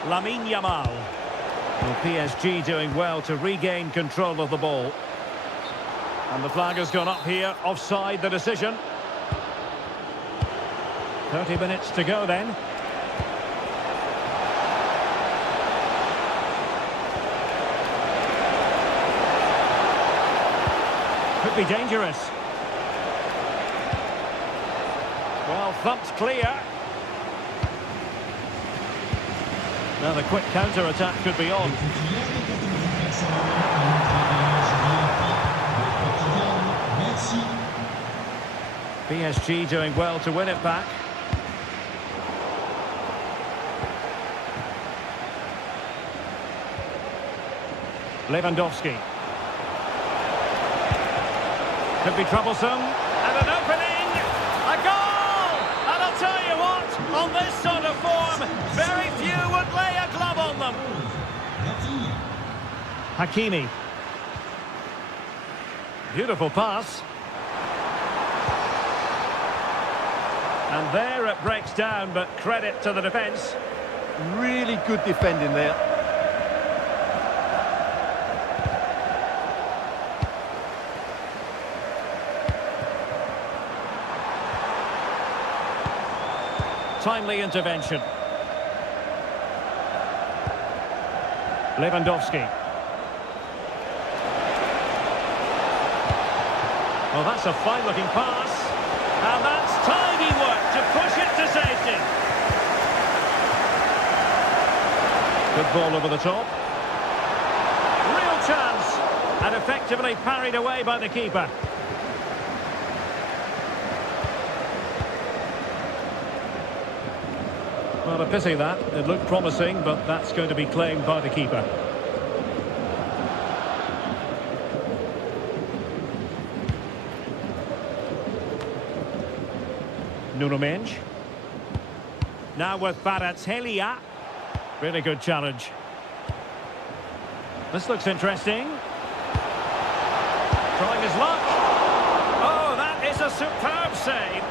Lamine Yamal. Well, PSG doing well to regain control of the ball. And the flag has gone up here, offside the decision. 30 minutes to go then. Could be dangerous. Well, thumped clear. Now the quick counter-attack could be on. PSG doing well to win it back. Lewandowski. Could be troublesome. And an opening! A goal! And I'll tell you what, on this sort of form, very few would lay a glove on them. Hakimi. Beautiful pass. And there it breaks down, but credit to the defence. Really good defending there. Timely intervention. Lewandowski. Well, that's a fine-looking pass. And that's tidy work to push it to safety. Good ball over the top. Real chance. And effectively parried away by the keeper. Well, a pity that. It looked promising, but that's going to be claimed by the keeper. Nuno Mendes. Now with Kvaratskhelia. Really good challenge. This looks interesting. Trying his luck. Oh, that is a superb save.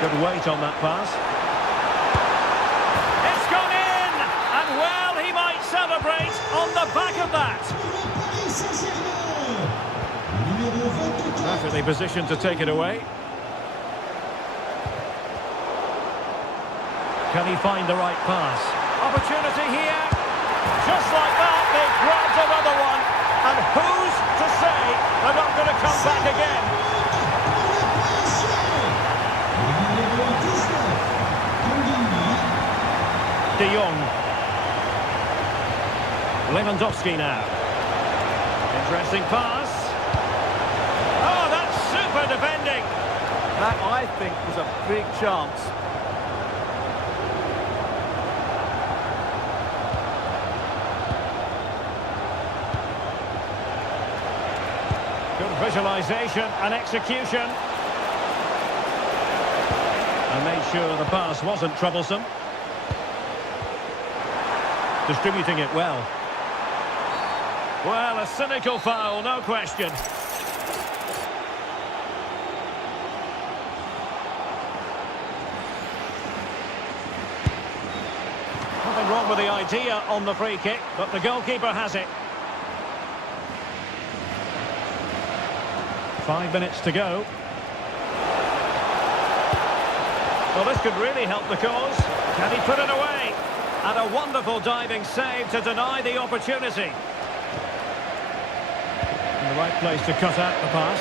Good weight on that pass. It's gone in! And well, he might celebrate on the back of that. Perfectly positioned to take it away. Can he find the right pass? Opportunity here. Just like that, they grabbed another one. And who's to say they're not going to come back again? De Jong. Lewandowski now. Interesting pass. Oh, that's super defending. That, I think, was a big chance. Good visualisation and execution. And made sure the pass wasn't troublesome. Distributing it well. Well, a cynical foul, no question. Nothing wrong with the idea on the free kick, but the goalkeeper has it. 5 minutes to go. Well, this could really help the cause. Can he put it away? And a wonderful diving save to deny the opportunity. In the right place to cut out the pass.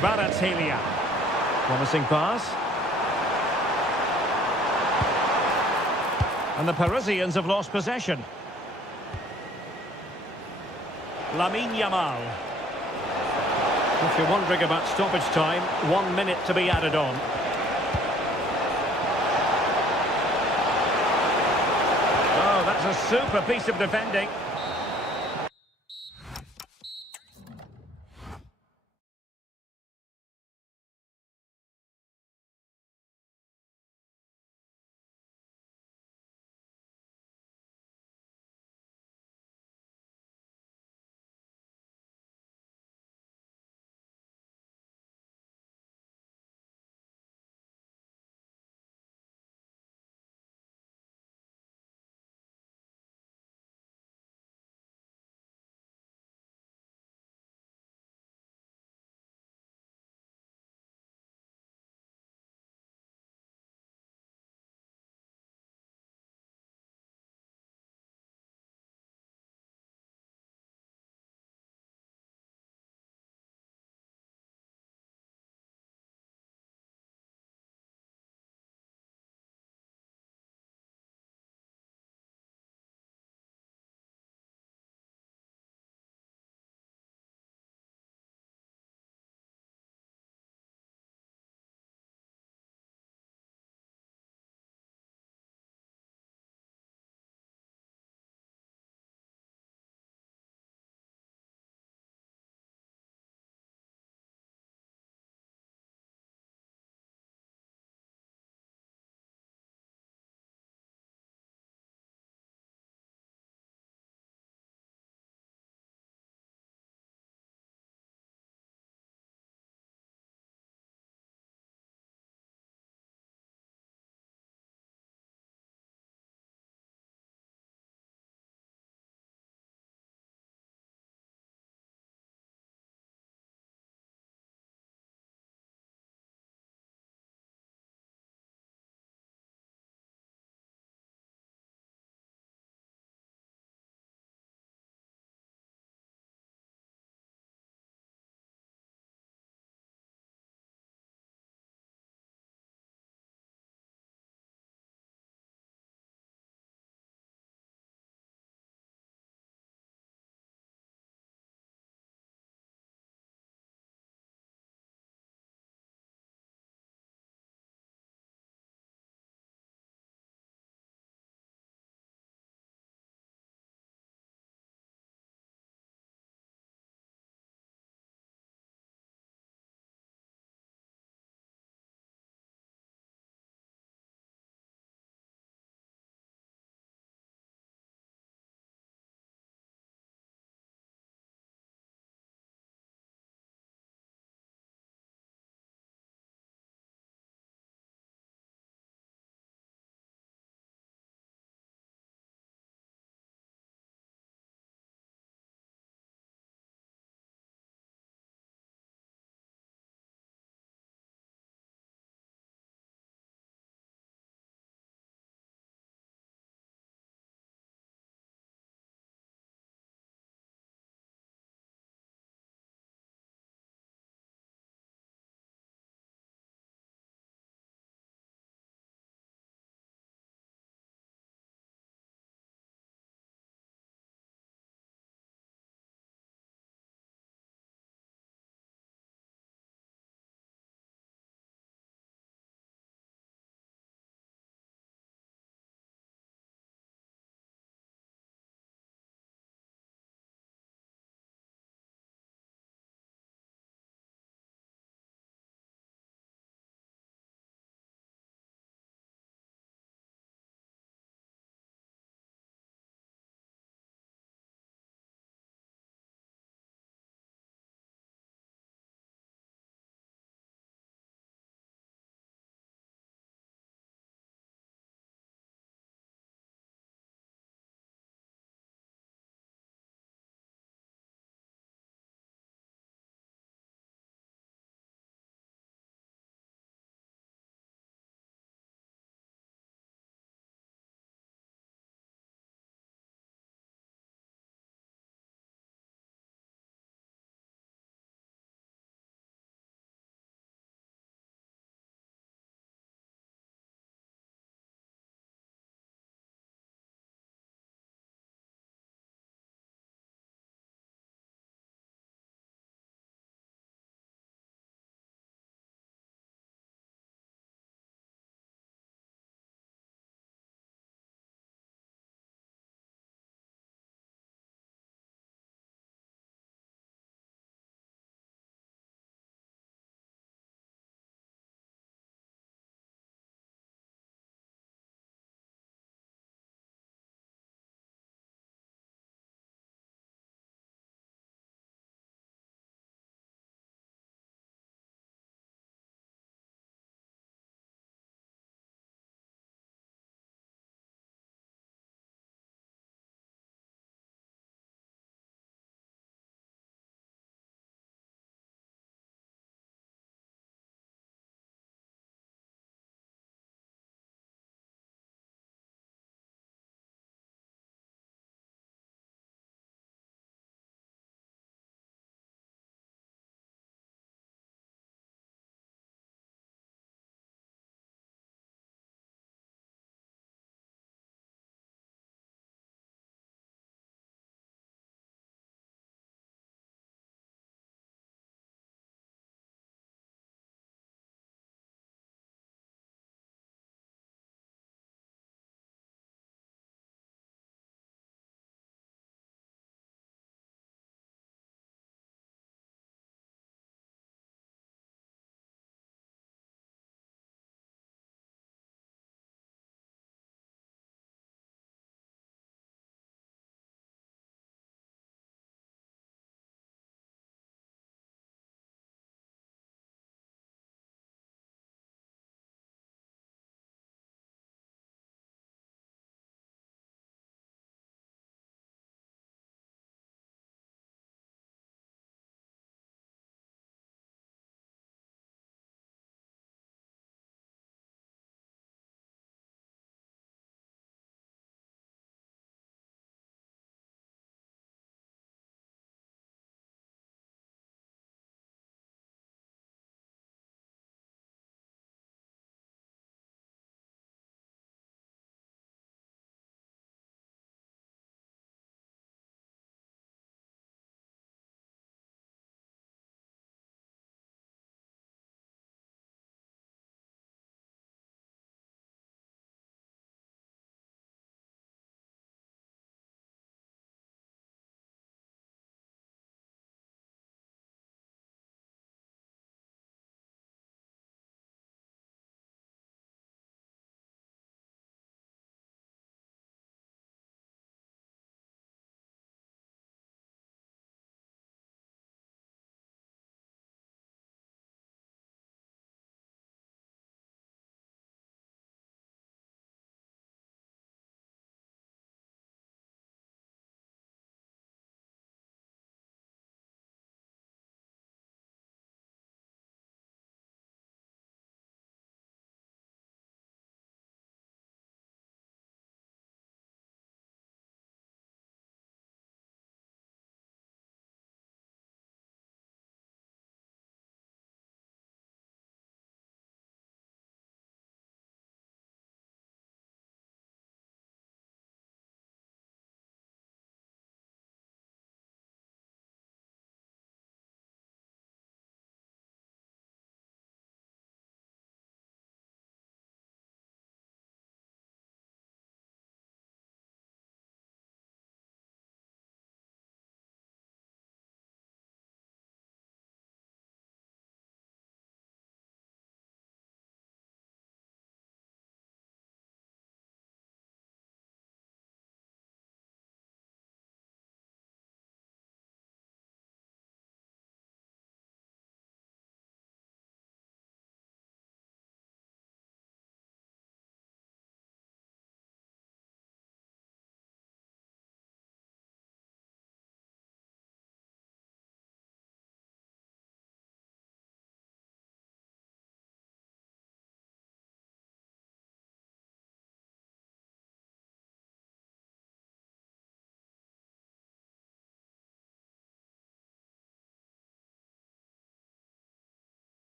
Kvaratskhelia. Promising pass. And the Parisians have lost possession. Lamine Yamal. If you're wondering about stoppage time, 1 minute to be added on. Oh, that's a super piece of defending.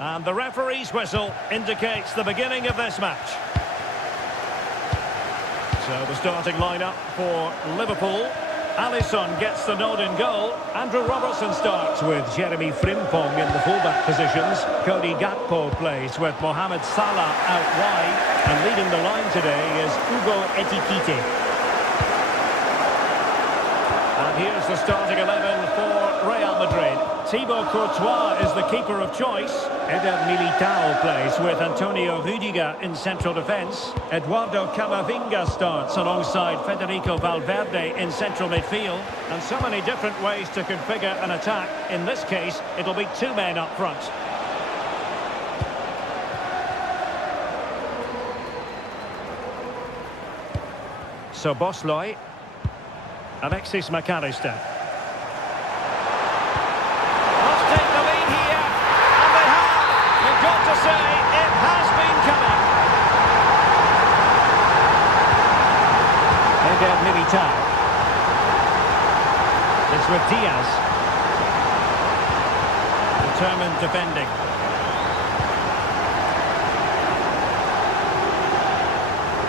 And the referee's whistle indicates the beginning of this match. So the starting lineup for Liverpool. Alisson gets the nod in goal. Andrew Robertson starts with Jeremy Frimpong in the fullback positions. Cody Gakpo plays with Mohamed Salah out wide. And leading the line today is Hugo Ekitike. And here's the starting 11 for Real Madrid. Thibaut Courtois is the keeper of choice. Eder Militao plays with Antonio Rüdiger in central defence. Eduardo Camavinga starts alongside Federico Valverde in central midfield. And so many different ways to configure an attack. In this case, it'll be two men up front. So Bosley. Alexis McAllister. Must take the lead here. And they have. You've got to say, it has been coming. Eder Militao. It's with Diaz. Determined defending.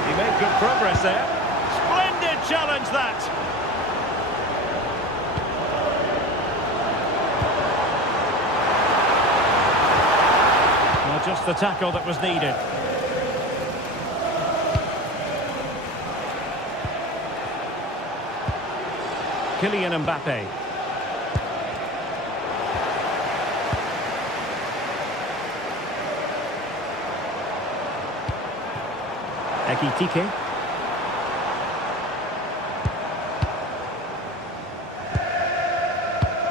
He made good progress there. Splendid challenge that. Just the tackle that was needed. Kylian Mbappe. Ekitike.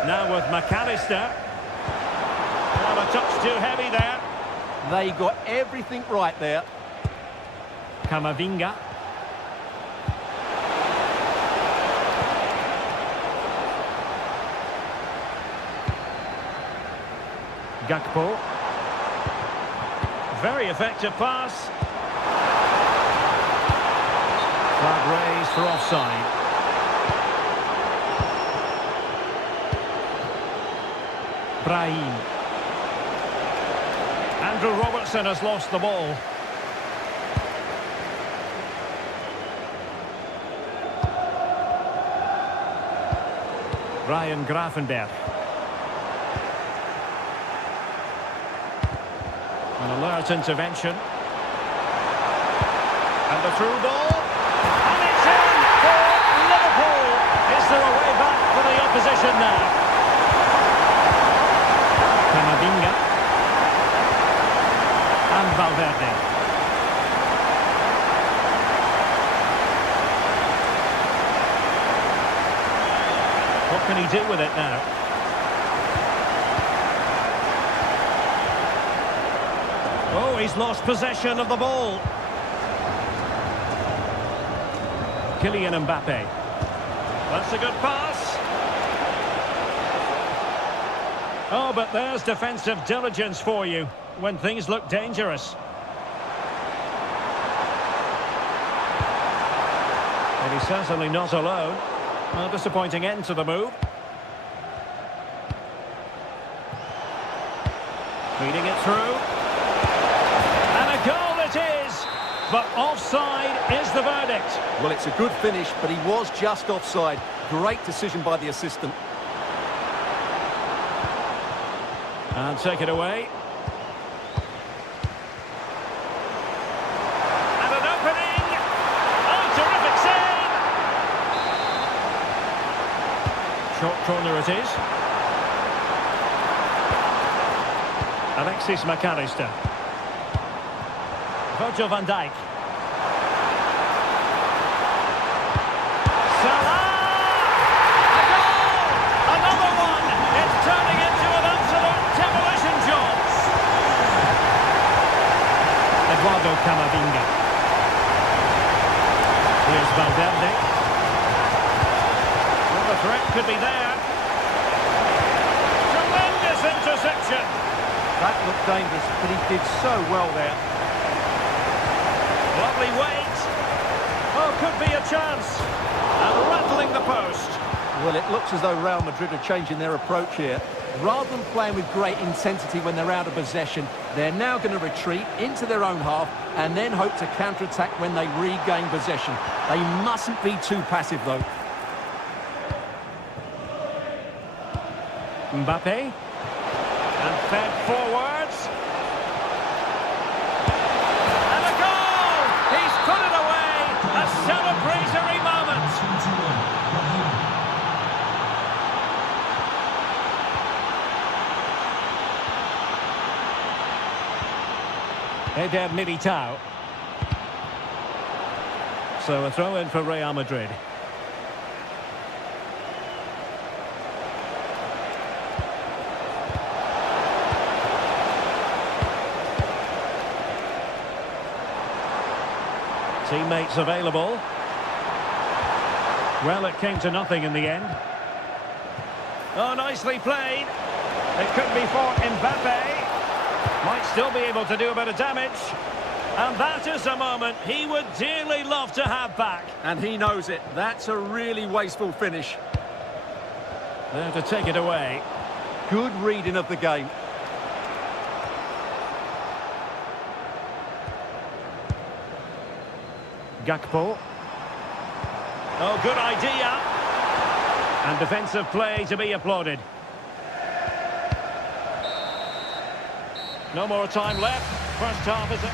Now with McAllister. Oh, a touch too heavy there. They got everything right there. Camavinga. Gakpo. Very effective pass. Flag raised for offside. Brahim. Andrew Robertson has lost the ball. Ryan Gravenberg. An alert intervention. And the through ball. And it's in for Liverpool. Is there a way back for the opposition now? Camavinga. And Valverde. What can he do with it now? Oh, he's lost possession of the ball. Kylian Mbappe. That's a good pass. Oh, but there's defensive diligence for you when things look dangerous. And he's certainly not alone. A disappointing end to the move. Feeding it through. And a goal it is! But offside is the verdict. Well, it's a good finish, but he was just offside. Great decision by the assistant. And take it away. And an opening! Oh, terrific save! Short corner it is. Alexis McAllister. Virgil van Dijk. Salah! A goal! Another one! It's turning into an absolute demolition job. Eduardo Camavinga. Here's Valverde. Well, the threat could be there. Tremendous interception. That looked dangerous, but he did so well there. Lovely weight. Oh, could be a chance. And rattling the post. Well, it looks as though Real Madrid are changing their approach here. Rather than playing with great intensity when they're out of possession, they're now going to retreat into their own half and then hope to counter-attack when they regain possession. They mustn't be too passive, though. Mbappe. And fed forwards. And a goal! He's put it away! A celebratory moment! 21. Eder Militao. So a throw in for Real Madrid. Teammates available. Well, it came to nothing in the end. Oh, nicely played. It could be for Mbappe. Might still be able to do a bit of damage. And that is a moment he would dearly love to have back. And he knows it. That's a really wasteful finish. There to take it away. Good reading of the game. Gakpo. Oh, good idea. And defensive play to be applauded. No more time left. First half is it.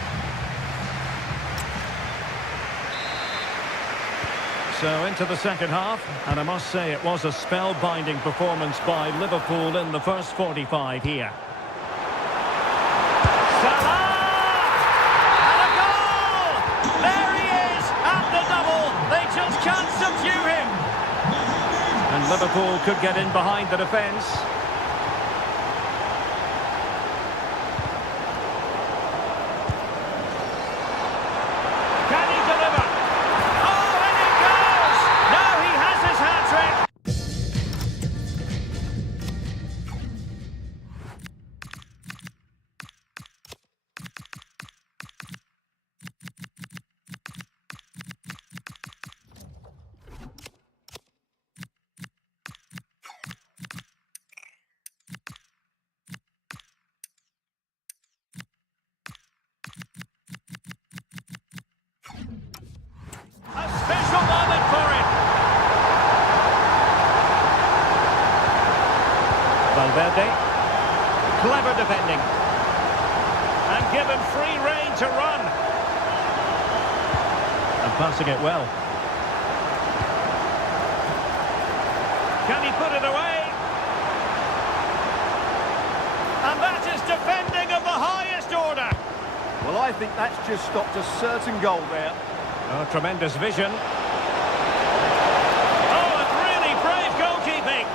So into the second half, and I must say it was a spellbinding performance by Liverpool in the first 45 here. Salah! And a goal! There he is at the double. They just can't subdue him. And Liverpool could get in behind the defence. Valverde, clever defending, and given free rein to run, and passing it well. Can he put it away? And that is defending of the highest order. Well, I think that's just stopped a certain goal there. Oh, tremendous vision. Oh, and really brave goalkeeping.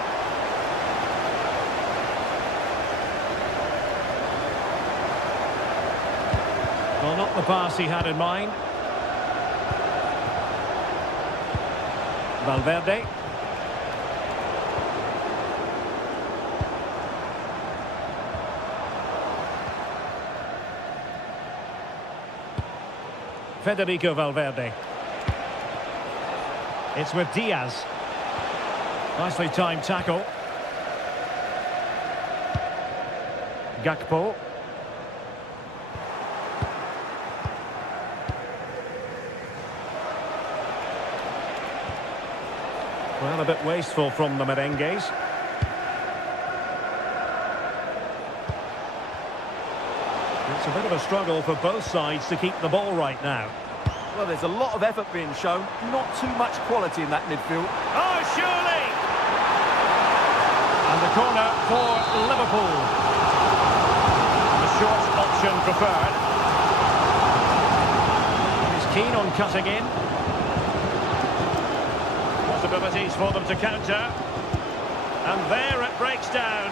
Well, not the pass he had in mind. Valverde. Federico Valverde. It's with Diaz. Nicely timed tackle. Gakpo. Well, a bit wasteful from the merengues. It's a bit of a struggle for both sides to keep the ball right now. Well, there's a lot of effort being shown, not too much quality in that midfield. Oh, surely! And the corner for Liverpool. The short option preferred. He's keen on cutting in. Possibilities for them to counter. And there it breaks down.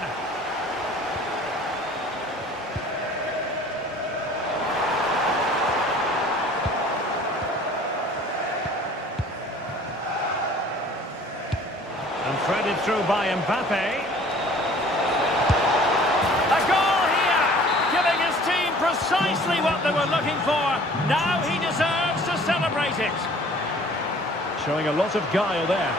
And threaded through by Mbappe. A goal here! Giving his team precisely what they were looking for. Now he deserves to celebrate it. Showing a lot of guile there.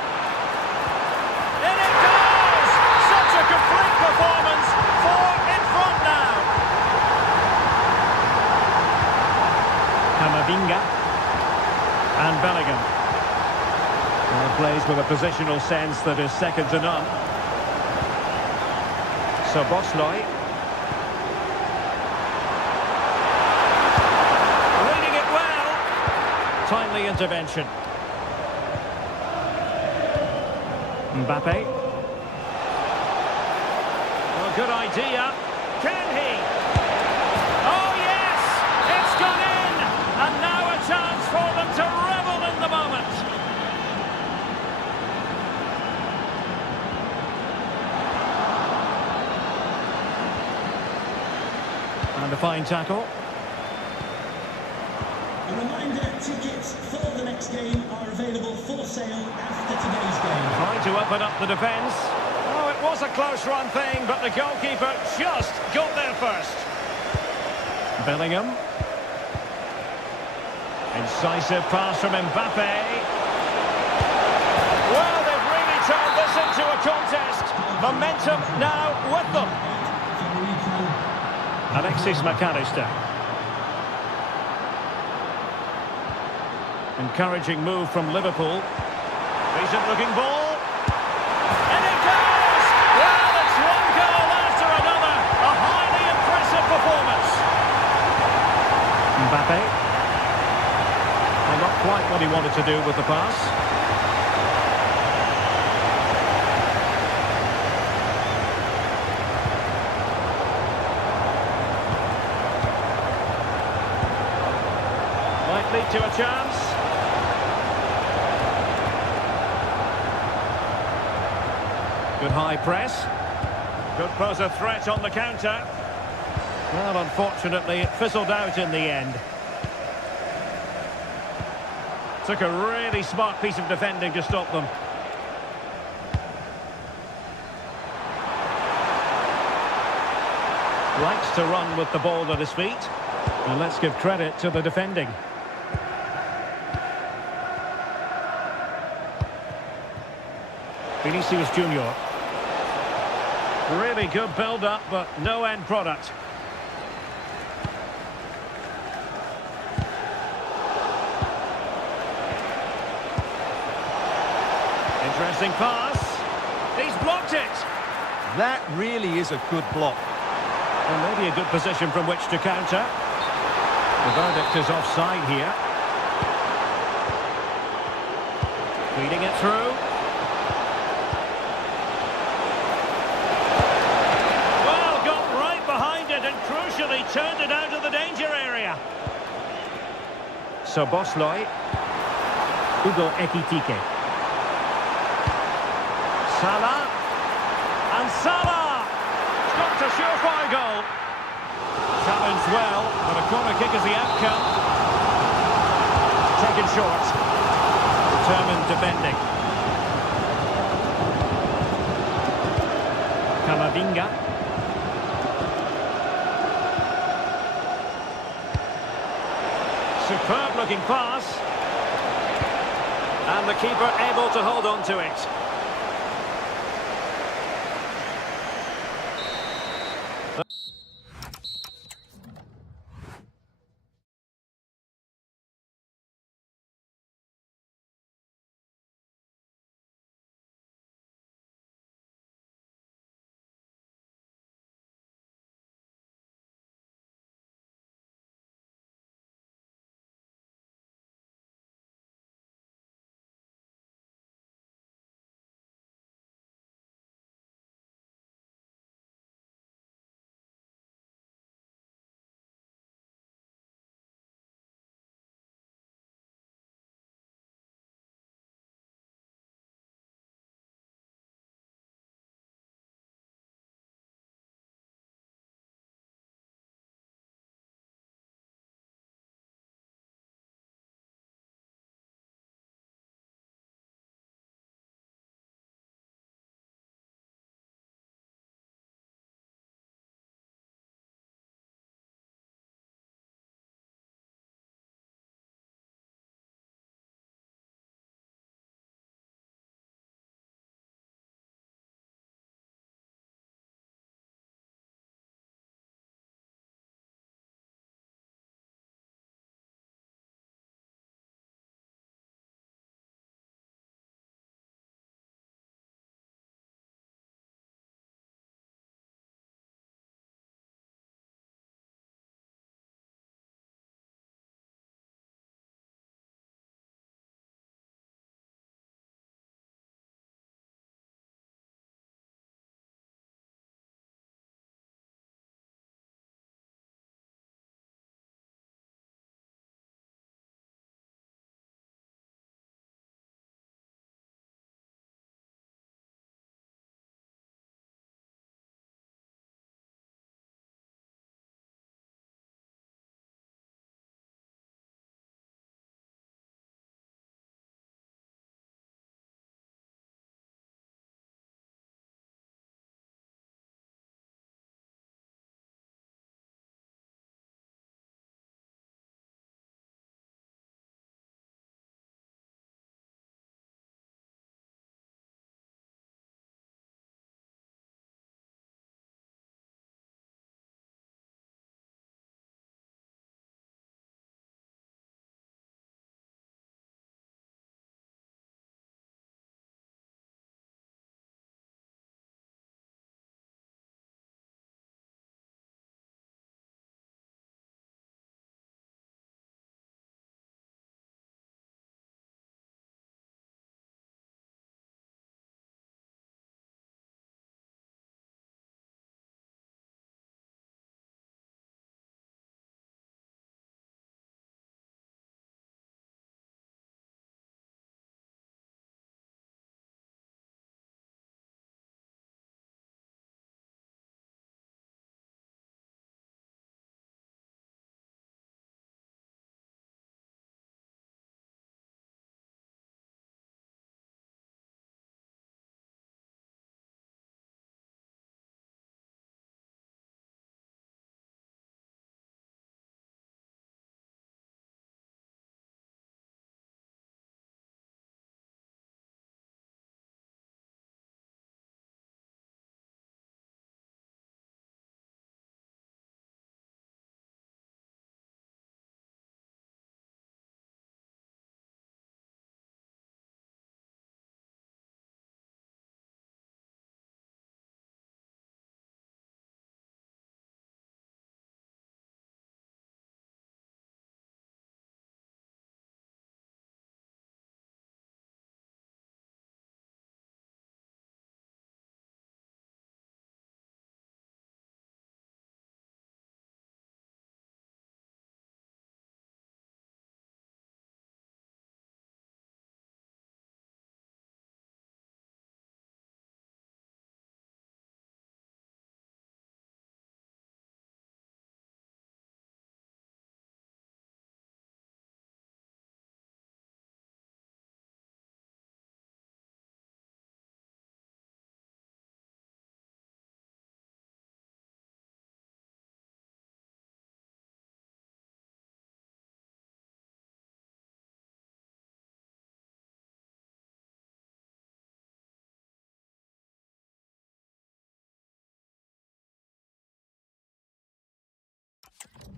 In it goes! Such a complete performance. 4 in front now. Camavinga. And Bellingham. Well, plays with a positional sense that is second to none. So Bosley. Reading it well. Timely intervention. Mbappe. Well, good idea. Can he? Oh, yes! It's gone in! And now a chance for them to revel in the moment. And a fine tackle. A reminder, tickets for the next game are available for sale after today's game. Trying to open up the defence. Oh, it was a close run thing, but the goalkeeper just got there first. Bellingham. Incisive pass from Mbappe. Well, they've really turned this into a contest. Momentum now with them. Alexis McAllister. Encouraging move from Liverpool. Decent looking ball. And it goes! Well, it's one goal after another. A highly impressive performance. Mbappe. Well, not quite what he wanted to do with the pass. Might lead to a chance. Good high press. Could pose a threat on the counter. Well, unfortunately, it fizzled out in the end. Took a really smart piece of defending to stop them. Likes to run with the ball at his feet. And let's give credit to the defending. Vinicius Junior. Really good build-up, but no end product. Interesting pass. He's blocked it. That really is a good block. And maybe a good position from which to counter. The verdict is offside here. Feeding it through. Well, got right behind it and crucially turned it out of the danger area. So Bosley. Hugo Ekitike. Salah. And Salah! Stopped a surefire goal. Challenged well, but a corner kick is the outcome. Taken short. Determined defending. Camavinga. Superb looking pass. And the keeper able to hold on to it.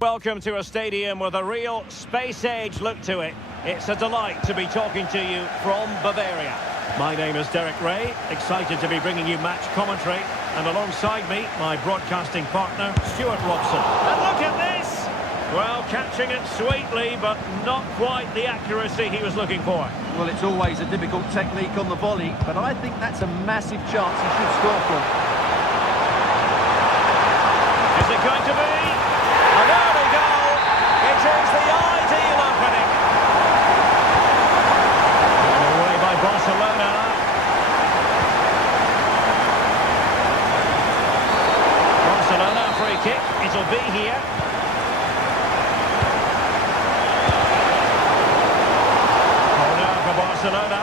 Welcome to a stadium with a real space-age look to it. It's a delight to be talking to you from Bavaria. My name is Derek Ray, excited to be bringing you match commentary, and alongside me, my broadcasting partner, Stuart Robson. And look at this! Well, catching it sweetly, but not quite the accuracy he was looking for. Well, it's always a difficult technique on the volley, but I think that's a massive chance he should score from. Is it going to be? An early goal! It is the ideal opening. Away by Barcelona. Barcelona free kick. It'll be here. Corner for Barcelona.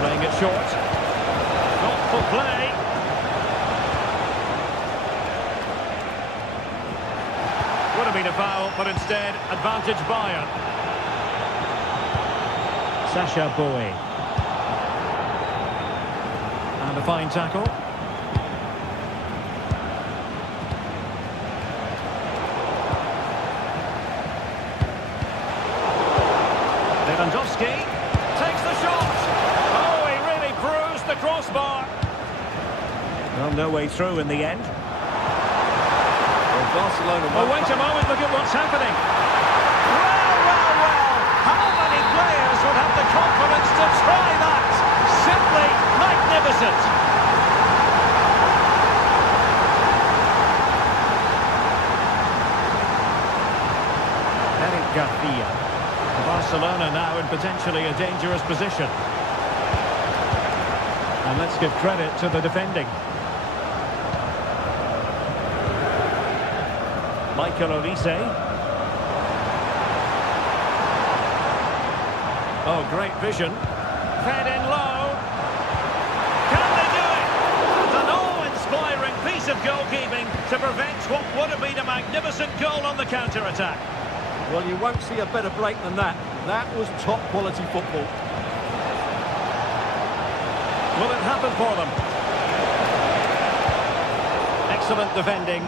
Playing it short. Thoughtful play. Would have been a foul, but instead, advantage Bayern. Sacha Boey. And a fine tackle. Lewandowski takes the shot. Oh, he really bruised the crossbar. Well, no way through in the end. Well, Barcelona... Oh, wait a moment, look at what's happening. Well. How many players would have the confidence to try that? Simply magnificent. Eric Garcia. Barcelona now in potentially a dangerous position. And let's give credit to the defending. Michael Olise. Oh, great vision. Fed in low. Can they do it? An awe-inspiring piece of goalkeeping to prevent what would have been a magnificent goal on the counter-attack. Well, you won't see a better break than that. That was top-quality football. Will it happen for them? Excellent defending.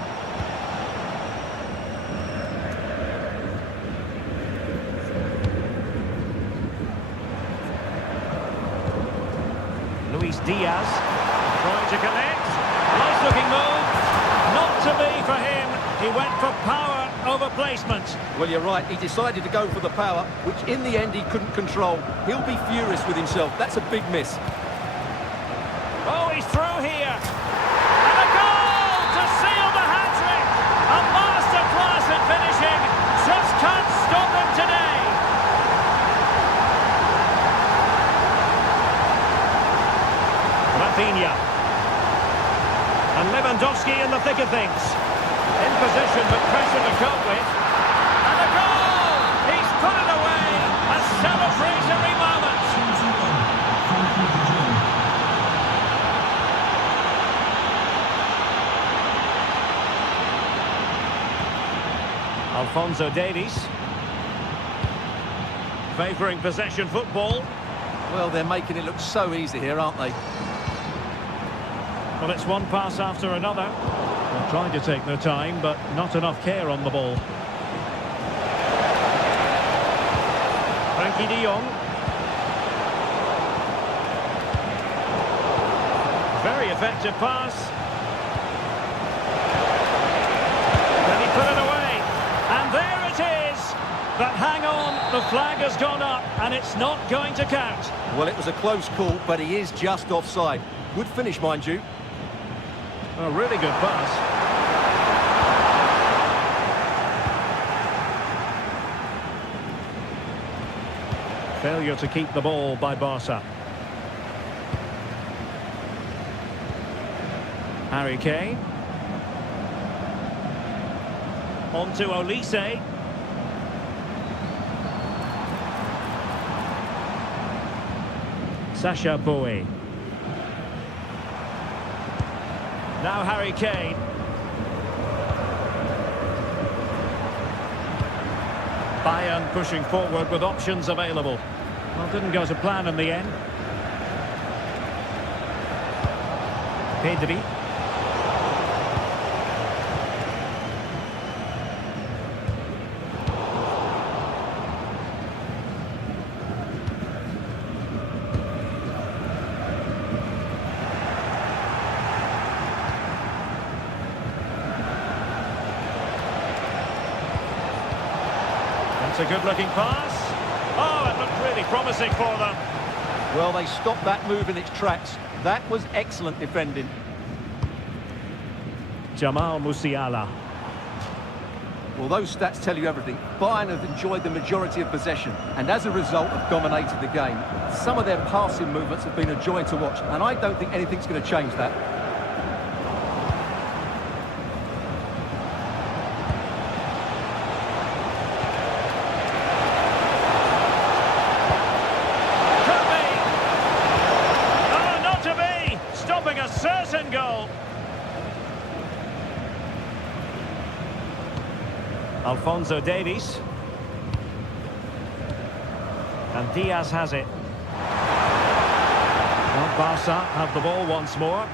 Luis Diaz trying to connect. Nice looking move. Not to be for him. He went for power over placement. Well, you're right. He decided to go for the power, which in the end he couldn't control. He'll be furious with himself. That's a big miss. Oh, he's through here. And a goal to seal the hat-trick. A masterclass at finishing. Just can't stop him today. Rafinha. And Lewandowski in the thick of things. In position, but pressure to cope with. And a goal! He's put it away. A celebratory moment. Alphonso Davies. Favouring possession football. Well, they're making it look so easy here, aren't they? Well, it's one pass after another. They're trying to take their time, but not enough care on the ball. Frankie de Jong. Very effective pass. Then he put it away. And there it is. But hang on, the flag has gone up, and it's not going to count. Well, it was a close call, but he is just offside. Good finish, mind you. A really good pass. Failure to keep the ball by Barca. Harry Kane. On to Olise. Sacha Boey. Now Harry Kane. Bayern pushing forward with options available. Well, didn't go to plan in the end. Pedri. That's a good-looking pass. Oh, it looked really promising for them. Well, they stopped that move in its tracks. That was excellent defending. Jamal Musiala. Well, those stats tell you everything. Bayern have enjoyed the majority of possession and as a result have dominated the game. Some of their passing movements have been a joy to watch and I don't think anything's going to change that. A certain goal. Alphonso Davies. And Diaz has it. Well, Barca have the ball once more.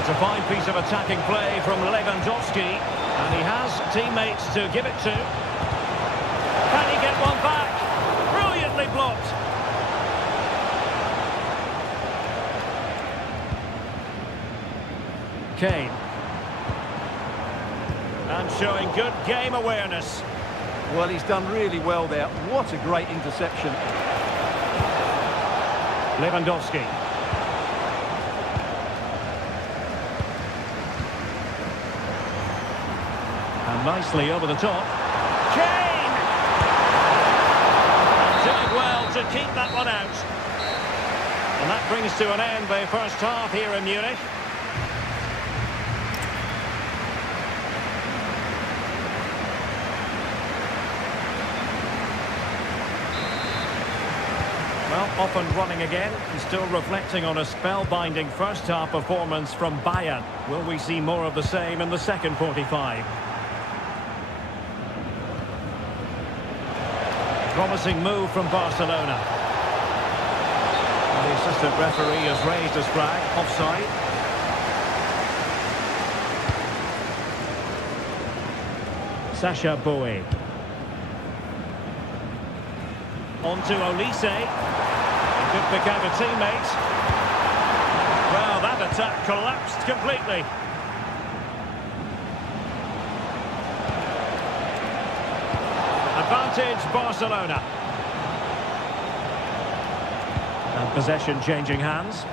It's a fine piece of attacking play from Lewandowski. And he has teammates to give it to. Can he get one back? Brilliantly blocked. Kane. And showing good game awareness. Well, he's done really well there. What a great interception. Lewandowski. And nicely over the top. Kane! Doing well to keep that one out. And that brings to an end the first half here in Munich. Well, off and running again, and still reflecting on a spellbinding first-half performance from Bayern. Will we see more of the same in the second 45? Promising move from Barcelona. And the assistant referee has raised his flag, offside. Sacha Boey. On to Olise. Could pick out a teammate. Well, that attack collapsed completely. Advantage Barcelona. And possession changing hands.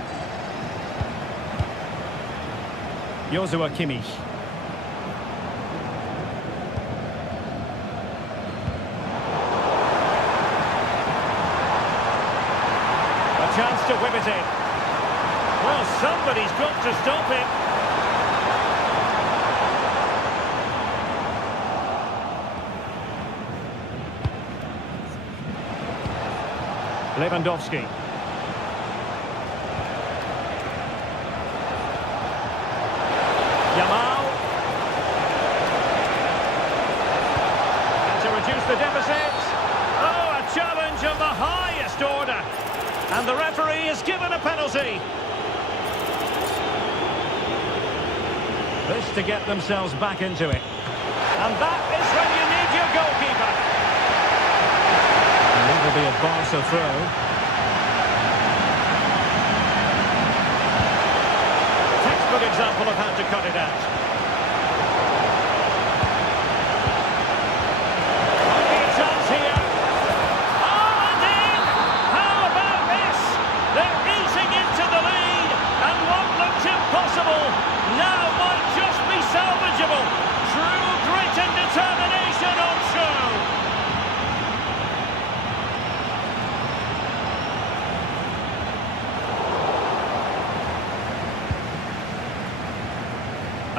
Joshua Kimmich. Chance to whip it in. Well, somebody's got to stop him. Lewandowski. Yamal. And to reduce the deficit. Oh, a challenge of the highest order. And the referee has given a penalty. This to get themselves back into it. And that is when you need your goalkeeper. And it'll be a Barca throw. Textbook example of how to cut it out. Might be a chance here. Now might just be salvageable. True grit and determination on show.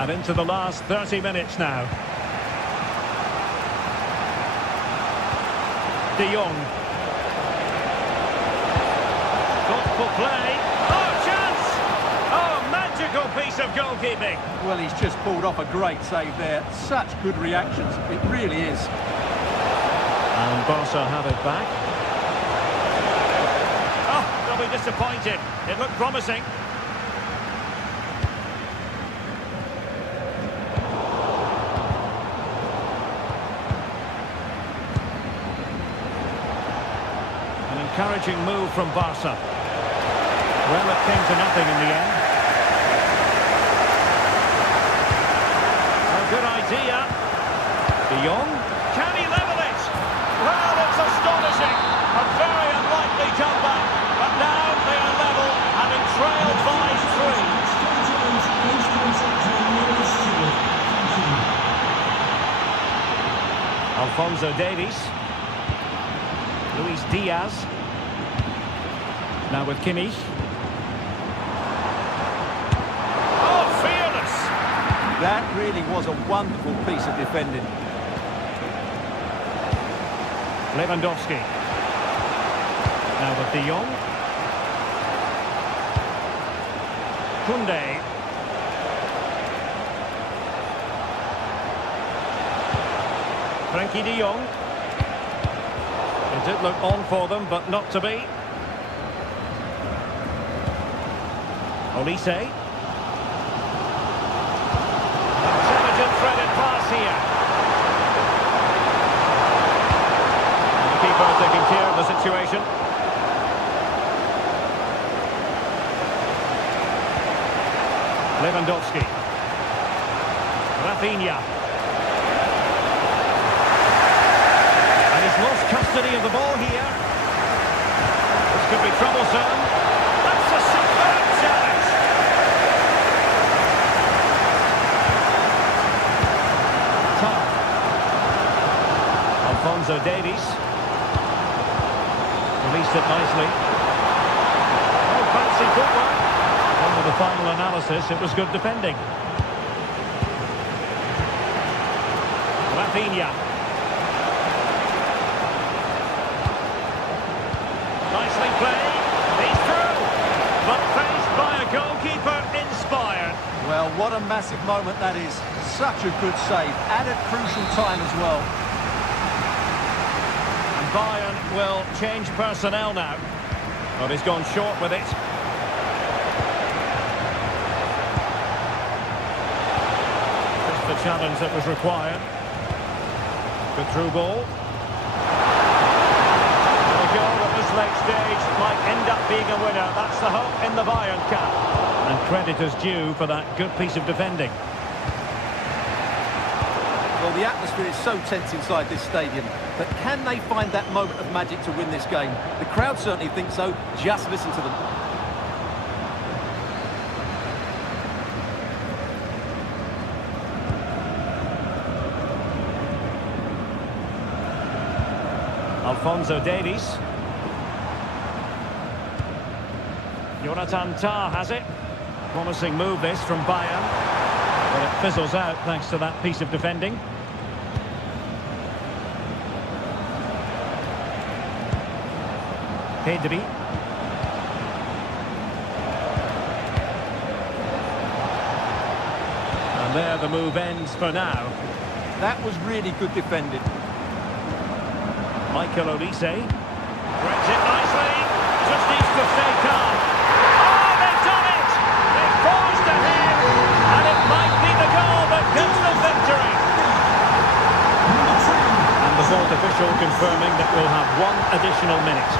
And into the last 30 minutes now. De Jong. Thoughtful play. Piece of goalkeeping. Well, he's just pulled off a great save there. Such good reactions. It really is. And Barca have it back. Oh, there'll sorely disappointed. It looked promising. An encouraging move from Barca. Well, it came to nothing in the end. A good idea. De Jong. Can he level it? Well, it's astonishing. A very unlikely comeback. But now they are level, having trailed by 3. Alphonso Davies. Luis Diaz. Now with Kimmich. Oh, fearless! That really was a wonderful piece of defending. Lewandowski. Now with De Jong. Koundé. Frankie De Jong. It did look on for them, but not to be. Olise. Intelligent threaded pass here. The keeper taking care of the situation. Lewandowski. Rafinha. And he's lost custody of the ball here. This could be troublesome. That's a superb challenge. Tough. Alphonso Davies. Released it nicely. Oh, fancy footwork. Under the final analysis, it was good defending. Rafinha. Nicely played. He's through. But faced by a goalkeeper inspired. Well, what a massive moment that is. Such a good save, at a crucial time as well. And Bayern will change personnel now. But he's gone short with it. Just the challenge that was required. Good through ball. The goal at this late stage might end up being a winner. That's the hope in the Bayern camp. And credit is due for that good piece of defending. Well, the atmosphere is so tense inside this stadium, but can they find that moment of magic to win this game? The crowd certainly think so. Just listen to them. Alphonso Davies. Jonathan Tah has it. Promising move this from Bayern. But it fizzles out thanks to that piece of defending. Pedri. And there the move ends for now. That was really good defending. Michael Olise. Brings it nicely. Just needs to stay calm. Oh, they've done it! They've forced ahead. And it might be the goal that gives them victory. And the fourth official confirming that we'll have 1 additional minute.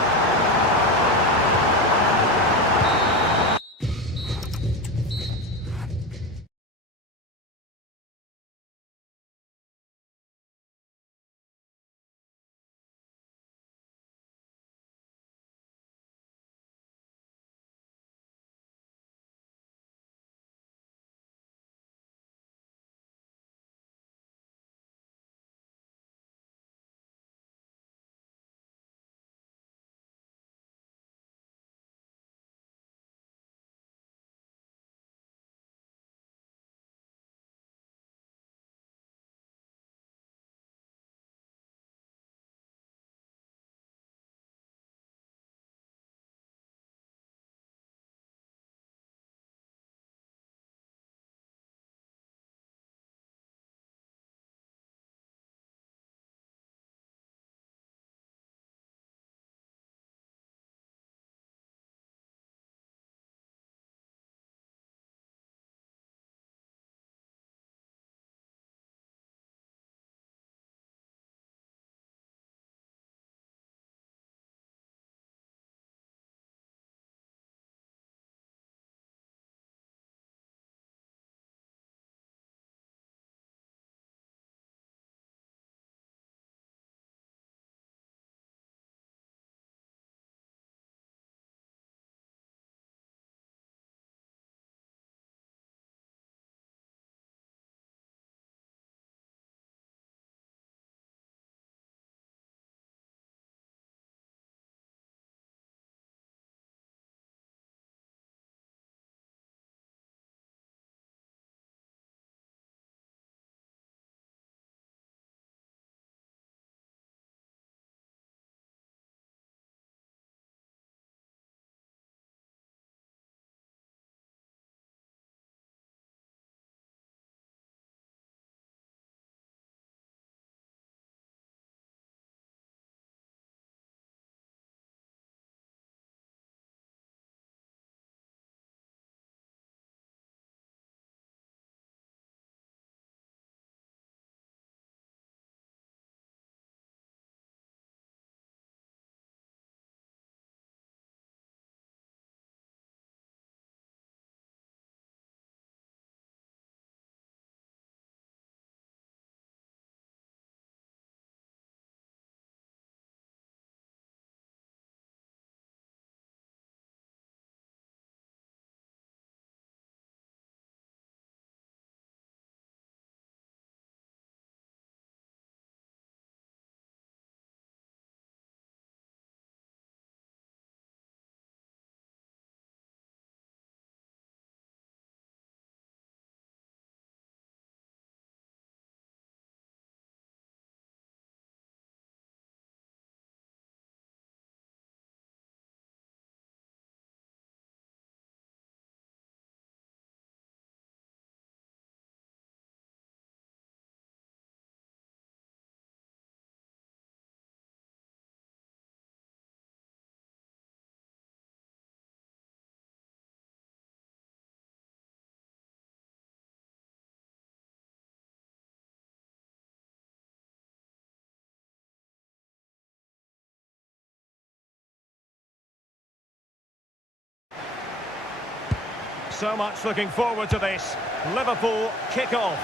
So much looking forward to this. Liverpool kick off.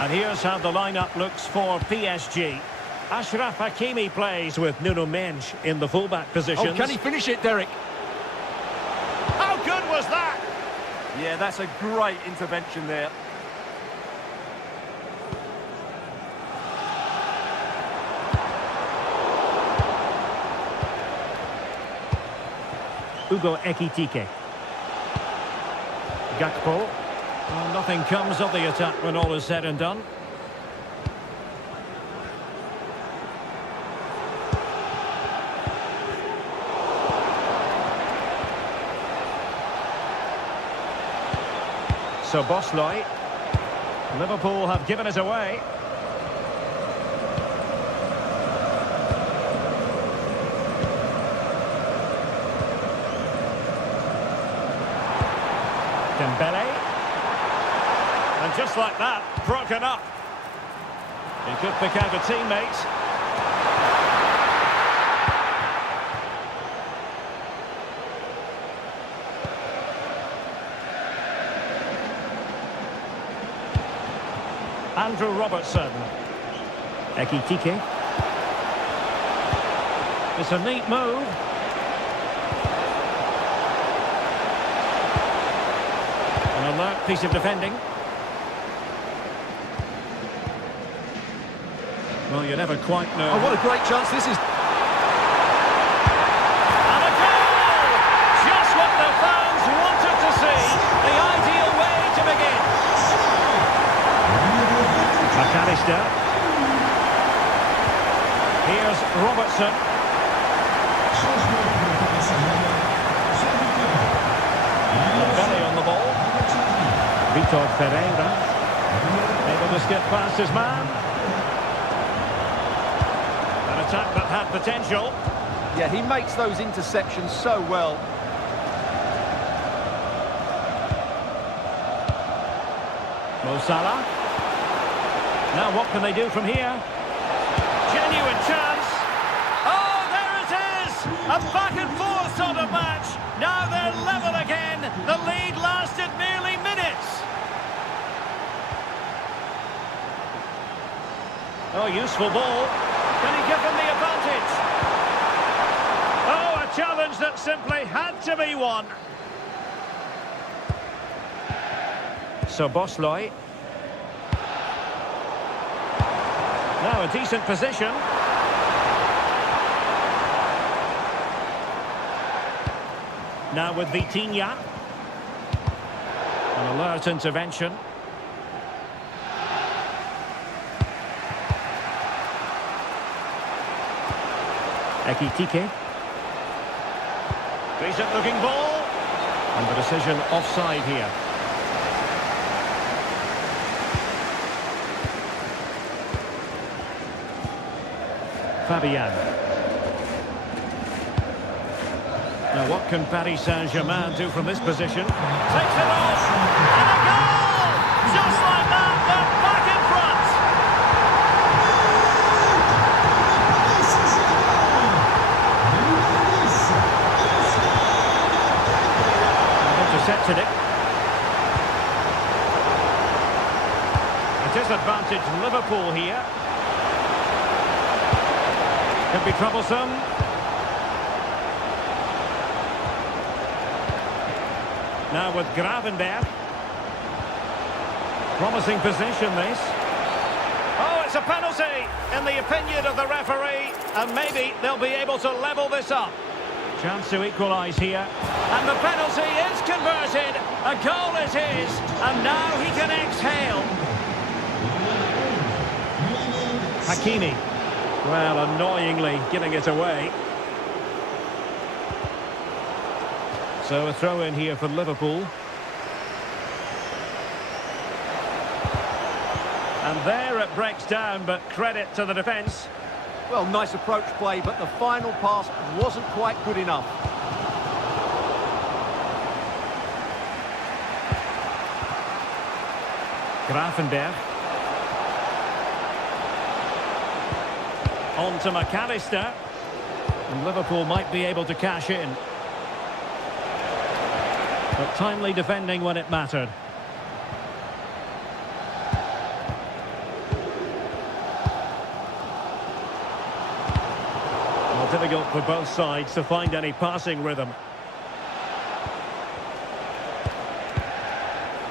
And here's how the lineup looks for PSG. Ashraf Hakimi plays with Nuno Mendes in the fullback positions. Oh, can he finish it, Derek? How good was that? Yeah, that's a great intervention there. Hugo Ekitike. Gakpo. Well, nothing comes of the attack when all is said and done. So Bosley. Liverpool have given it away. Dembele. And just like that, broken up. He could pick out a teammate. Andrew Robertson. Ekitike. It's a neat move. An alert piece of defending. Well, you never quite know. Oh, what a great chance this is. And a goal! Just what the fans wanted to see. The ideal way to begin. McAllister. Here's Robertson. Belly on the ball. Vitor Pereira. Able to skip past his man. An attack that had potential. Yeah, he makes those interceptions so well. Mo Salah. Now what can they do from here? Genuine chance. Oh, there it is! A back and forth sort of match. Now they're level again. The lead lasted merely minutes. Oh, useful ball. Can he give them the advantage? Oh, a challenge that simply had to be won. So Bosley. Now a decent position. Now with Vitinha. An alert intervention. Ekitike. Decent looking ball. And the decision offside here. Fabian. Now what can Paris Saint-Germain do from this position? Takes it off! And a goal! Just like that, they're back in front! Intercepted it. A disadvantaged Liverpool here. Could be troublesome. Now with Gravenberg. Promising position this. Oh, it's a penalty in the opinion of the referee. And maybe they'll be able to level this up. Chance to equalise here. And the penalty is converted. A goal is his. And now he can exhale. Hakimi. Well, annoyingly giving it away. So a throw in here for Liverpool. And there it breaks down, but credit to the defence. Well, nice approach play, but the final pass wasn't quite good enough. Gravenberg. On to McAllister. And Liverpool might be able to cash in. But timely defending when it mattered. Well, difficult for both sides to find any passing rhythm.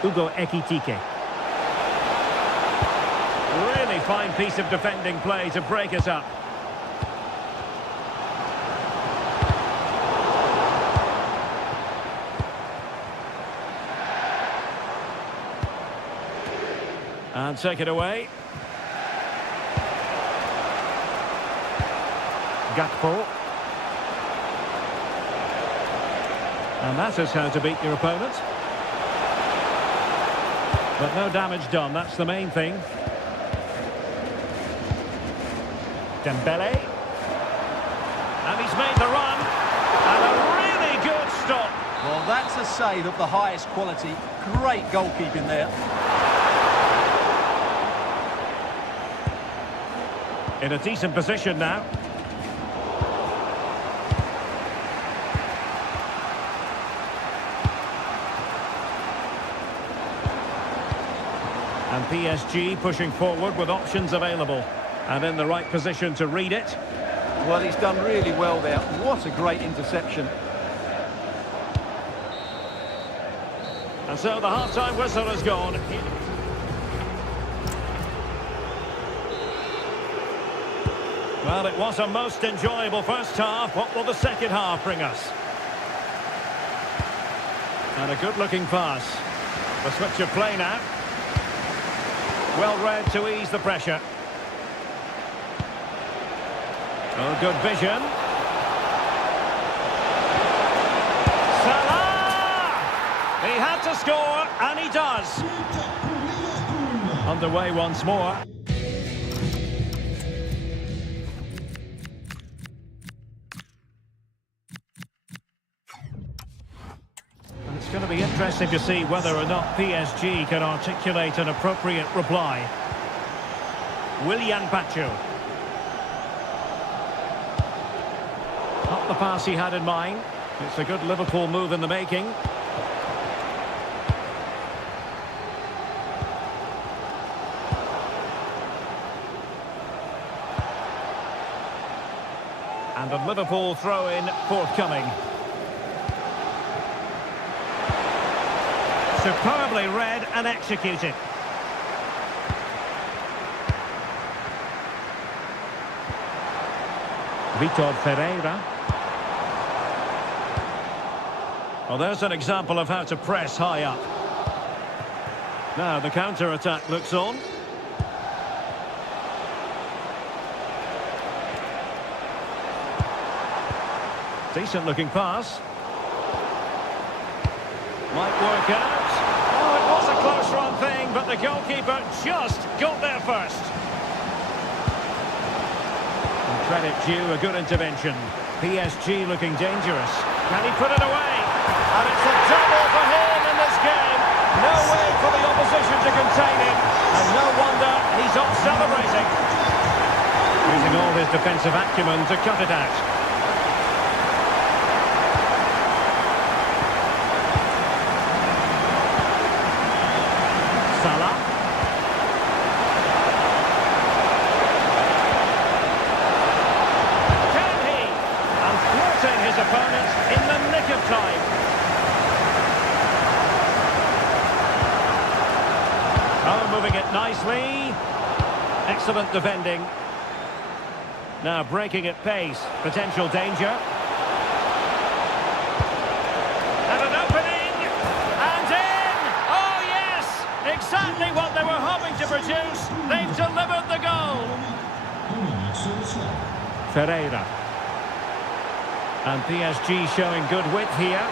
Ugo Ekitike. Really fine piece of defending play to break it up. And take it away. Gakpo. And that is how to beat your opponent. But no damage done, that's the main thing. Dembele. And he's made the run. And a really good stop. Well, that's a save of the highest quality. Great goalkeeping there. In a decent position now. And PSG pushing forward with options available. And in the right position to read it. Well, he's done really well there. What a great interception. And so the half-time whistle has gone. Well, it was a most enjoyable first half. What will the second half bring us? And a good-looking pass. The switch of play now. Well read to ease the pressure. Oh, good vision. Salah! He had to score, and he does. Underway once more. It's going to be interesting to see whether or not PSG can articulate an appropriate reply. Willian Pacho. Not the pass he had in mind. It's a good Liverpool move in the making. And a Liverpool throw-in forthcoming. Superbly read and executed. Vitor Ferreira. Well, there's an example of how to press high up. Now the counter-attack looks on. Decent-looking pass. Might work out. Oh, it was a close-run thing, but the goalkeeper just got there first. And credit due, a good intervention. PSG looking dangerous. Can he put it away? And it's a double for him in this game. No way for the opposition to contain him. And no wonder he's off celebrating. Using all his defensive acumen to cut it out. Salah. Can he? And thwarting his opponent in the nick of time. Oh, moving it nicely. Excellent defending. Now breaking at pace. Potential danger. And an opening. And in! Oh, yes! Exactly what they were hoping to produce. They've delivered the goal. Ferreira. And PSG showing good width here.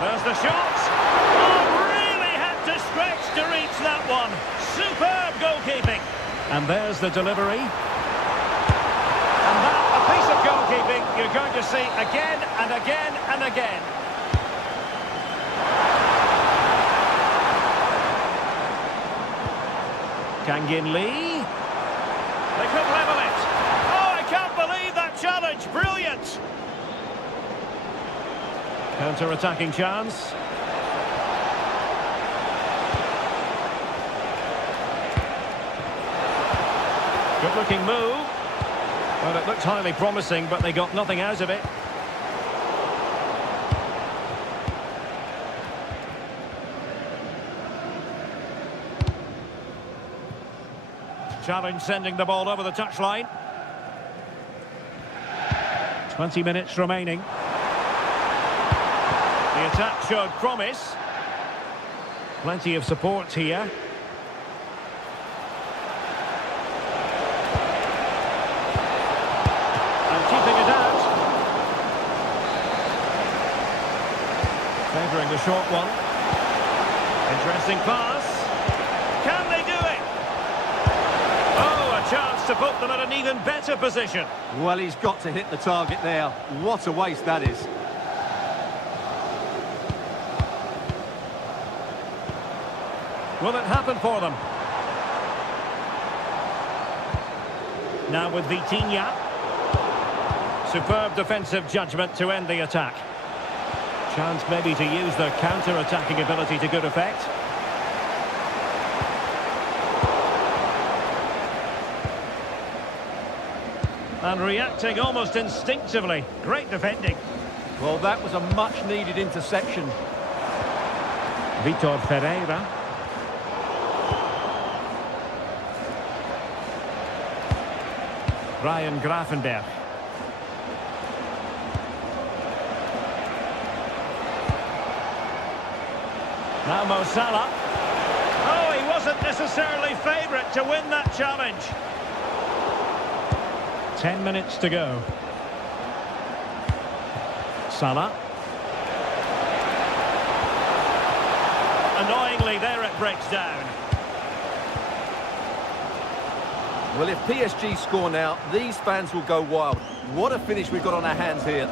There's the shot. Oh, really had to stretch to reach that one. Superb goalkeeping. And there's the delivery. And that, a piece of goalkeeping you're going to see again and again and again. Kangin Lee. They could level it. Oh, I can't believe that challenge. Brilliant. Counter-attacking chance. Good-looking move. Well, it looked highly promising, but they got nothing out of it. Challenge sending the ball over the touchline. 20 minutes remaining. The attack showed promise. Plenty of support here. And keeping it out. Favouring the short one. Interesting pass. Can they do it? Oh, a chance to put them in an even better position. Well, he's got to hit the target there. What a waste that is. Will it happen for them? Now with Vitinha. Superb defensive judgment to end the attack. Chance maybe to use their counter-attacking ability to good effect. And reacting almost instinctively. Great defending. Well, that was a much-needed interception. Vitor Ferreira. Ryan Grafenberg. Now Mo Salah. Oh, he wasn't necessarily favourite to win that challenge. 10 minutes to go. Salah. Annoyingly, there it breaks down. Well, if PSG score now, these fans will go wild. What a finish we've got on our hands here.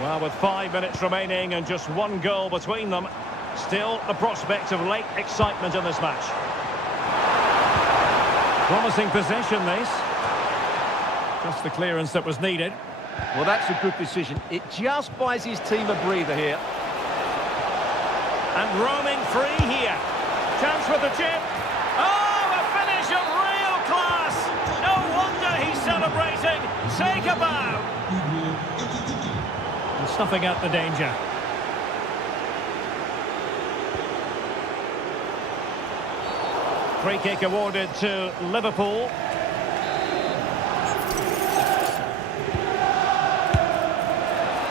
Well, with 5 minutes remaining and just one goal between them, still the prospect of late excitement in this match. Promising possession, this. Just the clearance that was needed. Well, that's a good decision. It just buys his team a breather here. And roaming free here. Chance with the chip. Oh, a finish of real class. No wonder he's celebrating. Take a bow. And snuffing out the danger. Free kick awarded to Liverpool.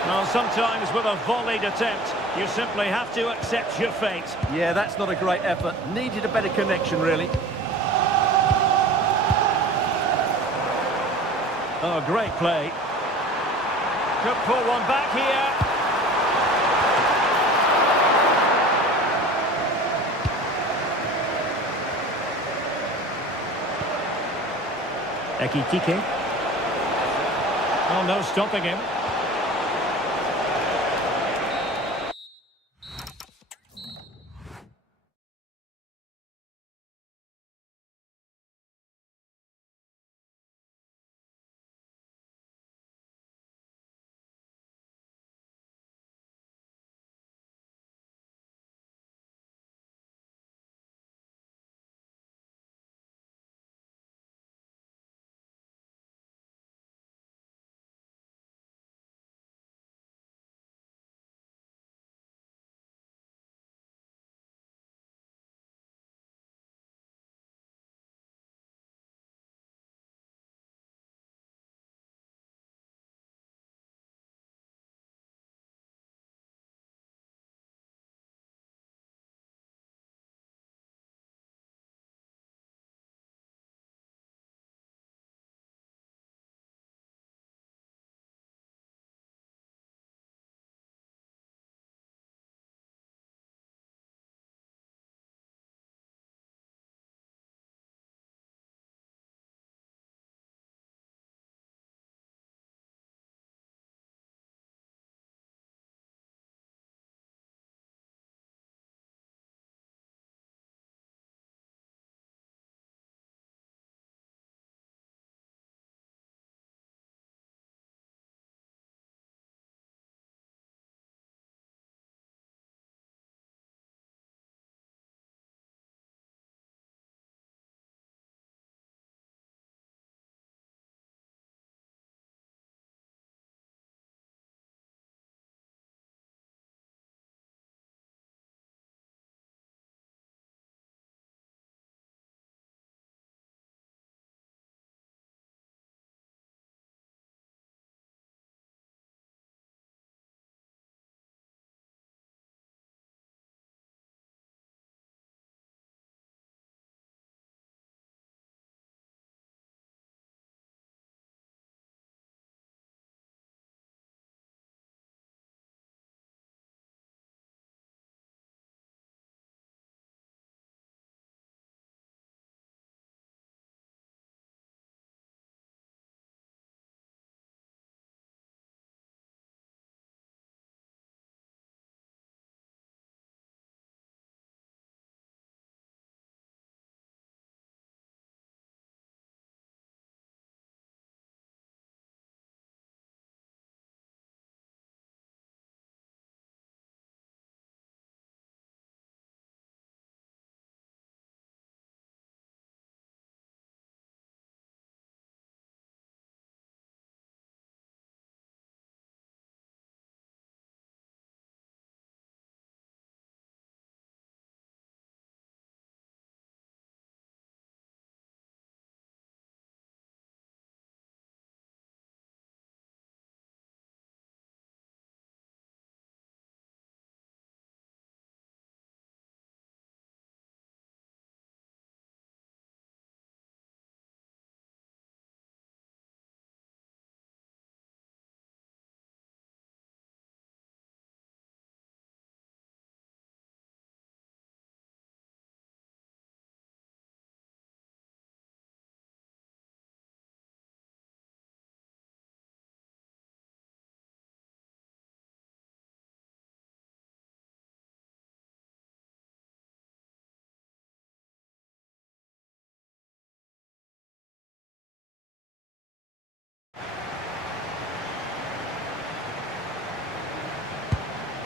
Well, sometimes with a volleyed attempt, you simply have to accept your fate. Yeah, that's not a great effort. Needed a better connection, really. Oh, great play. Could pull one back here. Ekitike. Oh, no stopping him.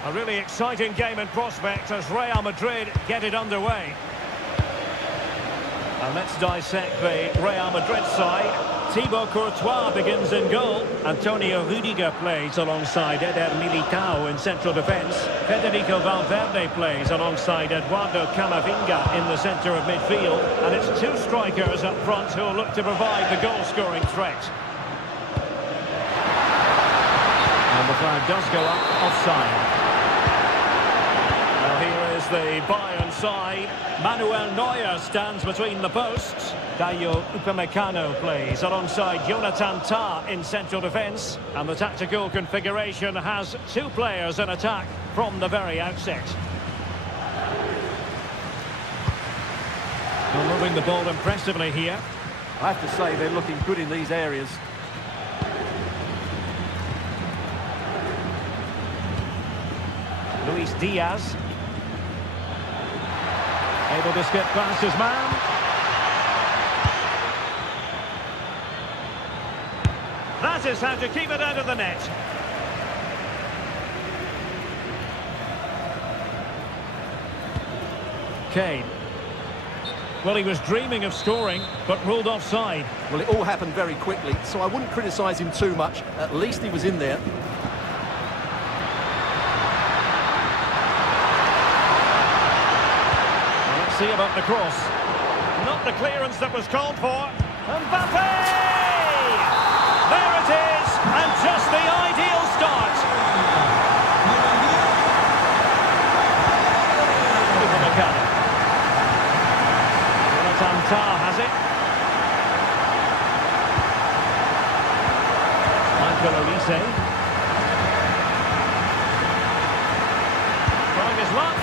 A really exciting game in prospect as Real Madrid get it underway. And let's dissect the Real Madrid side. Thibaut Courtois begins in goal. Antonio Rudiger plays alongside Eder Militao in central defence. Federico Valverde plays alongside Eduardo Camavinga in the centre of midfield. And it's two strikers up front who will look to provide the goal-scoring threat. And the flag does go up offside. Well, here is the Bayern side. Manuel Neuer stands between the posts. Dayo Upamecano plays alongside Jonathan Tah in central defence. And the tactical configuration has two players in attack from the very outset. Well, moving the ball impressively here. I have to say they're looking good in these areas. Luis Diaz. Able to skip past his man. That is how to keep it out of the net. Kane. Well, he was dreaming of scoring, but ruled offside. Well, it all happened very quickly, so I wouldn't criticise him too much. At least he was in there. See about the cross. Not the clearance that was called for. Mbappe! There it is, and just the ideal start. Upamecano. Jonathan Tah has it. Michael Olise. Trying his luck.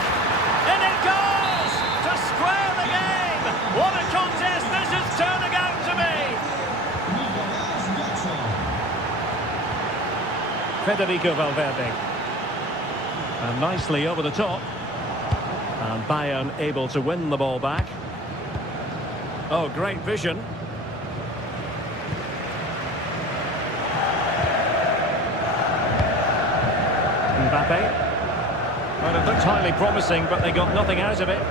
In it goes! To square the game! What a contest this is turning out to be! Federico Valverde. And nicely over the top. And Bayern able to win the ball back. Oh, great vision. Mbappe. Well, it looked highly promising, but they got nothing out of it.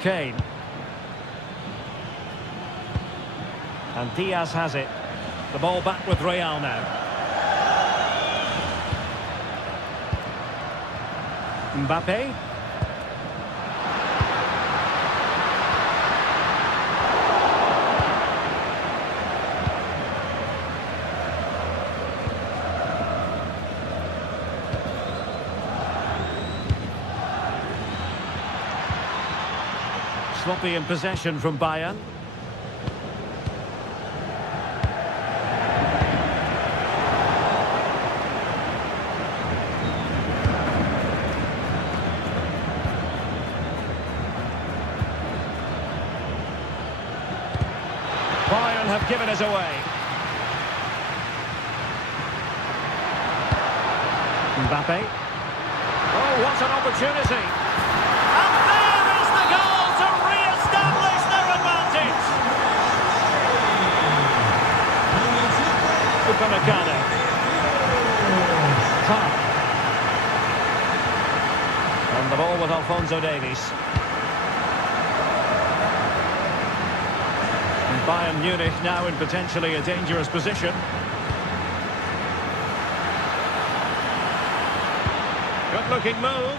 Kane. And Diaz has it. The ball back with Real now. Mbappe. Sloppy in possession from Bayern. Bayern have given us away. Mbappe. Oh, what an opportunity! And there is the goal to re-establish their advantage! Upamecano. Tah. And the ball with Alphonso Davies. And Bayern Munich now in potentially a dangerous position. Good-looking move.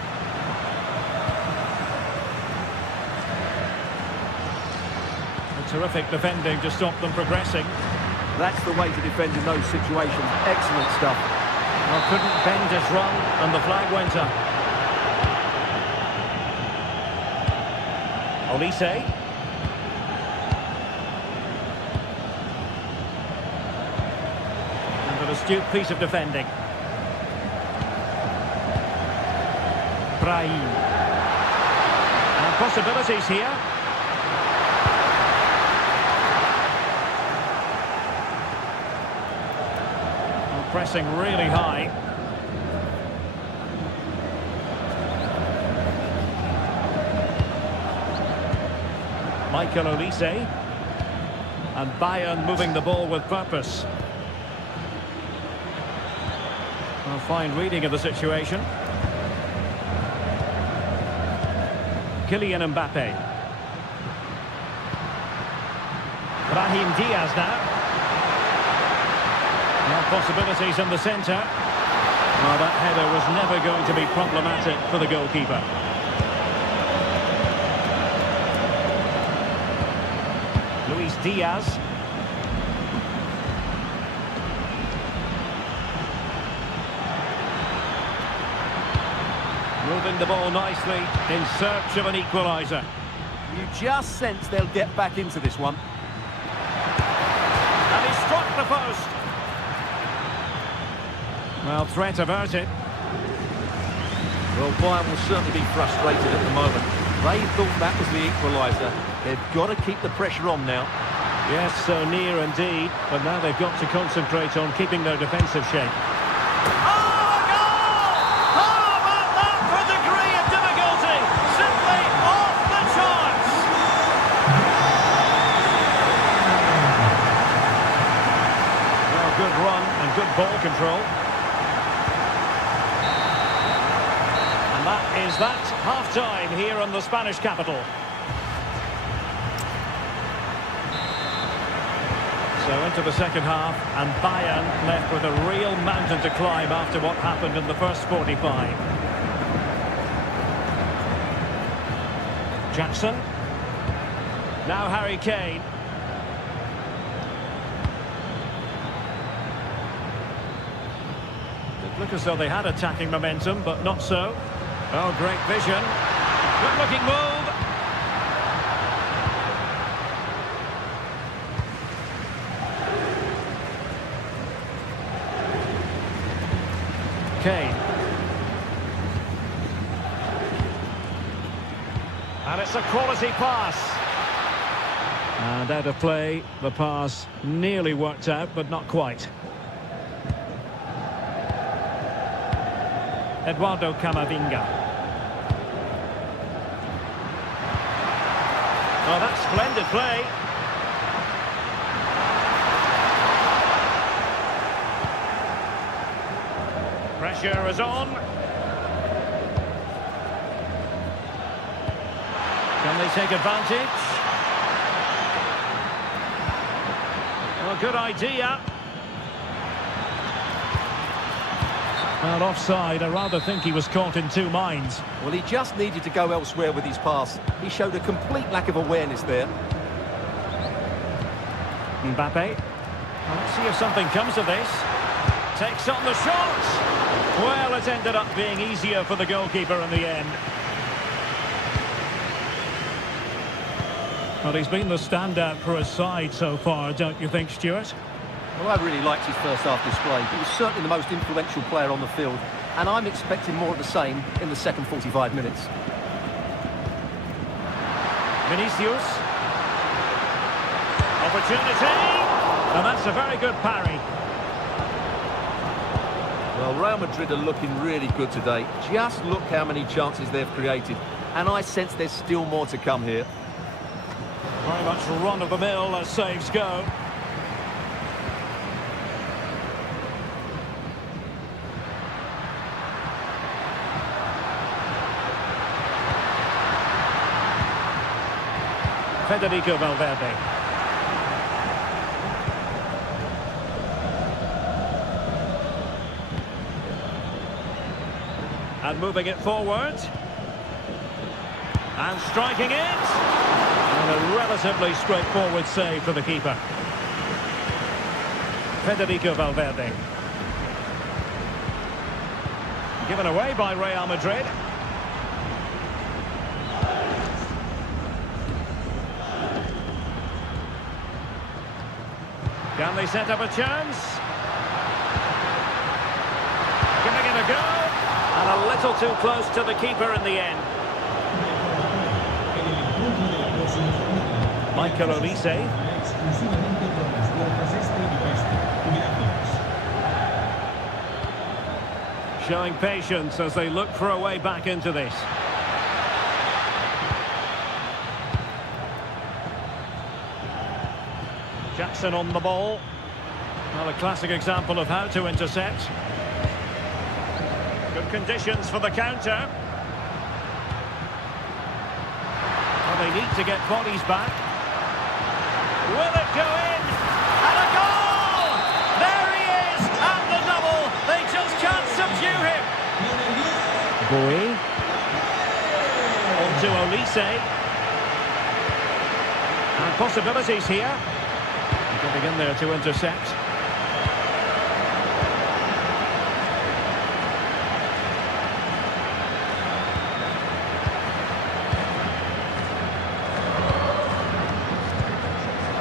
A terrific defending to stop them progressing. That's the way to defend in those situations. Excellent stuff. Well, couldn't bend his run, and the flag went up. Olise. And an astute piece of defending. Brahim. And possibilities here. Pressing really high. Michael Olise. And Bayern moving the ball with purpose. A fine reading of the situation. Kylian Mbappe. Brahim Diaz now. Now possibilities in the centre. Well, that header was never going to be problematic for the goalkeeper. Luis Diaz. Moving the ball nicely in search of an equaliser. You just sense they'll get back into this one. And he struck the post. Well, threat averted. Well, Bayern will certainly be frustrated at the moment. They thought that was the equaliser. They've got to keep the pressure on now. Yes, so near indeed, but now they've got to concentrate on keeping their defensive shape. Oh, a goal! How about that for a degree of difficulty? Simply off the charts! Well, good run and good ball control. And that is that half-time here in the Spanish capital. So into the second half, and Bayern left with a real mountain to climb after what happened in the first 45. Jackson. Now Harry Kane. It looked as though they had attacking momentum, but not so. Oh, great vision. Good-looking move. Kane. And it's a quality pass. And out of play, the pass nearly worked out, but not quite. Eduardo Camavinga. Oh, that's splendid play. Pressure is on. Can they take advantage? Well, good idea. Well, offside. I rather think he was caught in two minds. Well, he just needed to go elsewhere with his pass. He showed a complete lack of awareness there. Mbappe. Let's see if something comes of this. Takes on the shot. Well, it ended up being easier for the goalkeeper in the end. Well, he's been the standout for his side so far, don't you think, Stuart? Well, I really liked his first half display. He was certainly the most influential player on the field, and I'm expecting more of the same in the second 45 minutes. Vinicius. Opportunity. And that's a very good parry. Well, Real Madrid are looking really good today. Just look how many chances they've created. And I sense there's still more to come here. Very much run-of-the-mill as saves go. Federico Valverde. And moving it forward. And striking it. And a relatively straightforward save for the keeper. Federico Valverde. Given away by Real Madrid. Can they set up a chance? Giving it a go. And a little too close to the keeper in the end. Michael Olise. Showing patience as they look for a way back into this. Jackson on the ball. Well, a classic example of how to intercept. Good conditions for the counter. Well, they need to get bodies back. Will it go in? And a goal! There he is! And the double! They just can't subdue him! Boy. On to Olise. And possibilities here. Getting in there to intercept.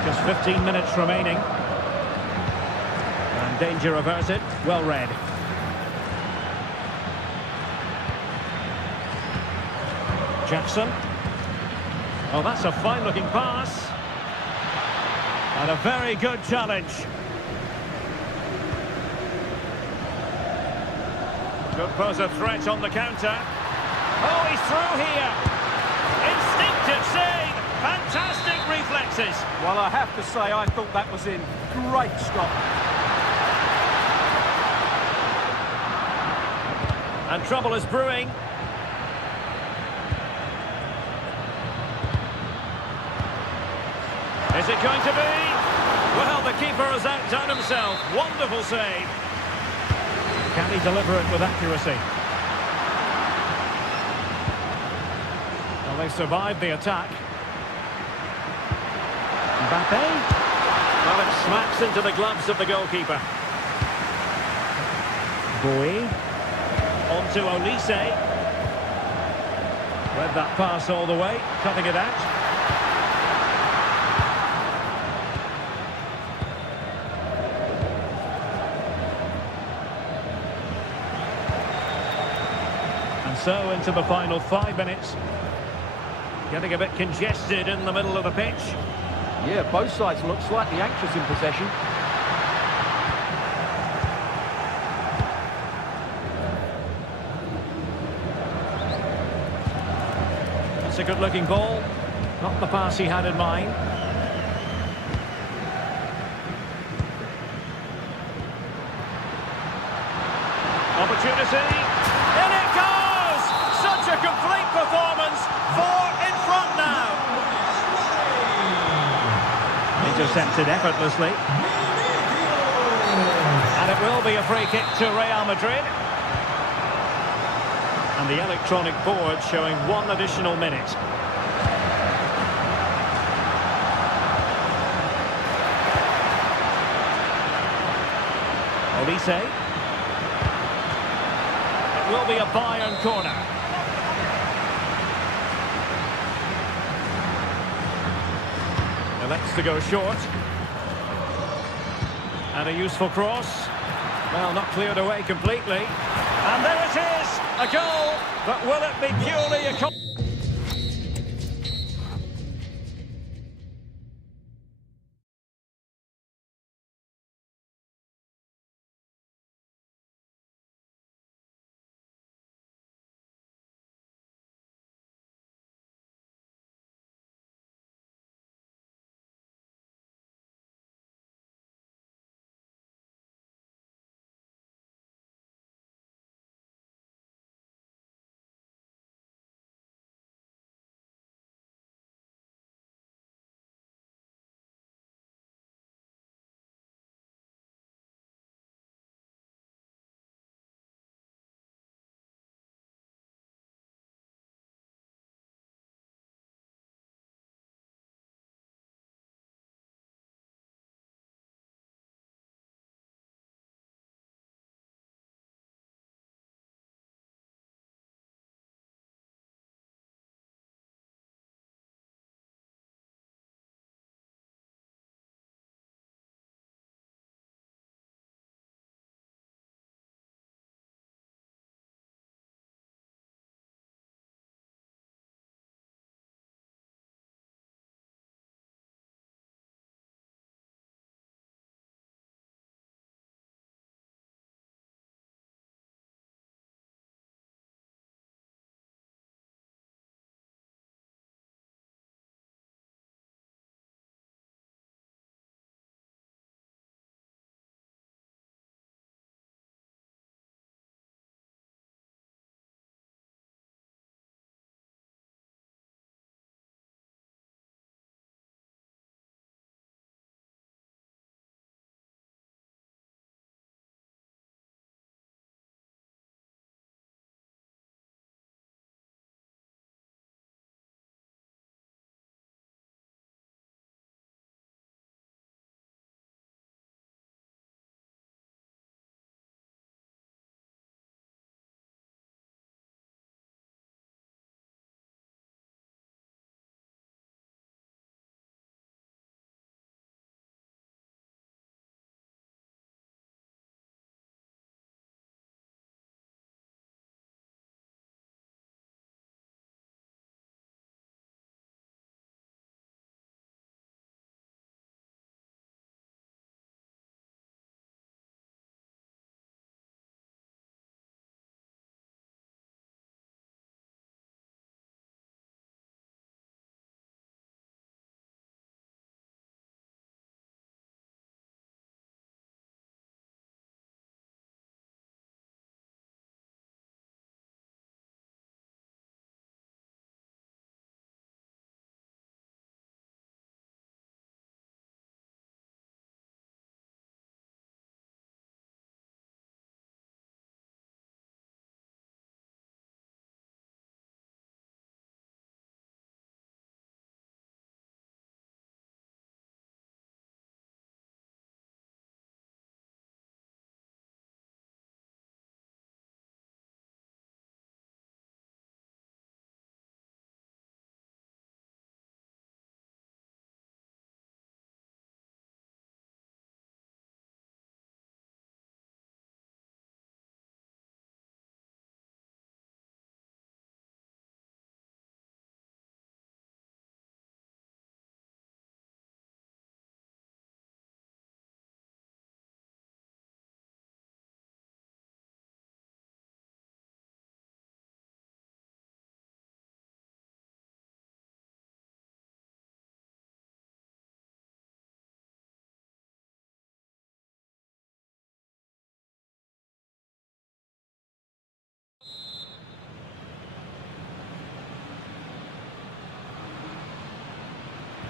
Just 15 minutes remaining. And danger averted. Well read. Jackson. Oh, that's a fine-looking pass. And a very good challenge. Could pose a threat on the counter. Oh, he's through here. Instinctive save. Fantastic reflexes. Well, I have to say, I thought that was in. Great stop. And trouble is brewing. Is it going to be? Well, the keeper has outdone himself. Wonderful save. Can he deliver it with accuracy? Well, they survived the attack. Mbappe. Well, it smacks into the gloves of the goalkeeper. Boy. On to Olise. Read that pass all the way, cutting it out. So into the final 5 minutes. Getting a bit congested in the middle of the pitch. Yeah, both sides look slightly anxious in possession. That's a good-looking ball. Not the pass he had in mind. Opportunity. In it goes! Such a complete performance. 4 in front now. Intercepted effortlessly. And it will be a free kick to Real Madrid. And the electronic board showing 1 additional minute. Olise. It will be a Bayern corner. Elects to go short. And a useful cross. Well, not cleared away completely. And there it is! A goal, but will it be purely a...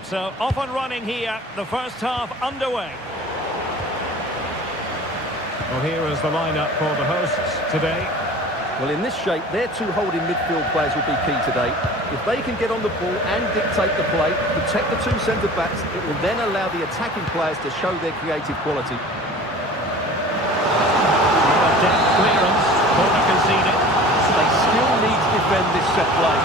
So off and running here, the first half underway. Well, here is the lineup for the hosts today. Well, in this shape, their two holding midfield players will be key today. If they can get on the ball and dictate the play, protect the two centre-backs, it will then allow the attacking players to show their creative quality. A depth clearance, corner conceded. They still need to defend this set play.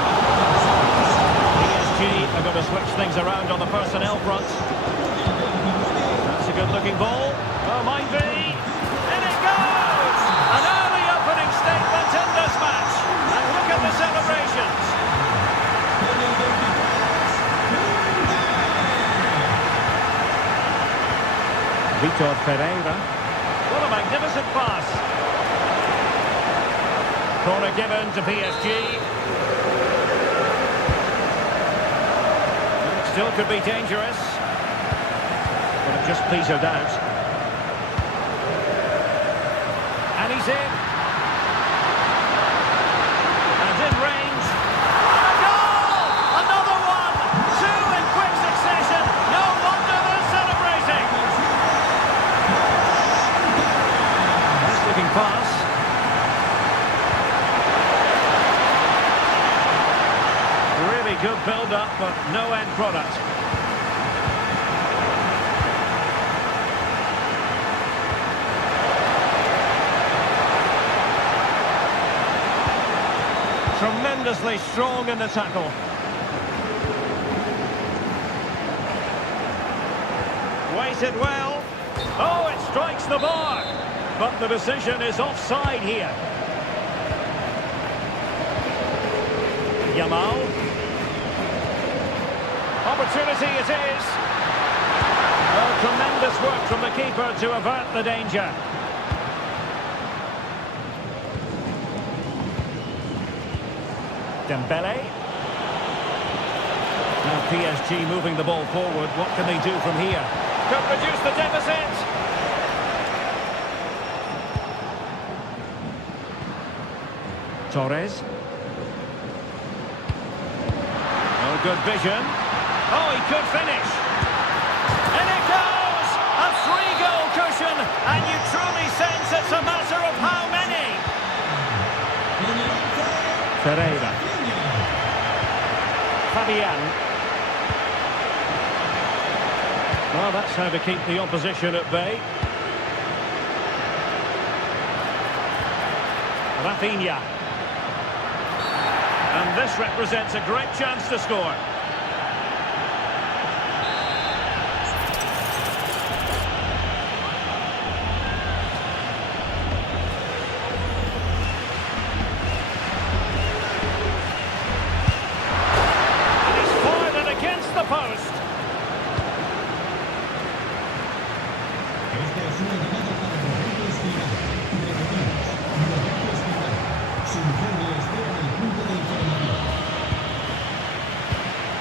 PSG are going to switch things around on the personnel front. That's a good-looking ball. Oh, might be. And it goes! An early opening statement in this match. And look at the celebrations. Vitor Pereira. What a magnificent pass. Corner given to PSG. Still could be dangerous. But it just petered out. And he's in. And in range. And a goal! Another one! Two in quick succession. No wonder they're celebrating. Nice looking pass. Really good build-up, but no end product. Tremendously strong in the tackle. Weighted well. Oh, it strikes the bar. But the decision is offside here. Yamal. Opportunity it is. Oh, tremendous work from the keeper to avert the danger. Dembele. Now PSG moving the ball forward. What can they do from here? Could reduce the deficit. Torres. Oh, good vision. Oh, he could finish. And it goes! A three-goal cushion, and you truly sense it's a matter of how many. Pereira. Fabian. Well, that's how to keep the opposition at bay. Rafinha. And this represents a great chance to score.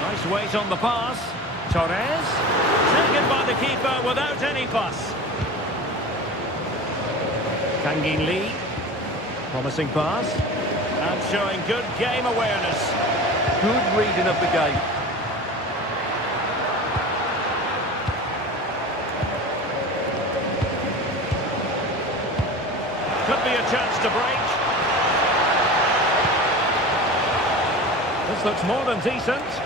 Nice weight on the pass. Torres. Taken by the keeper without any fuss. Kangin Lee. Promising pass. And showing good game awareness. Good reading of the game. Could be a chance to break. This looks more than decent.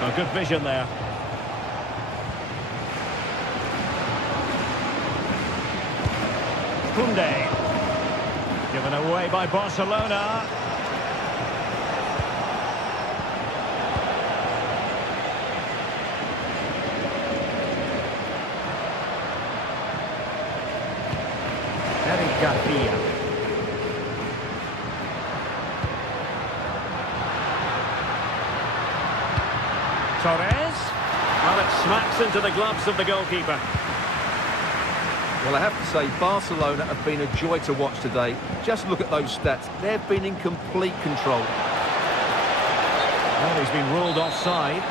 A good vision there. Koundé. Given away by Barcelona. Garcia. Torres. Well, it smacks into the gloves of the goalkeeper. Well, I have to say, Barcelona have been a joy to watch today. Just look at those stats. They've been in complete control. Well, he's been ruled offside.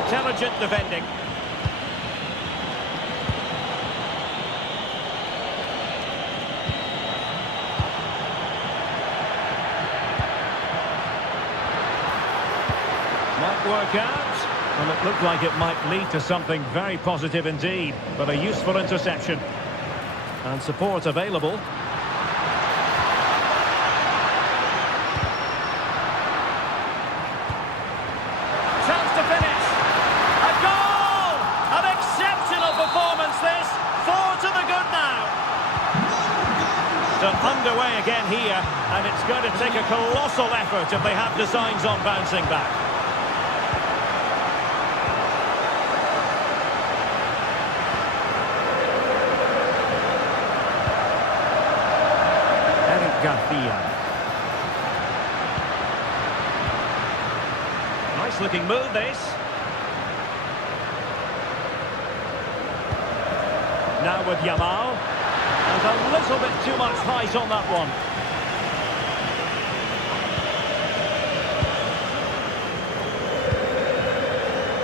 Intelligent defending. Might work out. Well, it looked like it might lead to something very positive indeed, but a useful interception. And support available. Chance to finish. A goal! An exceptional performance this. 4 to the good now. So underway again here, and it's going to take a colossal effort if they have designs on bouncing back. Garcia. Nice looking move this. Now with Yamal. And a little bit too much height on that one.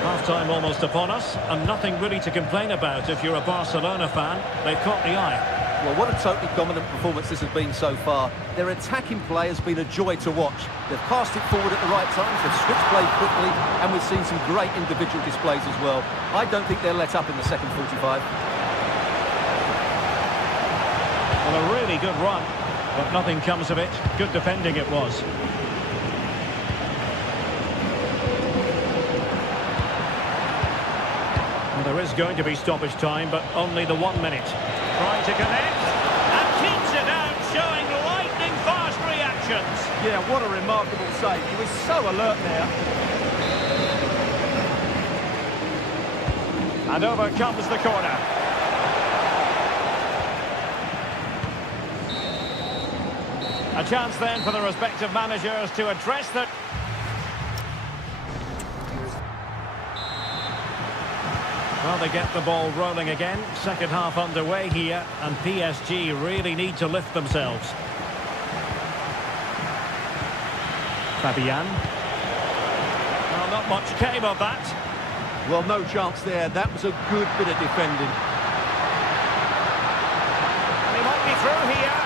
Half-time almost upon us, and nothing really to complain about if you're a Barcelona fan. They've caught the eye. Well, what a totally dominant performance this has been so far. Their attacking play has been a joy to watch. They've passed it forward at the right times, they've switched play quickly, and we've seen some great individual displays as well. I don't think they'll let up in the second 45. Well, a really good run, but nothing comes of it. Good defending it was. Well, there is going to be stoppage time, but only the 1 minute. Trying to connect, and keeps it out, showing lightning-fast reactions. Yeah, what a remarkable save. He was so alert there. And over comes the corner. A chance then for the respective managers to address the... Well, they get the ball rolling again. Second half underway here, and PSG really need to lift themselves. Fabian. Well, not much came of that. Well, no chance there. That was a good bit of defending. And he might be through here.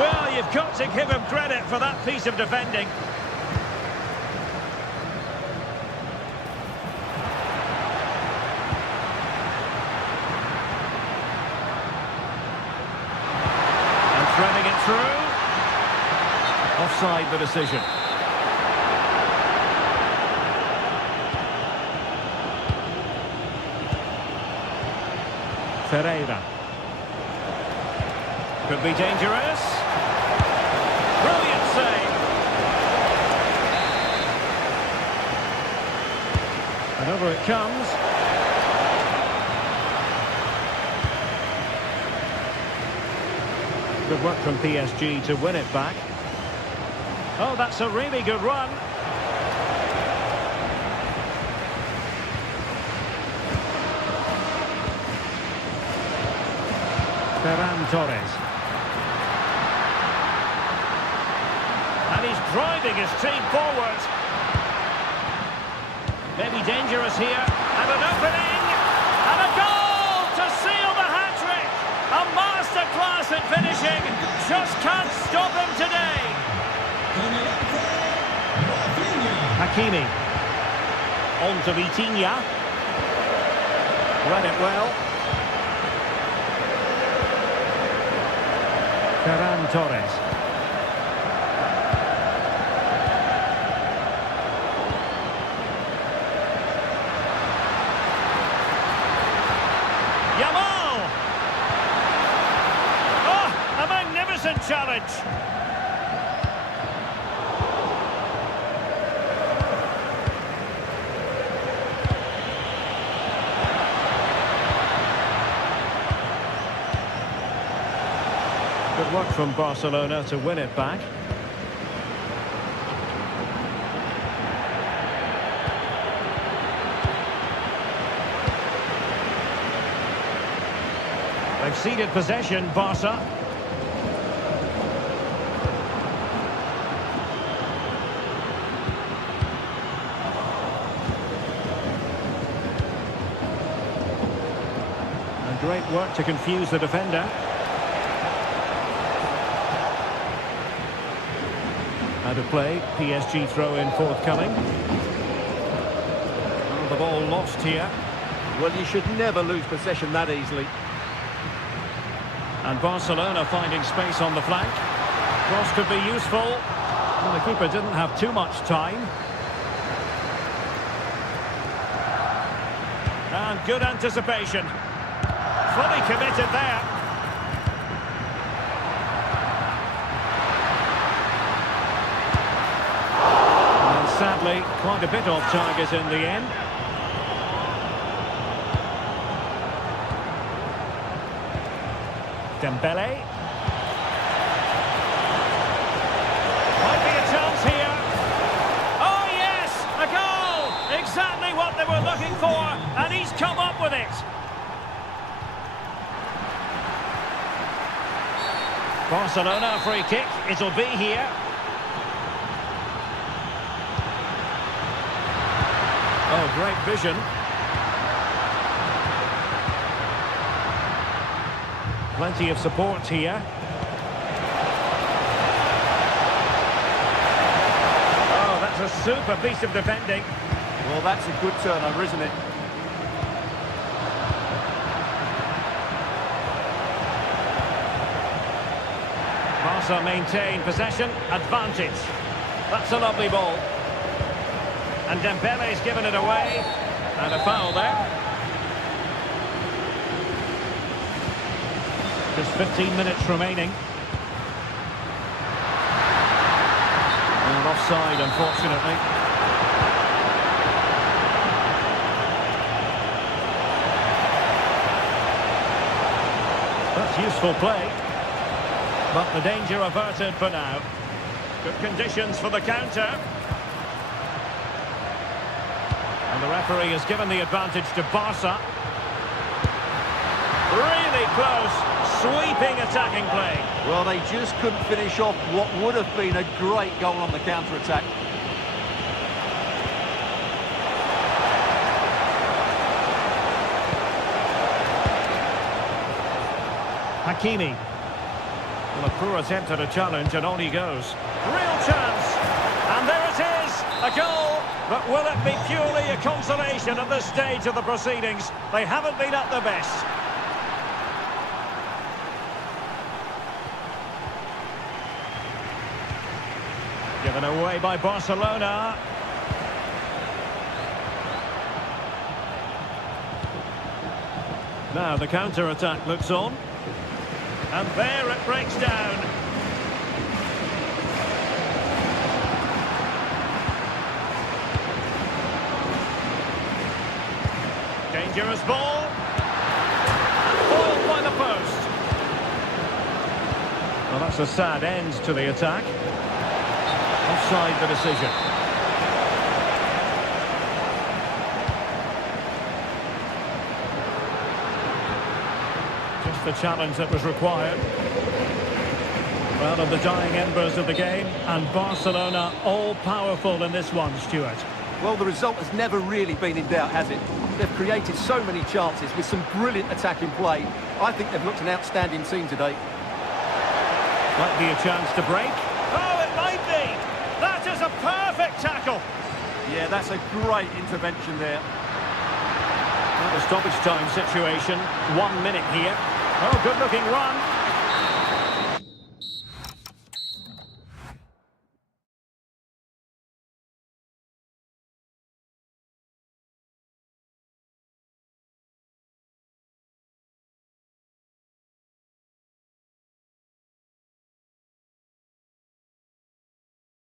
Well, you've got to give him credit for that piece of defending. Threading it through. Offside the decision. Ferreira. Could be dangerous. Brilliant save. And over it comes. Good work from PSG to win it back. Oh, that's a really good run. Ferran Torres. And he's driving his team forward. Maybe dangerous here. And an opening. And a goal to seal the hat-trick. A masterclass in finishing. Just can't stop him today. Hakimi. On to Vitinha. Read it well. Ferran Torres. Yamal! Oh, a magnificent challenge. Good work from Barcelona to win it back. They've ceded possession, Barca. And great work to confuse the defender. Out of play, PSG throw-in forthcoming. ball lost here. Well, you should never lose possession that easily. And Barcelona finding space on the flank. Cross could be useful. Well, the keeper didn't have too much time. And good anticipation. Fully committed there. And sadly, quite a bit off target in the end. Dembele. Might be a chance here. Oh yes, a goal! Exactly what they were looking for, and he's come up with it. Barcelona free kick, it'll be here. Oh, great vision. Plenty of support here. Oh, that's a super piece of defending. Well, that's a good turnover, isn't it? Barca maintain possession, advantage. That's a lovely ball. And Dembele's given it away. And a foul there. Just 15 minutes remaining. And offside, unfortunately. That's useful play. But the danger averted for now. Good conditions for the counter. And the referee has given the advantage to Barca. Really close. Sweeping attacking play. Well, they just couldn't finish off what would have been a great goal on the counter-attack. Hakimi. Well, a poor attempt at a challenge, and on he goes. Real chance. And there it is. A goal. But will it be purely a consolation at this stage of the proceedings? They haven't been at their best. Given away by Barcelona. Now the counter-attack looks on. And there it breaks down. Dangerous ball. And foiled by the post. Well, that's a sad end to the attack. Offside the decision. Just the challenge that was required. Well, of the dying embers of the game, and Barcelona all-powerful in this one, Stuart. Well, the result has never really been in doubt, has it? They've created so many chances with some brilliant attacking play. I think they've looked an outstanding team today. Might be a chance to break. Oh, it might be! That is a perfect tackle! Yeah, that's a great intervention there. Well, the stoppage time situation, 1 minute here. Oh, good-looking run.